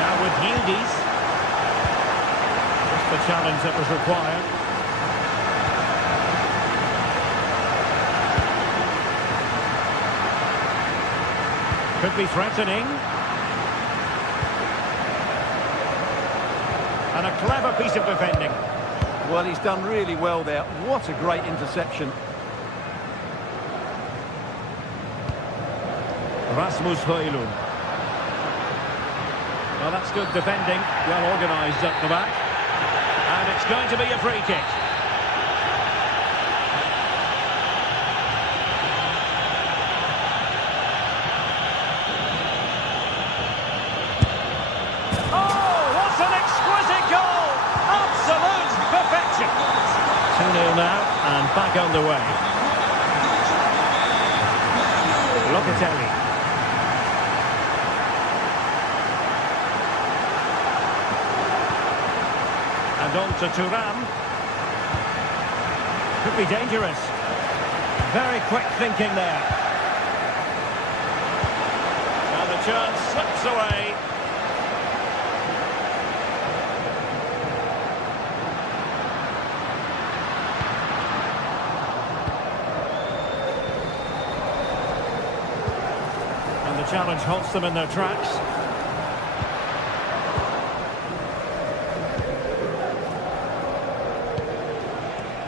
Now with Yildiz. Just the challenge that was required. Could be threatening. And a clever piece of defending. Well, he's done really well there. What a great interception. Rasmus Højlund. Well, that's good defending. Well organised up the back. And it's going to be a free kick. Now and back underway. Locatelli. And on to Thuram. Could be dangerous. Very quick thinking there. And the chance slips away. Challenge halts them in their tracks.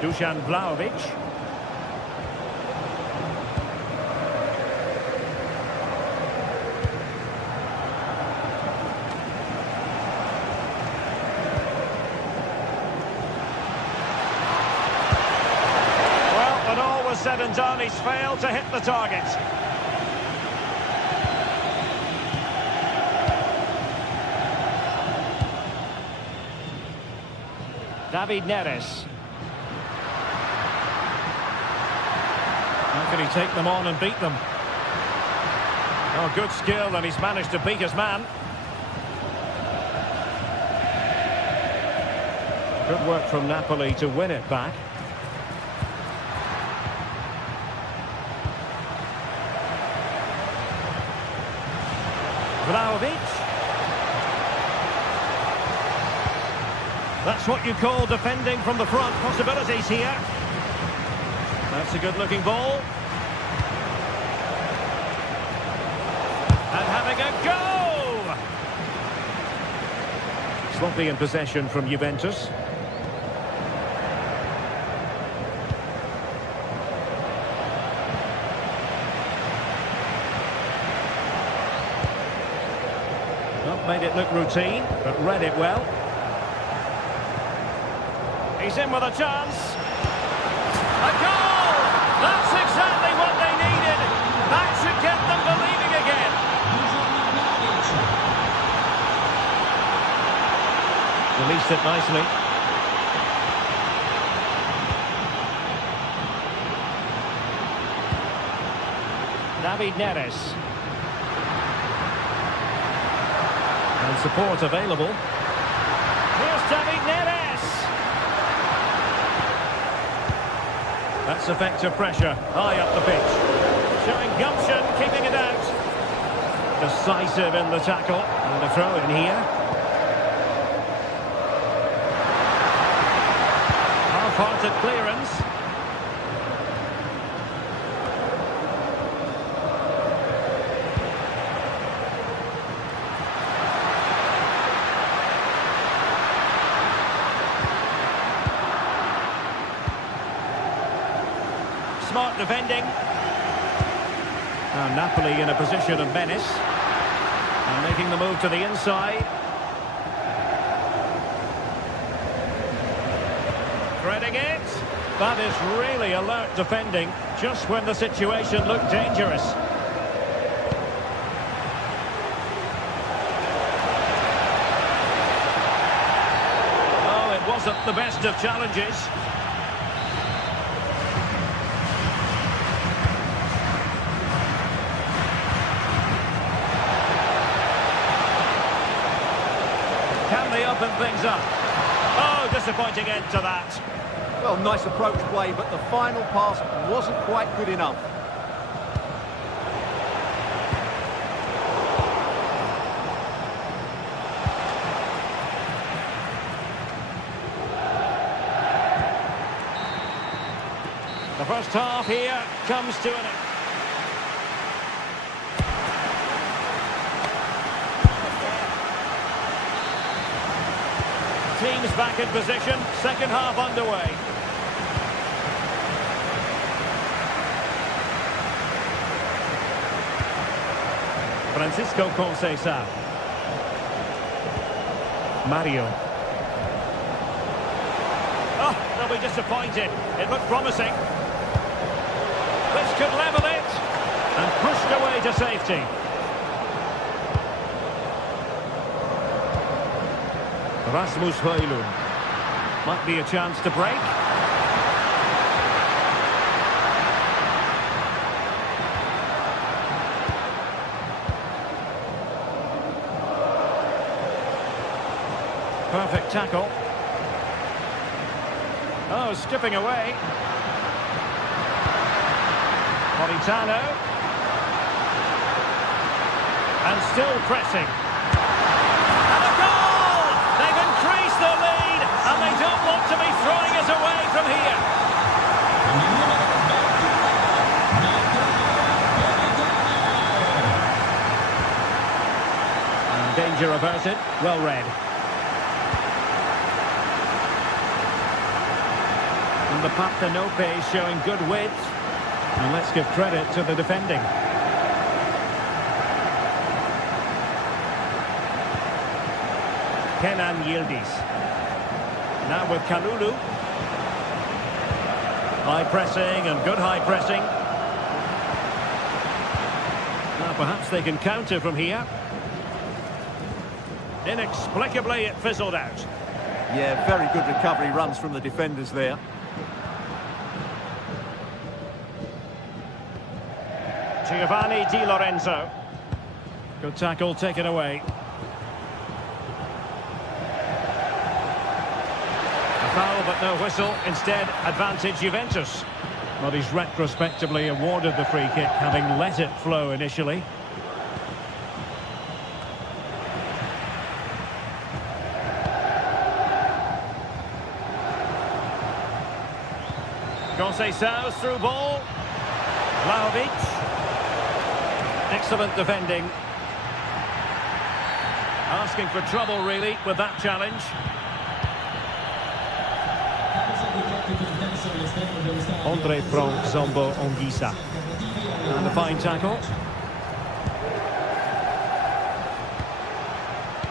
Dusan Vlahovic. Well, when all was said and done, he's failed to hit the target. David Neres. How can he take them on and beat them? Oh, good skill, and he's managed to beat his man. Good work from Napoli to win it back. Vlahovic. That's what you call defending from the front. Possibilities here. That's a good-looking ball. And having a go! Sloppy in possession from Juventus. Not made it look routine, but read it well. He's in with a chance. A goal! That's exactly what they needed. That should get them believing again. Released it nicely. David Neres. And support available. Here's David Neres. That's effective pressure, high up the pitch. Showing gumption, keeping it out. Decisive in the tackle, and a throw in here. Half-hearted clearance. Smart defending. And Napoli in a position of menace. And making the move to the inside. Threading it. That is really alert defending, just when the situation looked dangerous. Oh, it wasn't the best of challenges. Can they open things up? Oh, disappointing end to that. Well, nice approach play, but the final pass wasn't quite good enough. The first half here comes to an end. Teams back in position, second half underway. Francisco Conceição. Mario. Oh, they'll be disappointed. It looked promising. This could level it. And pushed away to safety. Rasmus Højlund. Might be a chance to break. Perfect tackle. Oh, skipping away. Politano. And still pressing. And a goal! They've increased their lead, and they don't want to be throwing it away from here. And danger averted. Well read. And the Partenope is showing good width. And let's give credit to the defending. Kenan Yildiz. Now with Kalulu. High pressing and good high pressing. Now perhaps they can counter from here. Inexplicably it fizzled out. Yeah, very good recovery runs from the defenders there. Giovanni Di Lorenzo. Good tackle taken away. A foul but no whistle. Instead, advantage Juventus. Well, he's retrospectively awarded the free kick, having let it flow initially. Conceição's through ball. Vlahovic. Excellent defending. Asking for trouble, really, with that challenge. Andre from Zombo Onguisa. And a fine tackle.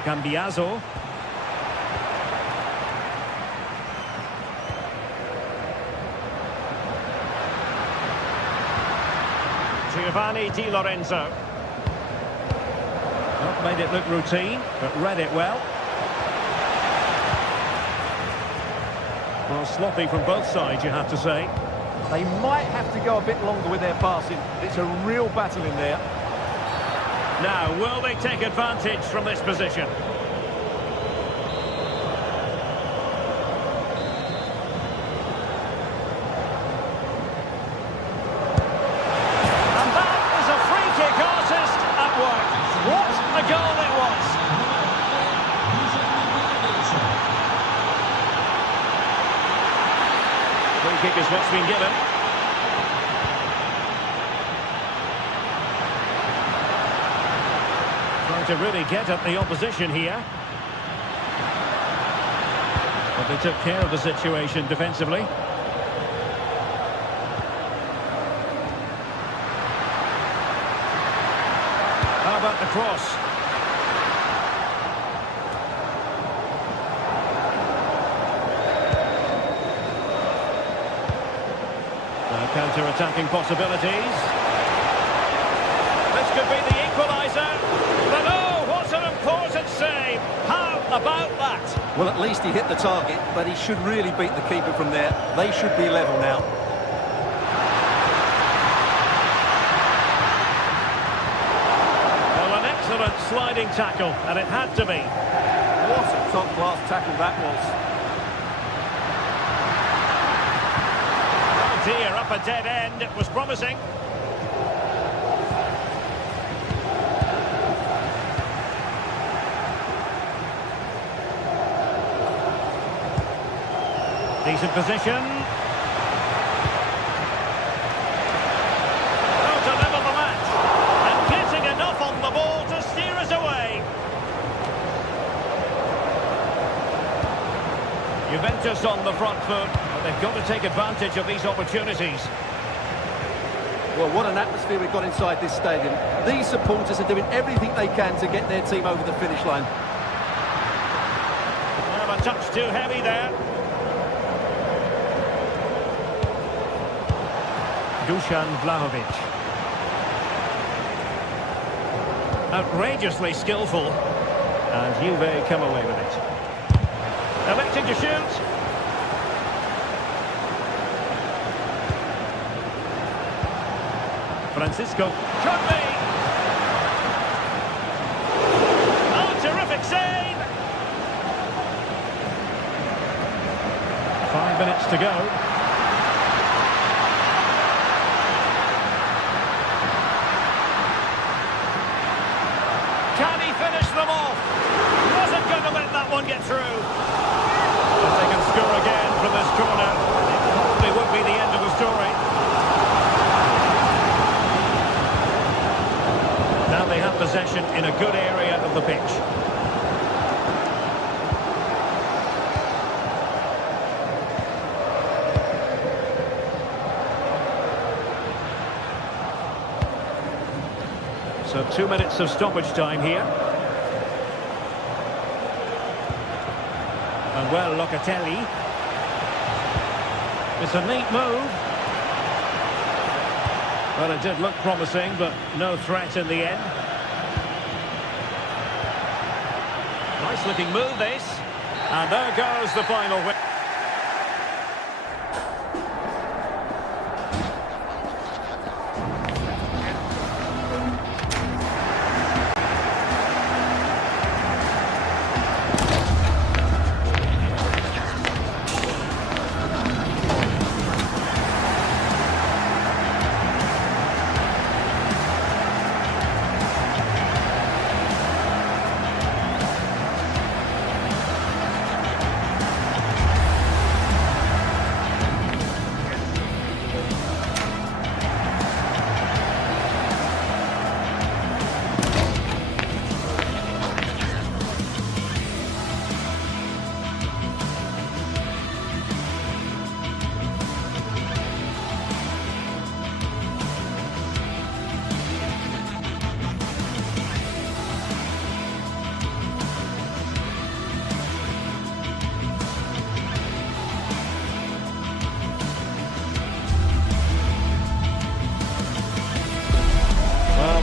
Cambiaso. Giovanni Di Lorenzo. Not made it look routine, but read it well. Well, sloppy from both sides, you have to say. They might have to go a bit longer with their passing. It's a real battle in there. Now, will they take advantage from this position? Free kick is what's been given. Trying to really get at the opposition here. But they took care of the situation defensively. How about the cross? Now counter-attacking possibilities. This could be the equaliser. But oh, what an important save! How about that? Well, at least he hit the target, but he should really beat the keeper from there. They should be level now. Well, an excellent sliding tackle, and it had to be. What a top-class tackle that was. Oh dear, up a dead end. It was promising. Decent position. Oh, to level the match. And getting enough on the ball to steer us away. Juventus on the front foot, but they've got to take advantage of these opportunities. Well, what an atmosphere we've got inside this stadium. These supporters are doing everything they can to get their team over the finish line. Well, a touch too heavy there. Dusan Vlahovic. Outrageously skillful. And Juve come away with it. Electing to shoot. Francisco. Could be. Oh, terrific save. 5 minutes to go. Can he finish them off? Wasn't going to let that one get through. If they can score again from this corner, it probably would be the end of the story. Now they have possession in a good area of the pitch. So 2 minutes of stoppage time here. And well, Locatelli. It's a neat move. Well, it did look promising, but no threat in the end. Nice looking move, this. And there goes the final win.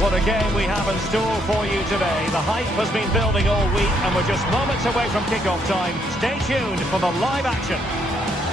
What a game we have in store for you today. The hype has been building all week and we're just moments away from kick-off time. Stay tuned for the live action.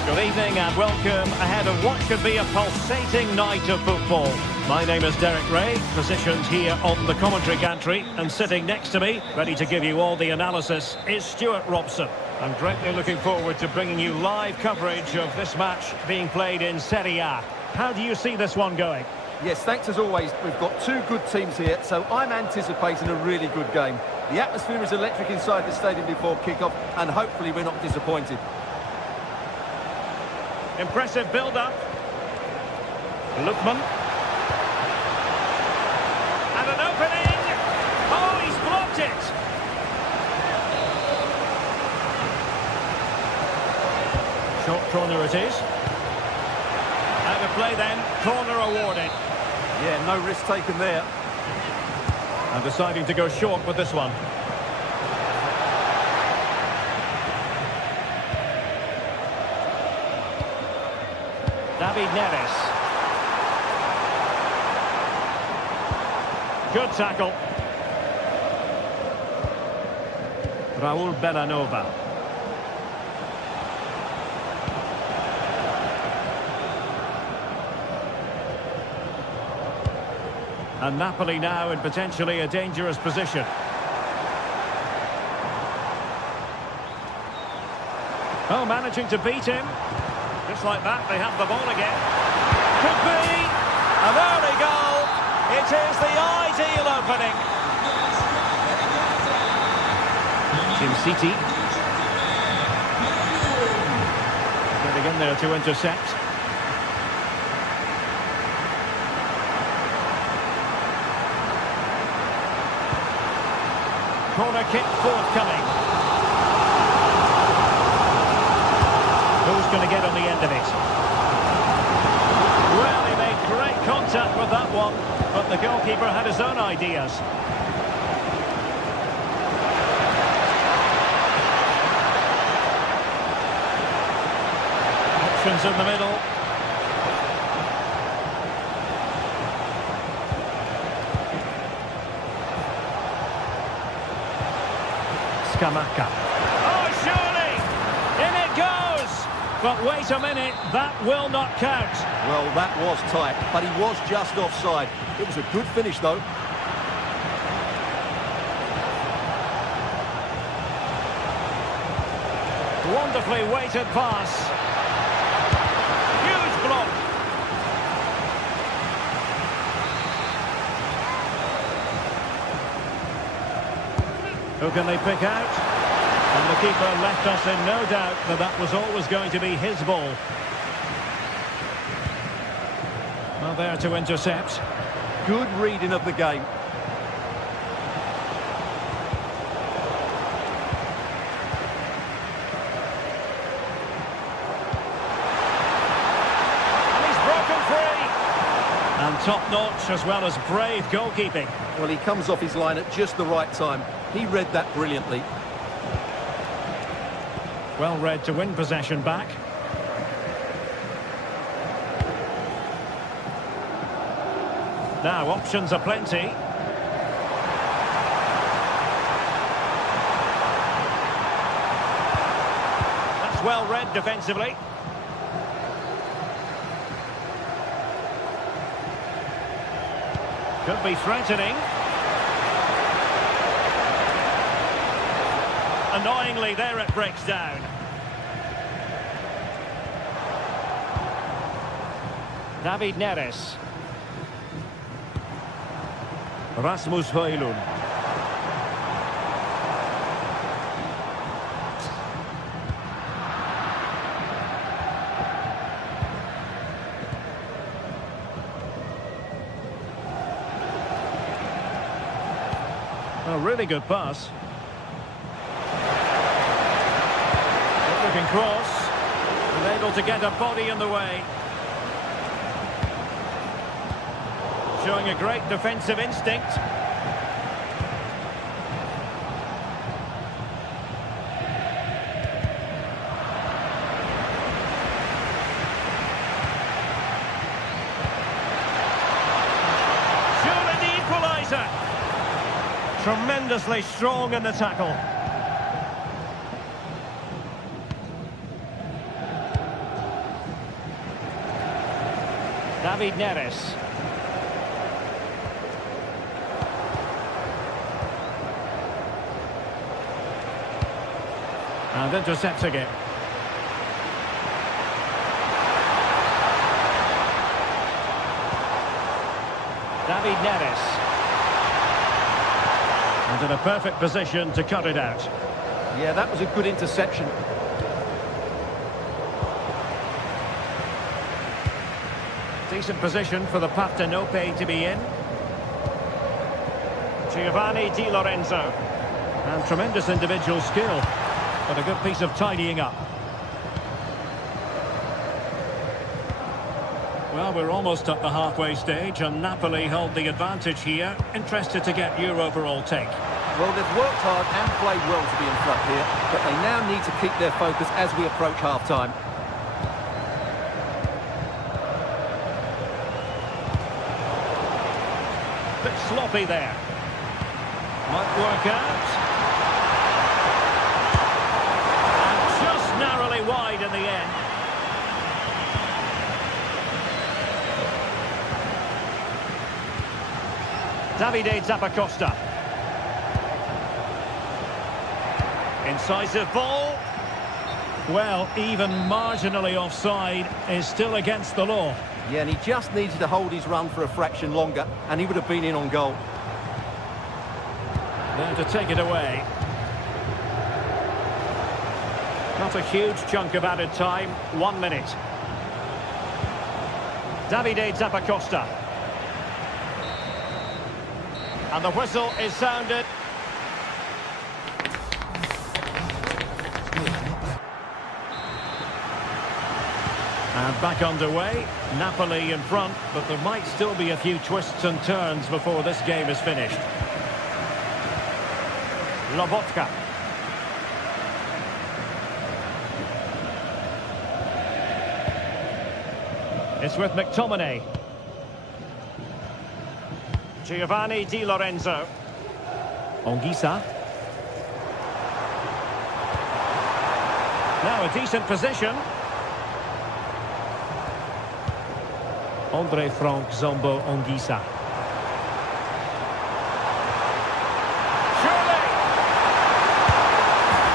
Good evening and welcome ahead of what should be a pulsating night of football. My name is Derek Ray, positioned here on the commentary gantry, and sitting next to me, ready to give you all the analysis, is Stuart Robson. I'm greatly looking forward to bringing you live coverage of this match being played in Serie A. How do you see this one going? Yes, thanks as always. We've got two good teams here, so I'm anticipating a really good game. The atmosphere is electric inside the stadium before kick-off, and hopefully we're not disappointed. Impressive build-up. Lookman. And an opening. Oh, he's blocked it. Short corner it is. Out of play then. Corner awarded. Yeah, no risk taken there. And deciding to go short with this one. David Neres. Good tackle. Raul Bellanova. And Napoli now in potentially a dangerous position. Oh, managing to beat him. Just like that, they have the ball again. Could be! An early goal! It is the ideal opening. Team City. Getting in there to intercept. Corner kick forthcoming. Who's going to get on the end of it? Well, he made great contact with that one, but the goalkeeper had his own ideas. Options in the middle. Scamacca. Oh, surely! In it goes! But wait a minute, that will not count. Well, that was tight, but he was just offside. It was a good finish, though. Wonderfully weighted pass. Huge block. Who can they pick out? And the keeper left us in no doubt that that was always going to be his ball. Well, there to intercept. Good reading of the game. And he's broken free. And top-notch as well as brave goalkeeping. Well, he comes off his line at just the right time. He read that brilliantly. Well read to win possession back. Now, options are plenty. That's well read defensively. Could be threatening. Annoyingly, there it breaks down. David Neres. Rasmus Højlund. A really good pass. Looking cross. And able to get a body in the way. Showing a great defensive instinct. Surely the equaliser. Tremendously strong in the tackle. David Neres. And intercepting it. David Neres. And in a perfect position to cut it out. Yeah, that was a good interception. Decent position for the Partenope to be in. Giovanni Di Lorenzo. And tremendous individual skill, but a good piece of tidying up. Well, we're almost at the halfway stage, and Napoli hold the advantage here. Interested to get your overall take. Well, they've worked hard and played well to be in front here, but they now need to keep their focus as we approach half-time. Bit sloppy there. Might work out. And just narrowly wide in the end. Davide Zappacosta. Incisive ball. Well, even marginally offside is still against the law. Yeah, and he just needed to hold his run for a fraction longer, and he would have been in on goal. There to take it away. Not a huge chunk of added time. 1 minute. Davide Zappacosta. And the whistle is sounded. And back underway. Napoli in front, but there might still be a few twists and turns before this game is finished. Lobotka. It's with McTominay. Giovanni Di Lorenzo. Ongisa. Now a decent position. Andre Frank Zombo Ongisa. Surely!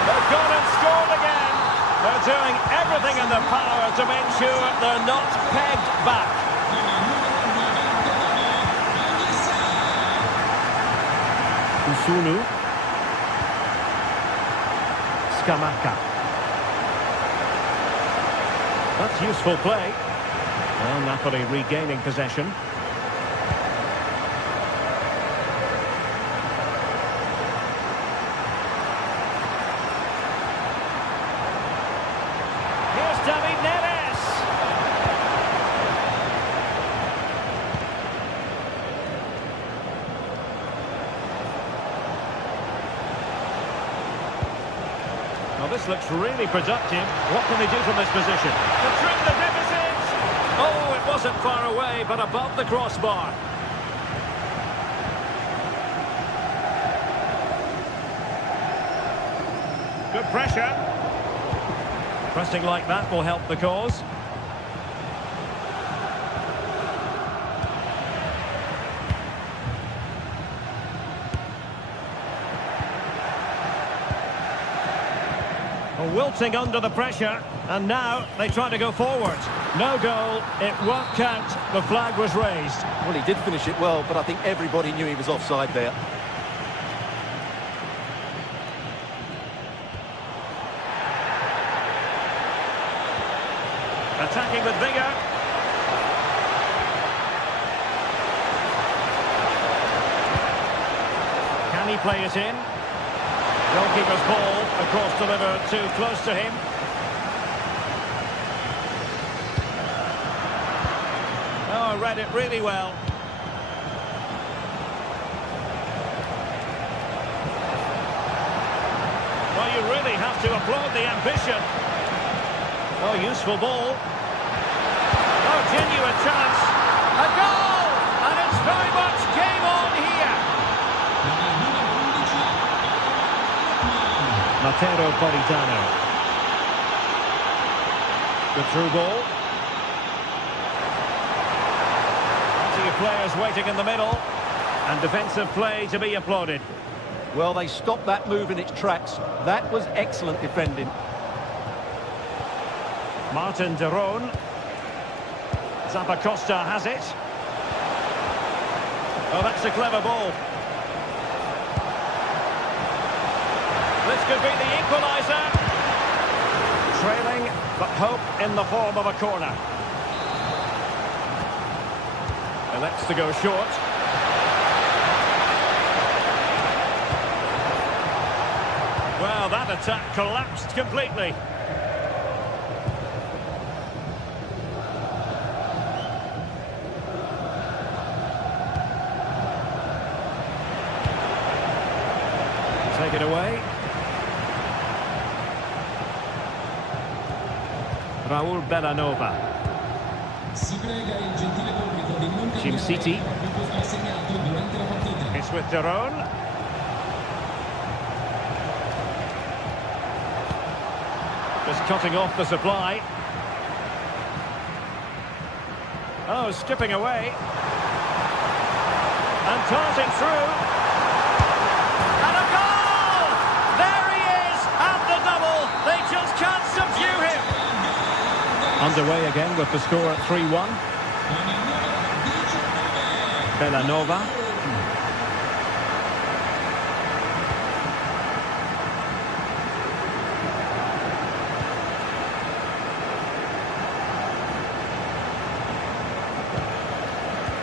They've gone and scored again. They're doing everything in their power to make sure they're not pegged back. Usunu. Scamacca. That's useful play. Well, Napoli regaining possession. Here's David Neres. Well, this looks really productive. What can they do from this position? To trim the deficit! Oh, it wasn't far away, but above the crossbar. Good pressure. Pressing like that will help the cause. Wilting under the pressure, and now they try to go forward. No goal, it won't count. The flag was raised. Well, he did finish it well, but I think everybody knew he was offside there. Attacking with vigour. Can he play it in? Goalkeeper's ball, across delivered too close to him. Oh, read it really well. Well, you really have to applaud the ambition. Oh, useful ball. Oh, genuine chance. A goal! And it's very much game on here. Matero Politano. Good through ball. Plenty of players waiting in the middle. And defensive play to be applauded. Well, they stopped that move in its tracks. That was excellent defending. Martin de Roon. Zappacosta has it. Oh, that's a clever ball. This could be the equaliser. Trailing, but hope in the form of a corner. Elects to go short. Well, that attack collapsed completely. Take it away. Raul Bellanova. Jim City. It's with Daron. Just cutting off the supply. Oh, skipping away. And darting through. And a goal! There he is! And the double! They just can't subdue him! Underway again with the score at 3-1. Bellanova.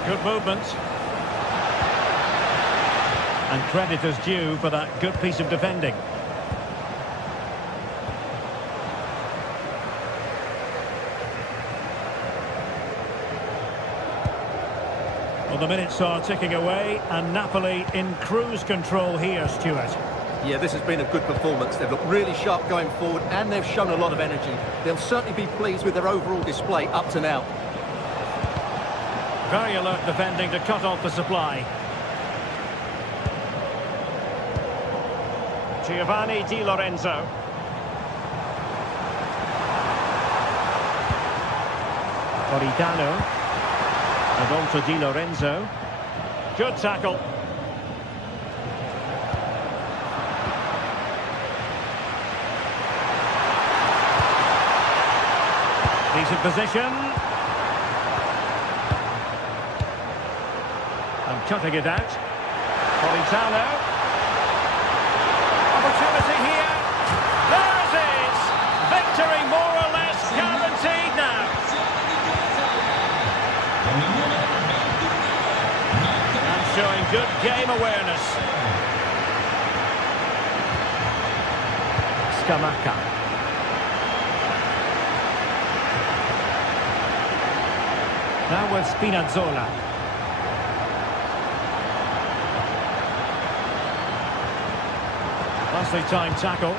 Good movement. And credit is due for that good piece of defending. Well, the minutes are ticking away, and Napoli in cruise control here, Stuart. Yeah, this has been a good performance. They've looked really sharp going forward, and they've shown a lot of energy. They'll certainly be pleased with their overall display up to now. Very alert defending to cut off the supply. Giovanni Di Lorenzo. Politano. And on to Di Lorenzo. Good tackle. Decent position. And cutting it out. Politano. Opportunity here. There it is. Victory more or less guaranteed now. And showing good game awareness. Scamacca. Now with Spinazzola. Nicely timed tackle.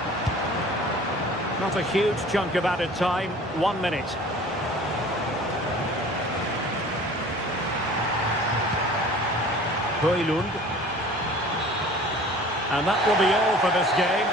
Not a huge chunk of added time. 1 minute. Højlund. And that will be all for this game.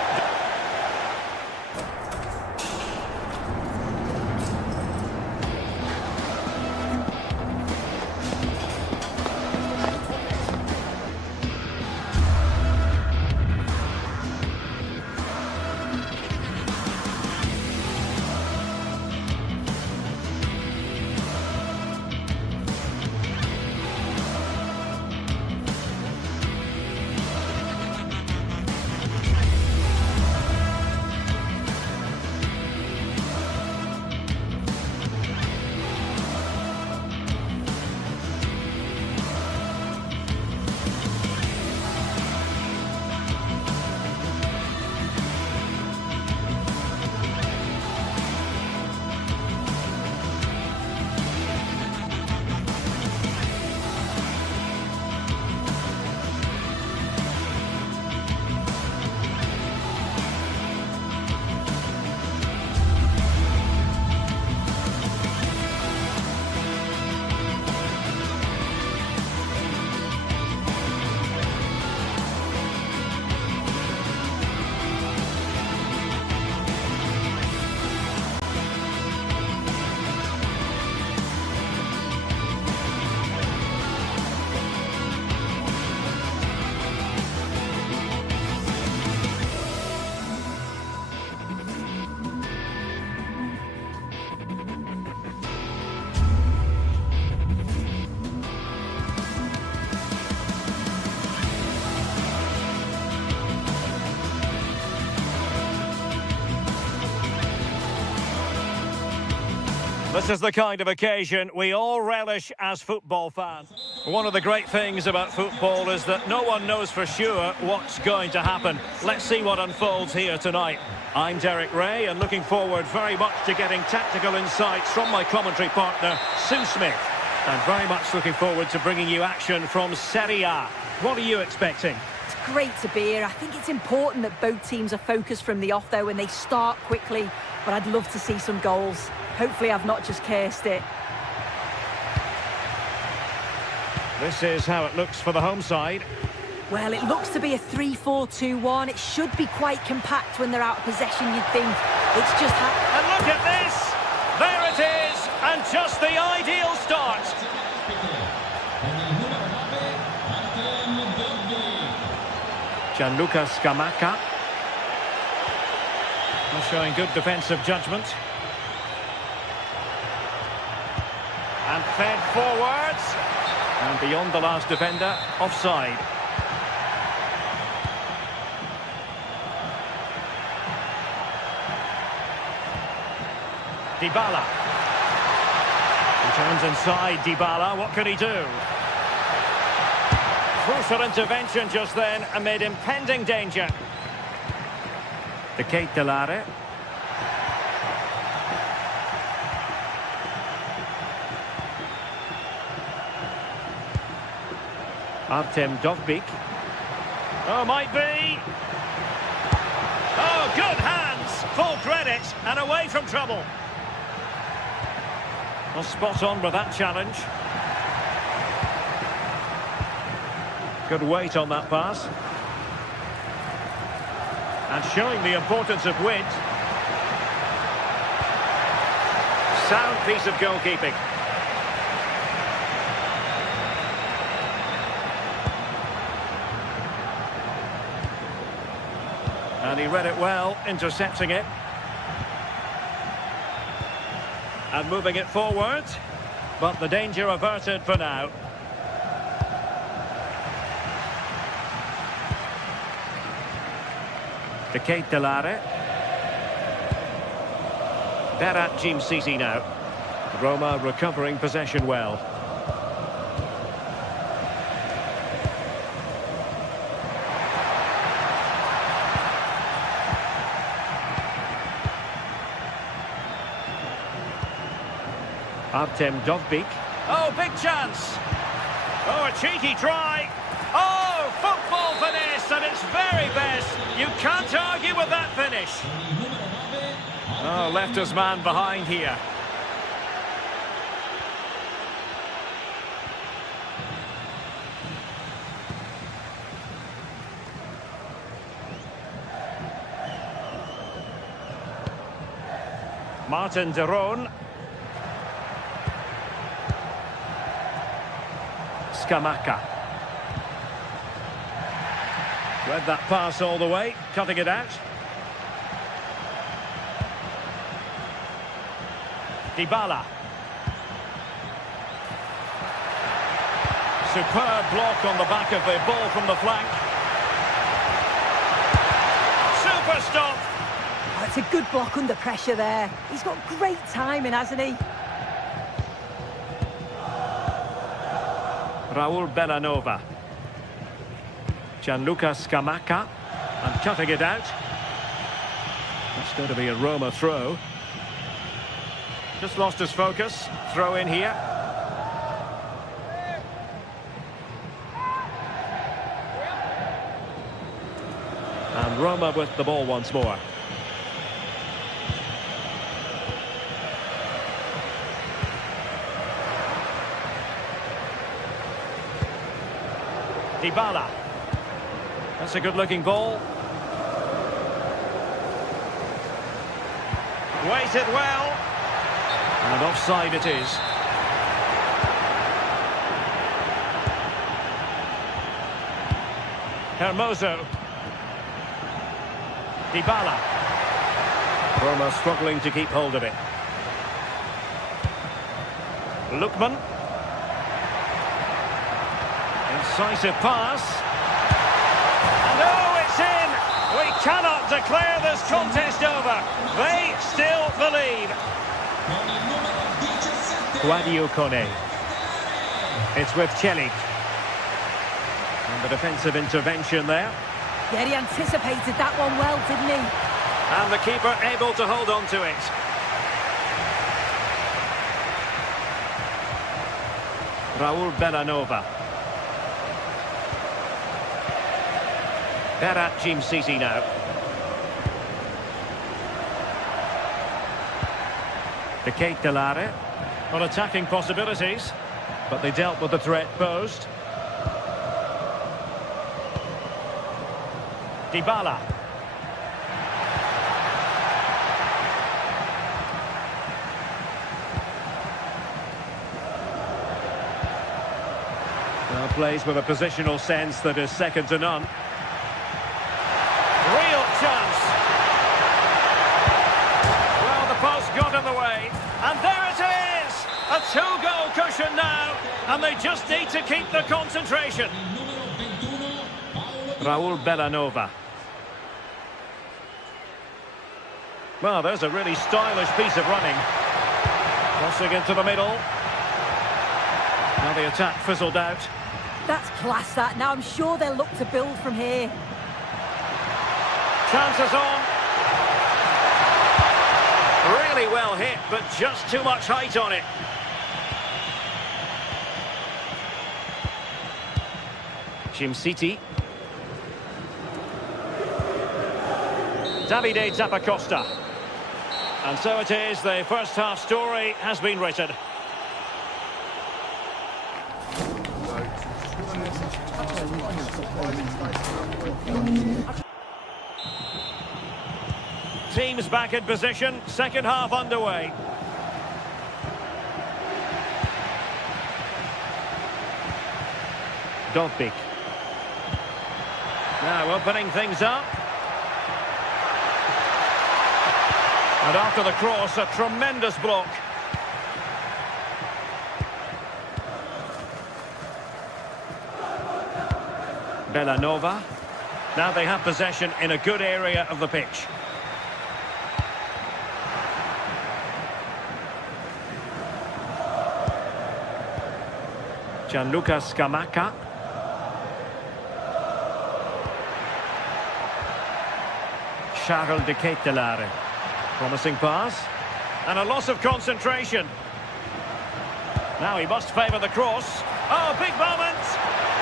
This is the kind of occasion we all relish as football fans. One of the great things about football is that no one knows for sure what's going to happen. Let's see what unfolds here tonight. I'm Derek Ray and looking forward very much to getting tactical insights from my commentary partner, Sue Smith. And very much looking forward to bringing you action from Serie A. What are you expecting? It's great to be here. I think it's important that both teams are focused from the off, though, and they start quickly. But I'd love to see some goals. Hopefully I've not just cursed it. This is how it looks for the home side. Well, it looks to be a 3-4-2-1. It should be quite compact when they're out of possession, you'd think. It's just... And look at this! There it is! And just the ideal start! Gianluca Scamacca. Showing good defensive judgment. And fed forwards. And beyond the last defender, offside. Dybala. He turns inside Dybala. What could he do? Crucial intervention just then amid impending danger. Decisive. Artem Dovbyk. Oh, might be. Oh, good hands. Full credit and away from trouble. Well, spot on with that challenge. Good weight on that pass. And showing the importance of width. Sound piece of goalkeeping. And he read it well, intercepting it. And moving it forward. But the danger averted for now. Decisive. They're at Jim City now. Roma recovering possession well. Artem Dovbyk. Oh, big chance. Oh, a cheeky try. Oh, football finesse at its very best. You can't argue with that finish. Oh, left his man behind here. Martin de Roon. Scamacca. Read that pass all the way, cutting it out. Dybala. Superb block on the back of the ball from the flank. Super stop. Oh, it's a good block under pressure there. He's got great timing, hasn't he? Raul Bellanova. Gianluca Scamacca. And cutting it out. That's going to be a Roma throw. Just lost his focus. Throw in here. And Roma with the ball once more. Dybala. That's a good-looking ball. Weighted well. And offside it is. Hermoso. Dybala. Roma struggling to keep hold of it. Lookman. Decisive pass. And oh, it's in! We cannot declare this contest over. They still believe. Guadio Kone. It's with Celik. And the defensive intervention there. Yeah, he anticipated that one well, didn't he? And the keeper able to hold on to it. Raul Bellanova. Berat Jim City now. The Ketelare. Well, attacking possibilities, but they dealt with the threat posed. Dybala. Well, plays with a positional sense that is second to none. Real chance. Well, the post got in the way. And there it is! A two-goal cushion now. And they just need to keep the concentration. Raul Bellanova. Well, there's a really stylish piece of running. Crossing into the middle. Now the attack fizzled out. That's class, that. Now I'm sure they'll look to build from here. Chances on. Really well hit, but just too much height on it. Jim City. Davide Zappacosta. And so it is, the first half story has been written. Teams back in position, second half underway. Dolpik. Now opening things up. And after the cross, a tremendous block. Bellanova. Now they have possession in a good area of the pitch. Gianluca Scamacca. Charles de Ketelare. Promising pass. And a loss of concentration. Now he must favour the cross. Oh, big moment!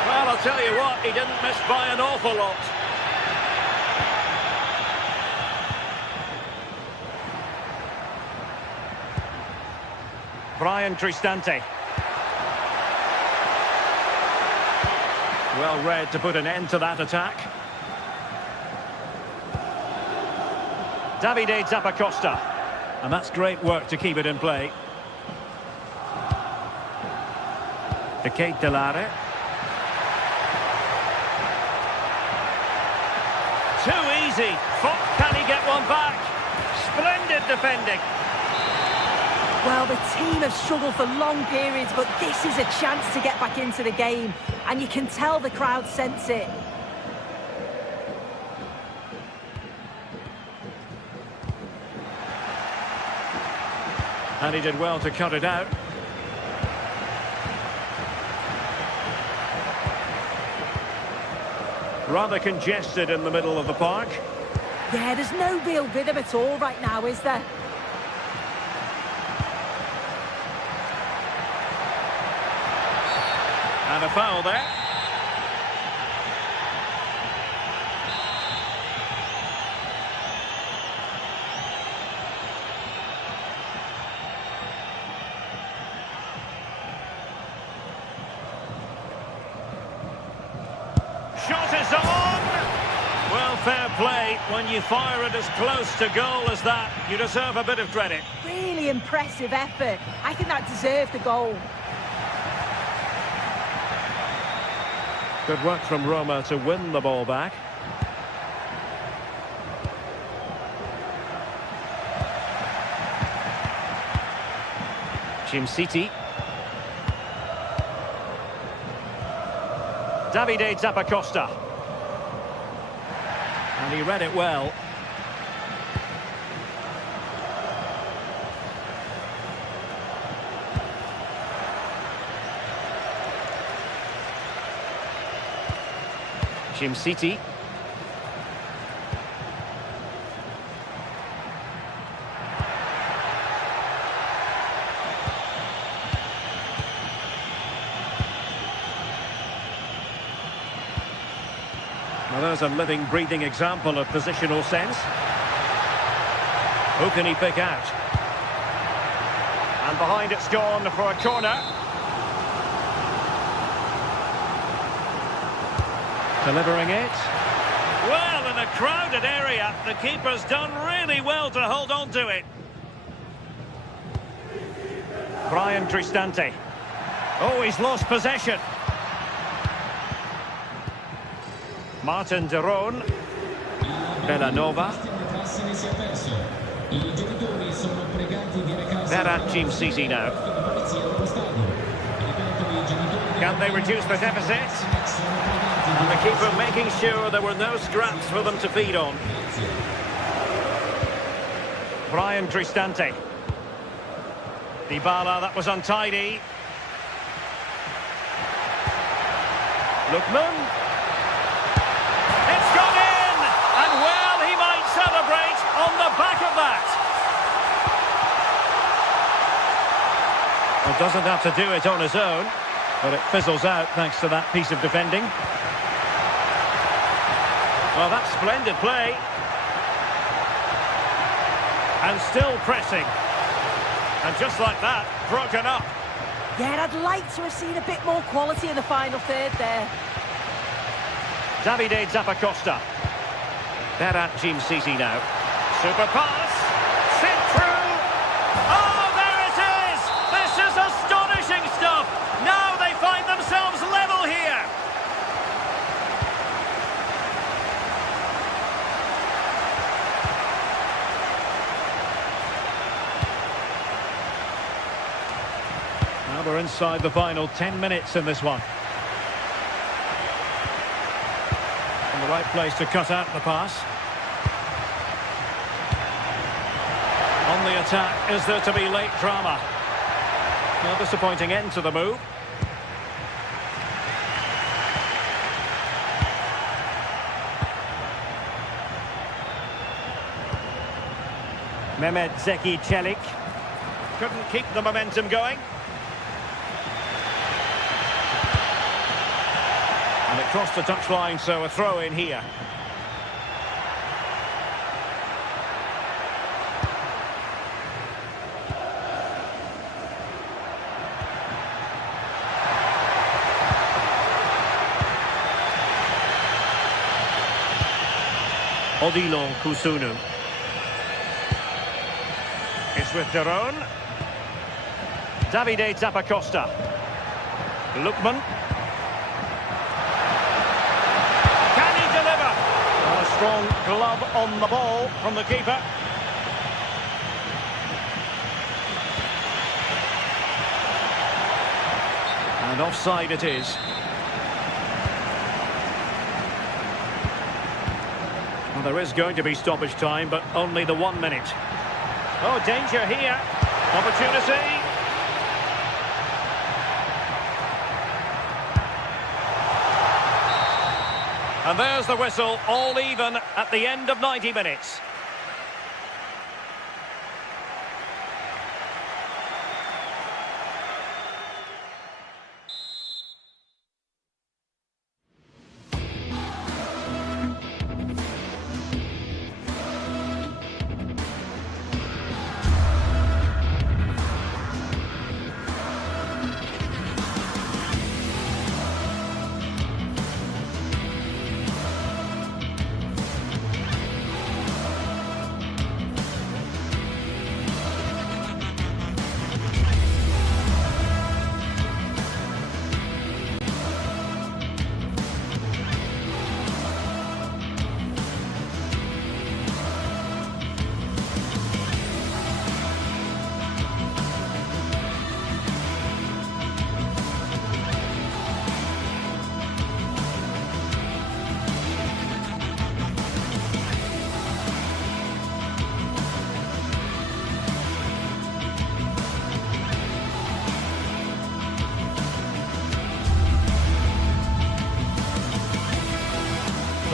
Well, I'll tell you what, he didn't miss by an awful lot. Brian Cristante. Well read to put an end to that attack. Davide Zappacosta. And that's great work to keep it in play. De Ketelare. Too easy. Can he get one back? Splendid defending. Well, the team have struggled for long periods, but this is a chance to get back into the game. And you can tell the crowd sense it. And he did well to cut it out. Rather congested in the middle of the park. Yeah, there's no real rhythm at all right now, is there? And a foul there. Shot is on! Well, fair play. When you fire it as close to goal as that, you deserve a bit of credit. Really impressive effort. I think that deserved the goal. Good work from Roma to win the ball back. Jim City. Davide Zappacosta. And he read it well. City. Well, there's a living, breathing example of positional sense. Who can he pick out? And behind it's gone for a corner. Delivering it. Well, in a crowded area, the keeper's done really well to hold on to it. Brian Cristante. Oh, he's lost possession. Martin De Roon. Bellanova. Varal City now. Can they reduce the deficit? And the keeper making sure there were no scraps for them to feed on. Brian Cristante. Dybala, that was untidy. Lookman. It's gone in! And well, he might celebrate on the back of that. Well, doesn't have to do it on his own, but it fizzles out thanks to that piece of defending. Well, that's splendid play. And still pressing. And just like that, broken up. Yeah, I'd like to have seen a bit more quality in the final third there. Davide Zappacosta. Varal City now. Super pass. Sent through. Oh, there it is! This is astonishing stuff. Now they find themselves level here. Now we're inside the final 10 minutes in this one. In the right place to cut out the pass. On the attack, is there to be late drama? No disappointing end to the move. Mehmet Zeki Çelik couldn't keep the momentum going. And it crossed the touchline, so a throw in here. Odilon Kusunu. It's with De Roon. Davide Zappacosta. Lookman. Can he deliver? A strong glove on the ball from the keeper. And offside it is. Well, there is going to be stoppage time, but only the 1 minute. Oh, danger here. Opportunity. And there's the whistle, all even at the end of 90 minutes.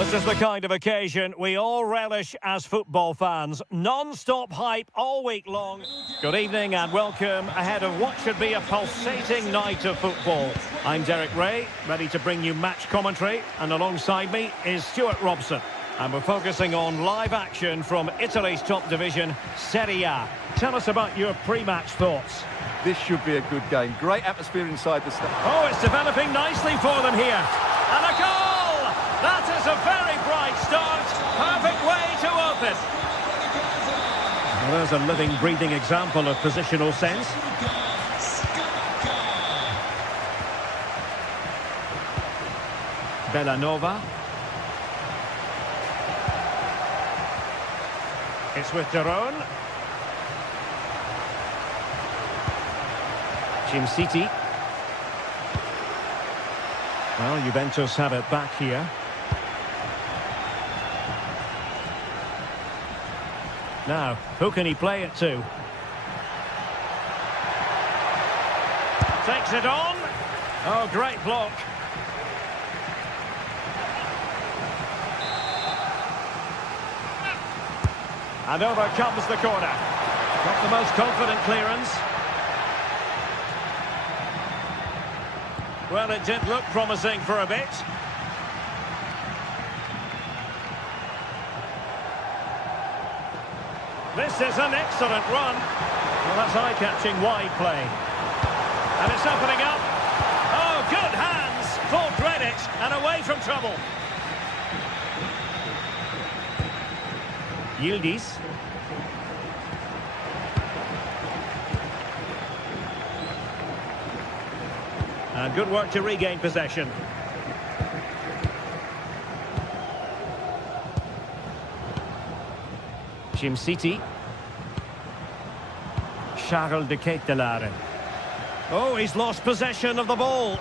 This is the kind of occasion we all relish as football fans. Non-stop hype all week long. Good evening and welcome ahead of what should be a pulsating night of football. I'm Derek Ray, ready to bring you match commentary, and alongside me is Stuart Robson. And we're focusing on live action from Italy's top division, Serie A. Tell us about your pre-match thoughts. This should be a good game. Great atmosphere inside the stadium. Oh, it's developing nicely for them here. And a goal! That is a very bright start. Perfect way to open. Well, there's a living, breathing example of positional sense. Bellanova. It's with Daron. City. Well, Juventus have it back here. Now, who can he play it to? Takes it on. Oh, great block. And over comes the corner. Not the most confident clearance. Well, it did look promising for a bit. This is an excellent run. Well, that's eye-catching wide play. And it's opening up. Oh, good hands. Full credit and away from trouble. Yildiz. And good work to regain possession. City. Charles de Ketelaere. Oh, he's lost possession of the ball.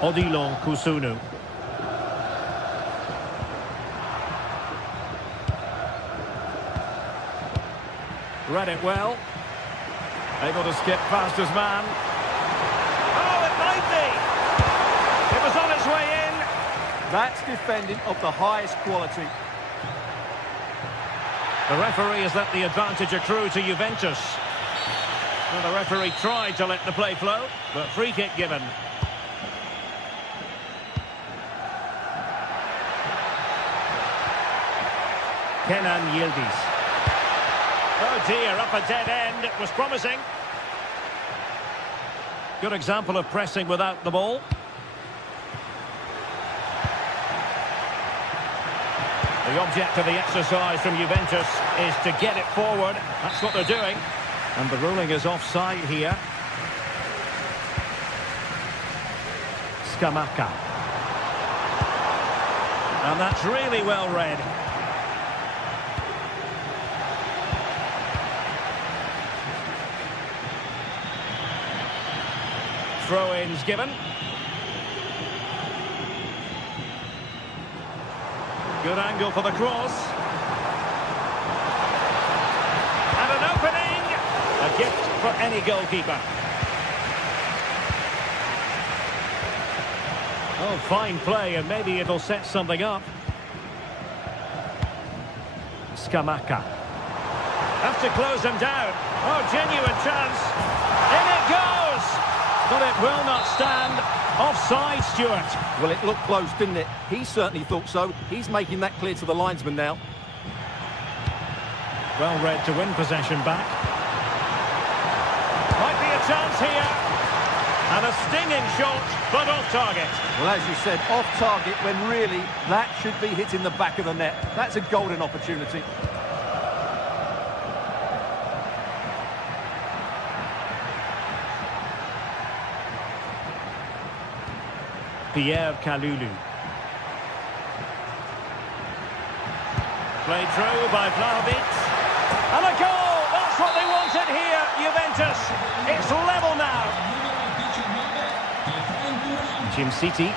Odilon Kusunu. Read it well. Able to skip past his man. Oh, it might be. It was on its way in. That's defending of the highest quality. The referee has let the advantage accrue to Juventus. Well, the referee tried to let the play flow, but free kick given. Kenan Yildiz. Oh dear, up a dead end. It was promising. Good example of pressing without the ball. The object of the exercise from Juventus is to get it forward. That's what they're doing. And the ruling is offside here. Scamacca. And that's really well read. Throw-ins given. Good angle for the cross. And an opening. A gift for any goalkeeper. Oh, fine play, and maybe it'll set something up. Scamacca. Have to close him down. Oh, genuine chance. In it goes! But it will not stand. Offside, Stuart. Well, it looked close, didn't it? He certainly thought so. He's making that clear to the linesman now. Well read to win possession back. Might be a chance here. And a stinging shot, but off target. Well, as you said, off target when really that should be hitting the back of the net. That's a golden opportunity. Pierre Kalulu. Played through by Vlahovic. And a goal! That's what they wanted here, Juventus. It's level now. City.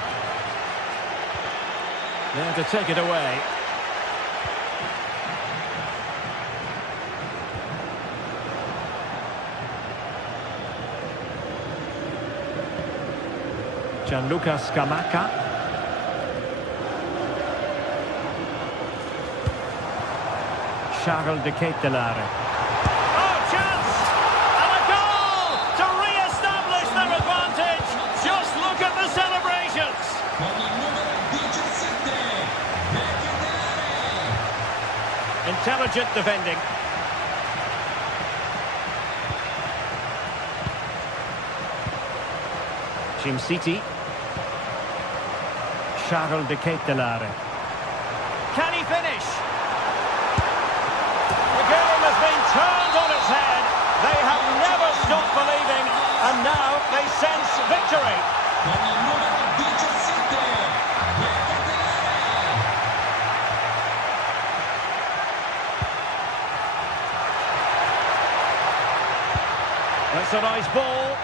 There to take it away. Gianluca Scamacca. Charles de Ketelare. Oh, chance! And a goal to re-establish their advantage. Just look at the celebrations. Con il numero 17, Ketelare. Intelligent defending. Jim City. Charles de Ketelare. Can he finish? The game has been turned on its head. They have never stopped believing, and now they sense victory. Con il numero 17, Ketelare. That's a nice ball.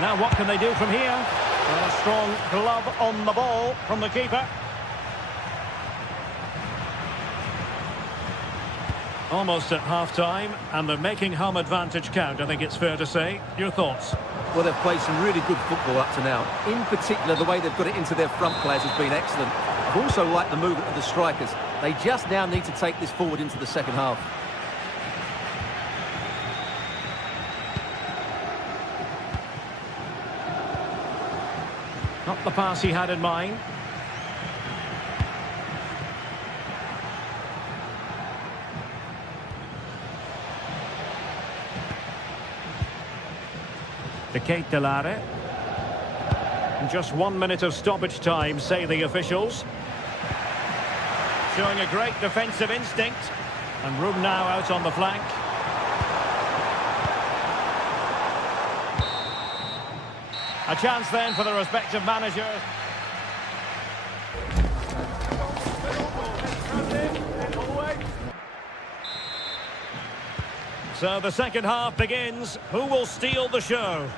Now what can they do from here? Well, a strong glove on the ball from the keeper. Almost at half-time, and they're making home advantage count, I think it's fair to say. Your thoughts? Well, they've played some really good football up to now. In particular, the way they've got it into their front players has been excellent. I've also liked the movement of the strikers. They just now need to take this forward into the second half. Not the pass he had in mind. De Ketelare. Just 1 minute of stoppage time, say the officials. Showing a great defensive instinct. And room now out on the flank. A chance then for the respective managers. So the second half begins. Who will steal the show?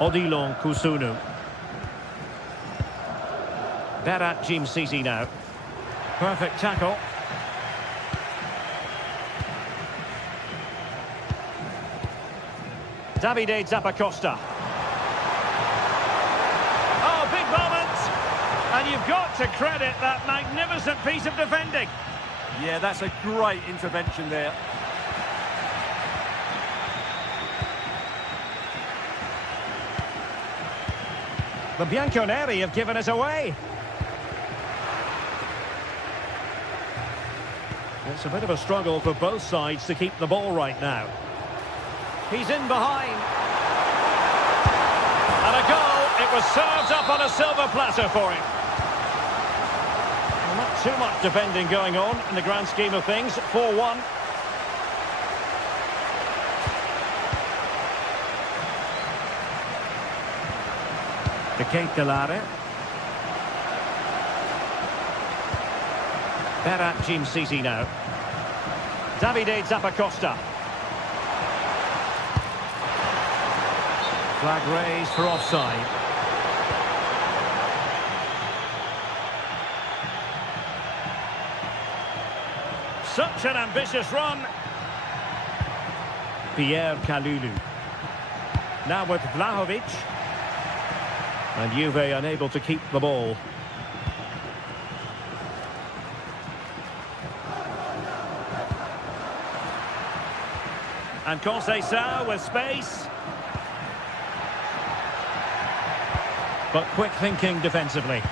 Odilon Kusunu. Berat Jim City now. Perfect tackle. Davide Zappacosta. Oh, big moment! And you've got to credit that magnificent piece of defending. Yeah, that's a great intervention there. The Bianconeri have given us away. It's a bit of a struggle for both sides to keep the ball right now. He's in behind. And a goal. It was served up on a silver platter for him. Well, not too much defending going on in the grand scheme of things. 4-1. De Ketelare. Berat Jim City now. Davide Zappacosta. Flag raised for offside. Such an ambitious run. Pierre Kalulu. Now with Vlahovic. And Juve unable to keep the ball. And Conceição with space. But quick thinking defensively.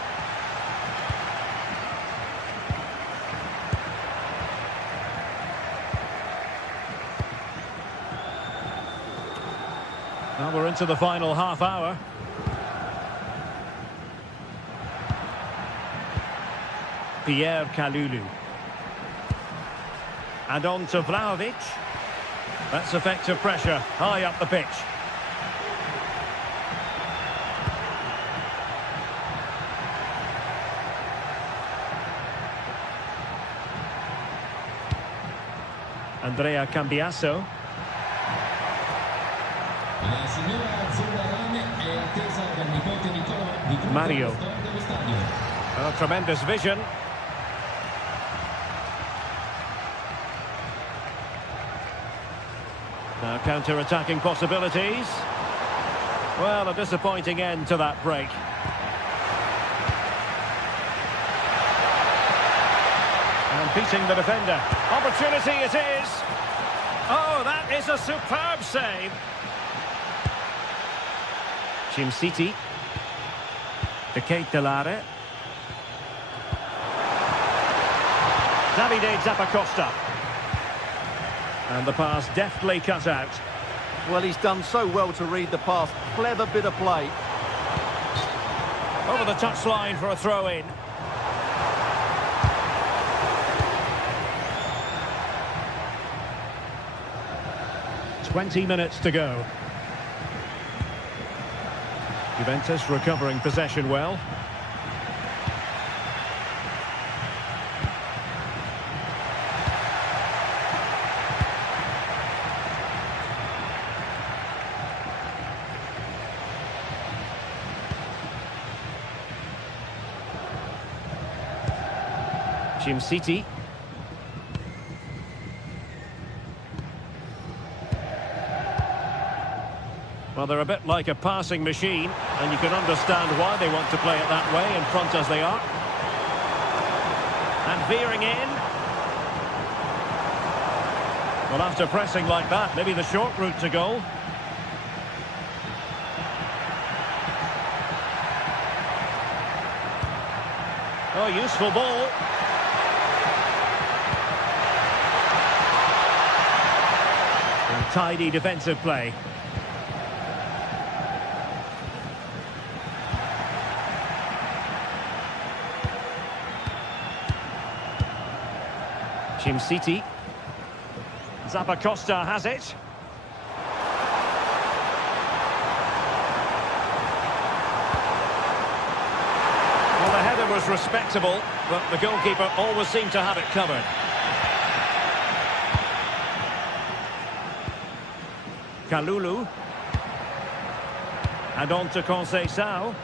Now we're into the final half hour. Pierre Kalulu. And on to Vlahovic. That's effective pressure high up the pitch. Andrea Cambiasso. La signora Zurbarane è attesa dal nipote Nicola di fronte Mario. allo star dello stadio. Oh, tremendous vision. Now counter-attacking possibilities. Well, a disappointing end to that break. And beating the defender. Opportunity it is. Oh, that is a superb save. City. Decisive. Davide Zappacosta. And the pass deftly cut out. Well, he's done so well to read the pass. Clever bit of play. Over the touchline for a throw-in. "20 minutes to go. Juventus recovering possession well. City. Well, they're a bit like a passing machine, and you can understand why they want to play it that way, in front as they are. And veering in. Well, after pressing like that, maybe the short route to goal. Oh, useful ball. And tidy defensive play. City. Zappacosta has it. Well, the header was respectable, but the goalkeeper always seemed to have it covered. Kalulu. And on to Conceição.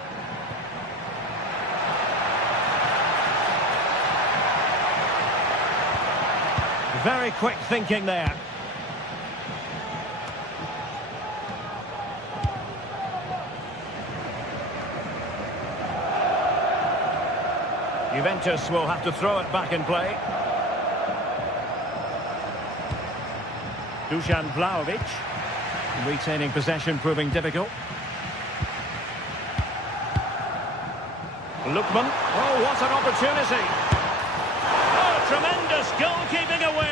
Very quick thinking there. Juventus will have to throw it back in play. Dusan Vlahovic. Retaining possession proving difficult. Lookman. Oh, what an opportunity. Oh, tremendous goalkeeping awareness.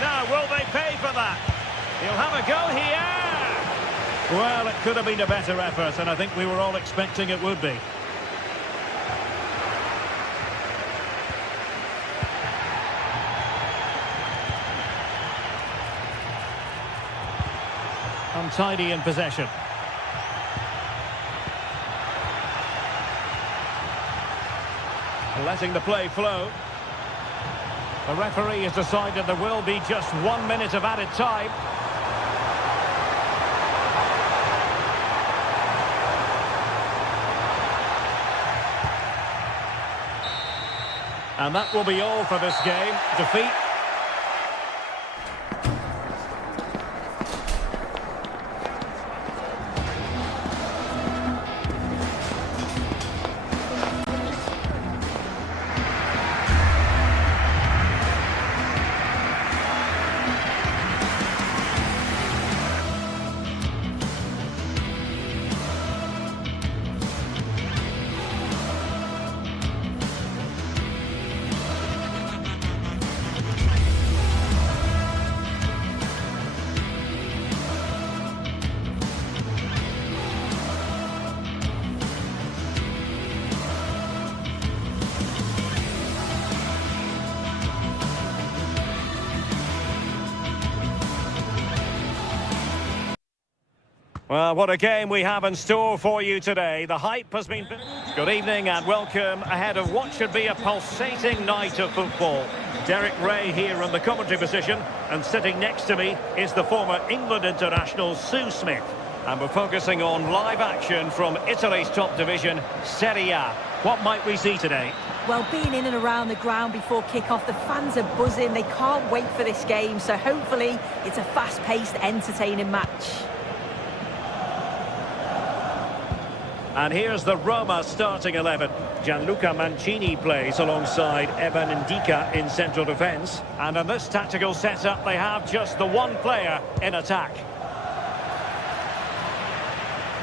Now, will they pay for that? He'll have a go here. Well, it could have been a better effort, and I think we were all expecting it would be. Untidy in possession. Letting the play flow. The referee has decided there will be just 1 minute of added time. And that will be all for this game. Defeat. Well, what a game we have in store for you today. The hype has been... Good evening and welcome ahead of what should be a pulsating night of football. Derek Ray here in the commentary position, and sitting next to me is the former England international Sue Smith. And we're focusing on live action from Italy's top division, Serie A. What might we see today? Well, being in and around the ground before kick-off, the fans are buzzing. They can't wait for this game, so hopefully it's a fast-paced, entertaining match. And here's the Roma starting 11. Gianluca Mancini plays alongside Evan Ndika in central defence. And in this tactical setup, they have just the one player in attack.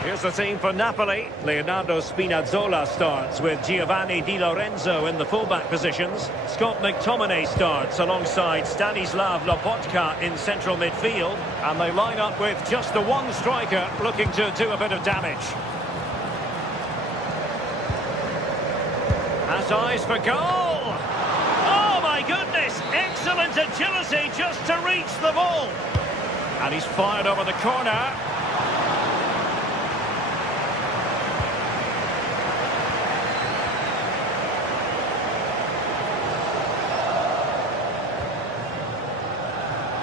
Here's the team for Napoli. Leonardo Spinazzola starts with Giovanni Di Lorenzo in the fullback positions. Scott McTominay starts alongside Stanislav Lobotka in central midfield. And they line up with just the one striker looking to do a bit of damage. Has eyes for goal. Oh my goodness! Excellent agility just to reach the ball. And he's fired over the corner.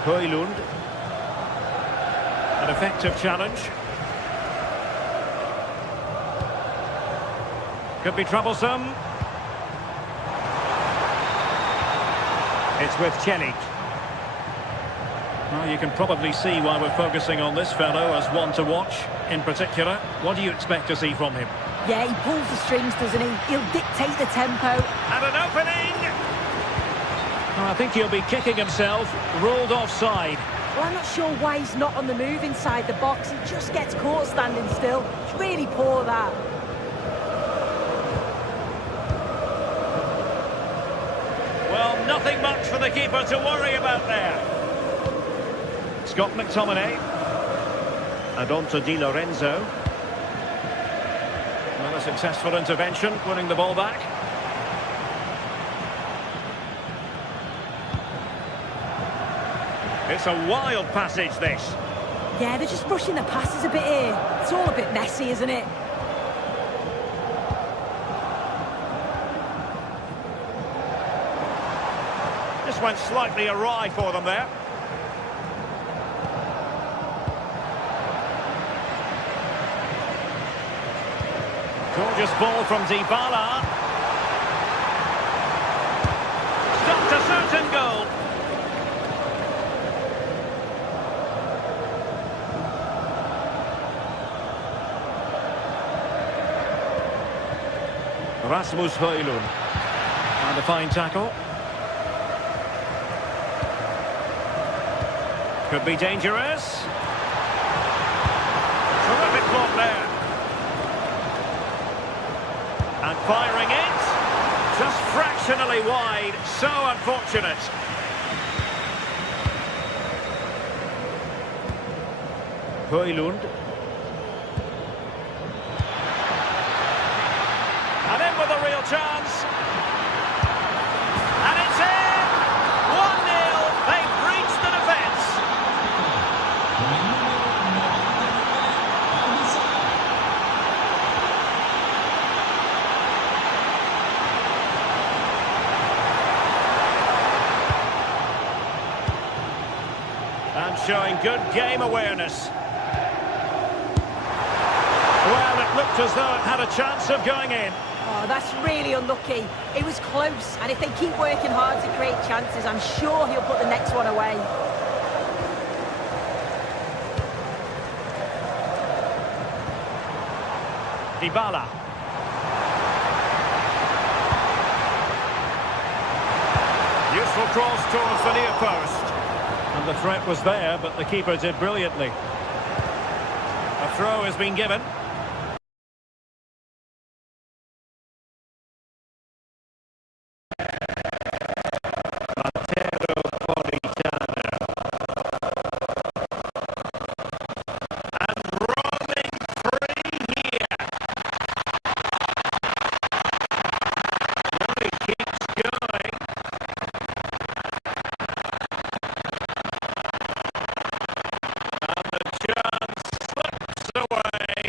Højlund. An effective challenge. Could be troublesome. It's with Chelik. Well, you can probably see why we're focusing on this fellow as one to watch in particular. What do you expect to see from him? Yeah, he pulls the strings, doesn't he? He'll dictate the tempo. And an opening! Well, I think he'll be kicking himself, ruled offside. Well, I'm not sure why he's not on the move inside the box. He just gets caught standing still. It's really poor, that. Well, nothing much for the keeper to worry about there. Scott McTominay. And on to Di Lorenzo. Well, a successful intervention, winning the ball back. It's a wild passage, this. Yeah, they're just rushing the passes a bit here. It's all a bit messy, isn't it? This went slightly awry for them there. Gorgeous ball from Dybala. Stopped a certain goal. Rasmus Højlund. And a fine tackle. Could be dangerous. Terrific block there. And firing it. Just fractionally wide. So unfortunate. Højlund. And in with a real chance. And it's in! 1-0. They've breached the defence. And showing good game awareness. Well, it looked as though it had a chance of going in. Oh, that's really unlucky. It was close, and if they keep working hard to create chances, I'm sure he'll put the next one away. Dybala. Useful cross towards the near post. And the threat was there, but the keeper did brilliantly. A throw has been given. And roaming free here. Really keeps going. And the chance slips away.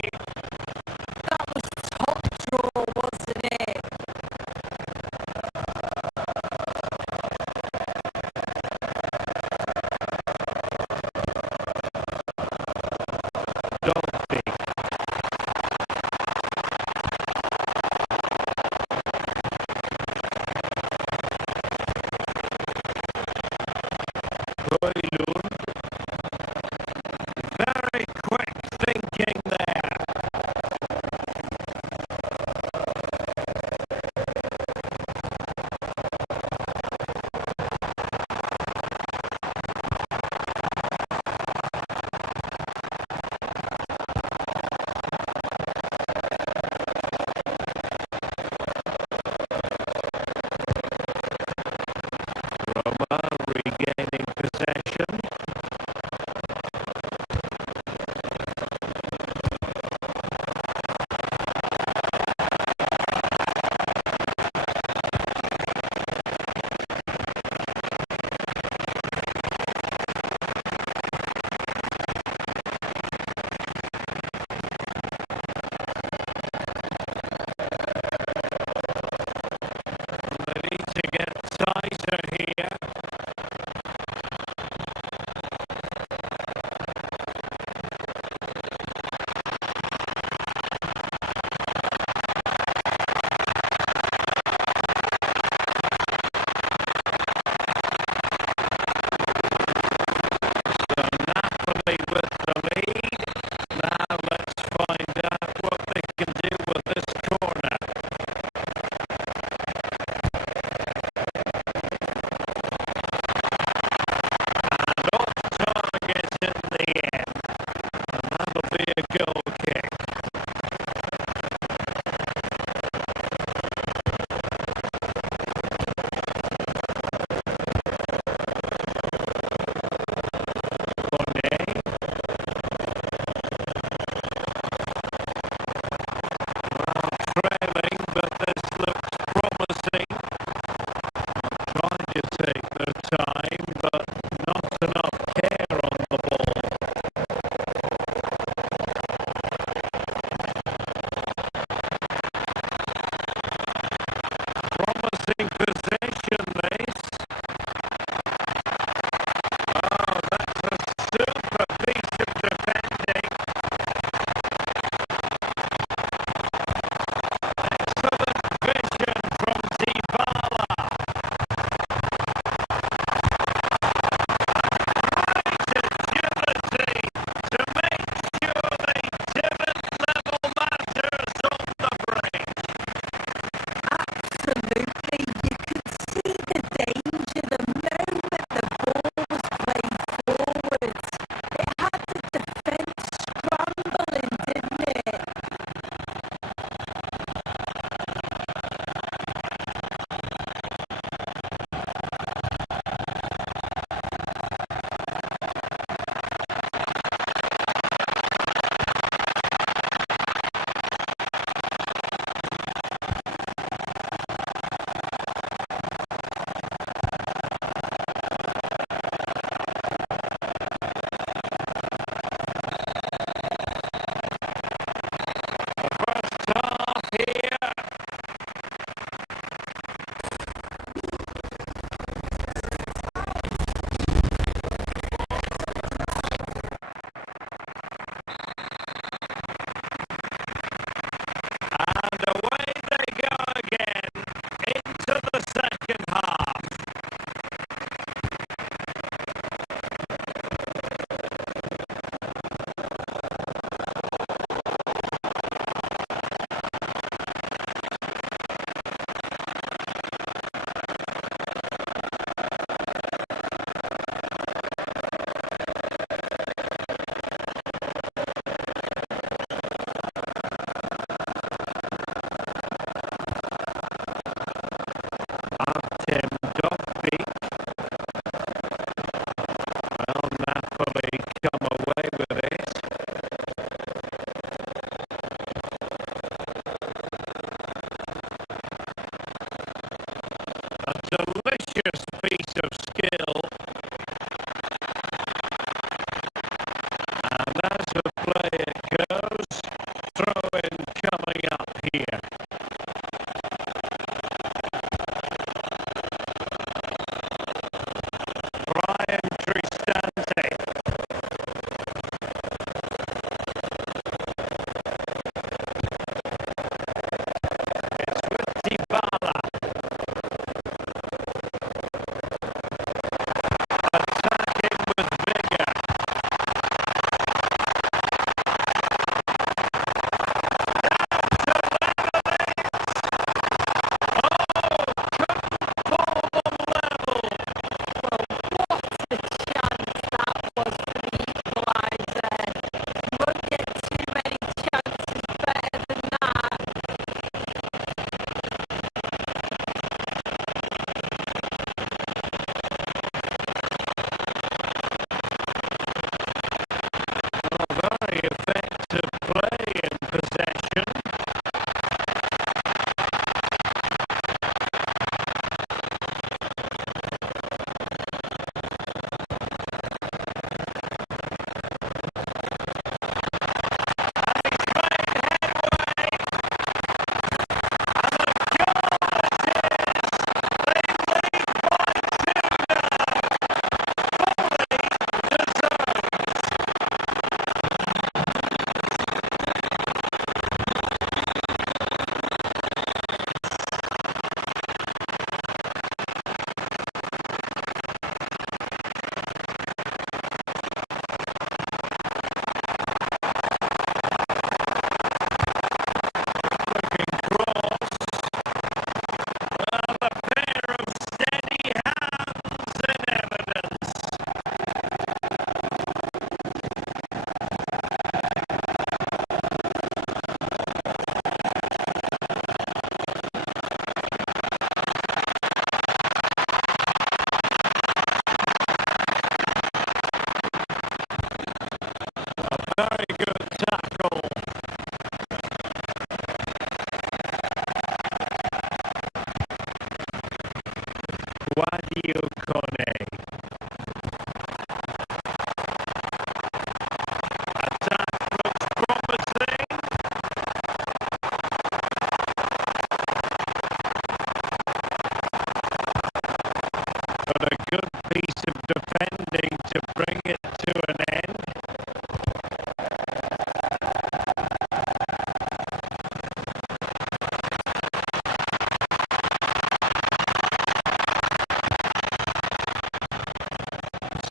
a good piece of defending to bring it to an end.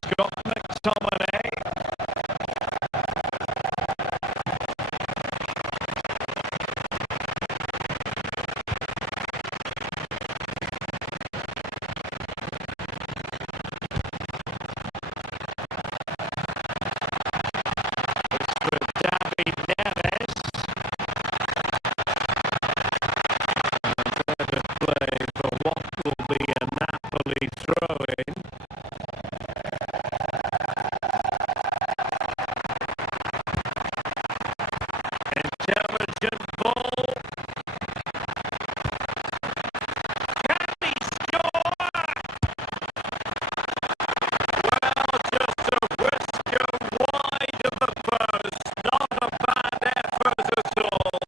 Scott McTominay. David Neves. A bit of play for what will be a Napoli throw-in. Intelligent ball. Can he score? Well, just a whisker wide of the post. Not a bad effort at all.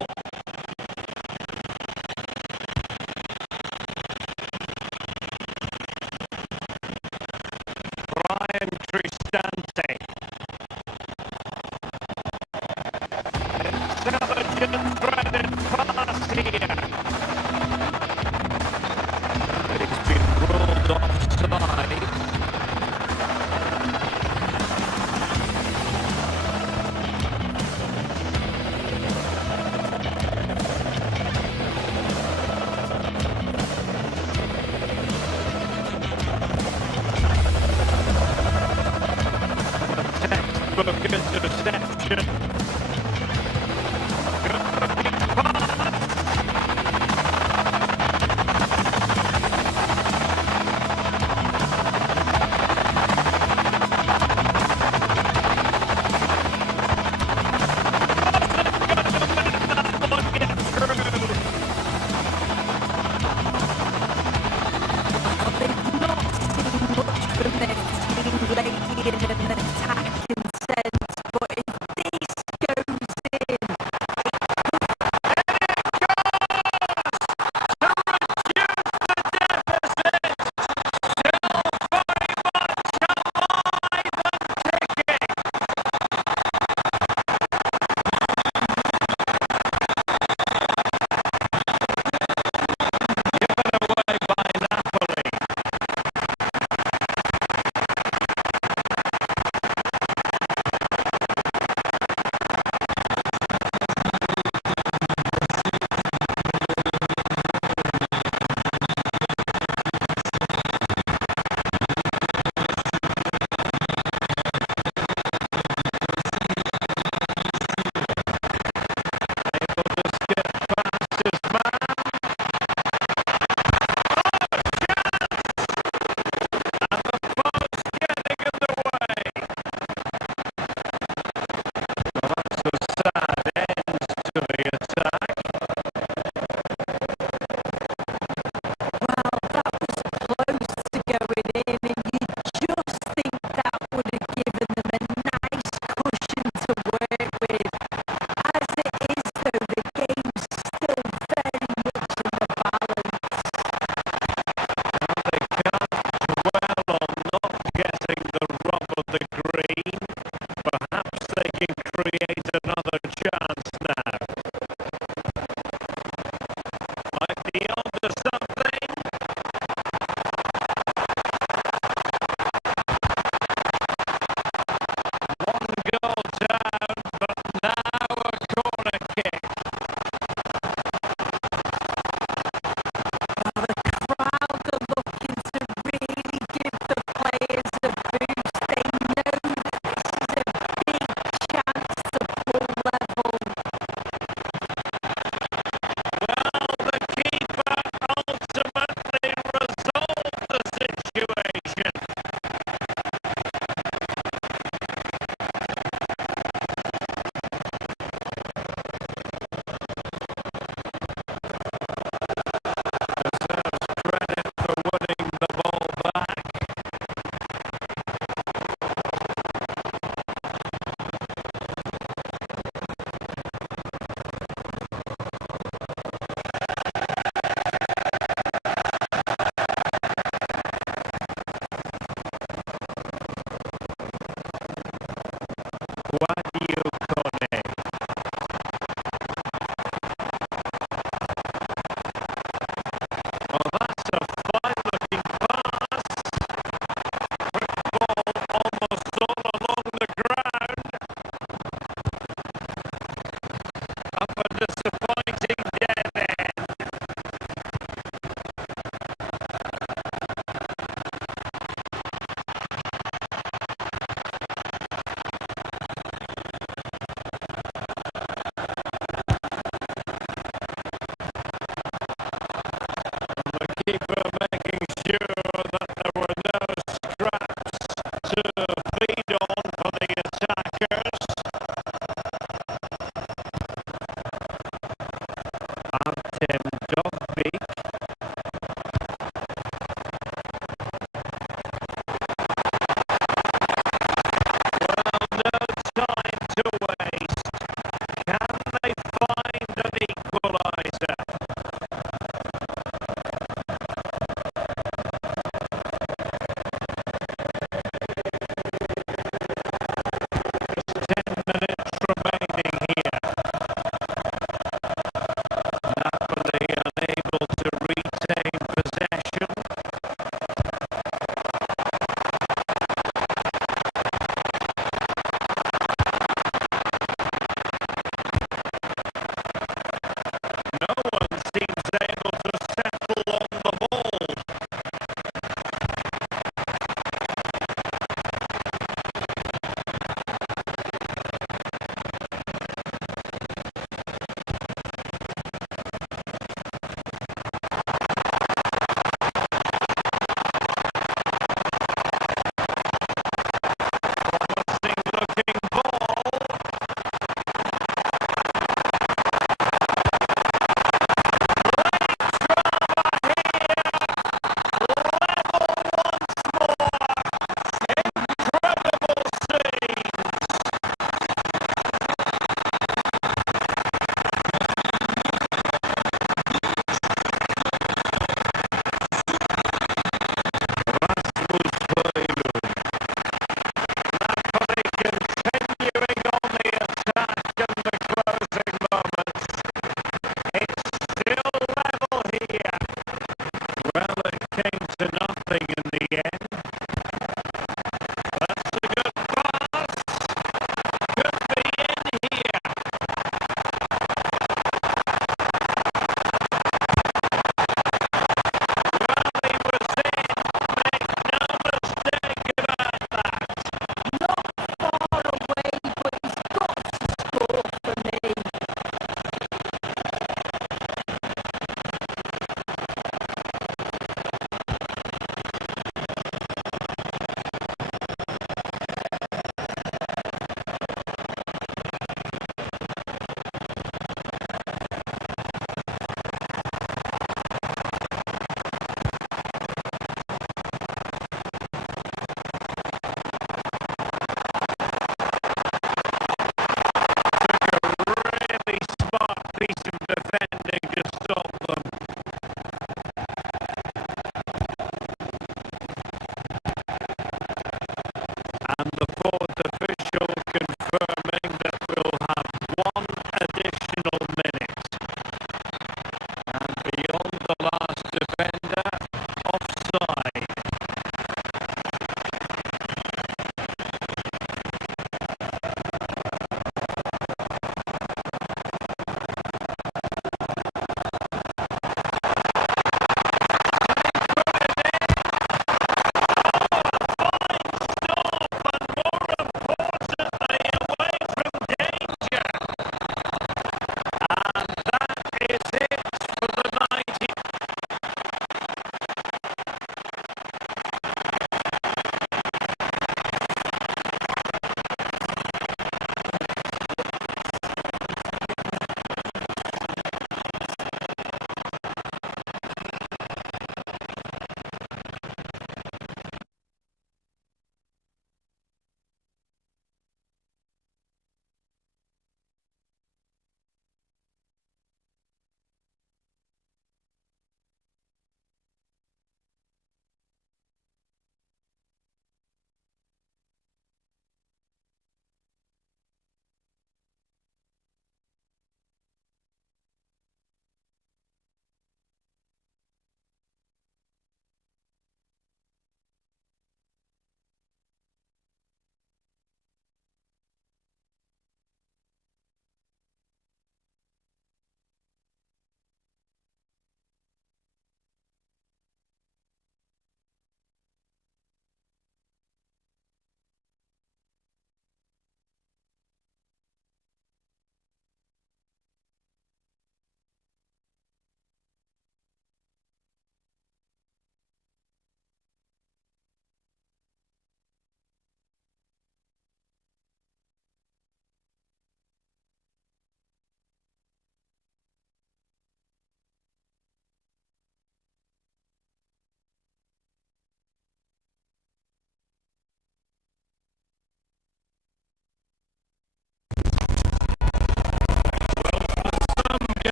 Brian Cristante. Intelligent threaded pass here. It's been ruled offside. Textbook interception. They've not seen much from their team lately in an attacking sense, but if this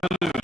Bellew.